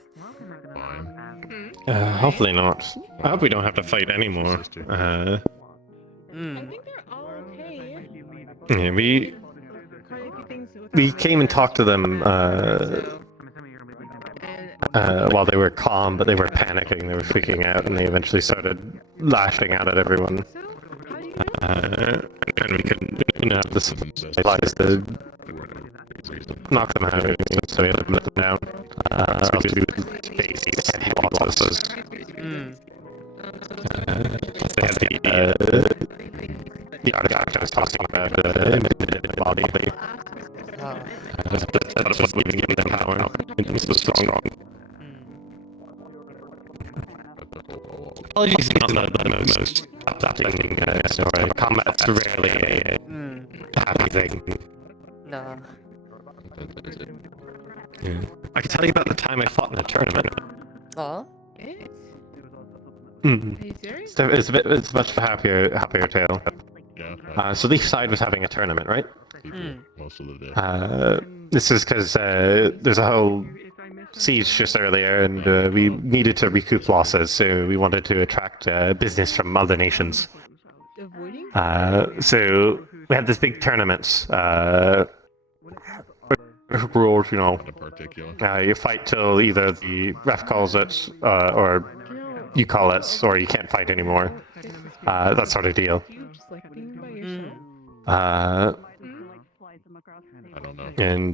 Hopefully not. I hope we don't have to fight anymore. Yeah, we came and talked to them while they were calm, but they were panicking, they were freaking out, and they eventually started lashing out at everyone. And we couldn't have the supplies to knock them out, so we had to let them down. So we would face these heavy losses. They had the artifact I was talking about, the body. That's what's giving them power. It's so strong. Apologies, not the most uplifting story. Combat's rarely a happy thing. No. Yeah. I can tell you about the time I fought in a tournament. Aw. It's a much happier tale. So Leaf Side was having a tournament, right? Most of the day. This is because there's a whole siege just earlier, and we needed to recoup losses, so we wanted to attract business from other nations. So we had this big tournament. Rules, you know. You fight till either the ref calls it, or you call it, or you can't fight anymore. That sort of deal. I don't know. And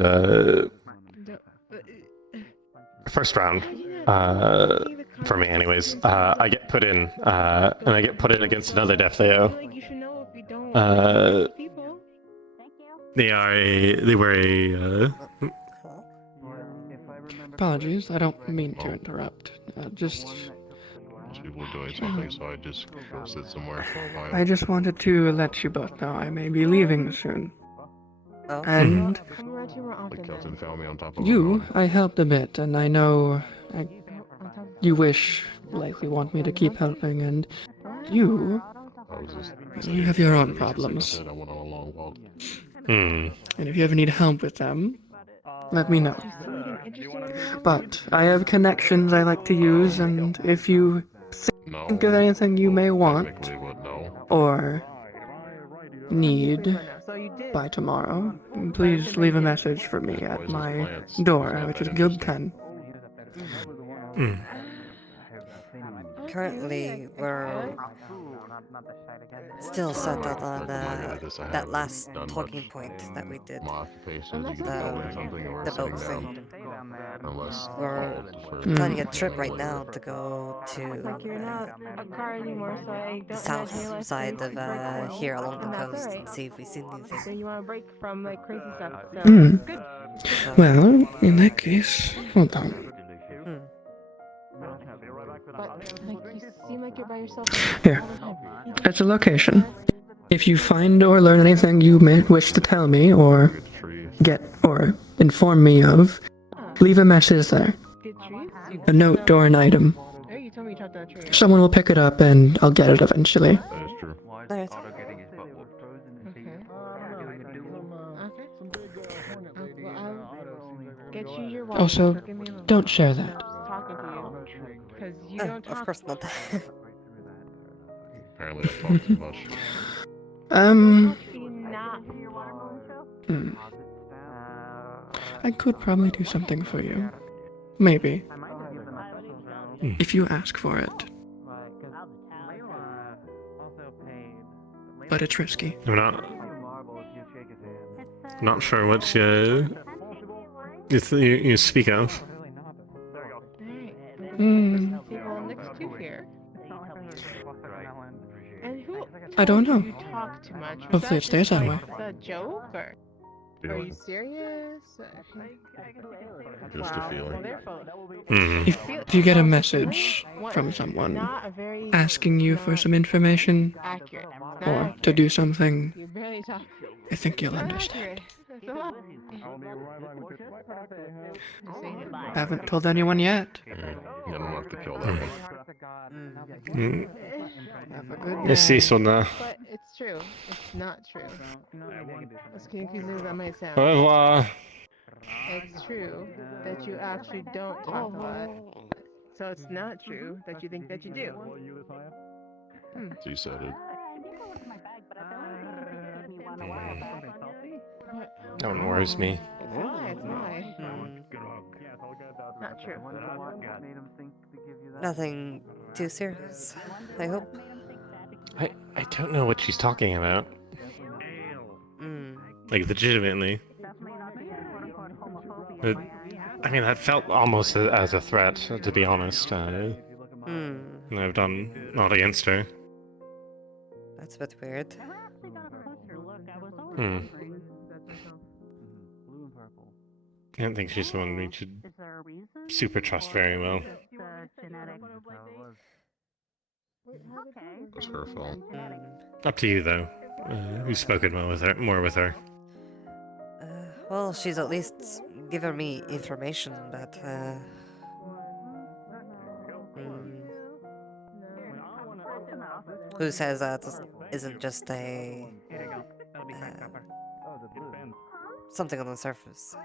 first round, for me anyways, I get put in, and I get put in against another Death AO. They were a Apologies, I don't mean to interrupt. Just People were doing something, so I just go sit somewhere for a while. I just wanted to let you both know I may be leaving soon. And The Kelton found me on top of you, I helped a bit, and I know you likely want me to keep helping, and you have your own problems. I went on a long walk. And if you ever need help with them, let me know. But I have connections I like to use, and if you think of anything you may want or need by tomorrow, please leave a message for me at my door, which is Guild 10. Currently, we're still set on that last talking point that we did. The boat thing. We're planning a trip right now to go to the south side of here along the coast and see if we see anything. You want a break from like crazy stuff. Well, in that case, hold on. But like, you seem like you're by yourself. Here, it's a location. If you find or learn anything you may wish to tell me or inform me of, leave a message there. Good trees? A note or an item. Oh, you told me you chopped down a tree. Someone will pick it up and I'll get it eventually. That is true. Alright. Get you your water. Also, Give me a little don't share that. talking to you. Because you don't talk. Of course not. Apparently I talk too much. I could probably do something for you. Maybe. If you ask for it. But it's risky. I'm not sure what you speak of. Table next to here. And who? I don't know. You talk too much. Was Hopefully it stays that way. a joke or? Are you serious? Just a feeling. If you get a message from someone asking you for some information or to do something, You barely talk. I think you'll understand. Haven't told anyone yet. Yeah, I don't have to kill that one. Jeg sier sånn But it's true. It's not true. As confusing as that might sound. Au revoir. It's true that you actually don't talk a lot. So it's not true that you think that you do. So you said it. No one worries me. It's a lie. Not true. Nothing too serious, I hope. I don't know what she's talking about. Like, legitimately. I mean, that felt almost as a threat, to be honest. And I've done naught against her. That's a bit weird. I don't think she's someone we should super trust very well. It's her fault. Up to you, though. We've spoken more with her. Well, she's at least given me information, but who says that isn't just a something on the surface?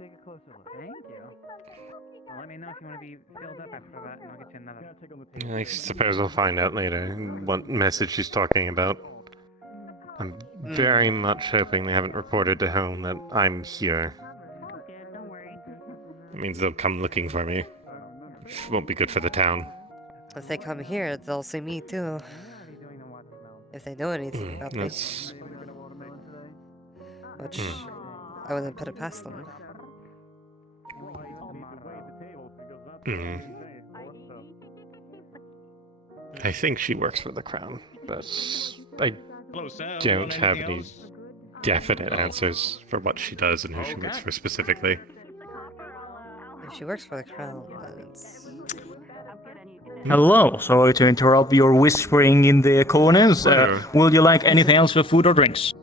Take a closer look. Thank you. Well, let me know if you want to be filled up after that, and I'll get you another. I suppose we'll find out later what message she's talking about. I'm very much hoping they haven't reported to home that I'm here. It means they'll come looking for me, which won't be good for the town. If they come here, they'll see me too. If they know anything about me. Which I wouldn't put it past them. I think she works for the crown, but I don't have any definite answers for what she does and who she works for specifically. If she works for the crown, then it's... Hello, sorry to interrupt your whispering in the corners. Will you like anything else for food or drinks?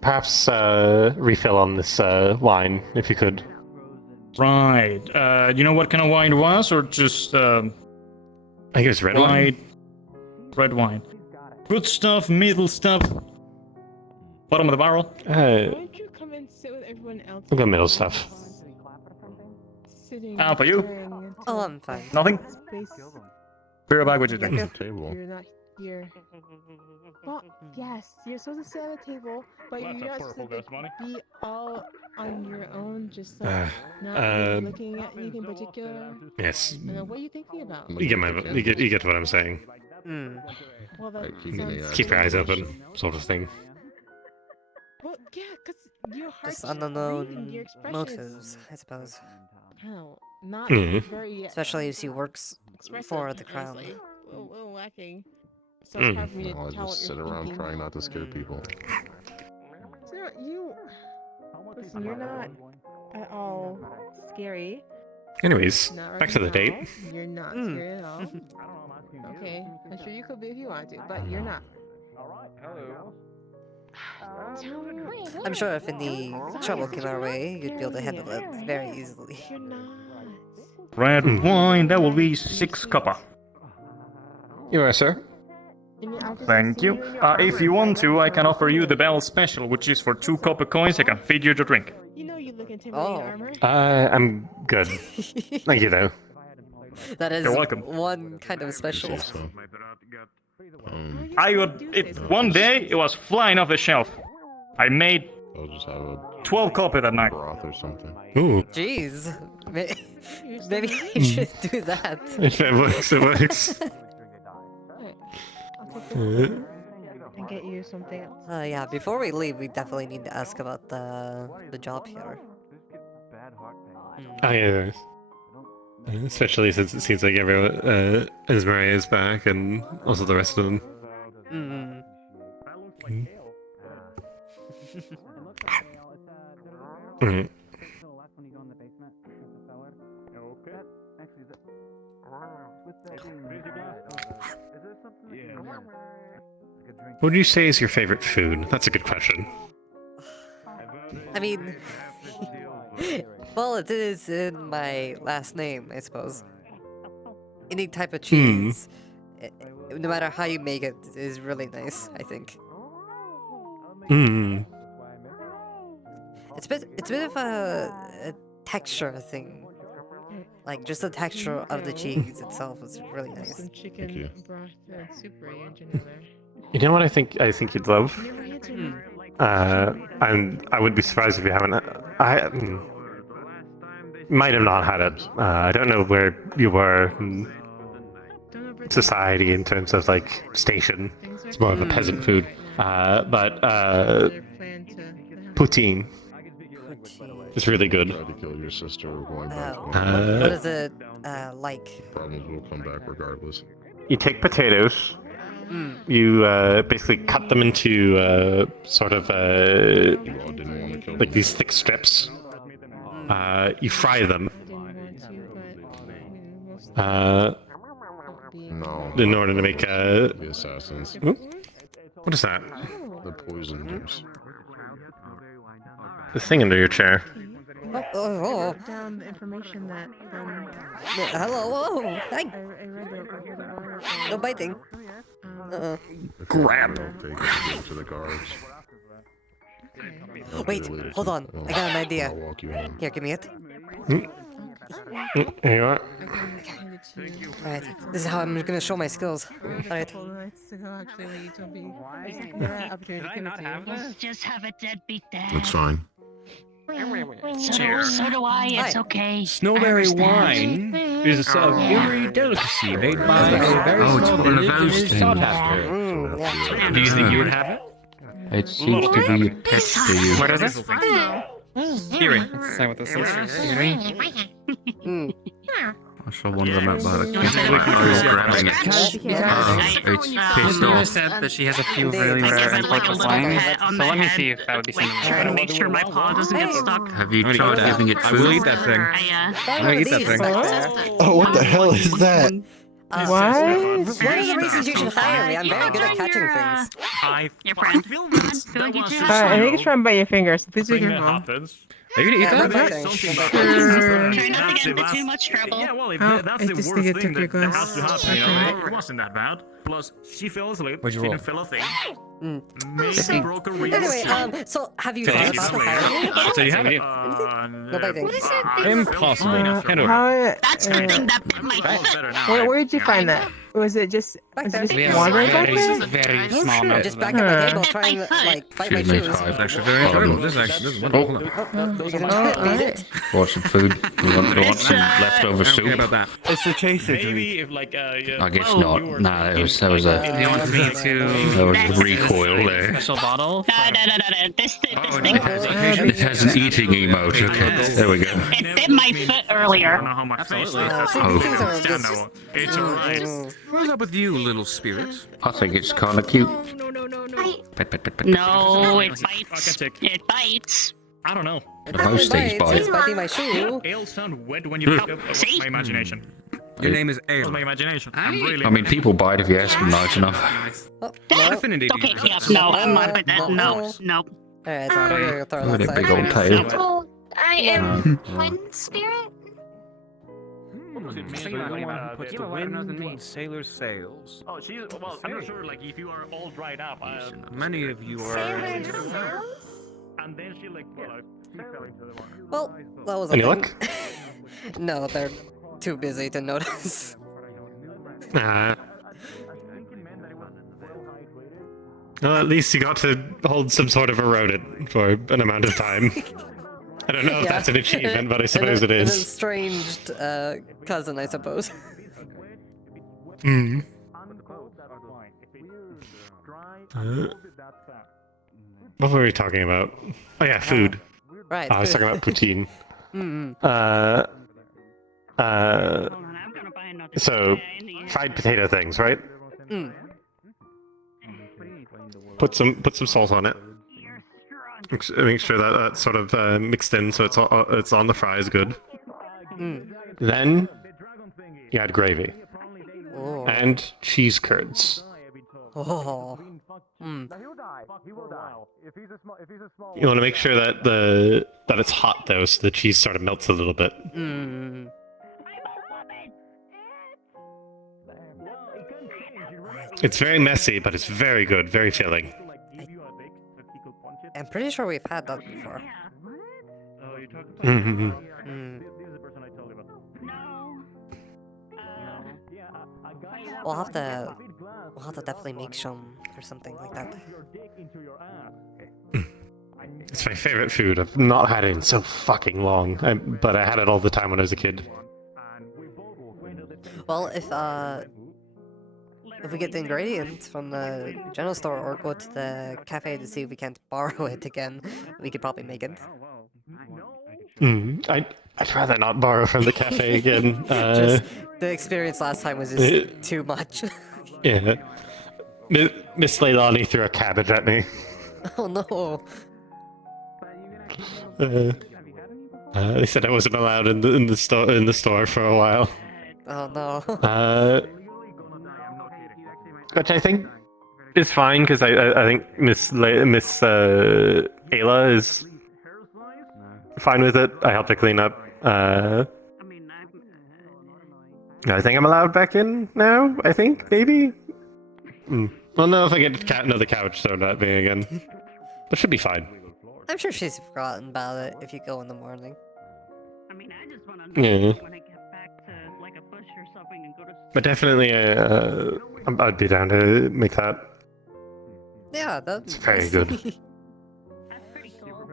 Perhaps refill on this wine, if you could. Right. You know what kind of wine it was, or just I think it was red wine. Red wine. Good stuff, middle stuff. Bottom of the barrel. Why don't you come and sit with everyone else? We've got middle stuff. Sitting For you? Oh, I'm fine. Nothing? Be right back with you then. You're not here. Well, yes, you're supposed to sit at a table, but you're not supposed to be all on your own, just like not really looking at anything in particular. Yes. What are you thinking about? You get what I'm saying. Well, that Keep your eyes open, sort of thing. Well, yeah, because your heart's Just unknown reading your expressions. motives, I suppose. Oh, not Mhm. very. Especially if she works for the crown. honestly. little lacking. So it's hard for me to I'll tell what just sit you're around thinking. trying not to scare people. So listen, you're not at all scary. Anyways, Not back to the right date. now. You're not scary at all. Okay, I'm sure you could be if you wanted to, but you're not. I'm sure if any trouble came our way, you'd be able to handle it very easily. Red wine, that will be 6 copper. You are, sir. Thank you. If you want to, I can offer you the Bell Special, which is for 2 copper coins. I can feed you the drink. You know you look intimidating, Armor. I'm good. Thank you, though. That is You're welcome. one kind of special. One day, it was flying off the shelf. I made I'll just have a 12 copper that night. broth or something. Ooh. Jeez. Maybe I should do that. If it works, it works. And get you something else. Yeah, before we leave, we definitely need to ask about the job here. Oh, yeah. Especially since it seems like everyone, Esmeralda is back, and also the rest of them. Alright. What would you say is your favorite food? That's a good question. I mean, well, it is in my last name, I suppose. Any type of cheese, no matter how you make it, is really nice, I think. It's a bit of a texture thing. Like, just the texture of the cheese itself is really nice. Some chicken broth and soup for you, there. You know what I think you'd love? I would be surprised if you haven't. I might have not had it. I don't know where you were in society in terms of like station. It's more of a peasant food. But poutine is really good. Tried to kill your sister going back. What is it like? Problems will come back regardless. You take potatoes. You basically cut them into sort of like these thick strips. You fry them. In order to make the assassins. What is that? The poisoners. The thing under your chair. Oh. Down the information that. Hello, whoa, hi. No biting. Grab. Take it to the guards. Wait, hold on. I got an idea. I'll walk you in. Here, give me it. Here you are. Alright, this is how I'm gonna show my skills. Alright. Let's just have a deadbeat dad. That's fine. So do I, it's okay. Snowberry wine is a very delicacy made by a very small village in South Africa. Do you think you would have it? It seems to be a pet to you. What is it? Kiri. Let's say what this is. Kiri. I saw one of them out by the kitchen. Grabbing it. It's pissed Livia off. said that she has a few really rare and gorgeous wines, so let me see if that would be something. Try to make sure my paw doesn't get stuck. Have you tried giving it food? I will eat that thing. I'm gonna eat that thing. Oh, what the hell is that? What? One of the reasons you should hire me. I'm very good at catching things. Your friend. Feel like you do. I think it's trying by your fingers. Please be careful. Are you gonna eat that? Try not to get into too much trouble. Yeah, well, if Oh, that's I the just worst think it thing took your that glass. has to happen, it wasn't that bad. Plus, she fell asleep. What'd you She roll? didn't feel a thing. Mm. Maybe broke her wrist. Anyway, so have you Okay. thought about hiring me? So you have it? No biting. Impossible. Hand over. That's hurting that might. Where did you find that? Was it just Back there. We have wandering back very, there? very Oh, small shit. amounts Just of back them. at my table trying to like fight my Excuse me, shoes. Clive. Actually, very enjoyable. This is wonderful. Hold on. You're gonna beat it? Want some food? You want some leftover I don't care soup? about that. It's the chaser drink. Maybe if like I guess not. Nah, that was a You want me to... recall. recoil there. Special bottle? No. This Oh, thing. it has an eating emote. Okay, there we go. It bit my foot earlier. Absolutely. It's alright. What's up with you, little spirit? I think it's kind of cute. No, it bites. It bites. I don't know. Most things bite. It's biting my shoe. Ale sound wet when you pick up. See? My imagination. Your name is Ale. My imagination. I'm really. I mean, people bite if you ask them nice enough. Definitely. Okay, yeah, no, I'm not with that. No. Alright, we're gonna throw Look that at that big side. old tail. Oh, I am wind spirit. Sailor's sails. Oh, she's. Well, I'm not sure. Like, if you are all dried up. Many of you are. And then she like. Fell into the water. Well, that was a Any thing. luck? No, they're too busy to notice. Well, at least you got to hold some sort of a rodent for an amount of time. I don't know if that's an achievement, but I suppose it An is. estranged cousin, I suppose. Hmm. What were we talking about? Oh yeah, food. Right. I was talking about poutine. So, fried potato things, right? Put some salt on it. Make sure that that's sort of mixed in, so it's on the fries good. Then you add gravy and cheese curds. Oh. You want to make sure that it's hot though, so the cheese sort of melts a little bit. It's very messy, but it's very good, very filling. I'm pretty sure we've had that before. We'll have to definitely make some or something like that. It's my favorite food. I've not had it in so fucking long, but I had it all the time when I was a kid. Well, if we get the ingredients from the general store or go to the cafe to see if we can't borrow it again, we could probably make it. I'd rather not borrow from the cafe again. Just, the experience last time was just too much. Yeah. Miss Leilani threw a cabbage at me. Oh no. They said I wasn't allowed in the store for a while. Oh no. Which I think is fine because I think Miss Ayla is fine with it. I helped her clean up. I think I'm allowed back in now. I think maybe. Well, no, if I get another couch thrown at me again, that should be fine. I'm sure she's forgotten about it if you go in the morning. I mean, I just want to know when I get back to like a bush or something and go to. But definitely, I'd be down to make that. Yeah, that's very good. That's pretty cool.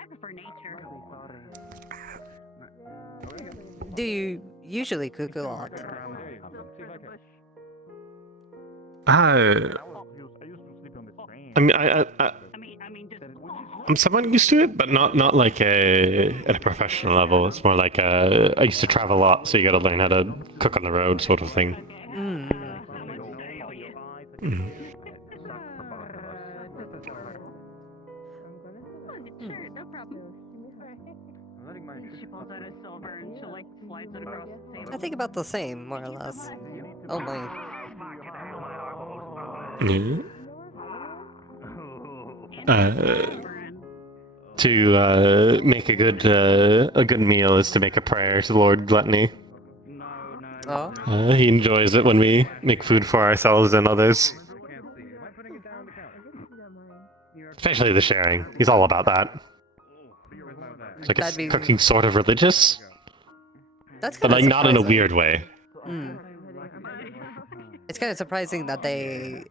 I prefer nature. Do you usually cook a lot? I mean, I'm somewhat used to it, but not like at a professional level. It's more like I used to travel a lot, so you got to learn how to cook on the road, sort of thing. I think about the same, more or less. Oh my. To make a good meal is to make a prayer to Lord Gluttony. Oh. He enjoys it when we make food for ourselves and others. Especially the sharing. He's all about that. It's like it's cooking sort of religious. That's but like not in a weird way. It's kind of surprising that they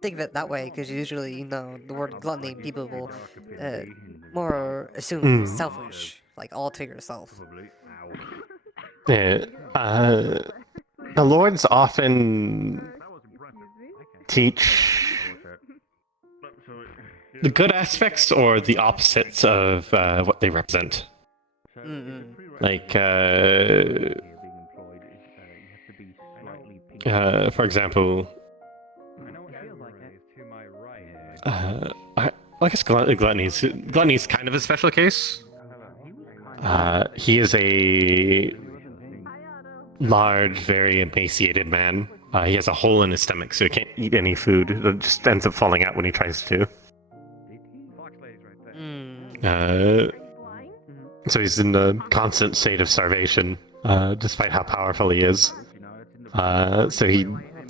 think of it that way, because usually, you know, the word gluttony, people will more assume selfish, like all to yourself. Yeah, the lords often teach the good aspects or the opposites of what they represent. Like, for example, I guess Gluttony's kind of a special case. He is a large, very emaciated man. He has a hole in his stomach, so he can't eat any food. It just ends up falling out when he tries to. So he's in a constant state of starvation, despite how powerful he is. So he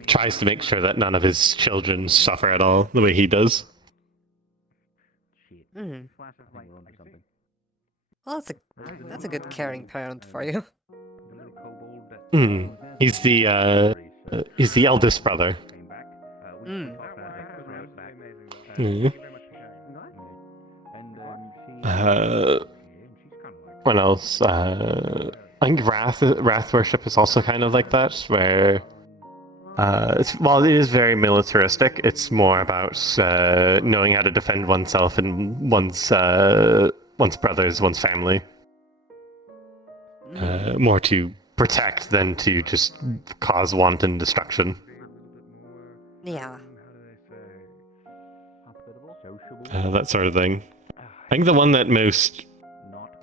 tries to make sure that none of his children suffer at all, the way he does. Well, that's a good caring parent for you. He's the eldest brother. What else? I think Wrath worship is also kind of like that, where while it is very militaristic, it's more about knowing how to defend oneself and one's brothers, one's family. More to protect than to just cause wanton destruction. Yeah. That sort of thing. I think the one that most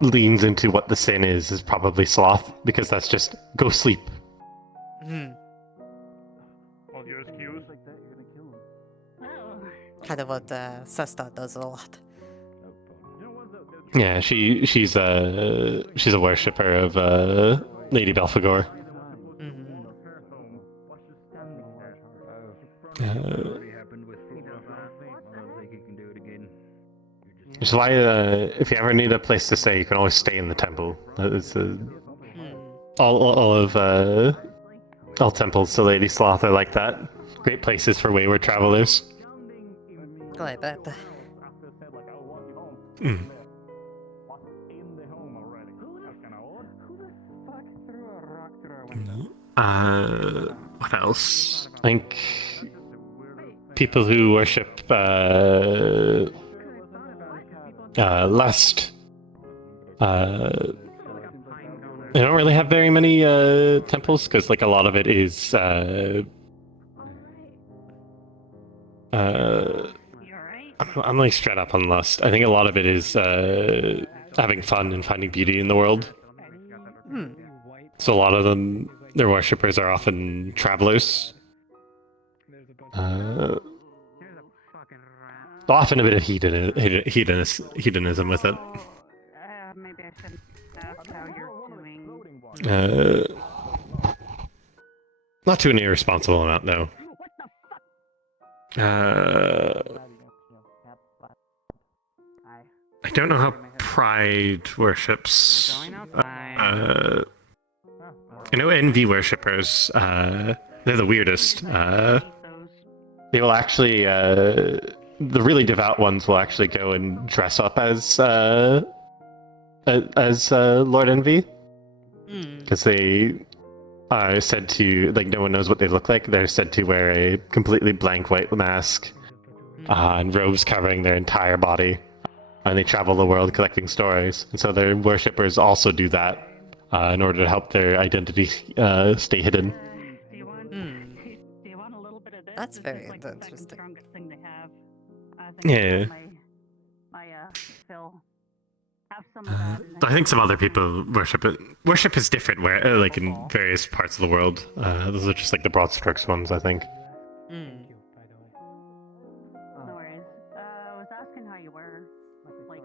leans into what the sin is probably sloth, because that's just go sleep. Kind of what Sesta does a lot. Yeah, she's a worshipper of Lady Belphegor. Which is why, if you ever need a place to stay, you can always stay in the temple. It's all temples to Lady Sloth are like that. Great places for wayward travelers. Oh, I bet. What else? I think people who worship lust. They don't really have very many temples, because like a lot of it is I'm like straight up on lust. I think a lot of it is having fun and finding beauty in the world. So a lot of them, their worshippers are often travelers. Often a bit of hedonism with it. Maybe I shouldn't ask how you're doing. Not to an irresponsible amount, though. I don't know how Pride worships. I know Envy worshippers. They're the weirdest. They will actually, the really devout ones will actually go and dress up as Lord Envy, because they are said to, like, no one knows what they look like. They're said to wear a completely blank white mask and robes covering their entire body, and they travel the world collecting stories. And so their worshippers also do that in order to help their identity stay hidden. That's very interesting. Yeah. I think some other people worship it. Worship is different, where like in various parts of the world. Those are just like the broad strokes ones, I think. No worries. I was asking how you were. Like,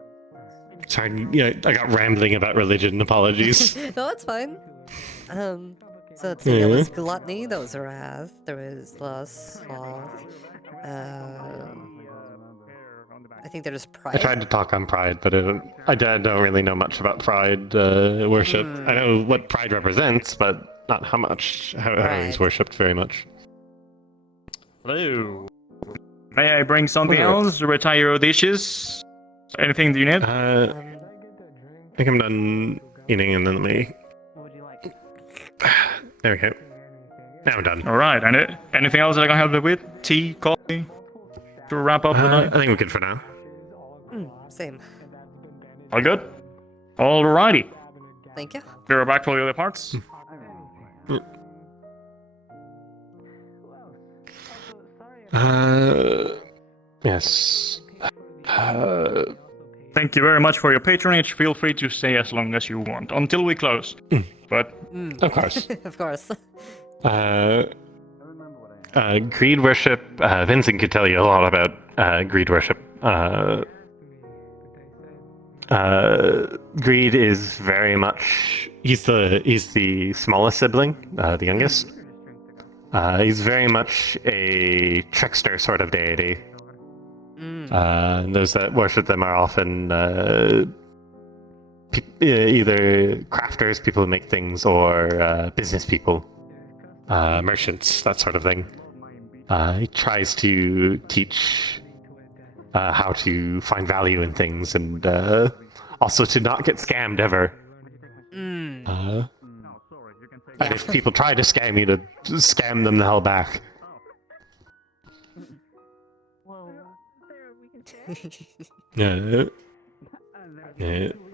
Sorry, yeah, I got rambling about religion. Apologies. No, that's fine. So let's see, there was gluttony, there was wrath, there was lust, sloth. I think there's pride. I tried to talk on pride, but I don't really know much about pride worship. I know what pride represents, but not how much, how it's worshipped very much. Hello. May I bring something else? Retire your dishes? Anything do you need? I think I'm done eating, and then let me... There we go. Now I'm done. All right, and anything else that I can help you with? Tea, coffee, to wrap up the night? I think we're good for now. Same. All good? Alrighty. Thank you. Be right back for the other parts. Yes. Thank you very much for your patronage. Feel free to stay as long as you want, until we close. But... Of course. Of course. Greed worship. Vincent could tell you a lot about greed worship. Greed is very much. He's the smallest sibling, the youngest. He's very much a trickster sort of deity. Those that worship them are often either crafters, people who make things, or business people, merchants, that sort of thing. He tries to teach how to find value in things and also to not get scammed ever. And if people try to scam you, to scam them the hell back. There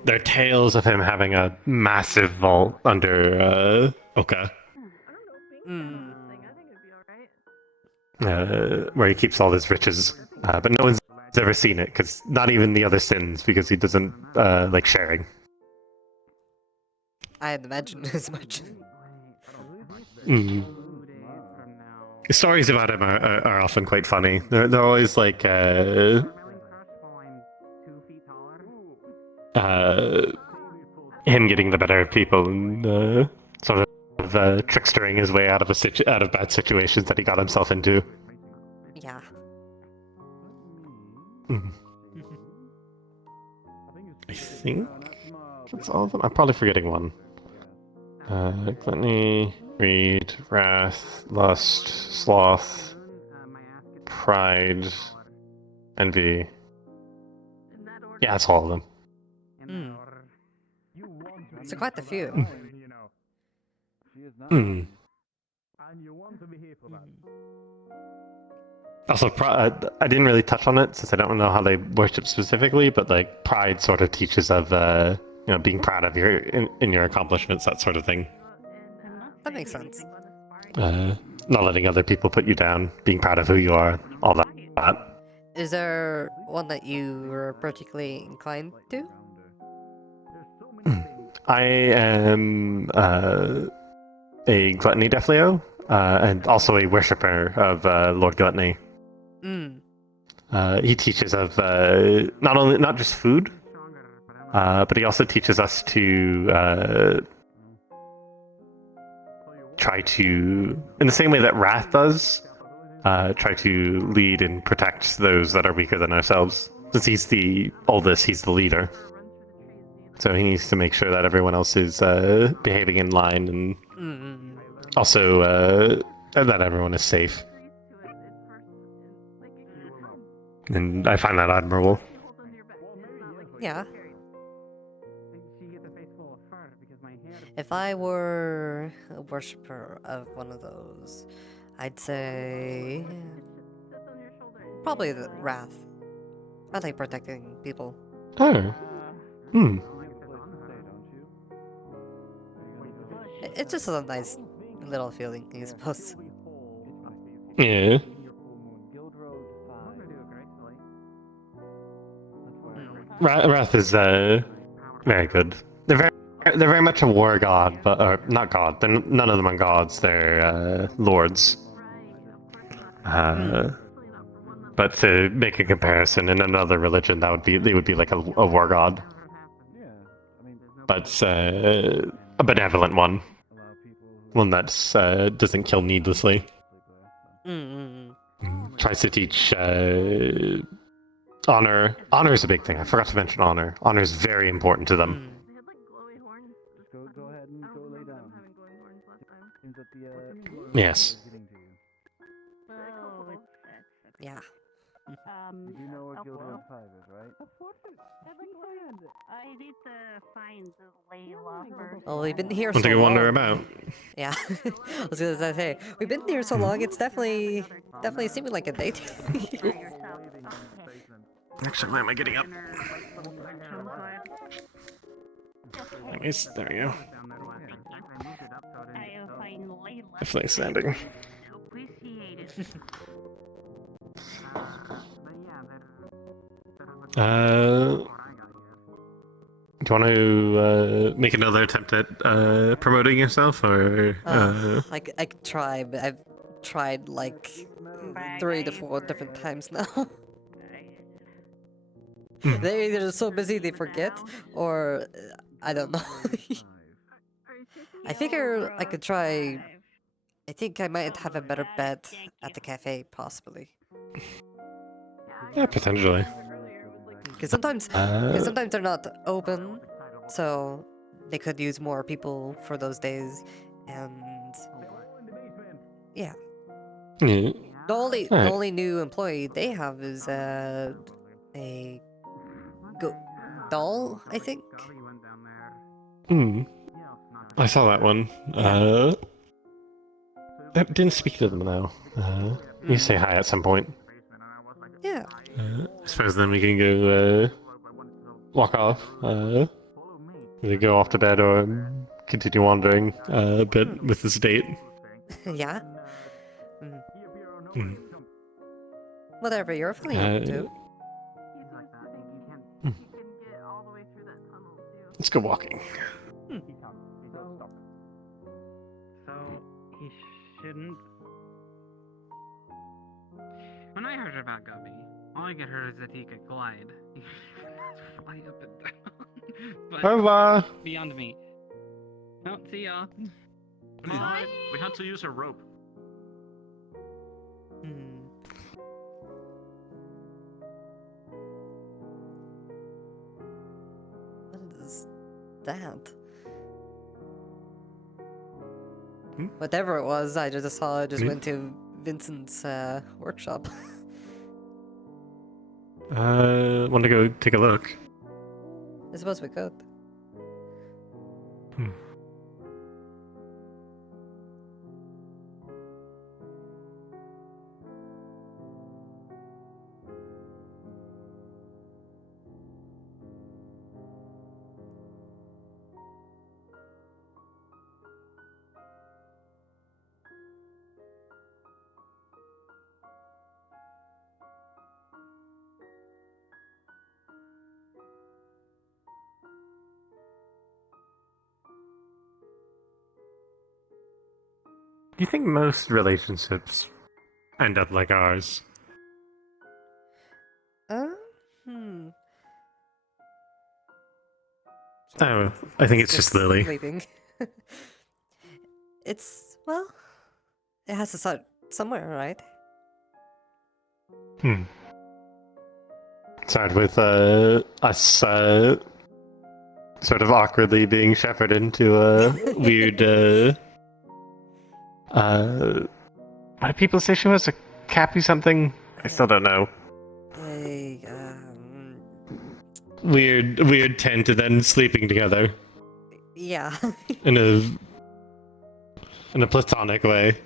are tales of him having a massive vault under Oka. Where he keeps all his riches. But no one's ever seen it, because not even the other sins, because he doesn't like sharing. I had imagined as much. Stories about him are often quite funny. They're always like him getting the better of people and sort of trickstering his way out of bad situations that he got himself into. Yeah. I think that's all of them. I'm probably forgetting one. Gluttony, greed, wrath, lust, sloth, pride, envy. Yeah, that's all of them. So quite a few. Also, I didn't really touch on it since I don't know how they worship specifically, but like pride sort of teaches of being proud of in your accomplishments, that sort of thing. That makes sense. Not letting other people put you down, being proud of who you are, all that. Is there one that you were particularly inclined to? I am a Gluttony Defleo, and also a worshipper of Lord Gluttony. He teaches of not just food, but he also teaches us to try to, in the same way that Wrath does, try to lead and protect those that are weaker than ourselves. Since he's the oldest, he's the leader. So he needs to make sure that everyone else is behaving in line, and also that everyone is safe. And I find that admirable. Yeah. If I were a worshipper of one of those, I'd say probably the Wrath. I like protecting people. Oh. It's just a nice little feeling, I suppose. Yeah. Wrath is very good. They're very much a war god, but not god. None of them are gods. They're lords. But to make a comparison, in another religion, they would be like a war god. But a benevolent one that doesn't kill needlessly. Tries to teach honor. Honor is a big thing. I forgot to mention honor. Honor is very important to them. Go ahead and go lay down. Seems that the Yes. Yeah. You know what Guild Wars 5 is, right? I need to find Layla first. Well, we've been here Want so to long. wander about? Yeah, I was gonna say we've been here so long. It's definitely seeming like a date. Actually, why am I getting up? There we go. I'll find Layla. Definitely standing. Appreciate it. Do you want to make another attempt at promoting yourself, or? I could try, but I've tried like 3 to 4 different times now. They're either so busy they forget, or I don't know. I figure I could try. I think I might have a better bet at the cafe, possibly. Yeah, potentially. Because sometimes they're not open, so they could use more people for those days, and yeah. Yeah. The only new employee they have is a doll, I think. I saw that one. I didn't speak to them though. You say hi at some point. Yeah. I suppose then we can go walk off. Either go off to bed or continue wandering a bit with this date. Yeah. Whatever you're feeling to. Let's go walking. So he shouldn't. When I heard about Gubby, all I get heard is that he could glide. He could fly up and down. But Hola. beyond me. No, see y'all. We had to use a rope. What is that? Whatever it was, I just saw it. Just went to Vincent's workshop. Want to go take a look? I suppose we could. Do you think most relationships end up like ours? Oh, I think it's just Lily. Sleeping. Well, it has to start somewhere, right? Started with us sort of awkwardly being shepherded into a weird what did people say she was? A Cappy something? I still don't know. Weird tent and then sleeping together. Yeah. in a platonic way.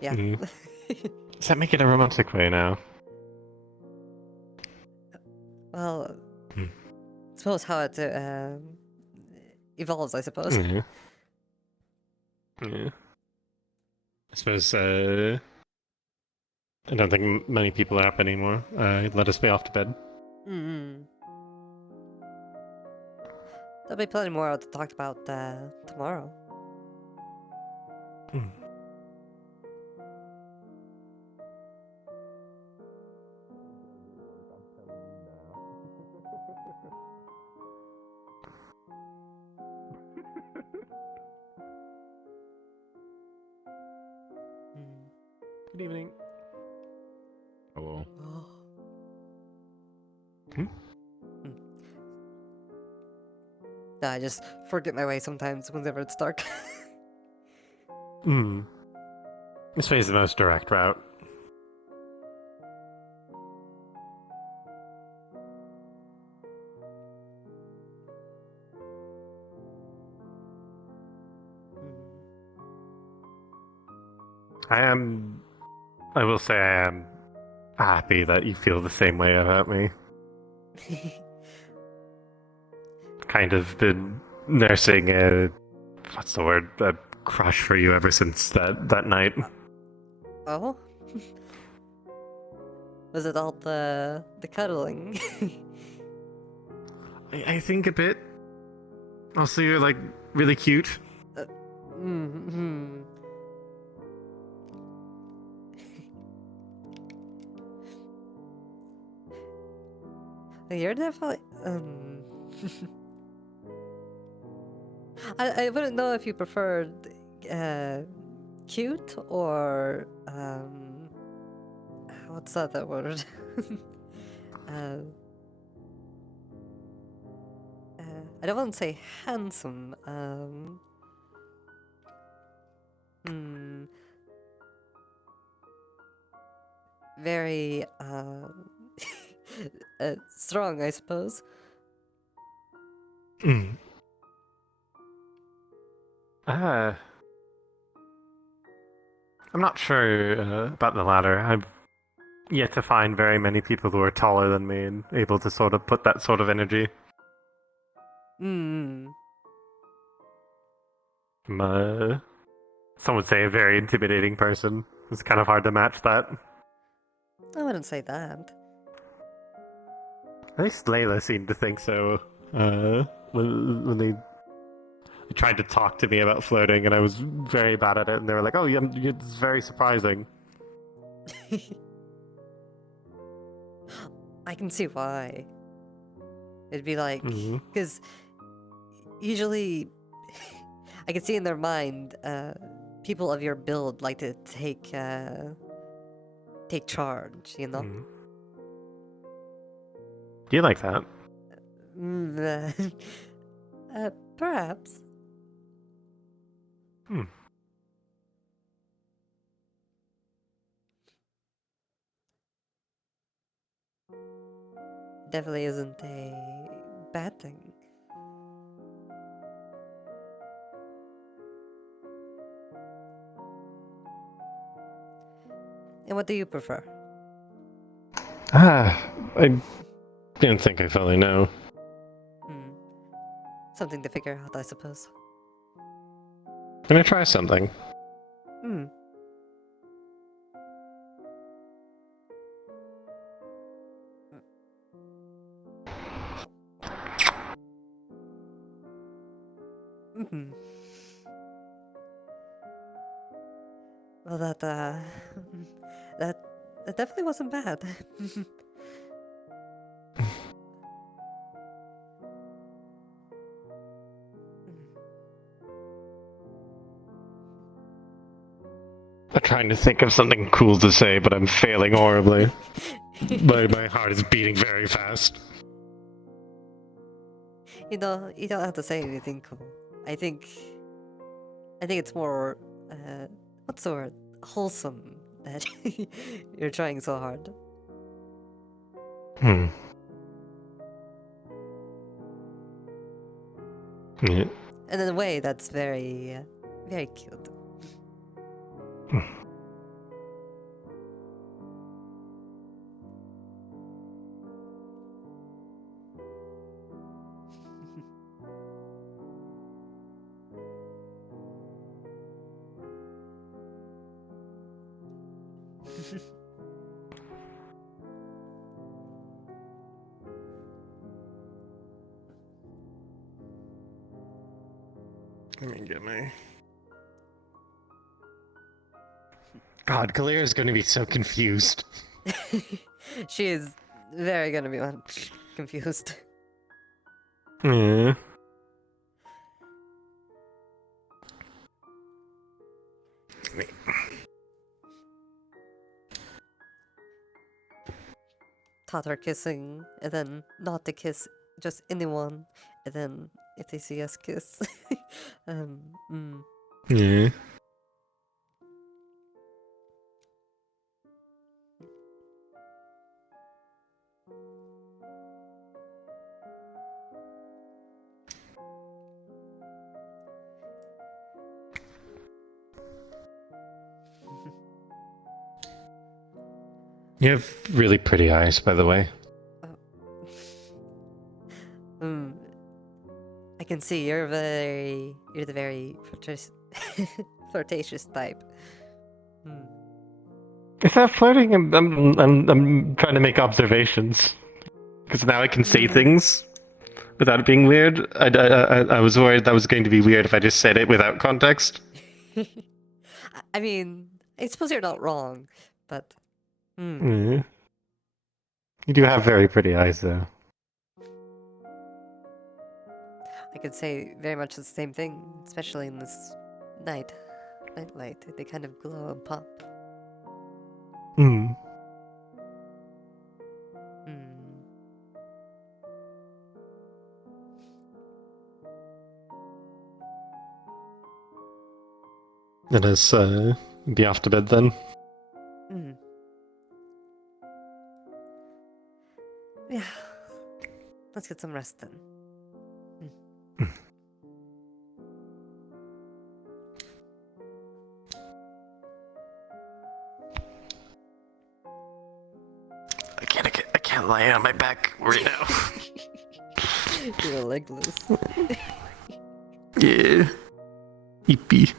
Yeah. Does that make it a romantic way now? Well, I suppose how it evolves, I suppose. Yeah. I suppose I don't think many people are up anymore. Let us be off to bed. There'll be plenty more to talk about tomorrow. Good evening. Hello. I just forget my way sometimes whenever it's dark. This way is the most direct route. I will say I am happy that you feel the same way about me. Kind of been nursing what's the word? A crush for you ever since that night. Oh? Was it all the cuddling? I think a bit. Also, you're like really cute. Mm-hmm. You're definitely. I wouldn't know if you preferred cute or what's that other word? I don't want to say handsome. Very strong, I suppose. I'm not sure about the latter. I've yet to find very many people who are taller than me and able to sort of put that sort of energy. Mm. Some would say a very intimidating person. It's kind of hard to match that. I wouldn't say that. At least Layla seemed to think so. When they tried to talk to me about flirting, and I was very bad at it, and they were like, "Oh, yeah, it's very surprising." I can see why. It'd be like, because usually, I can see in their mind, people of your build like to take charge, you know? Do you like that? Perhaps. Definitely isn't a bad thing. And what do you prefer? I didn't think I fully know. Something to figure out, I suppose. Can I try something? Well, that definitely wasn't bad. I'm trying to think of something cool to say, but I'm failing horribly. My heart is beating very fast. You know, you don't have to say anything cool. I think it's more, what's the word? Wholesome that you're trying so hard. Yeah. And in a way, that's very, very cute. Let me get my... God, Kalira's gonna be so confused. She is very gonna be confused. Yeah. Taught her kissing, and then not to kiss just anyone, and then if they see us kiss. Yeah. You have really pretty eyes, by the way. I can see you're the very flirtatious type. Is that flirting? I'm trying to make observations. Because now I can say things without it being weird. I was worried that was going to be weird if I just said it without context. I mean, I suppose you're not wrong, but... You do have very pretty eyes, though. I could say very much the same thing, especially in this nightlight. They kind of glow and pop. Let us be off to bed then. Yeah. Let's get some rest then. I can't lie on my back right now. You're legless. Yeah. Yippee.